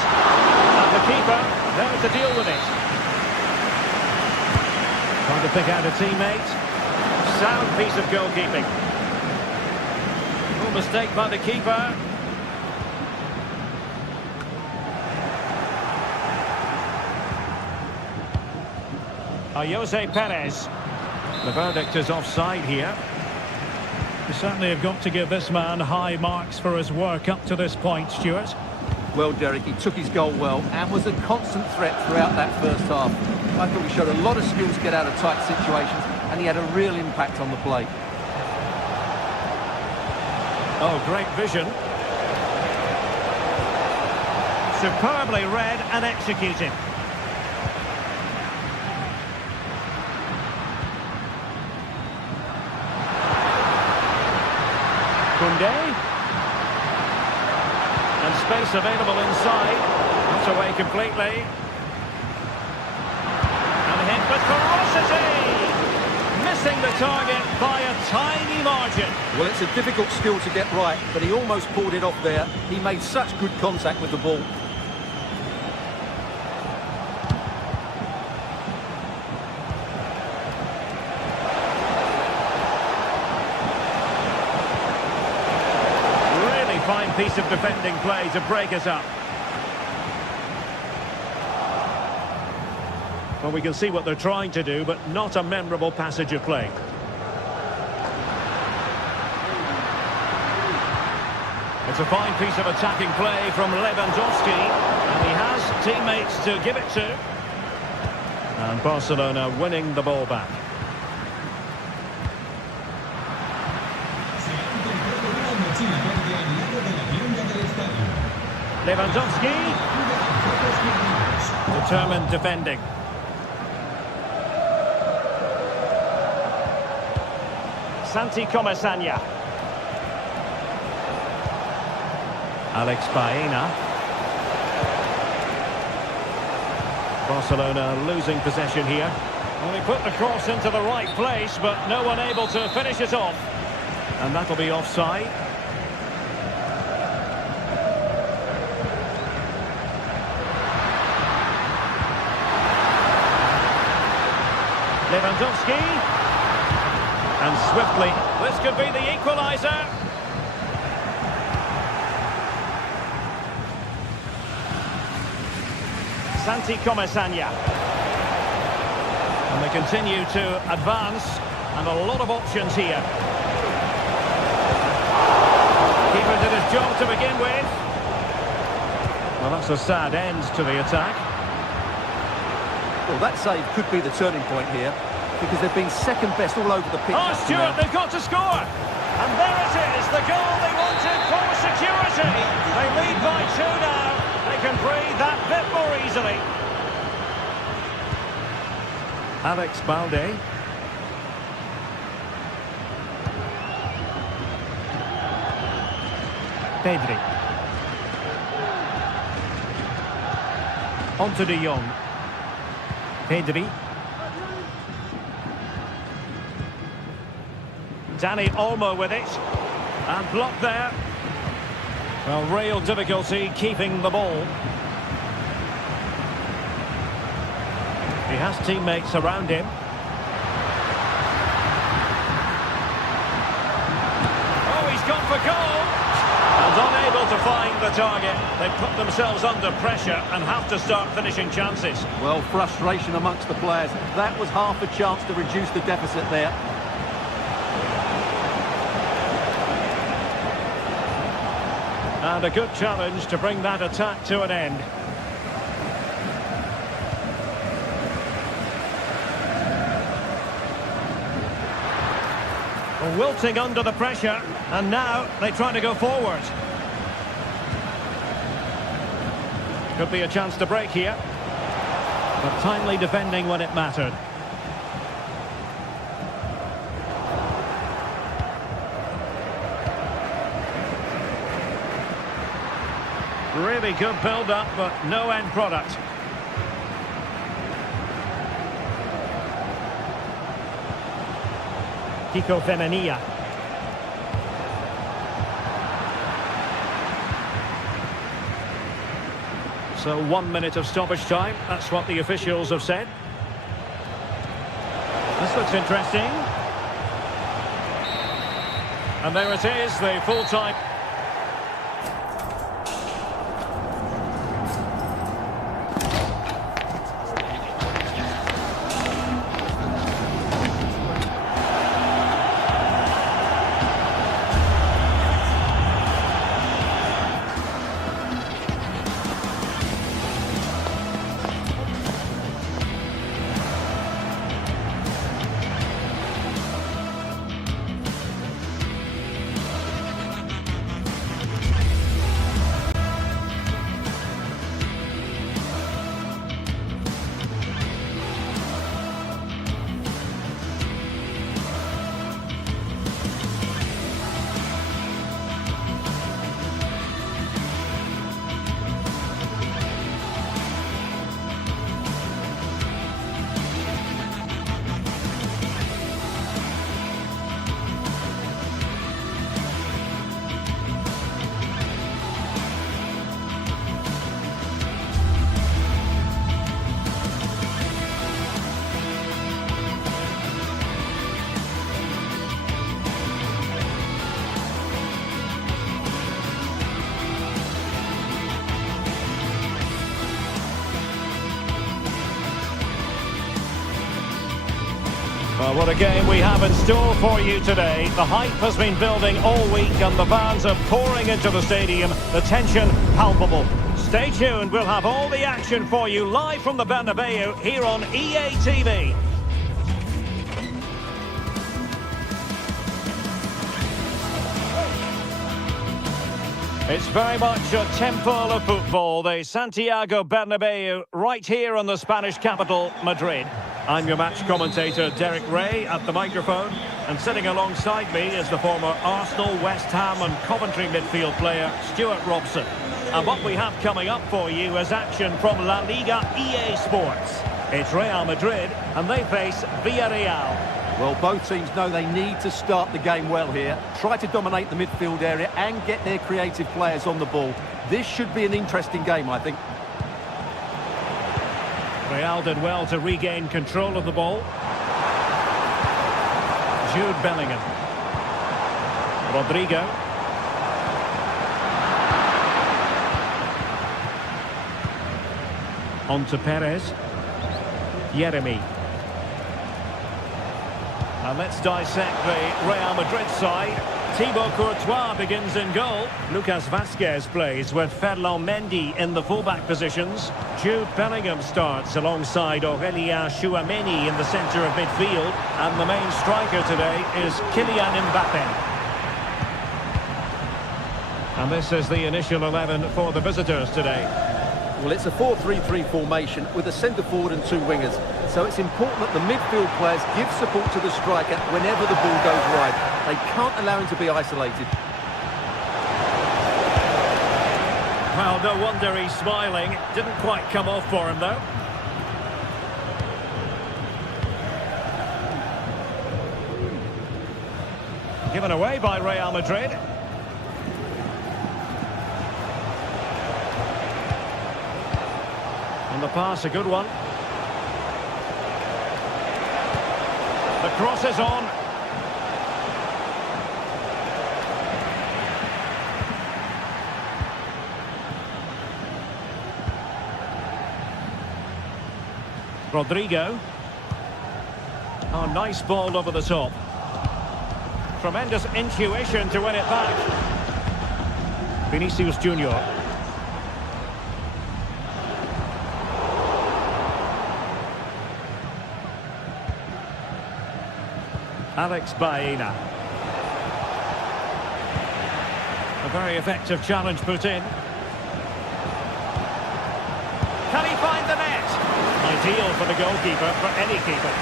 And the keeper there to deal with it. Trying to pick out a teammate. Sound piece of goalkeeping. No mistake by the keeper. Jose Perez. The verdict is offside here. You certainly have got to give this man high marks for his work up to this point, Stuart. Well, Derek, he took his goal well and was a constant threat throughout that first half. I thought he showed a lot of skills to get out of tight situations, and he had a real impact on the play. Oh, great vision. Superbly read and executed. Koundé. And space available inside. Not away completely. And hit with ferocity. Missing the target by a tiny margin. Well, it's a difficult skill to get right, but he almost pulled it off there. He made such good contact with the ball. Fine piece of defending play to break us up. Well, we can see what they're trying to do, but not a memorable passage of play. It's a fine piece of attacking play from Lewandowski, and he has teammates to give it to. And Barcelona winning the ball back. Lewandowski. Determined defending. Santi Comesaña. Alex Baena. Barcelona losing possession here. Well, he put the cross into the right place, but no one able to finish it off. And that'll be offside. Lewandowski. And swiftly, this could be the equaliser. Santi Comesaña. And they continue to advance, and a lot of options here. Keeper did his job to begin with. Well, that's a sad end to the attack. Well, that save could be the turning point here, because they've been second best all over the pitch. Oh, Stuart, they've got to score! And there it is, the goal they wanted for security. They lead by 2 now. They can breathe that bit more easily. Alex Balde. Pedri. On to De Jong. Pedri. Dani Olmo with it. And blocked there. Well, real difficulty keeping the ball. He has teammates around him. Oh, he's gone for goal! And unable to find the target. They put themselves under pressure and have to start finishing chances. Well, frustration amongst the players. That was half a chance to reduce the deficit there. And a good challenge to bring that attack to an end. Wilting under the pressure, and now they try to go forward. Could be a chance to break here, but timely defending when it mattered. Really good build-up, but no end product. Kiko Femenia. So 1 minute of stoppage time, that's what the officials have said. This looks interesting. And there it is, the full-time. Well, what a game we have in store for you today. The hype has been building all week and the fans are pouring into the stadium. The tension palpable. Stay tuned, we'll have all the action for you live from the Bernabeu here on EA TV. It's very much a temple of football, the Santiago Bernabeu, right here in the Spanish capital, Madrid. I'm your match commentator, Derek Ray, at the microphone. And sitting alongside me is the former Arsenal, West Ham and Coventry midfield player, Stuart Robson. And what we have coming up for you is action from La Liga EA Sports. It's Real Madrid, and they face Villarreal. Well, both teams know they need to start the game well here. Try to dominate the midfield area and get their creative players on the ball. This should be an interesting game, I think. Real did well to regain control of the ball. Jude Bellingham. Rodrigo. On to Perez. Yeremy. And let's dissect the Real Madrid side. Thibaut Courtois begins in goal. Lucas Vazquez plays with Ferland Mendy in the fullback positions. Jude Bellingham starts alongside Aurélien Tchouameni in the centre of midfield. And the main striker today is Kylian Mbappé. And this is the initial 11 for the visitors today. Well, it's a 4-3-3 formation with a centre-forward and two wingers. So it's important that the midfield players give support to the striker whenever the ball goes wide. They can't allow him to be isolated. Well, no wonder he's smiling. Didn't quite come off for him, though. Given away by Real Madrid. And the pass, a good one. The cross is on. Rodrigo. Oh, nice ball over the top. Tremendous intuition to win it back. Vinicius Junior. Alex Baena. A very effective challenge put in. Can he find the net? Ideal for the goalkeeper, for any keeper.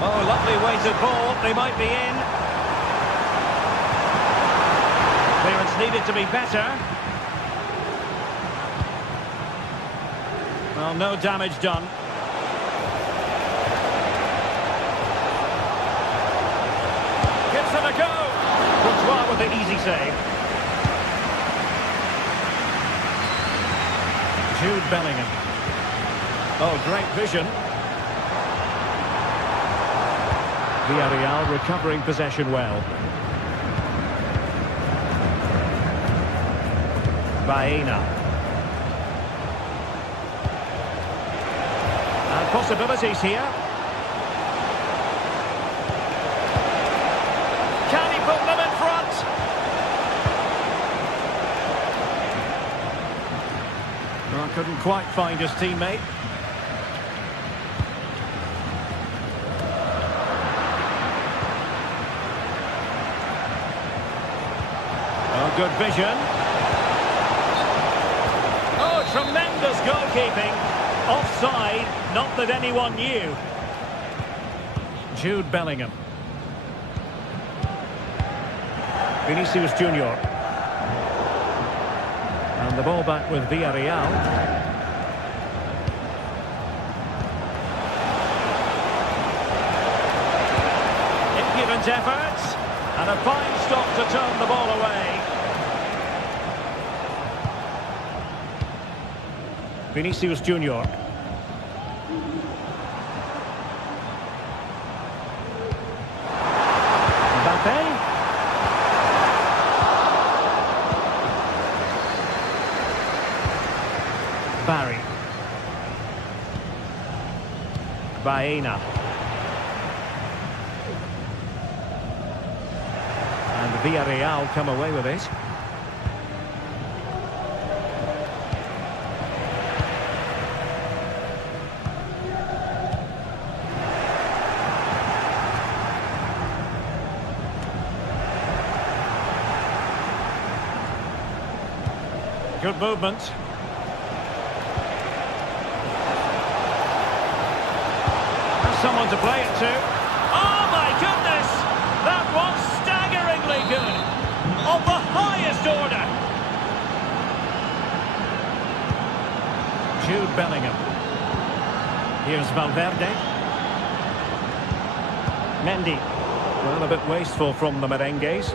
Oh, lovely weighted ball. They might be in. Clearance needed to be better. Well, no damage done. Gives it a go. Courtois with the easy save. Jude Bellingham. Oh, great vision. Villarreal recovering possession well. Baena. And possibilities here. Can he put them in front? Well, couldn't quite find his teammate. Oh, good vision. Oh, tremendous goalkeeping. Offside, not that anyone knew. Jude Bellingham. Vinicius Junior. And the ball back with Villarreal. Impudent efforts. And a fine stop to turn the ball away. Vinicius Junior. Mbappé. Barry. Baena. And Villarreal come away with it. Good movement. There's someone to play it to. Oh my goodness! That was staggeringly good. Of the highest order. Jude Bellingham. Here's Valverde. Mendy. Well, a bit wasteful from the merengues.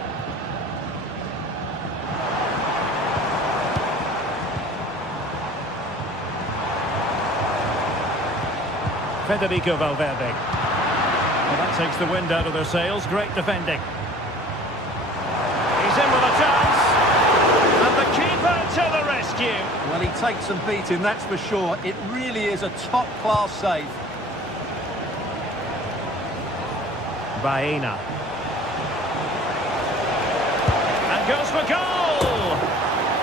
Federico Valverde. Well, that takes the wind out of their sails. Great defending. He's in with a chance. And the keeper to the rescue. Well, he takes some beating, that's for sure. It really is a top-class save. Baena. And goes for goal!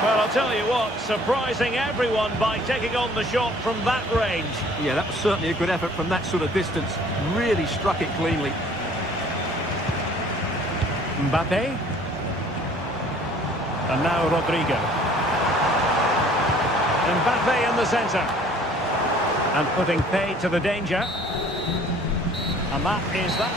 Well, I'll tell you what, surprising everyone by taking on the shot from that range. Yeah, that was certainly a good effort from that sort of distance. Really struck it cleanly. Mbappe. And now Rodrigo. Mbappe in the centre. And putting pay to the danger. And that is that.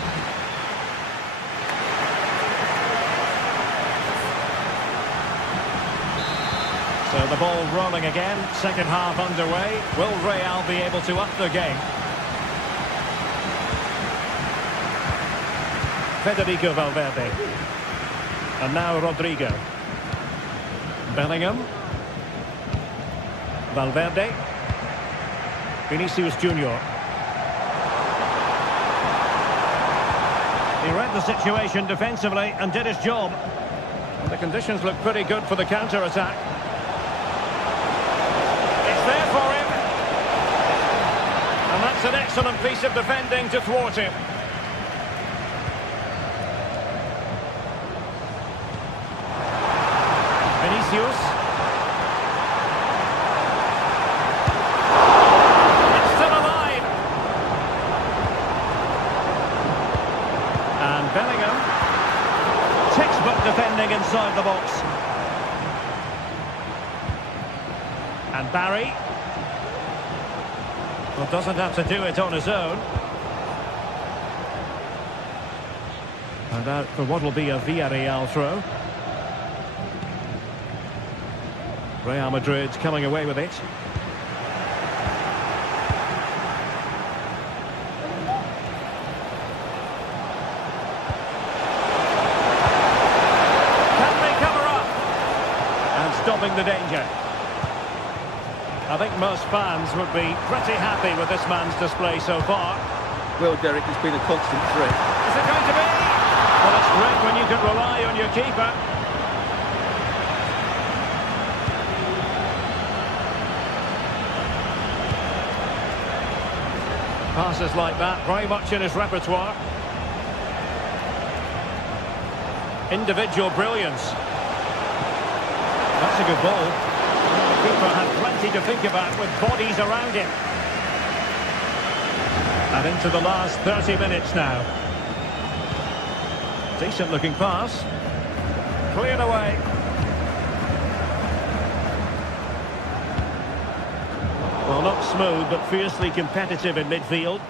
So the ball rolling again, second half underway. Will Real be able to up the game? Federico Valverde. And now Rodrigo. Bellingham. Valverde. Vinicius Junior. He read the situation defensively and did his job. And the conditions look pretty good for the counter-attack. There for him. And that's an excellent piece of defending to thwart him. Vinicius. It's still alive. And Bellingham. Textbook defending inside the box. And Barry. Well, doesn't have to do it on his own. And out for what will be a Villarreal throw. Real Madrid coming away with it. Can they cover up? And stopping the danger. I think most fans would be pretty happy with this man's display so far. Well, Derek, it's been a constant threat. Is it going to be? Well, it's great when you can rely on your keeper. Passes like that, very much in his repertoire. Individual brilliance. That's a good ball. The keeper had plenty to think about with bodies around him. And into the last 30 minutes now. Decent looking pass. Cleared away. Well, not smooth, but fiercely competitive in midfield.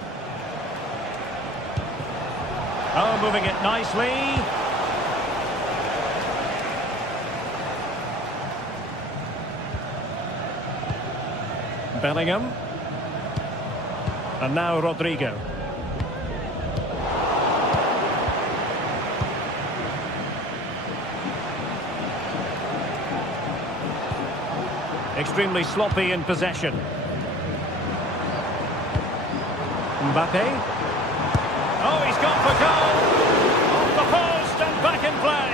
Oh, moving it nicely. Bellingham. And now Rodrigo. Extremely sloppy in possession. Mbappe. Oh, he's gone for goal! Off the post and back in play!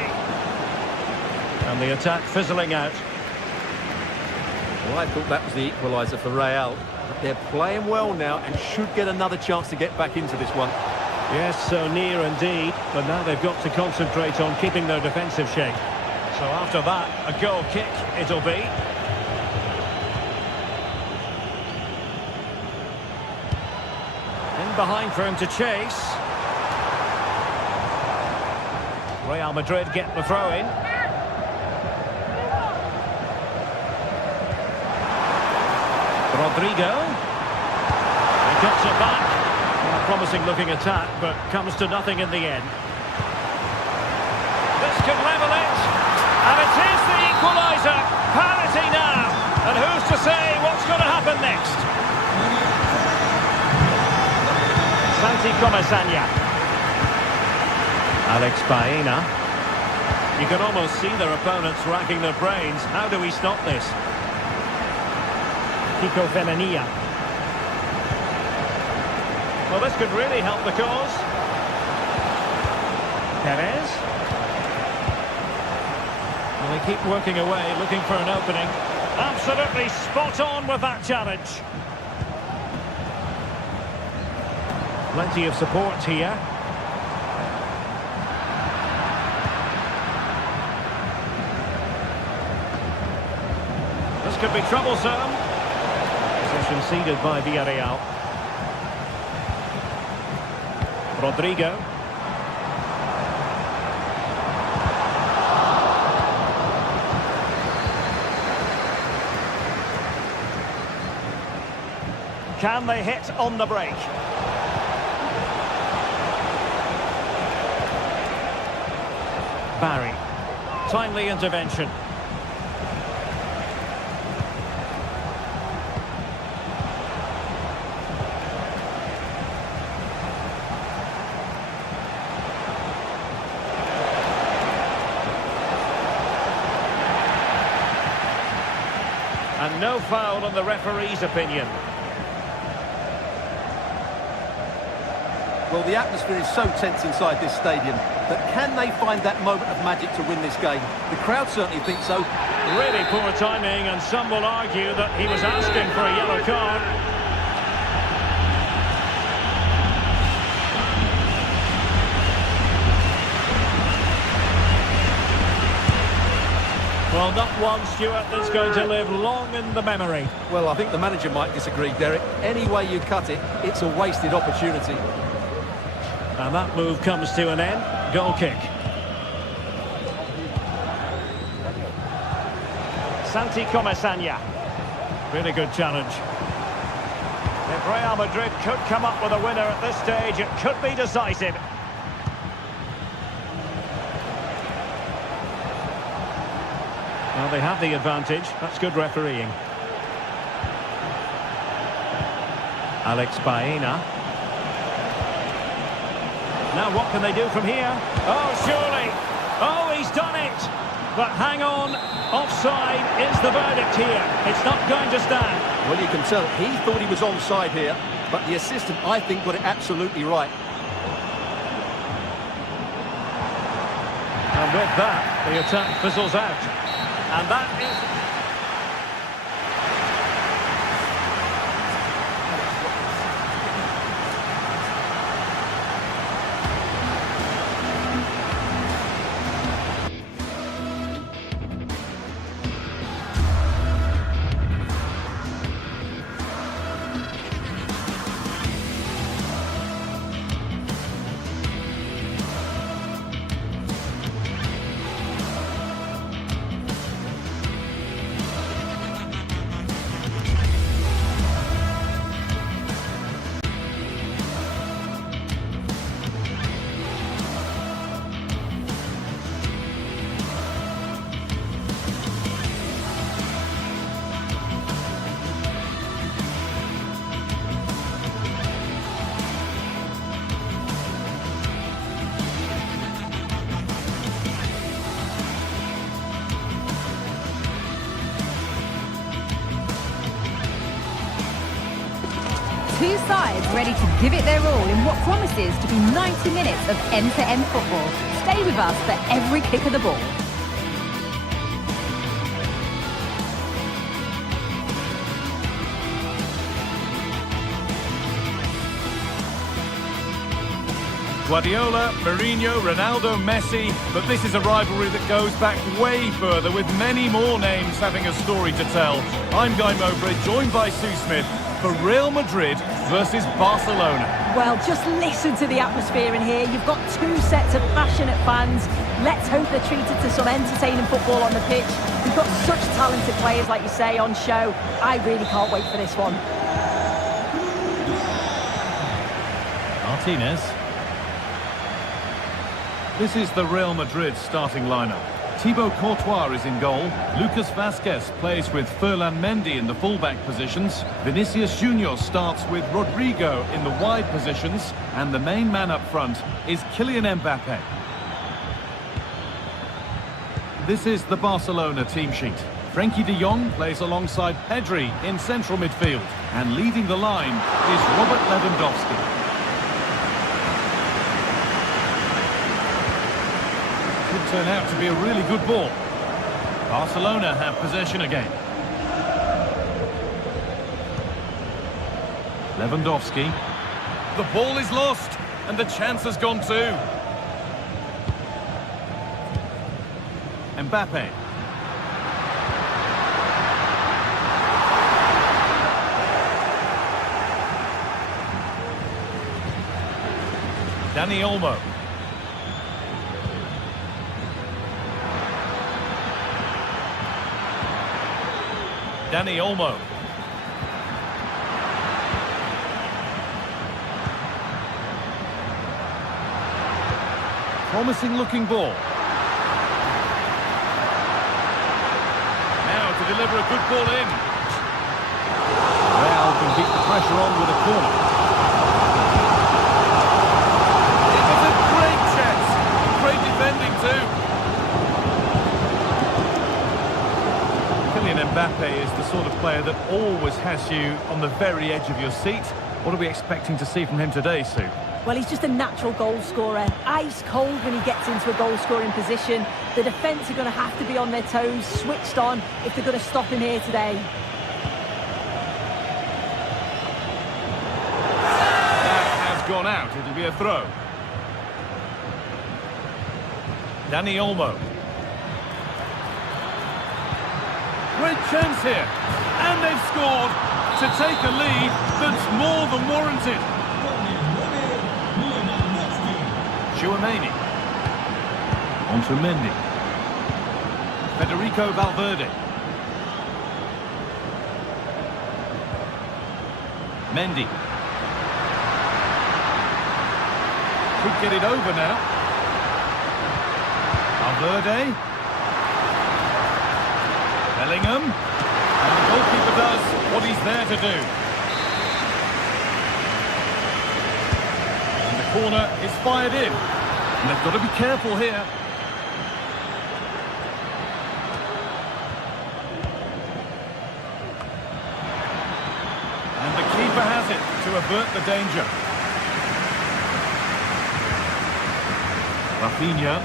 And the attack fizzling out. Well, I thought that was the equaliser for Real. But they're playing well now and should get another chance to get back into this one. Yes, so near indeed. But now they've got to concentrate on keeping their defensive shape. So after that, a goal kick it'll be. In behind for him to chase. Real Madrid get the throw in. Rodrigo. He cuts it back. A promising looking attack, but comes to nothing in the end. This could level it. And it is the equaliser. Parity now. And who's to say what's going to happen next? Santi Comasagna. Alex Baena. You can almost see their opponents racking their brains. How do we stop this? Kiko Femenia. Well, this could really help the cause. Perez. Well, they keep working away, looking for an opening. Absolutely spot on with that challenge. Plenty of support here. This could be troublesome. Possession ceded by Villarreal. Rodrigo. Can they hit on the break? Barry. Timely intervention. And no foul on the referee's opinion. Well, the atmosphere is so tense inside this stadium, but can they find that moment of magic to win this game? The crowd certainly think so. Really poor timing, and some will argue that he was asking for a yellow card. Well, not one, Stuart, that's going to live long in the memory. Well, I think the manager might disagree, Derek. Any way you cut it, it's a wasted opportunity. And that move comes to an end. Goal kick. Santi Comasagna. Really good challenge. If Real Madrid could come up with a winner at this stage, it could be decisive. Well, they have the advantage. That's good refereeing. Alex Baena. Now what can they do from here? Oh, surely. Oh, he's done it. But hang on. Offside is the verdict here. It's not going to stand. Well, you can tell he thought he was onside here, but the assistant, I think, got it absolutely right. And with that, the attack fizzles out. And that is... Two sides ready to give it their all in what promises to be 90 minutes of end-to-end football. Stay with us for every kick of the ball. Guardiola, Mourinho, Ronaldo, Messi, but this is a rivalry that goes back way further, with many more names having a story to tell. I'm Guy Mowbray, joined by Sue Smith. for Real Madrid versus Barcelona. Well, just listen to the atmosphere in here. You've got two sets of passionate fans. Let's hope they're treated to some entertaining football on the pitch. We've got such talented players, like you say, on show. I really can't wait for this one. Martinez. This is the Real Madrid starting lineup. Thibaut Courtois is in goal. Lucas Vazquez plays with Ferland Mendy in the fullback positions. Vinicius Junior starts with Rodrigo in the wide positions. And the main man up front is Kylian Mbappe. This is the Barcelona team sheet. Frenkie de Jong plays alongside Pedri in central midfield. And leading the line is Robert Lewandowski. Could turn out to be a really good ball. Barcelona have possession again. Lewandowski. The ball is lost, and the chance has gone too. Mbappe. Dani Olmo. Dani Olmo. Promising looking ball. Now to deliver a good ball in. Real can keep the pressure on with a corner. It was a great chance. Great defending too. Kylian Mbappe is the sort of player that always has you on the very edge of your seat. What are we expecting to see from him today, Sue? Well, he's just a natural goal scorer. Ice cold when he gets into a goal-scoring position. The defence are going to have to be on their toes, switched on, if they're going to stop him here today. That has gone out. It'll be a throw. Dani Olmo. Great chance here. And they've scored to take a lead that's more than warranted. Chouameni. On to Mendy. Federico Valverde. Mendy. Could get it over now. Valverde. Bellingham. And the goalkeeper does what he's there to do. And the corner is fired in. And they've got to be careful here. And the keeper has it to avert the danger. Rafinha.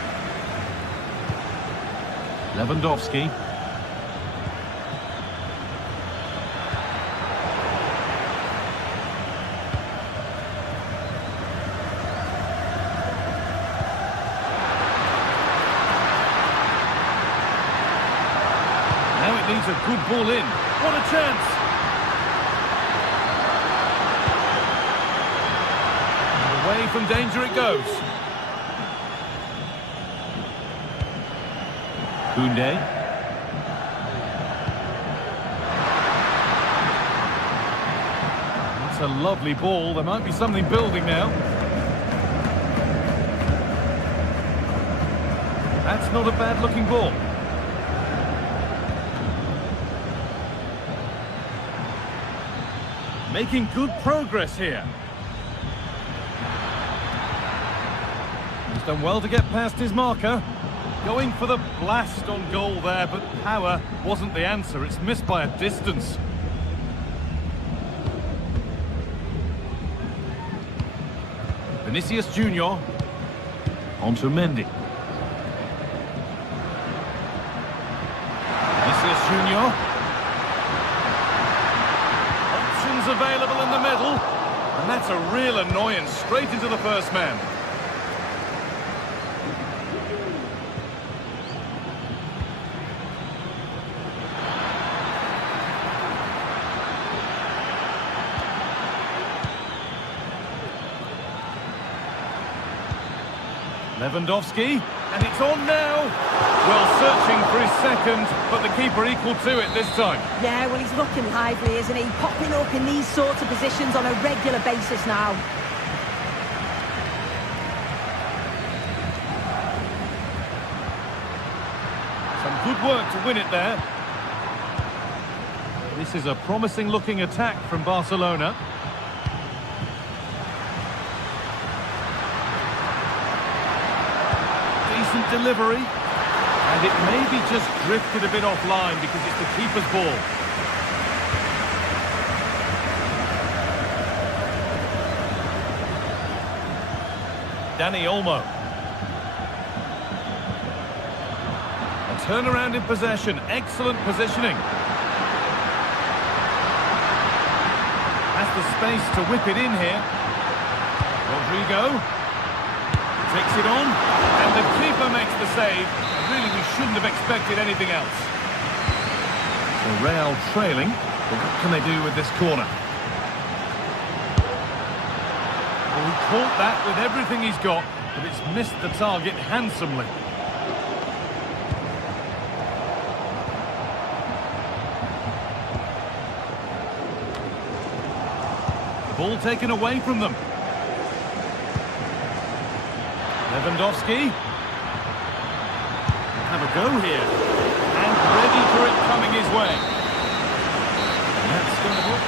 Lewandowski. Now it needs a good ball in. What a chance! And away from danger it goes. Koundé. That's a lovely ball. There might be something building now. That's not a bad looking ball. Making good progress here. He's done well to get past his marker. Going for the blast on goal there, but power wasn't the answer. It's missed by a distance. Vinicius Junior. On to Mendy. Vinicius Junior. Options available in the middle. And that's a real annoyance, straight into the first man. Lewandowski, and it's on now. Well, searching for his second, but the keeper equal to it this time. Yeah, well, he's looking lively, isn't he? Popping up in these sorts of positions on a regular basis now. Some good work to win it there. This is a promising-looking attack from Barcelona. Decent delivery. And it maybe just drifted a bit offline because it's the keeper's ball. Dani Olmo. A turnaround in possession. Excellent positioning. Has the space to whip it in here. Rodrigo takes it on, and the keeper makes the save. Really, we shouldn't have expected anything else. So Real trailing, but what can they do with this corner? Well, he caught that with everything he's got, but it's missed the target handsomely. The ball taken away from them. Lewandowski. Have a go here. And ready for it coming his way. And that's going to work.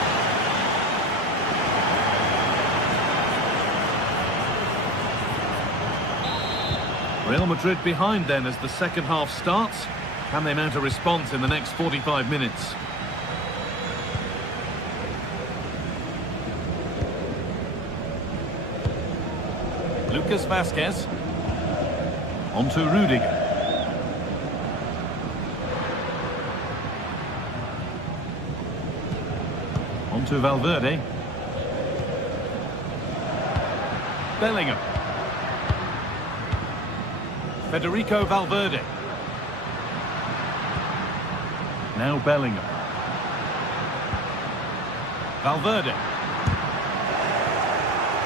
Real Madrid behind then as the second half starts. Can they mount a response in the next 45 minutes? Lucas Vazquez. On to Rudiger. On to Valverde. Bellingham. Federico Valverde. Now Bellingham. Valverde.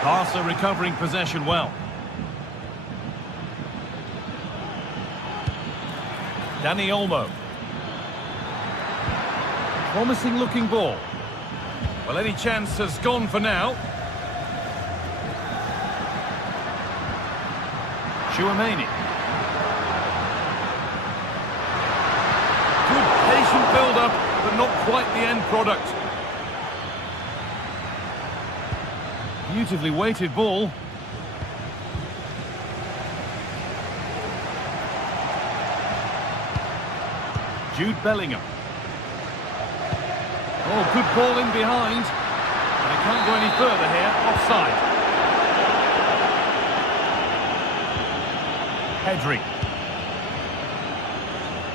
Barca recovering possession well. Dani Olmo. Promising looking ball. Well, any chance has gone for now. Chouameni. Good patient build-up, but not quite the end product. Beautifully weighted ball. Jude Bellingham. Oh, good ball in behind. And it can't go any further here. Offside. Pedri.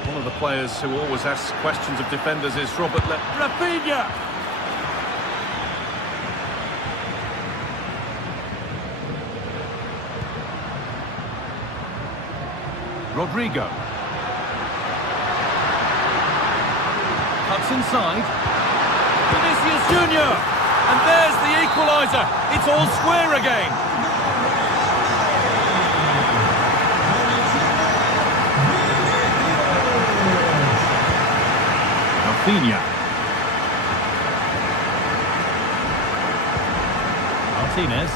One of the players who always asks questions of defenders is Rafinha. Rodrigo. Cuts inside. Vinicius Junior. And there's the equaliser. It's all square again. Rafinha. Martinez.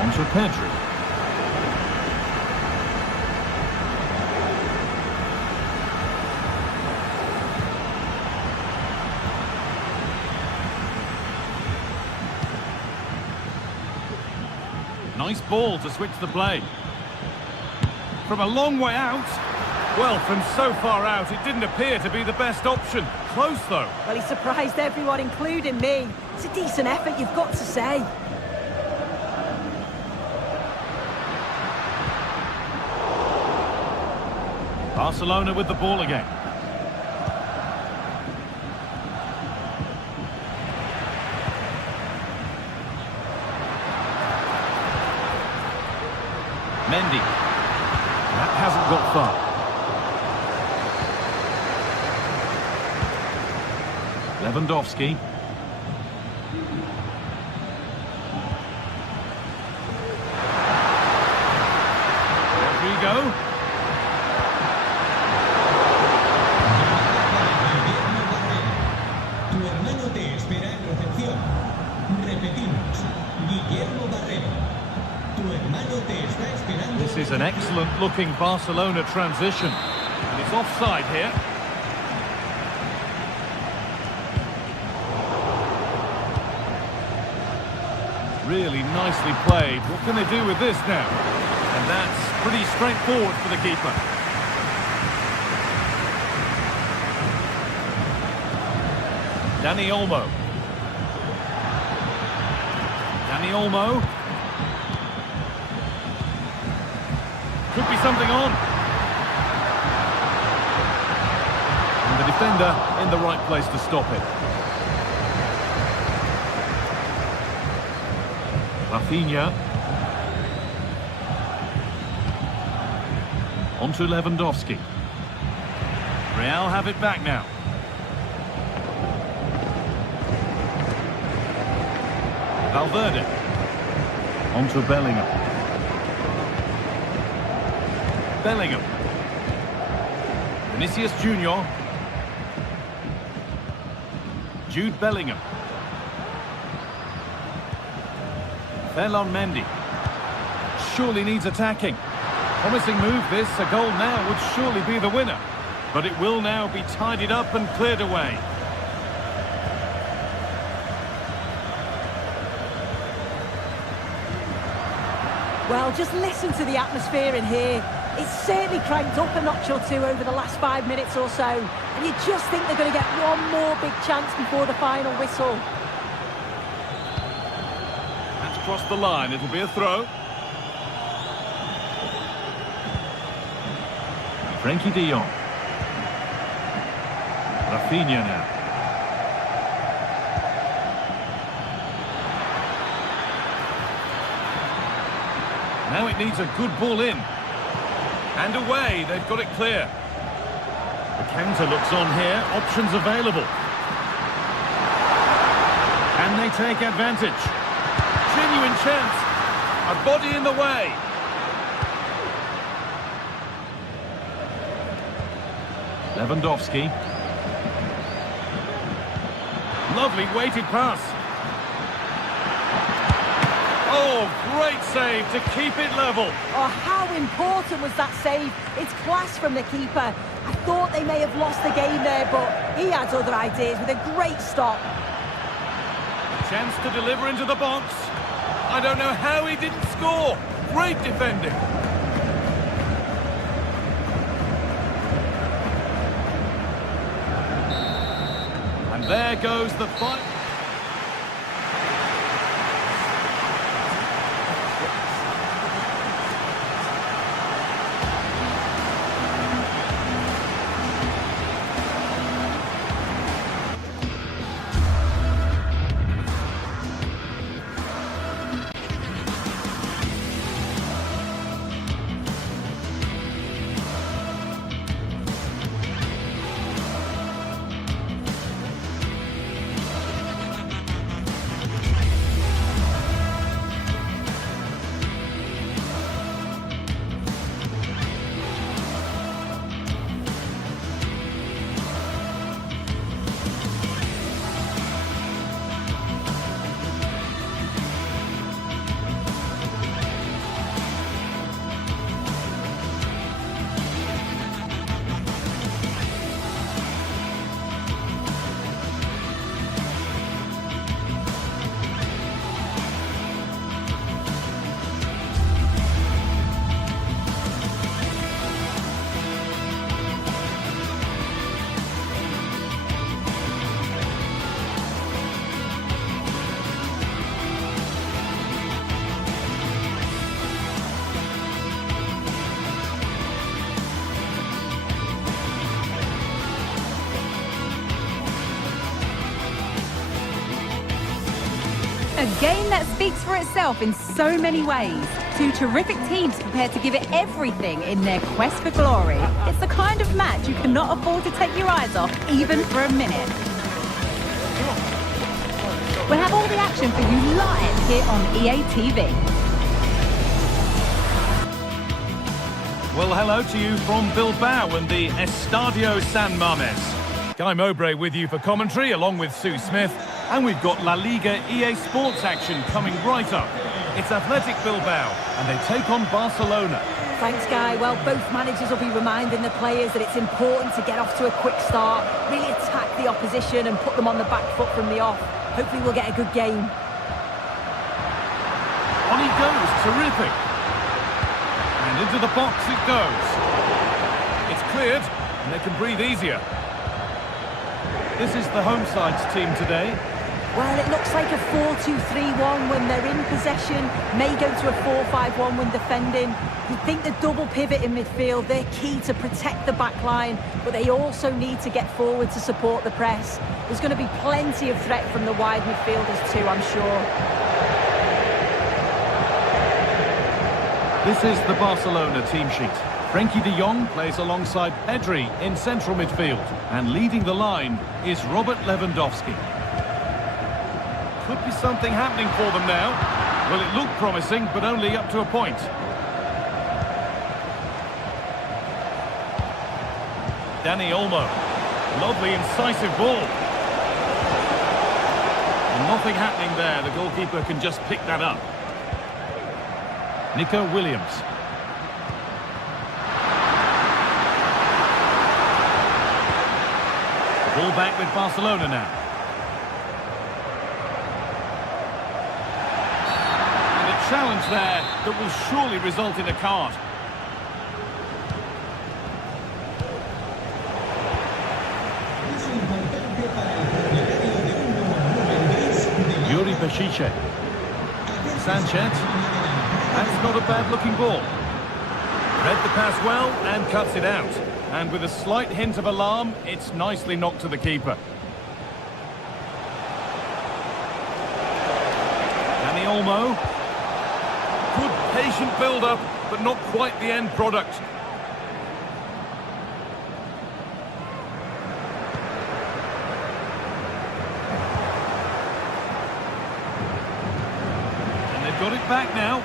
On to Pedri. Nice ball to switch the play. From a long way out. Well, from so far out, it didn't appear to be the best option. Close, though. Well, he surprised everyone, including me. It's a decent effort, you've got to say. Barcelona with the ball again. Mendy. That hasn't got far. Lewandowski. Excellent-looking Barcelona transition. And it's offside here. Really nicely played. What can they do with this now? And that's pretty straightforward for the keeper. Dani Olmo. Dani Olmo. Could be something on. And the defender in the right place to stop it. Rafinha. On to Lewandowski. Real have it back now. Valverde. On to Bellingham. Bellingham. Vinicius Junior. Jude Bellingham. Ferland Mendy. Surely needs attacking. Promising move this. A goal now would surely be the winner. But it will now be tidied up and cleared away. Well, just listen to the atmosphere in here. It's certainly cranked up a notch or two over the last 5 minutes or so. And you just think they're going to get one more big chance before the final whistle. That's crossed the line. It'll be a throw. Frenkie de Jong. Rafinha now. Now it needs a good ball in. And away, they've got it clear. The counter looks on here, options available. Can they take advantage? Genuine chance. A body in the way. Lewandowski. Lovely weighted pass. Oh, great save to keep it level. Oh, how important was that save? It's class from the keeper. I thought they may have lost the game there, but he had other ideas with a great stop. Chance to deliver into the box. I don't know how he didn't score. Great defending. And there goes the fight. A game that speaks for itself in so many ways. Two terrific teams prepared to give it everything in their quest for glory. It's the kind of match you cannot afford to take your eyes off, even for a minute. We'll have all the action for you live here on EA TV. Well, hello to you from Bilbao and the Estadio San Mamés. Guy Mowbray with you for commentary, along with Sue Smith. And we've got La Liga EA Sports action coming right up. It's Athletic Bilbao, and they take on Barcelona. Thanks, Guy. Well, both managers will be reminding the players that it's important to get off to a quick start, really attack the opposition and put them on the back foot from the off. Hopefully we'll get a good game. On he goes, terrific. And into the box it goes. It's cleared, and they can breathe easier. This is the home side's team today. Well, it looks like a 4-2-3-1 when they're in possession. May go to a 4-5-1 when defending. You'd think the double pivot in midfield, they're key to protect the back line, but they also need to get forward to support the press. There's going to be plenty of threat from the wide midfielders too, I'm sure. This is the Barcelona team sheet. Frenkie de Jong plays alongside Pedri in central midfield. And leading the line is Robert Lewandowski. Could be something happening for them now. Well, it looked promising, but only up to a point. Dani Olmo. Lovely, incisive ball. And nothing happening there. The goalkeeper can just pick that up. Nico Williams. Ball back with Barcelona now. And a challenge there that will surely result in a card. Yuri Pachiche. Sanchez. That's not a bad-looking ball. Read the pass well and cuts it out. And with a slight hint of alarm, it's nicely knocked to the keeper. Dani Olmo. Good patient build-up, but not quite the end product. And they've got it back now.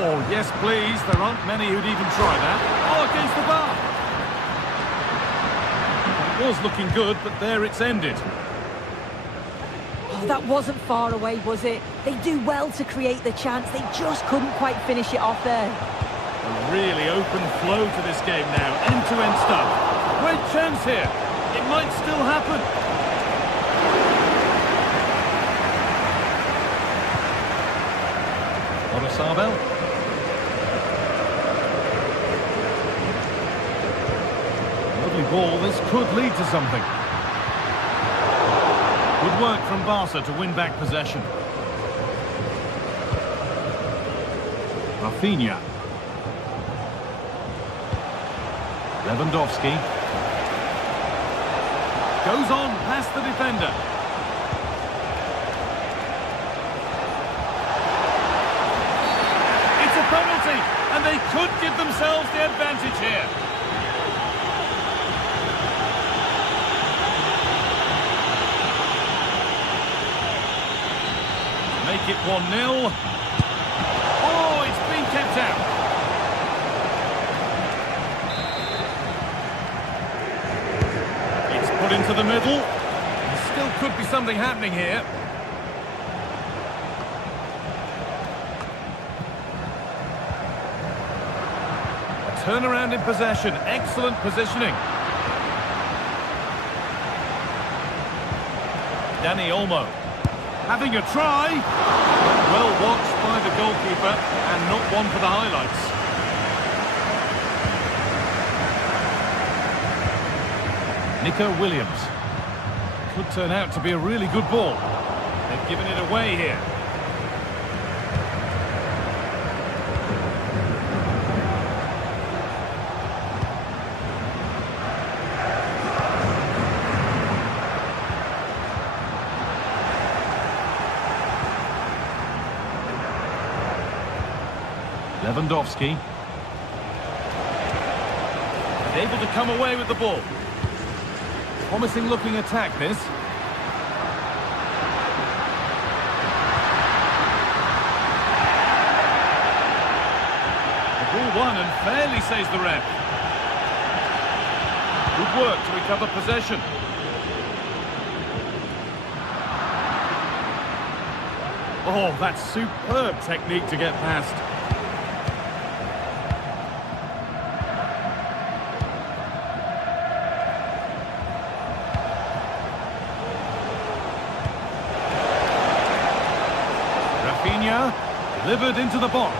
Oh, yes, please. There aren't many who'd even try that. Oh, against the bar. It was looking good, but there it's ended. Oh, that wasn't far away, was it? They do well to create the chance. They just couldn't quite finish it off there. A really open flow to this game now. End-to-end stuff. Great chance here. It might still happen. Orazabal. Ball, this could lead to something. Good work from Barca to win back possession. Rafinha. Lewandowski. Goes on past the defender. It's a penalty, and they could give themselves the advantage here. Make it 1-0. Oh, it's been kept out. It's put into the middle. There still could be something happening here. A turnaround in possession. Excellent positioning. Dani Olmo. Having a try. Well watched by the goalkeeper and not one for the highlights. Nico Williams. Could turn out to be a really good ball. They've given it away here. Lewandowski. Able to come away with the ball. Promising looking attack, this. The ball won and fairly, says the ref. Good work to recover possession. Oh, that's superb technique to get past. Rafinha, delivered into the box.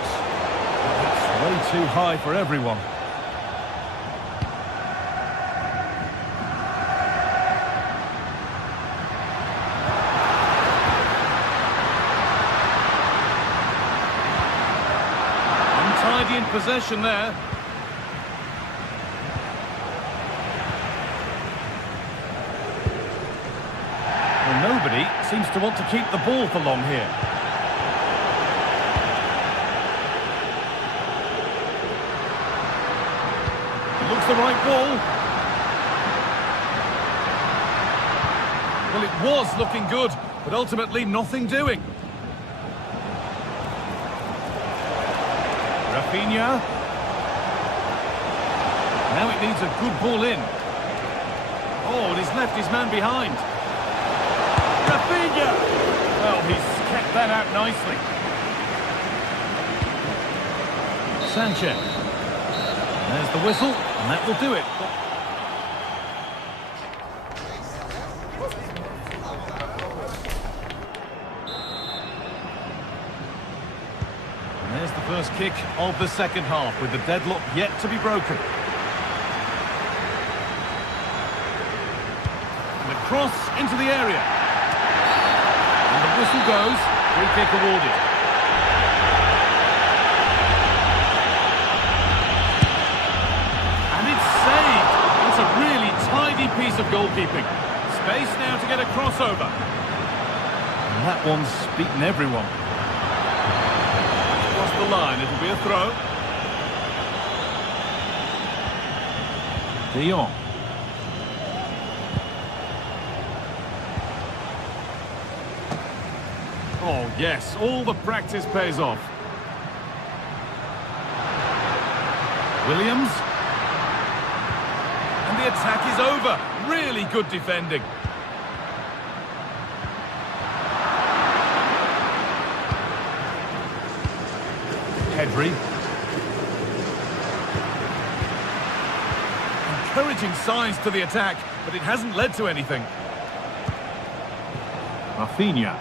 That's way too high for everyone. Untidy in possession there. Well, nobody seems to want to keep the ball for long here. Looks the right ball. Well, it was looking good, but ultimately nothing doing. Rafinha. Now it needs a good ball in. Oh, and he's left his man behind. Rafinha! Well, he's kept that out nicely. Sanchez. There's the whistle, and that will do it. And there's the first kick of the second half, with the deadlock yet to be broken. And the cross into the area. And the whistle goes, free kick awarded. A really tidy piece of goalkeeping. Space now to get a crossover. And that one's beaten everyone. Across the line, it'll be a throw. De Jong. Oh yes, all the practice pays off. Williams. The attack is over. Really good defending. Pedri. Encouraging signs to the attack, but it hasn't led to anything. Rafinha.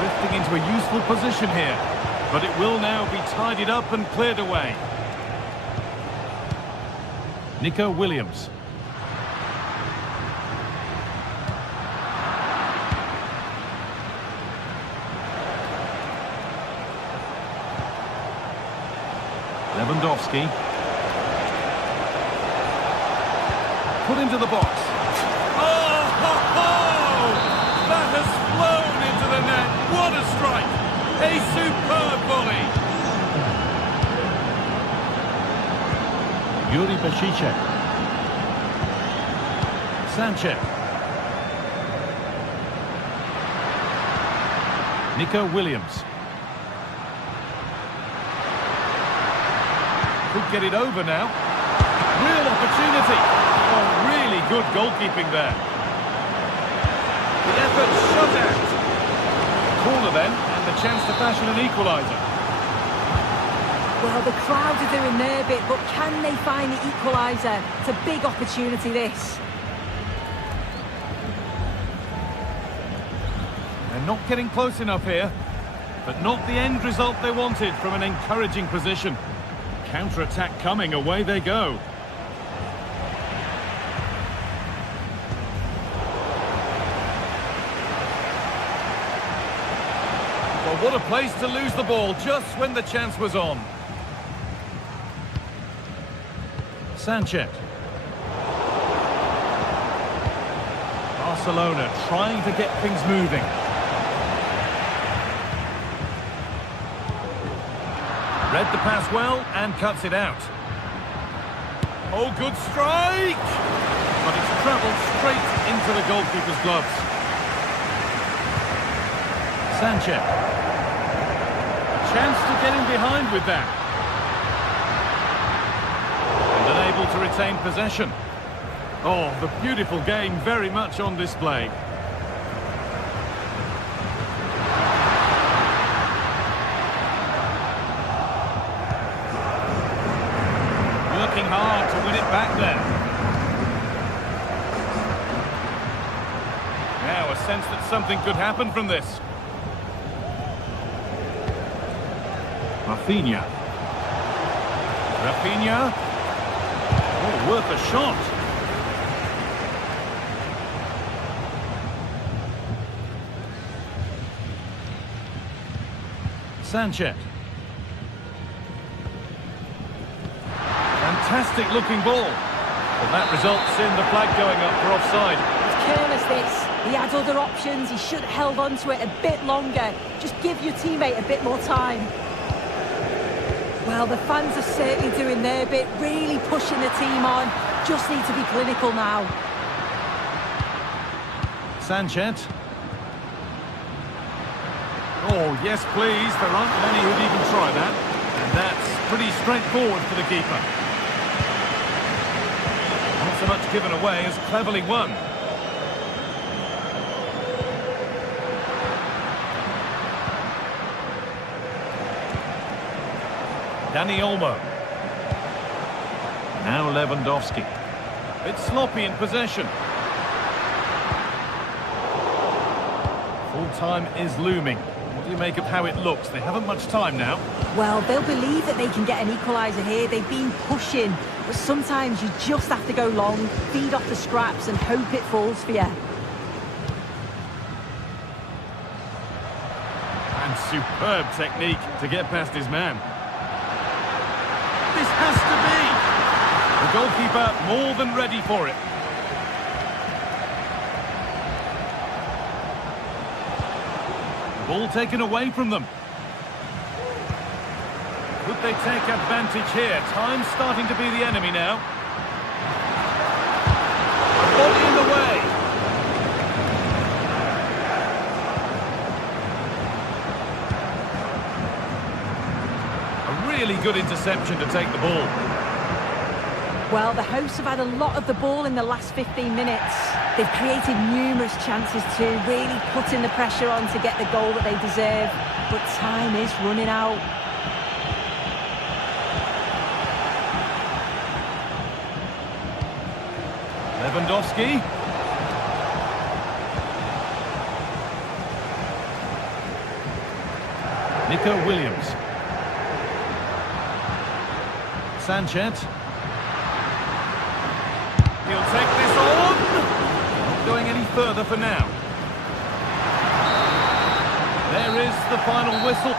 Drifting into a useful position here, but it will now be tidied up and cleared away. Nico Williams. Lewandowski. Put into the box. Oh, ho, ho! That has flown into the net. What a strike! A superb volley. Yuri Bashicek. Sanchez. Nico Williams. Could get it over now. Real opportunity. Oh, really good goalkeeping there. The effort shut out. Corner then, and the chance to fashion an equaliser. Well, the crowd are doing their bit, but can they find the equaliser? It's a big opportunity, this. They're not getting close enough here, but not the end result they wanted from an encouraging position. Counter-attack coming, away they go. Well, what a place to lose the ball just when the chance was on. Sanchez. Barcelona trying to get things moving. Read the pass well and cuts it out. Oh, good strike! But it's travelled straight into the goalkeeper's gloves. Sanchez. A chance to get in behind with that. Unable to retain possession. Oh, the beautiful game very much on display. back there. Now a sense that something could happen from this. Rafinha. Oh, worth a shot. Sanchez. Fantastic looking ball. Well, that results in the flag going up for offside. It's careless, this. He had other options. He should have held on to it a bit longer. Just give your teammate a bit more time. Well, the fans are certainly doing their bit, really pushing the team on. Just need to be clinical now. Sanchez. Oh, yes, please. There aren't many who'd even try that. And that's pretty straightforward for the keeper. Not so much given away as cleverly won. Dani Olmo. Now Lewandowski. It's sloppy in possession. Full time is looming. What do you make of how it looks? They haven't much time now. Well, they'll believe that they can get an equaliser here. They've been pushing, but sometimes you just have to go long, feed off the scraps and hope it falls for you. And superb technique to get past his man. This has to be! The goalkeeper more than ready for it. Ball taken away from them. Could they take advantage here? Time's starting to be the enemy now. Body in the way. A really good interception to take the ball. Well, the hosts have had a lot of the ball in the last 15 minutes. They've created numerous chances to really putting the pressure on to get the goal that they deserve. But time is running out. Lewandowski. Nico Williams. Sanchez. He'll take this on. Not going any further for now. There is the final whistle.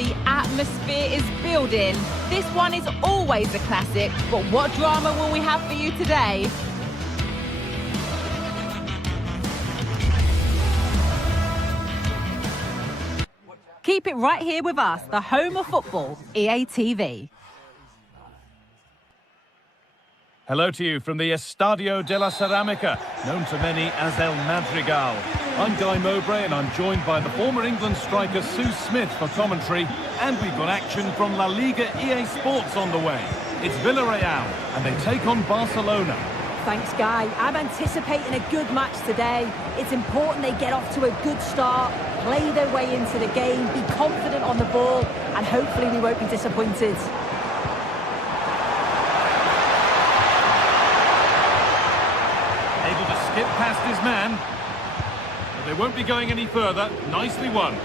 The atmosphere is building. This one is always a classic, but what drama will we have for you today? Keep it right here with us, the home of football, EA TV. Hello to you from the Estadio de la Ceramica, known to many as El Madrigal. I'm Guy Mowbray and I'm joined by the former England striker Sue Smith for commentary, and we've got action from La Liga EA Sports on the way. It's Villarreal and they take on Barcelona. Thanks, Guy. I'm anticipating a good match today. It's important they get off to a good start, play their way into the game, be confident on the ball, and hopefully we won't be disappointed. Able to skip past his man, but they won't be going any further. Nicely won.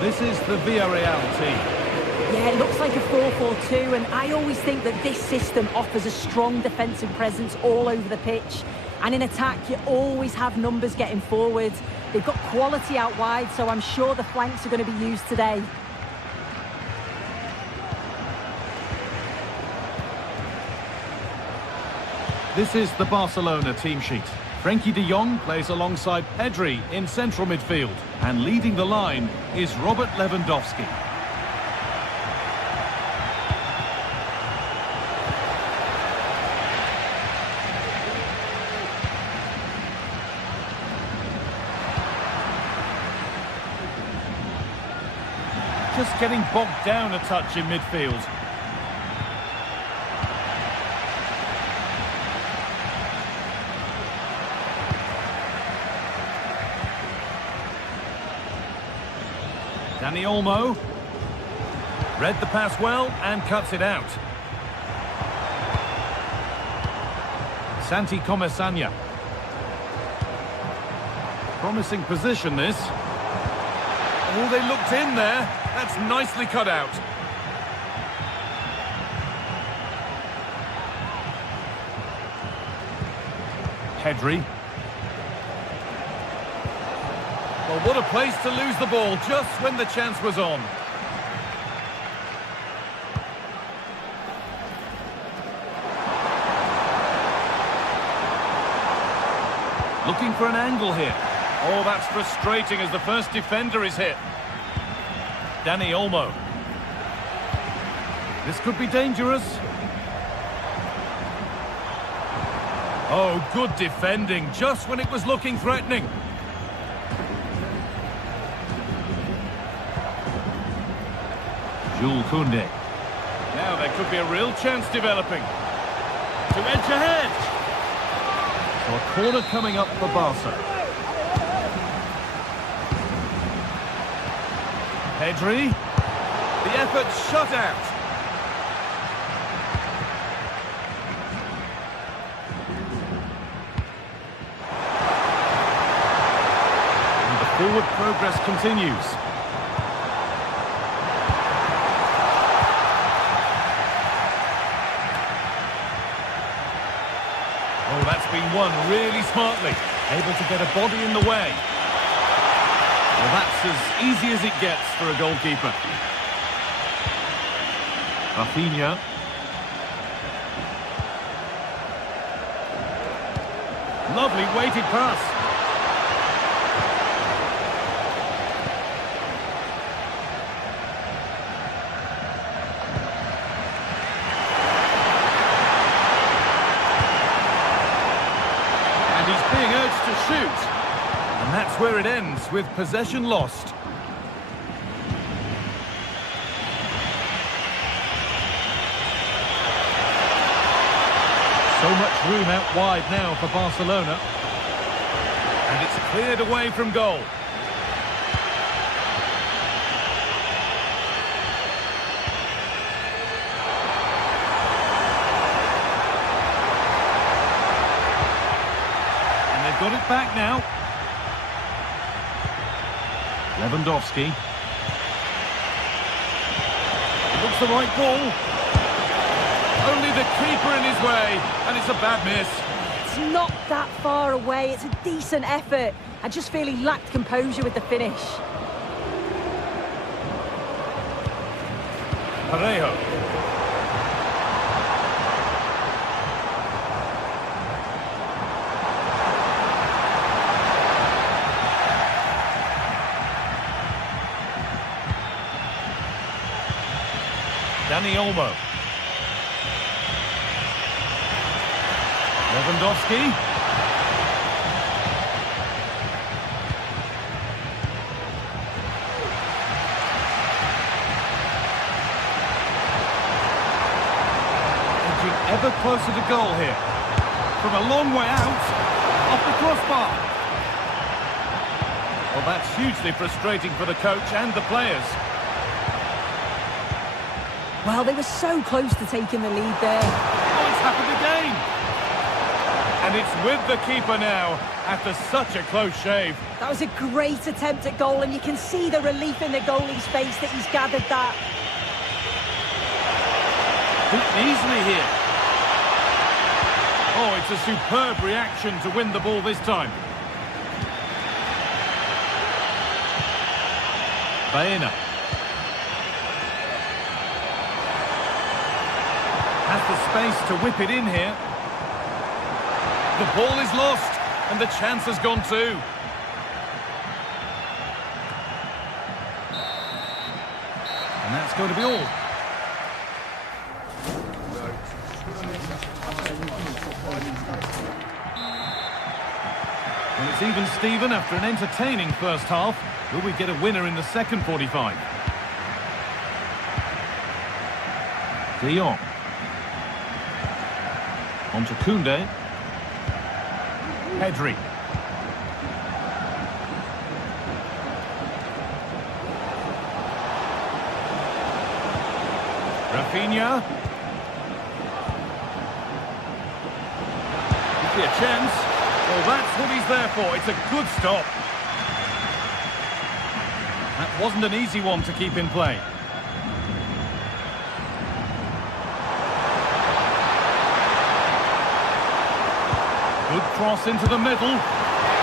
This is the Villarreal team. Yeah, it looks like a 4-4-2, and I always think that this system offers a strong defensive presence all over the pitch. And in attack, you always have numbers getting forward. They've got quality out wide, so I'm sure the flanks are going to be used today. This is the Barcelona team sheet. Frenkie de Jong plays alongside Pedri in central midfield. And leading the line is Robert Lewandowski. Just getting bogged down a touch in midfield. Dani Olmo read the pass well and cuts it out. Santi Comesaña. Promising position this. Oh, they looked in there. That's nicely cut out. Pedri. Well, what a place to lose the ball just when the chance was on. Looking for an angle here. Oh, that's frustrating as the first defender is hit. Dani Olmo. This could be dangerous. Oh, good defending, just when it was looking threatening. Jules Koundé. Now there could be a real chance developing. To edge ahead. So a corner coming up for Barca. Pedri, the effort shut out. And the forward progress continues. Oh, that's been won really smartly. Able to get a body in the way. Well, that's as easy as it gets for a goalkeeper. Rafinha. Lovely weighted pass. And he's being urged to shoot. And that's where it ends, with possession lost. So much room out wide now for Barcelona. And it's cleared away from goal. And they've got it back now. Lewandowski. Looks the right ball. Only the keeper in his way, and it's a bad miss. It's not that far away. It's a decent effort. I just feel he lacked composure with the finish. Parejo. Dani Olmo. Lewandowski. Edging ever closer to goal here. From a long way out, off the crossbar. Well, that's hugely frustrating for the coach and the players. Well, they were so close to taking the lead there. Oh, it's happened again. And it's with the keeper now, after such a close shave. That was a great attempt at goal, and you can see the relief in the goalie's face that he's gathered that. Beaten easily here. Oh, it's a superb reaction to win the ball this time. Baena. Has the space to whip it in here. The ball is lost, and the chance has gone too. And that's going to be all. Well, it's even Steven after an entertaining first half. Will we get a winner in the second 45? De Jong. On to Koundé. Pedri. Rafinha. Could be a chance. Well, that's what he's there for. It's a good stop. That wasn't an easy one to keep in play. Good cross into the middle.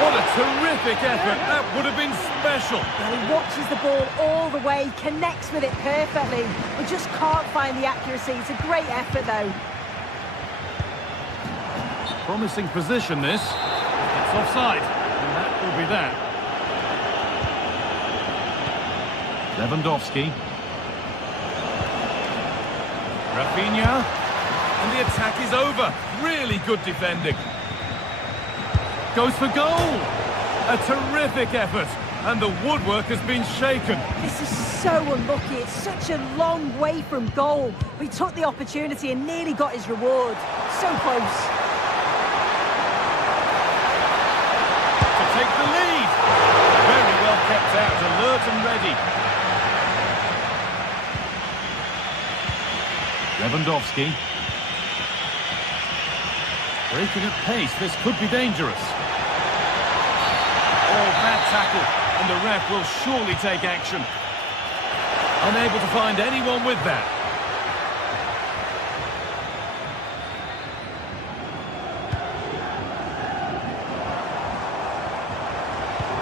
What a terrific effort. That would have been special. Well, he watches the ball all the way, connects with it perfectly. We just can't find the accuracy. It's a great effort, though. Promising position, this. It's offside. And that will be that. Lewandowski. Rafinha. And the attack is over. Really good defending. Goes for goal. A terrific effort. And the woodwork has been shaken. This is so unlucky. It's such a long way from goal. But he took the opportunity and nearly got his reward. So close. To take the lead. Very well kept out. Alert and ready. Lewandowski. Breaking at pace. This could be dangerous. Oh, bad tackle, and the ref will surely take action. Unable to find anyone with that.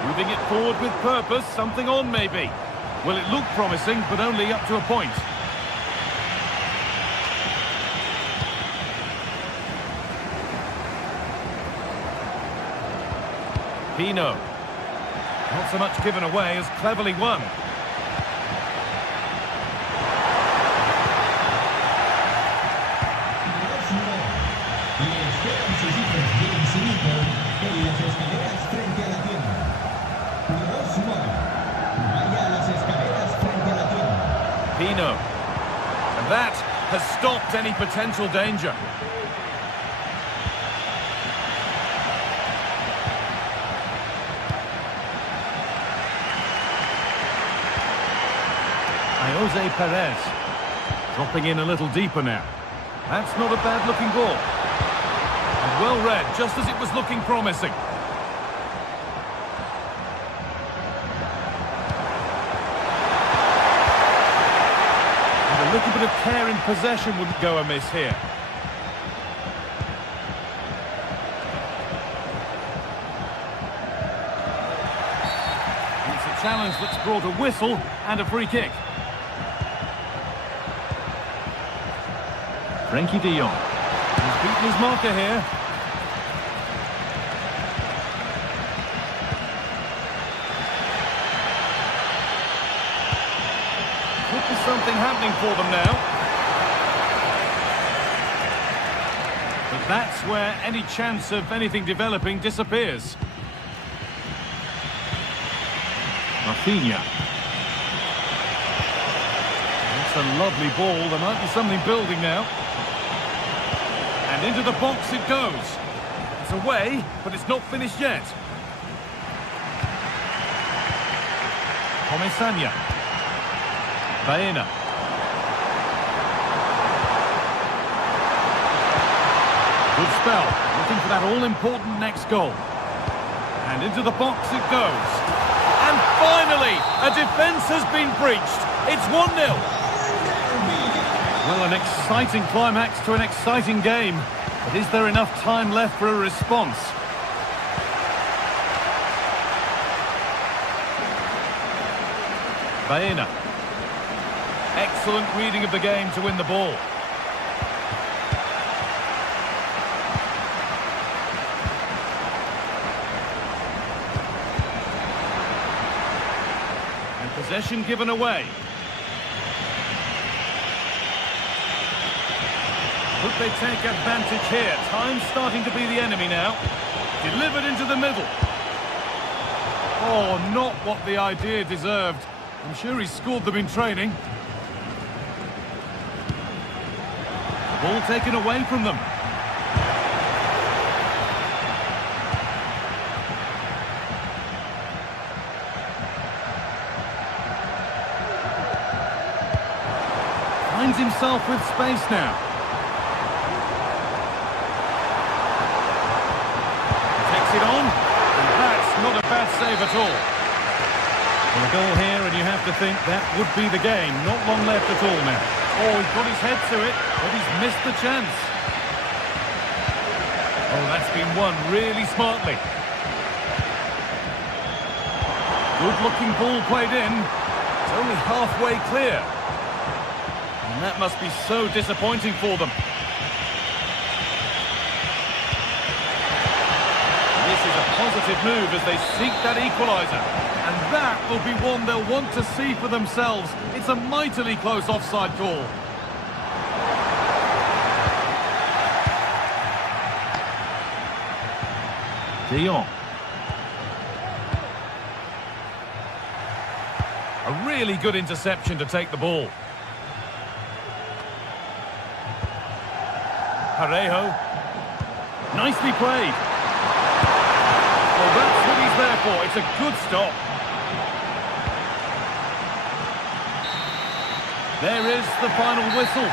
Moving it forward with purpose, something on maybe. Well, it looked promising, but only up to a point. Pino. Not so much given away as cleverly won. Pino. And that has stopped any potential danger. Jose Perez. Dropping in a little deeper now. That's not a bad-looking ball. And well read, just as it was looking promising. And a little bit of care in possession wouldn't go amiss here. It's a challenge that's brought a whistle and a free kick. Frankie de Jong. He's beaten his marker here. Could be something happening for them now. But that's where any chance of anything developing disappears. Rafinha. It's a lovely ball. There might be something building now. And into the box it goes. It's away, but it's not finished yet. Comesaña. Baena. Good spell. Looking for that all-important next goal. And into the box it goes. And finally, a defence has been breached. It's 1-0. Well, an exciting climax to an exciting game. But is there enough time left for a response? Baena. Excellent reading of the game to win the ball. And possession given away. Could they take advantage here? Time's starting to be the enemy now. Delivered into the middle. Oh, not what the idea deserved. I'm sure he scored them in training. The ball taken away from them. Finds himself with space now. It on, and that's not a bad save at all. Well, a goal here, and you have to think that would be the game. Not long left at all now. Oh, he's got his head to it, but he's missed the chance. Oh, that's been won really smartly. Good-looking ball played in. It's only halfway clear. And that must be so disappointing for them. This is a positive move as they seek that equaliser. And that will be one they'll want to see for themselves. It's a mightily close offside call. De Jong. A really good interception to take the ball. Parejo. Nicely played. Well, that's what he's there for. It's a good stop. There is the final whistle.